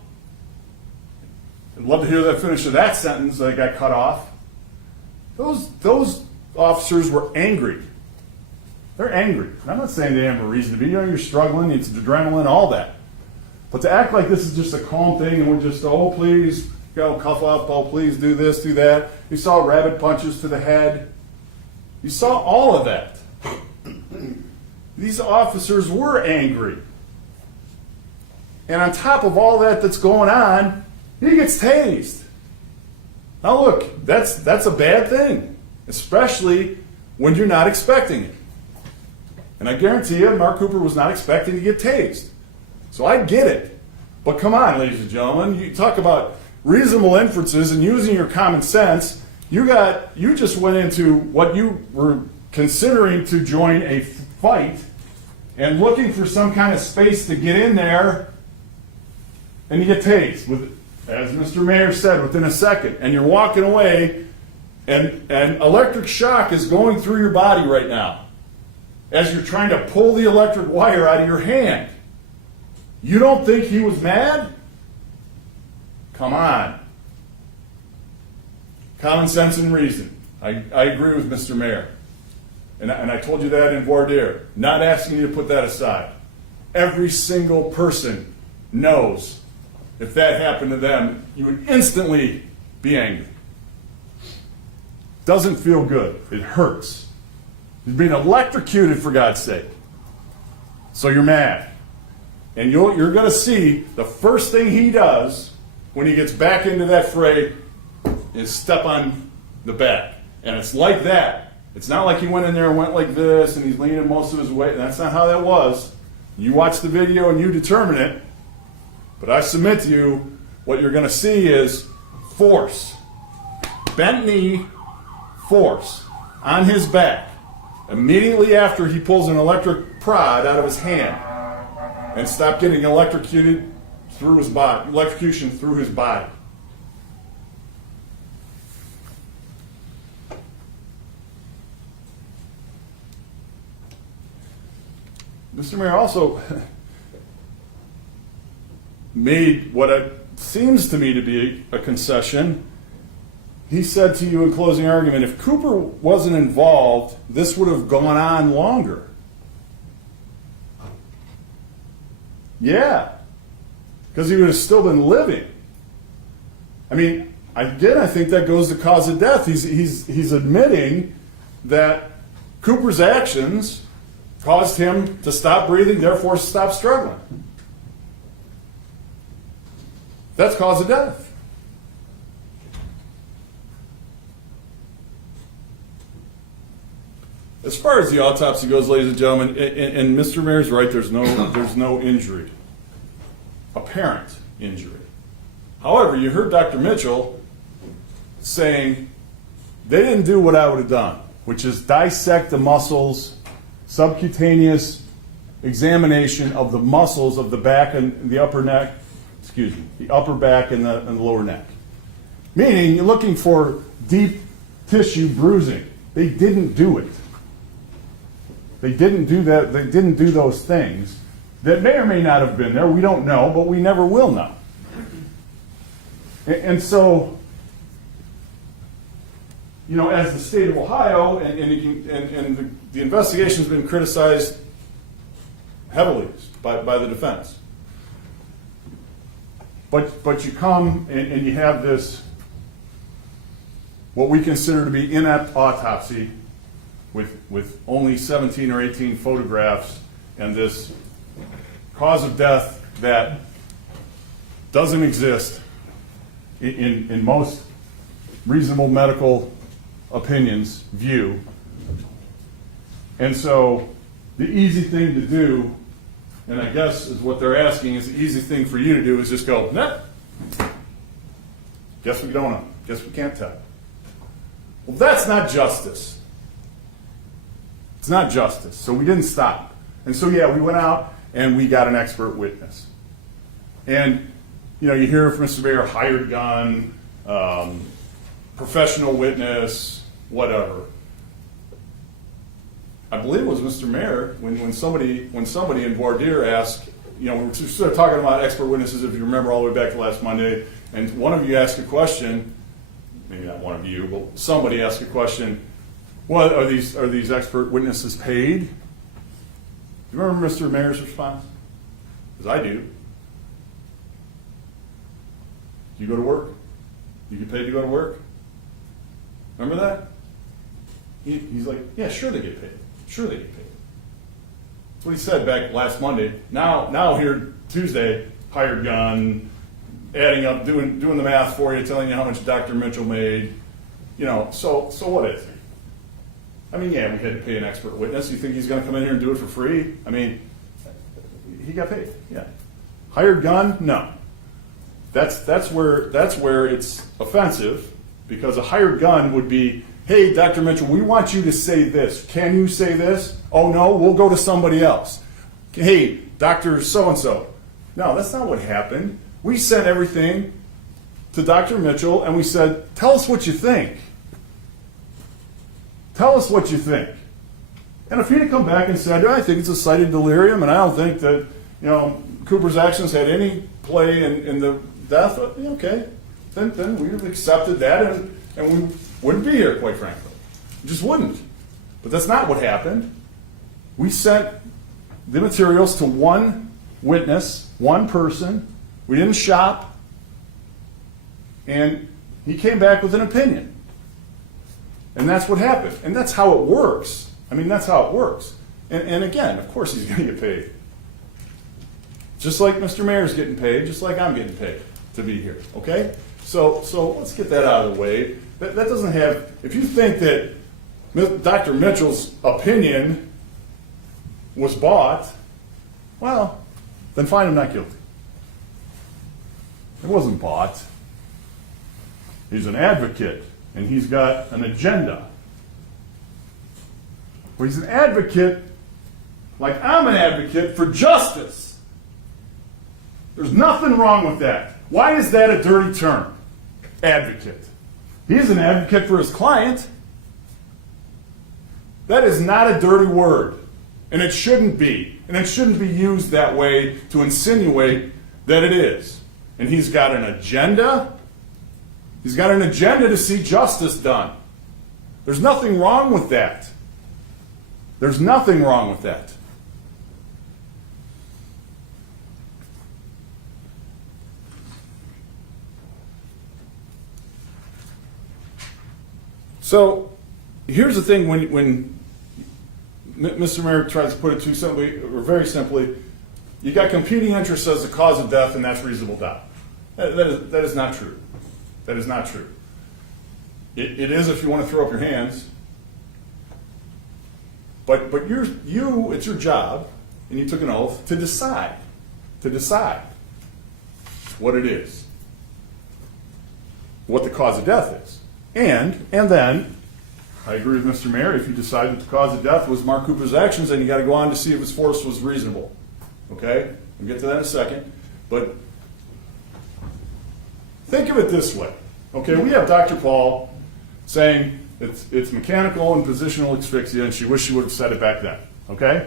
I'd love to hear the finish of that sentence that got cut off. Those officers were angry. They're angry. And I'm not saying they have a reason to be. You're struggling, it's adrenaline, all that. But to act like this is just a calm thing and we're just, "Oh, please, go cuff up, oh, please do this, do that." You saw rabbit punches to the head. You saw all of that. These officers were angry. And on top of all that that's going on, he gets tased. Now look, that's a bad thing, especially when you're not expecting it. And I guarantee you, Mark Cooper was not expecting to get tased. So I get it. But come on, ladies and gentlemen, you talk about reasonable inferences and using your common sense. You just went into what you were considering to join a fight and looking for some kind of space to get in there, and you get tased, as Mr. Mayor said, within a second. And you're walking away, and electric shock is going through your body right now as you're trying to pull the electric wire out of your hand. You don't think he was mad? Come on. Common sense and reason. I agree with Mr. Mayor. And I told you that in voir dire. Not asking you to put that aside. Every single person knows if that happened to them, you would instantly be angry. Doesn't feel good. It hurts. You're being electrocuted, for God's sake. So you're mad. And you're going to see the first thing he does when he gets back into that fray is step on the back. And it's like that. It's not like he went in there and went like this and he's leaning most of his weight. That's not how that was. You watch the video and you determine it. But I submit to you, what you're going to see is force. Bent knee, force on his back. Immediately after he pulls an electric prod out of his hand and stop getting electrocuted through his body, electrocution through his body. Mr. Mayor also made what seems to me to be a concession. He said to you in closing argument, if Cooper wasn't involved, this would have gone on longer. Yeah, because he would have still been living. I mean, again, I think that goes to cause of death. He's admitting that Cooper's actions caused him to stop breathing, therefore stop struggling. That's cause of death. As far as the autopsy goes, ladies and gentlemen, and Mr. Mayor's right, there's no injury, apparent injury. However, you heard Dr. Mitchell saying they didn't do what I would have done, which is dissect the muscles, subcutaneous examination of the muscles of the back and the upper neck, the upper back and the lower neck. Meaning you're looking for deep tissue bruising. They didn't do it. They didn't do that. They didn't do those things that may or may not have been there. We don't know, but we never will know. And so, you know, as the state of Ohio, and the investigation has been criticized heavily by the defense. But you come and you have this, what we consider to be inept autopsy with only 17 or 18 photographs and this cause of death that doesn't exist in most reasonable medical opinions view. And so the easy thing to do And I guess is what they're asking is the easy thing for you to do is just go, nah. Guess we don't know. Guess we can't tell. Well, that's not justice. It's not justice. So we didn't stop. And so, yeah, we went out and we got an expert witness. And, you know, you hear from Mr. Mayor, hired gun, professional witness, whatever. I believe it was Mr. Mayor when somebody in voir dire asked, you know, we were sort of talking about expert witnesses, if you remember all the way back to last Monday, and one of you asked a question, maybe not one of you, but somebody asked a question, well, are these expert witnesses paid? Do you remember Mr. Mayor's response? Because I do. You go to work? You get paid to go to work? Remember that? He's like, yeah, sure they get paid. Sure they get paid. That's what he said back last Monday. Now here Tuesday, hired gun, adding up, doing the math for you, telling you how much Dr. Mitchell made. You know, so what is it? I mean, yeah, we had to pay an expert witness. You think he's going to come in here and do it for free? I mean, he got paid. Yeah. Hired gun? No. That's where it's offensive, because a hired gun would be, hey, Dr. Mitchell, we want you to say this. Can you say this? Oh, no, we'll go to somebody else. Hey, Dr. So-and-so. No, that's not what happened. We sent everything to Dr. Mitchell, and we said, tell us what you think. Tell us what you think. And if he'd have come back and said, I think it's a cited delirium, and I don't think that, you know, Cooper's actions had any play in the death, okay, then we would have accepted that, and we wouldn't be here, quite frankly. We just wouldn't. But that's not what happened. We sent the materials to one witness, one person. We didn't shop. And he came back with an opinion. And that's what happened. And that's how it works. I mean, that's how it works. And again, of course he's going to get paid. Just like Mr. Mayor's getting paid, just like I'm getting paid to be here, okay? So let's get that out of the way. That doesn't have, if you think that Dr. Mitchell's opinion was bought, well, then find him not guilty. It wasn't bought. He's an advocate, and he's got an agenda. Well, he's an advocate like I'm an advocate for justice. There's nothing wrong with that. Why is that a dirty term? Advocate. He's an advocate for his client. That is not a dirty word. And it shouldn't be. And it shouldn't be used that way to insinuate that it is. And he's got an agenda. He's got an agenda to see justice done. There's nothing wrong with that. There's nothing wrong with that. So here's the thing, when Mr. Mayor tries to put it too simply, or very simply, you got competing interests as the cause of death, and that's reasonable doubt. That is not true. That is not true. It is if you want to throw up your hands, but it's your job, and you took an oath to decide what it is, what the cause of death is. And then, I agree with Mr. Mayor, if you decide that the cause of death was Mark Cooper's actions, then you got to go on to see if his force was reasonable. Okay? We'll get to that in a second. But think of it this way. Okay, we have Dr. Paul saying it's mechanical and positional asphyxia, and she wished she would have said it back then. Okay?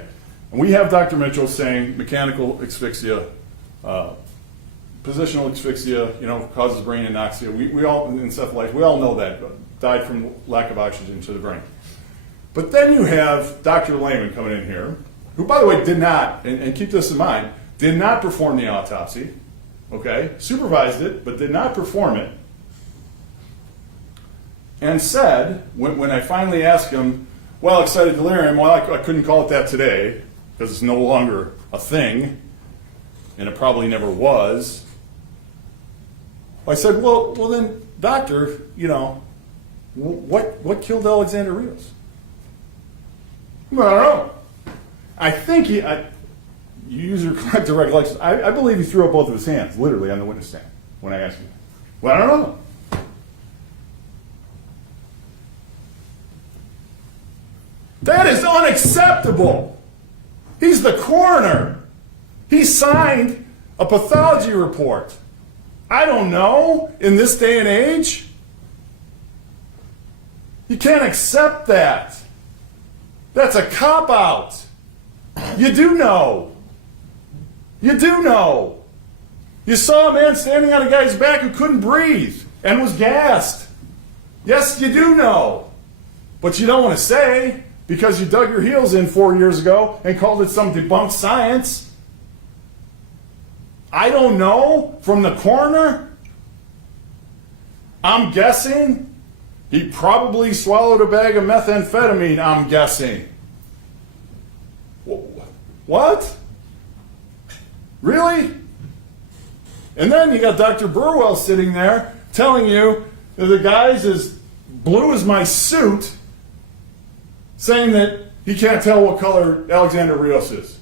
And we have Dr. Mitchell saying mechanical asphyxia, positional asphyxia, causes brain anoxia. We all, encephalitis, we all know that. Died from lack of oxygen to the brain. But then you have Dr. Lehman coming in here, who, by the way, did not, and keep this in mind, did not perform the autopsy, okay? Supervised it, but did not perform it. And said, when I finally asked him, well, excited delirium, well, I couldn't call it that today, because it's no longer a thing, and it probably never was. I said, well then, doctor, what killed Alexander Rios? Well, I don't know. I think you use your collective recollections. I believe he threw up both of his hands, literally, on the witness stand when I asked him. Well, I don't know. That is unacceptable. He's the coroner. He signed a pathology report. I don't know, in this day and age. You can't accept that. That's a cop-out. You do know. You do know. You saw a man standing on a guy's back who couldn't breathe and was gassed. Yes, you do know. But you don't want to say because you dug your heels in 4 years ago and called it some debunked science. I don't know from the coroner. I'm guessing he probably swallowed a bag of methamphetamine, I'm guessing. What? Really? And then you got Dr. Burwell sitting there telling you that the guy's as blue as my suit, saying that he can't tell what color Alexander Rios is.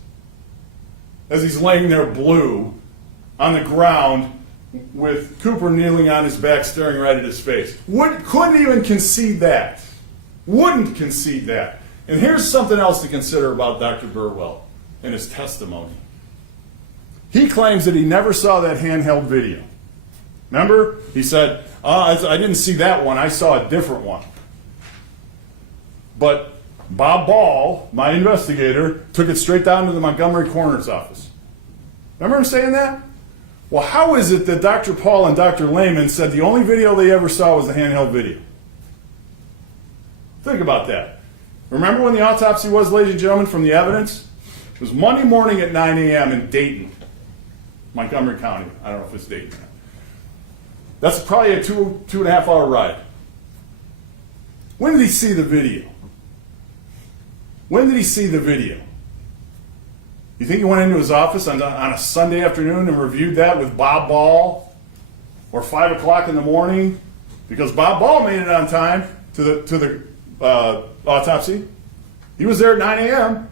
As he's laying there blue on the ground with Cooper kneeling on his back staring right at his face. Couldn't even concede that. Wouldn't concede that. And here's something else to consider about Dr. Burwell and his testimony. He claims that he never saw that handheld video. Remember? He said, I didn't see that one, I saw a different one. But Bob Ball, my investigator, took it straight down to the Montgomery coroner's office. Remember him saying that? Well, how is it that Dr. Paul and Dr. Lehman said the only video they ever saw was the handheld video? Think about that. Remember when the autopsy was, ladies and gentlemen, from the evidence? It was Monday morning at 9 a.m. in Dayton, Montgomery County. I don't know if it's Dayton or not. That's probably a two and a half hour ride. When did he see the video? When did he see the video? You think he went into his office on a Sunday afternoon and reviewed that with Bob Ball? Or 5 o'clock in the morning? Because Bob Ball made it on time to the autopsy. He was there at 9 a.m.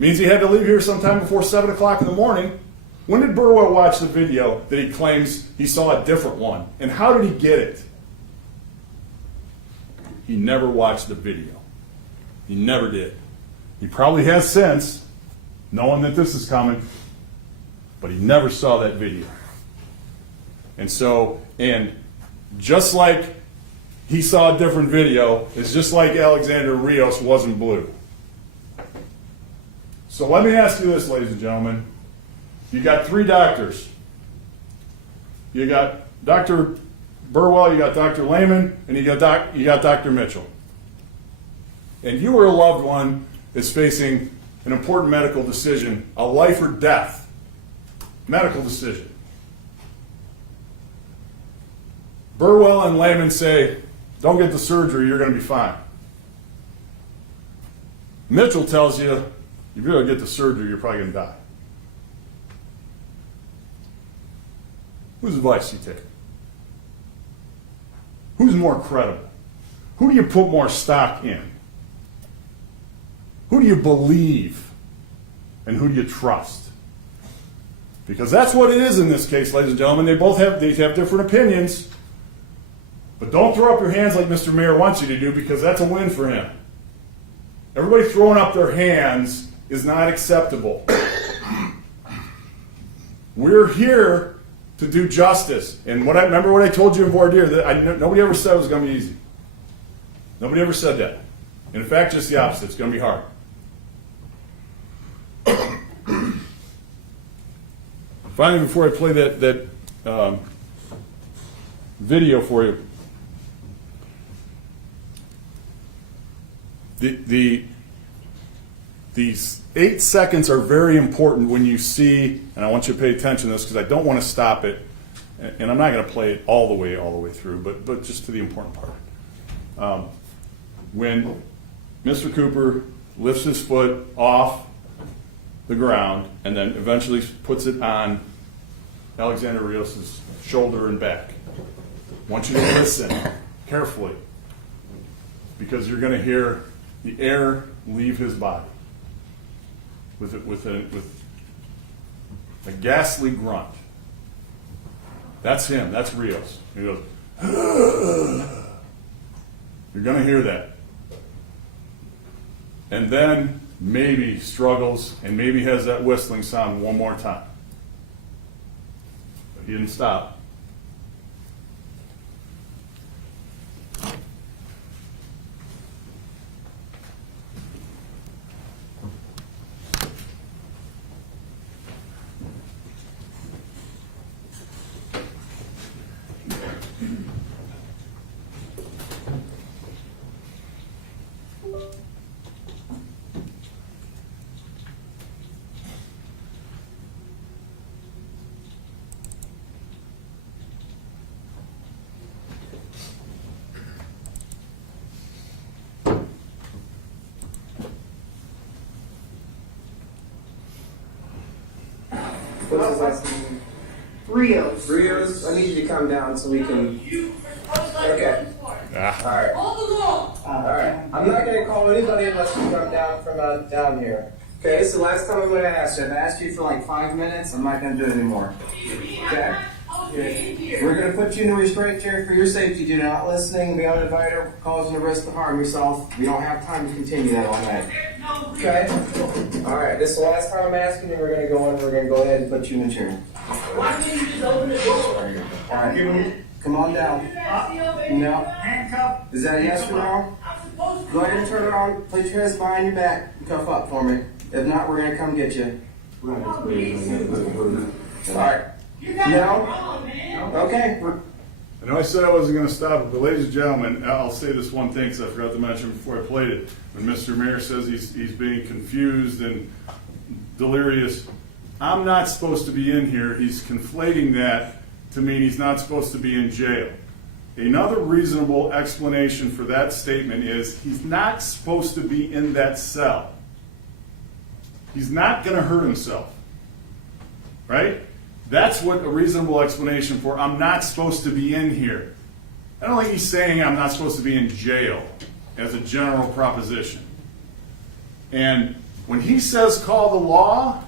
Means he had to leave here sometime before 7 o'clock in the morning. When did Burwell watch the video that he claims he saw a different one? And how did he get it? He never watched the video. He never did. He probably has since, knowing that this is coming, but he never saw that video. And just like he saw a different video, it's just like Alexander Rios wasn't blue. So let me ask you this, ladies and gentlemen. You got three doctors. You got Dr. Burwell, you got Dr. Lehman, and you got Dr. Mitchell. And you or a loved one is facing an important medical decision, a life or death medical decision. Burwell and Lehman say, don't get the surgery, you're going to be fine. Mitchell tells you, if you're going to get the surgery, you're probably going to die. Whose advice do you take? Who's more credible? Who do you put more stock in? Who do you believe? And who do you trust? Because that's what it is in this case, ladies and gentlemen. They have different opinions. But don't throw up your hands like Mr. Mayor wants you to do, because that's a win for him. Everybody throwing up their hands is not acceptable. We're here to do justice. And remember what I told you in voir dire, that nobody ever said it was going to be easy. Nobody ever said that. In fact, just the opposite. It's going to be hard. Finally, before I play that video for you, these 8 seconds are very important when you see, and I want you to pay attention to this because I don't want to stop it, and I'm not going to play it all the way through, but just to the important part. When Mr. Cooper lifts his foot off the ground and then eventually puts it on Alexander Rios' shoulder and back, I want you to listen carefully, because you're going to hear the air leave his body with a ghastly grunt. That's him. That's Rios. He goes, you're going to hear that. And then maybe struggles and maybe has that whistling sound one more time. But he didn't stop. What's his last name? Rios. Rios, I need you to come down so we can. Okay. Alright. Alright. I'm not going to call anybody unless you come down from down here. Okay, so last time I'm going to ask you. I've asked you for like 5 minutes. I'm not going to do it anymore. Okay? We're going to put you in a restraint chair for your safety. Do not listening, be uninvited, or causing a risk to harm yourself. We don't have time to continue that all night. Okay? Alright, this is the last time I'm asking you. We're going to go in. We're going to go ahead and put you in the chair. Why didn't you just open the door? Alright, come on down. No. Handcuff. Is that a yes or no? Go ahead and turn around. Put your hands behind your back and cuff up for me. If not, we're going to come get you. Alright. No? Okay. I know I said I wasn't going to stop it, but ladies and gentlemen, I'll say this one thing because I forgot to mention before I played it. When Mr. Mayor says he's being confused and delirious, I'm not supposed to be in here. He's conflating that to mean he's not supposed to be in jail. Another reasonable explanation for that statement is he's not supposed to be in that cell. He's not going to hurt himself, right? That's what a reasonable explanation for I'm not supposed to be in here. I don't think he's saying I'm not supposed to be in jail as a general proposition. And when he says call the law,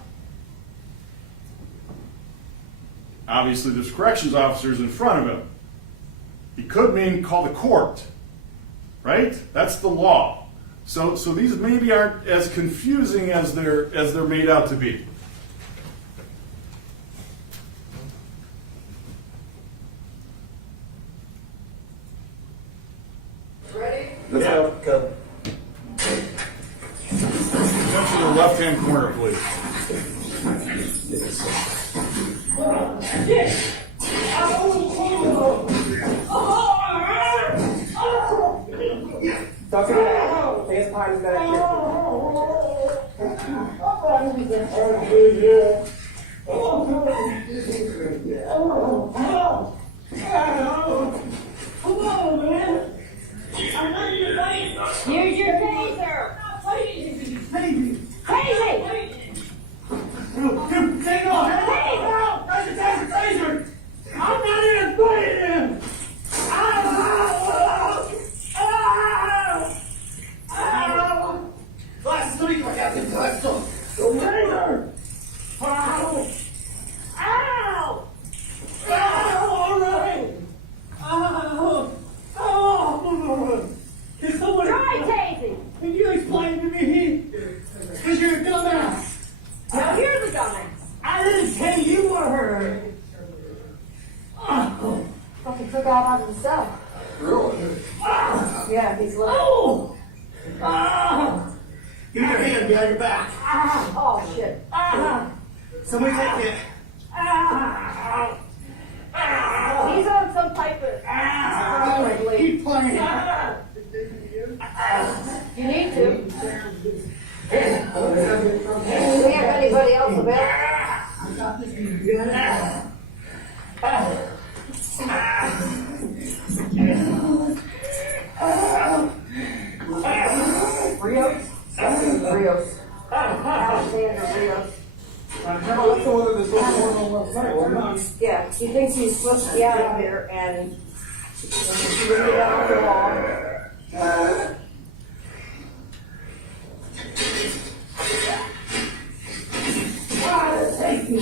obviously there's corrections officers in front of him. He could mean call the court, right? That's the law. So these maybe aren't as confusing as they're made out to be. Ready? Let's go. Jump to the left-hand corner, please. Talk to me now. Take his behind his back. Use your taser. Crazy. Take off. Taser. I'm not even fighting him. Glasses, let me go down the glasses. Taser. Ow. All right. Can someone Can you explain to me? Because you're a dumbass. Now you're the dumbass. I didn't say you were her. Fucking took off on himself. Really? Yeah, he's like. Oh! Give me your hand behind your back. Oh shit. Somebody take it. He's on some type of. Keep playing. You need to. Do we have anybody else available? Rios? Rios. Alexander Rios. Yeah, he thinks he's supposed to be out of here and bring it down the wall. Take me.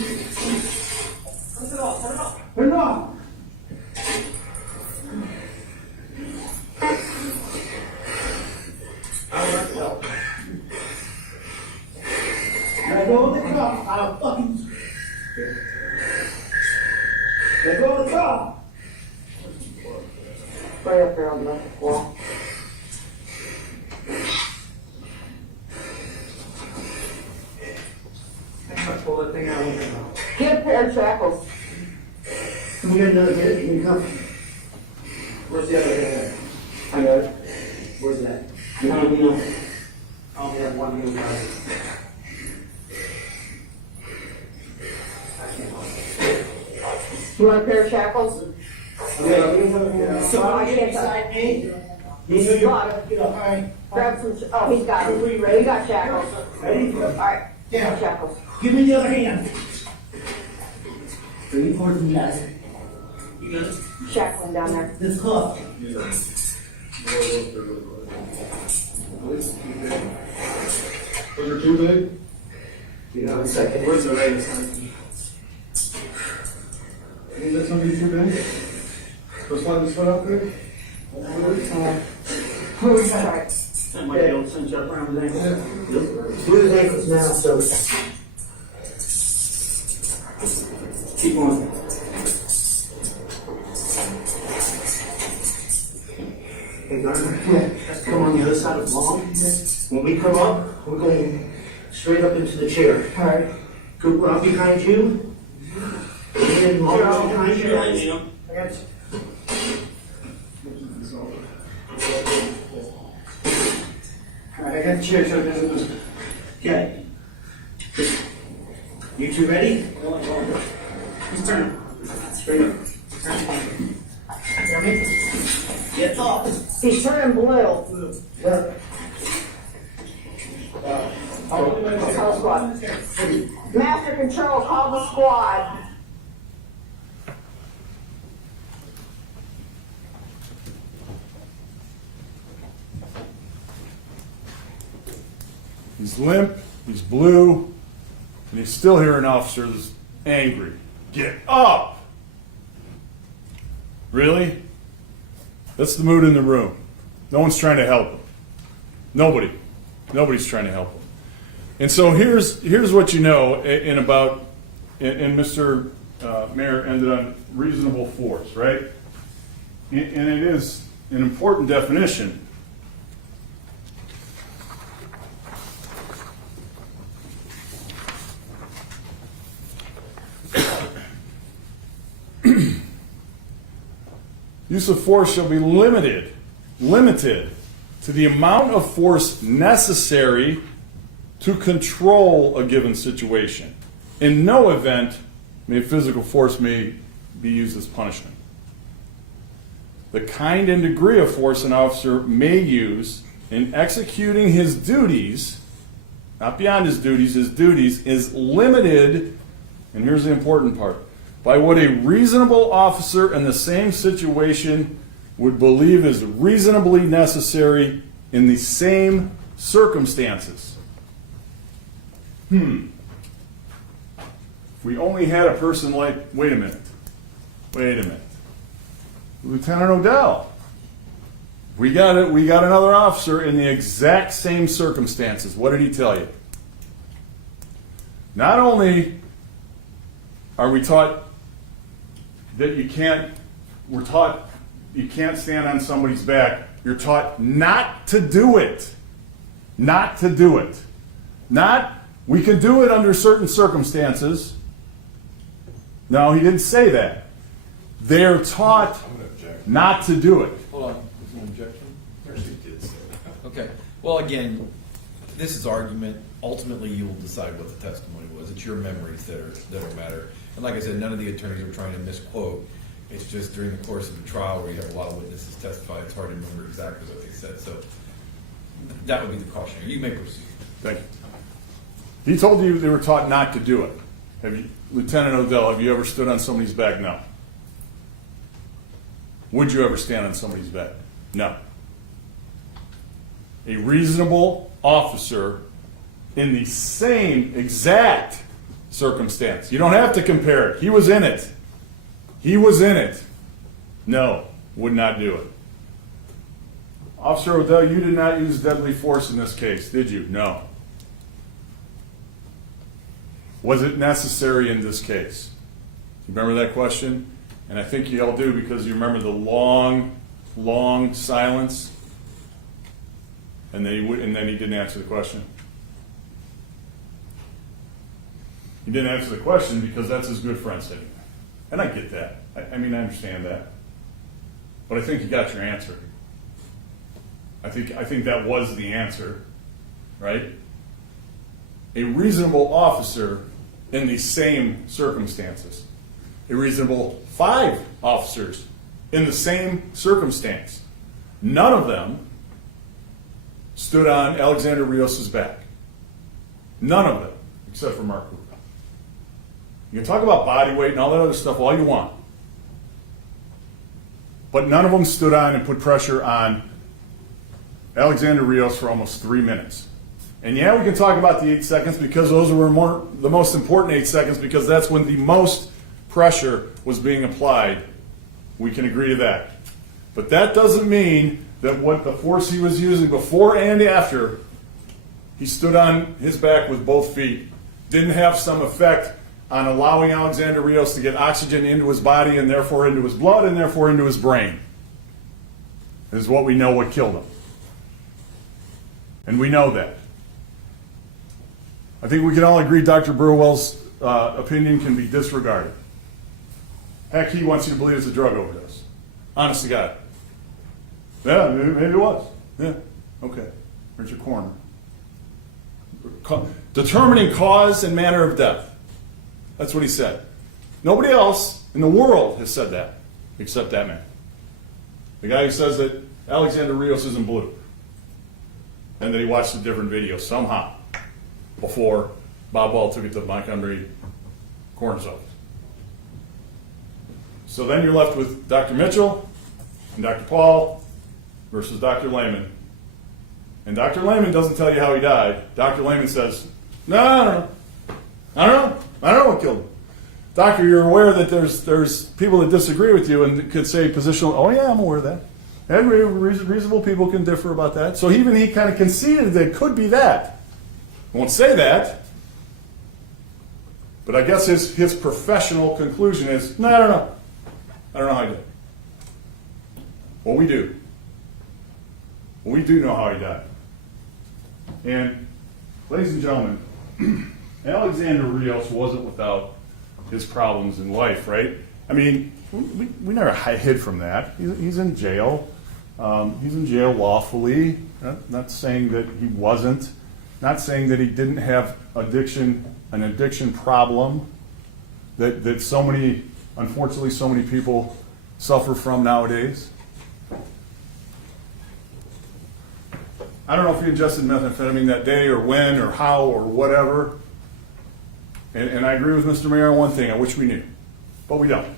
the car. I'll fucking. Let go of the car. Right up there on the wall. Pull that thing out. Get a pair of shackles. Can we get another minute? Can you come? Where's the other hand? I got it. Where's that? I don't know. I only have one hand. You want a pair of shackles? So I I can't get beside me. He's got it. Get up, all right. Grab some, oh, he's got it. He got shackles. Ready? All right, Yeah. shackles. Give me the other hand. Bring it towards me, guys. You got it? Shackling down there. This cuff. Was it too big? Yeah, 1 second. Where's the right sign? Is that something too big? Go slide this foot up there? Who's that? Right. That might be able to cinch up around his ankles. Do his ankles now, so. Keep on. Hey, Gardner, let's come on the other side of the lawn. When we come up, we're going straight up into the chair. All right. Cooper, I'm behind you. And Laura, behind you. I got you. All right, I got the chair so it doesn't lose. Okay. You two ready? Just turn him. Straight up. Hear me? Get off. He's turning blue. Call squad. Master Control, call the squad. He's limp, he's blue, and he's still hearing an officer that's angry. Get up! Really? That's the mood in the room. No one's trying to help him. Nobody. Nobody's trying to help him. And so here's what you know and Mr. Mayor ended on reasonable force, right? And it is an important definition. Use of force shall be limited to the amount of force necessary to control a given situation. In no event may physical force be used as punishment. The kind and degree of force an officer may use in executing his duties, not beyond his duties is limited, and here's the important part, by what a reasonable officer in the same situation would believe is reasonably necessary in the same circumstances. If we only had a person like, wait a minute. Lieutenant Odell. We got another officer in the exact same circumstances. What did he tell you? Not only are we taught that you can't stand on somebody's back, you're taught not to do it. Not to do it. Not, we can do it under certain circumstances. No, he didn't say that. They're taught not to do it. Hold on, is there an objection? Okay, well, again, this is argument. Ultimately, you will decide what the testimony was. It's your memories that matter. And like I said, none of the attorneys are trying to misquote. It's just during the course of the trial where you have a lot of witnesses testify, it's hard to remember exactly what they said. So that would be the cautionary. You may proceed. Thank you. He told you they were taught not to do it. Have you, Lieutenant Odell, have you ever stood on somebody's back? No. Would you ever stand on somebody's back? No. A reasonable officer in the same exact circumstance. You don't have to compare it. He was in it. He was in it. No, would not do it. Officer Odell, you did not use deadly force in this case, did you? No. Was it necessary in this case? You remember that question? And I think you all do because you remember the long, long silence. And then he didn't answer the question. He didn't answer the question because that's his good friend sitting there. And I get that. I mean, I understand that. But I think you got your answer. I think that was the answer, right? A reasonable officer in the same circumstances. A reasonable 5 officers in the same circumstance. None of them stood on Alexander Rios' back. None of them, except for Mark Cooper. You can talk about body weight and all that other stuff all you want. But none of them stood on and put pressure on Alexander Rios for almost 3 minutes. And yeah, we can talk about the 8 seconds because those were the most important 8 seconds because that's when the most pressure was being applied. We can agree to that. But that doesn't mean that what the force he was using before and after he stood on his back with both feet didn't have some effect on allowing Alexander Rios to get oxygen into his body and therefore into his blood and therefore into his brain. This is what we know what killed him. And we know that. I think we can all agree Dr. Burwell's opinion can be disregarded. Heck, he wants you to believe it's a drug overdose. Honest to God. Yeah, maybe it was. Yeah, okay. Where's your coroner? Determining cause and manner of death. That's what he said. Nobody else in the world has said that, except that man. The guy who says that Alexander Rios isn't blue. And that he watched a different video somehow before Bob Ball took it to Montgomery Coroner's office. So then you're left with Dr. Mitchell and Dr. Paul versus Dr. Lehman. And Dr. Lehman doesn't tell you how he died. Dr. Lehman says, no, I don't know. I don't know what killed him. Doctor, you're aware that there's people that disagree with you and could say positional, oh yeah, I'm aware of that. And reasonable people can differ about that. So even he kind of conceded that it could be that. I won't say that. But I guess his professional conclusion is, no, I don't know. I don't know how he died. Well, we do. Well, we do know how he died. And, ladies and gentlemen, Alexander Rios wasn't without his problems in life, right? I mean, we never hid from that. He's in jail. He's in jail lawfully. Not saying that he wasn't. Not saying that he didn't have an addiction problem that so many, unfortunately, so many people suffer from nowadays. I don't know if he ingested methamphetamine that day or when or how or whatever. And I agree with Mr. Mayor on one thing, I wish we knew. But we don't.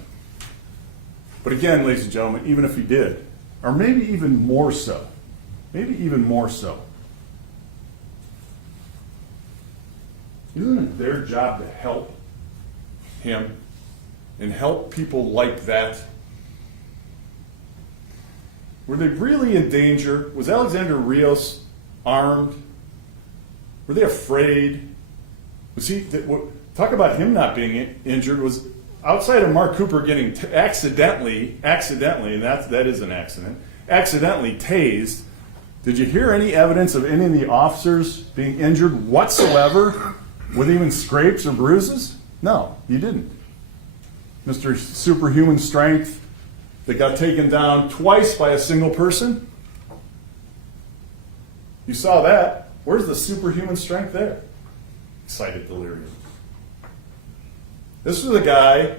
But again, ladies and gentlemen, even if he did, or maybe even more so, isn't it their job to help him and help people like that? Were they really in danger? Was Alexander Rios armed? Were they afraid? Was he? Talk about him not being injured. Was outside of Mark Cooper getting accidentally, and that is an accident, accidentally tased. Did you hear any evidence of any of the officers being injured whatsoever, with even scrapes or bruises? No, you didn't. Mr. Superhuman Strength that got taken down twice by a single person. You saw that. Where's the superhuman strength there? Excited delirium. This was a guy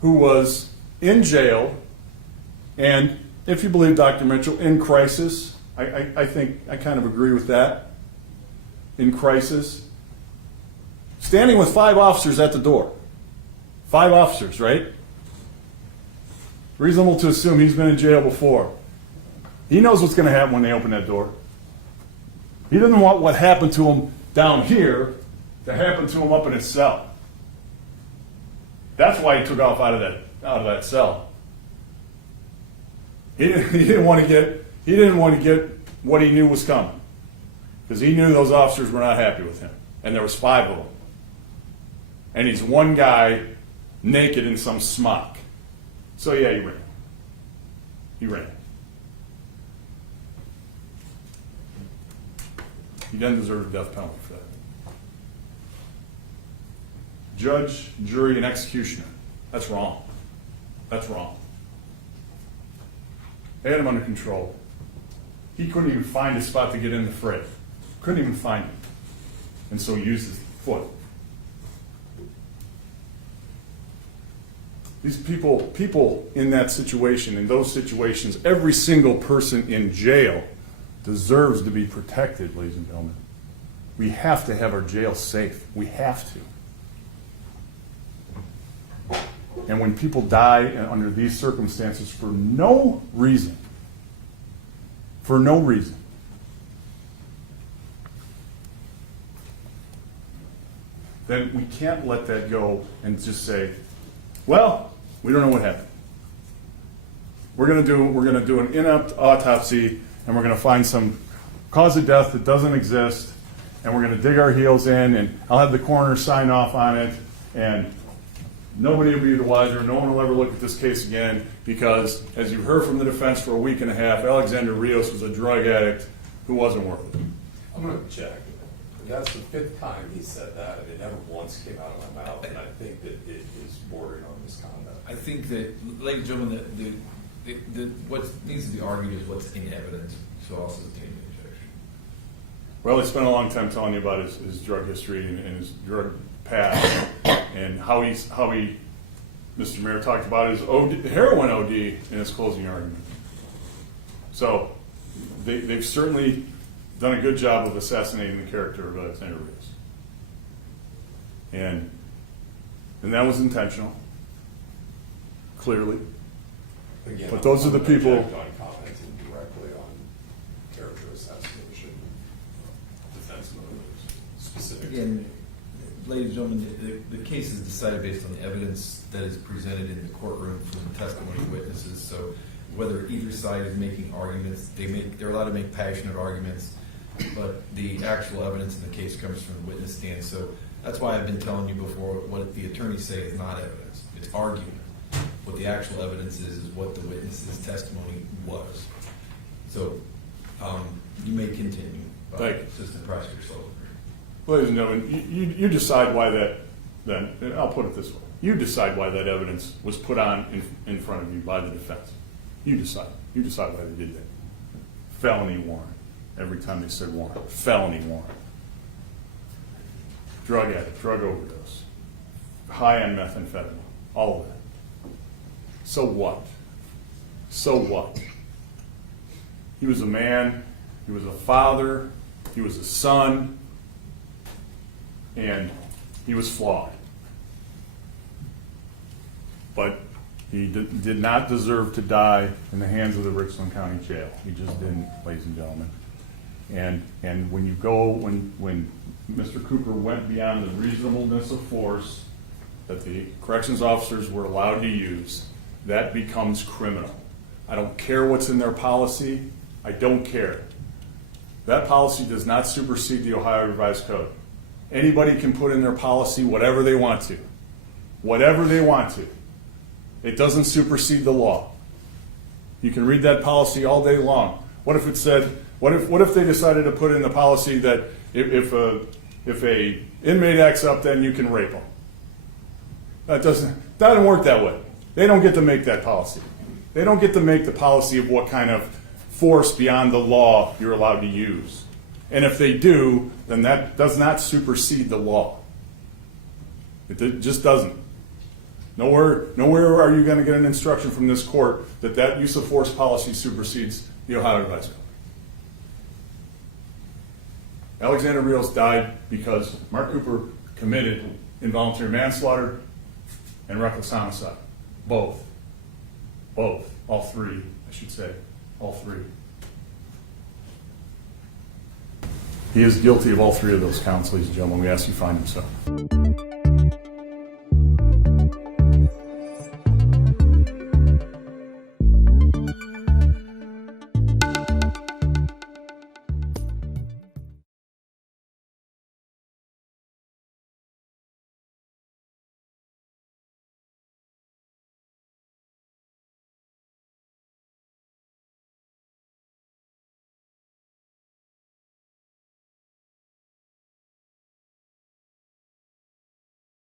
who was in jail, and if you believe Dr. Mitchell, in crisis. I think I kind of agree with that. In crisis. Standing with 5 officers at the door. 5 officers, right? Reasonable to assume he's been in jail before. He knows what's going to happen when they open that door. He doesn't want what happened to him down here to happen to him up in his cell. That's why he took off out of that cell. He didn't want to get what he knew was coming, because he knew those officers were not happy with him, and there was 5 of them. and he's one guy naked in some smock. So yeah, he ran. He ran. He doesn't deserve a death penalty for that. Judge, jury, and executioner. That's wrong. That's wrong. They had him under control. He couldn't even find a spot to get in the fray. Couldn't even find it. And so he used his foot. These people in that situation, in those situations, every single person in jail deserves to be protected, ladies and gentlemen. We have to have our jail safe. We have to. And when people die under these circumstances for no reason, then we can't let that go and just say, well, we don't know what happened. We're going to do an in-depth autopsy, and we're going to find some cause of death that doesn't exist, and we're going to dig our heels in, and I'll have the coroner sign off on it, and nobody will be the wiser. No one will ever look at this case again because, as you heard from the defense for a week and a half, Alexander Rios was a drug addict who wasn't worth it. I'm going to check. That's the fifth time he said that, and it never once came out of my mouth, and I think that it is bordering on misconduct. I think that, ladies and gentlemen, what needs to be argued is what's in evidence, so also the objection. Well, he spent a long time telling you about his drug history and his drug past, and how he, Mr. Mayor talked about his heroin OD in his closing argument. So they've certainly done a good job of assassinating the character of Alexander Rios. And that was intentional, clearly. Again, But those are the people. On commenting directly on character assassination, defense motives, specifically. Again, ladies and gentlemen, the case is decided based on the evidence that is presented in the courtroom from the testimony of witnesses. So whether either side is making arguments, they're allowed to make passionate arguments, but the actual evidence in the case comes from the witness stand. So that's why I've been telling you before, what the attorneys say is not evidence, it's argument. What the actual evidence is what the witness's testimony was. So you may continue. Thank you. Assistant Prosecutor Sullivan. Ladies and gentlemen, you decide why then I'll put it this way. You decide why that evidence was put on in front of you by the defense. You decide. You decide why they did that. Felony warrant. Every time they said warrant. Felony warrant. Drug addict, drug overdose. High on methamphetamine. All of that. So what? So what? He was a man. He was a father. He was a son. And he was flawed. But he did not deserve to die in the hands of the Richland County Jail. He just didn't, ladies and gentlemen. And when you go, when Mr. Cooper went beyond the reasonableness of force that the corrections officers were allowed to use, that becomes criminal. I don't care what's in their policy. I don't care. That policy does not supersede the Ohio Revised Code. Anybody can put in their policy whatever they want to. Whatever they want to. It doesn't supersede the law. You can read that policy all day long. What if it said, what if they decided to put in the policy that if a inmate acts up, then you can rape him? That doesn't work that way. They don't get to make that policy. They don't get to make the policy of what kind of force beyond the law you're allowed to use. And if they do, then that does not supersede the law. It just doesn't. Nowhere are you going to get an instruction from this court that use of force policy supersedes the Ohio Revised Code. Alexander Rios died because Mark Cooper committed involuntary manslaughter and reckless homicide. Both. All three, I should say. All three. He is guilty of all three of those counts, ladies and gentlemen. We ask you find him so.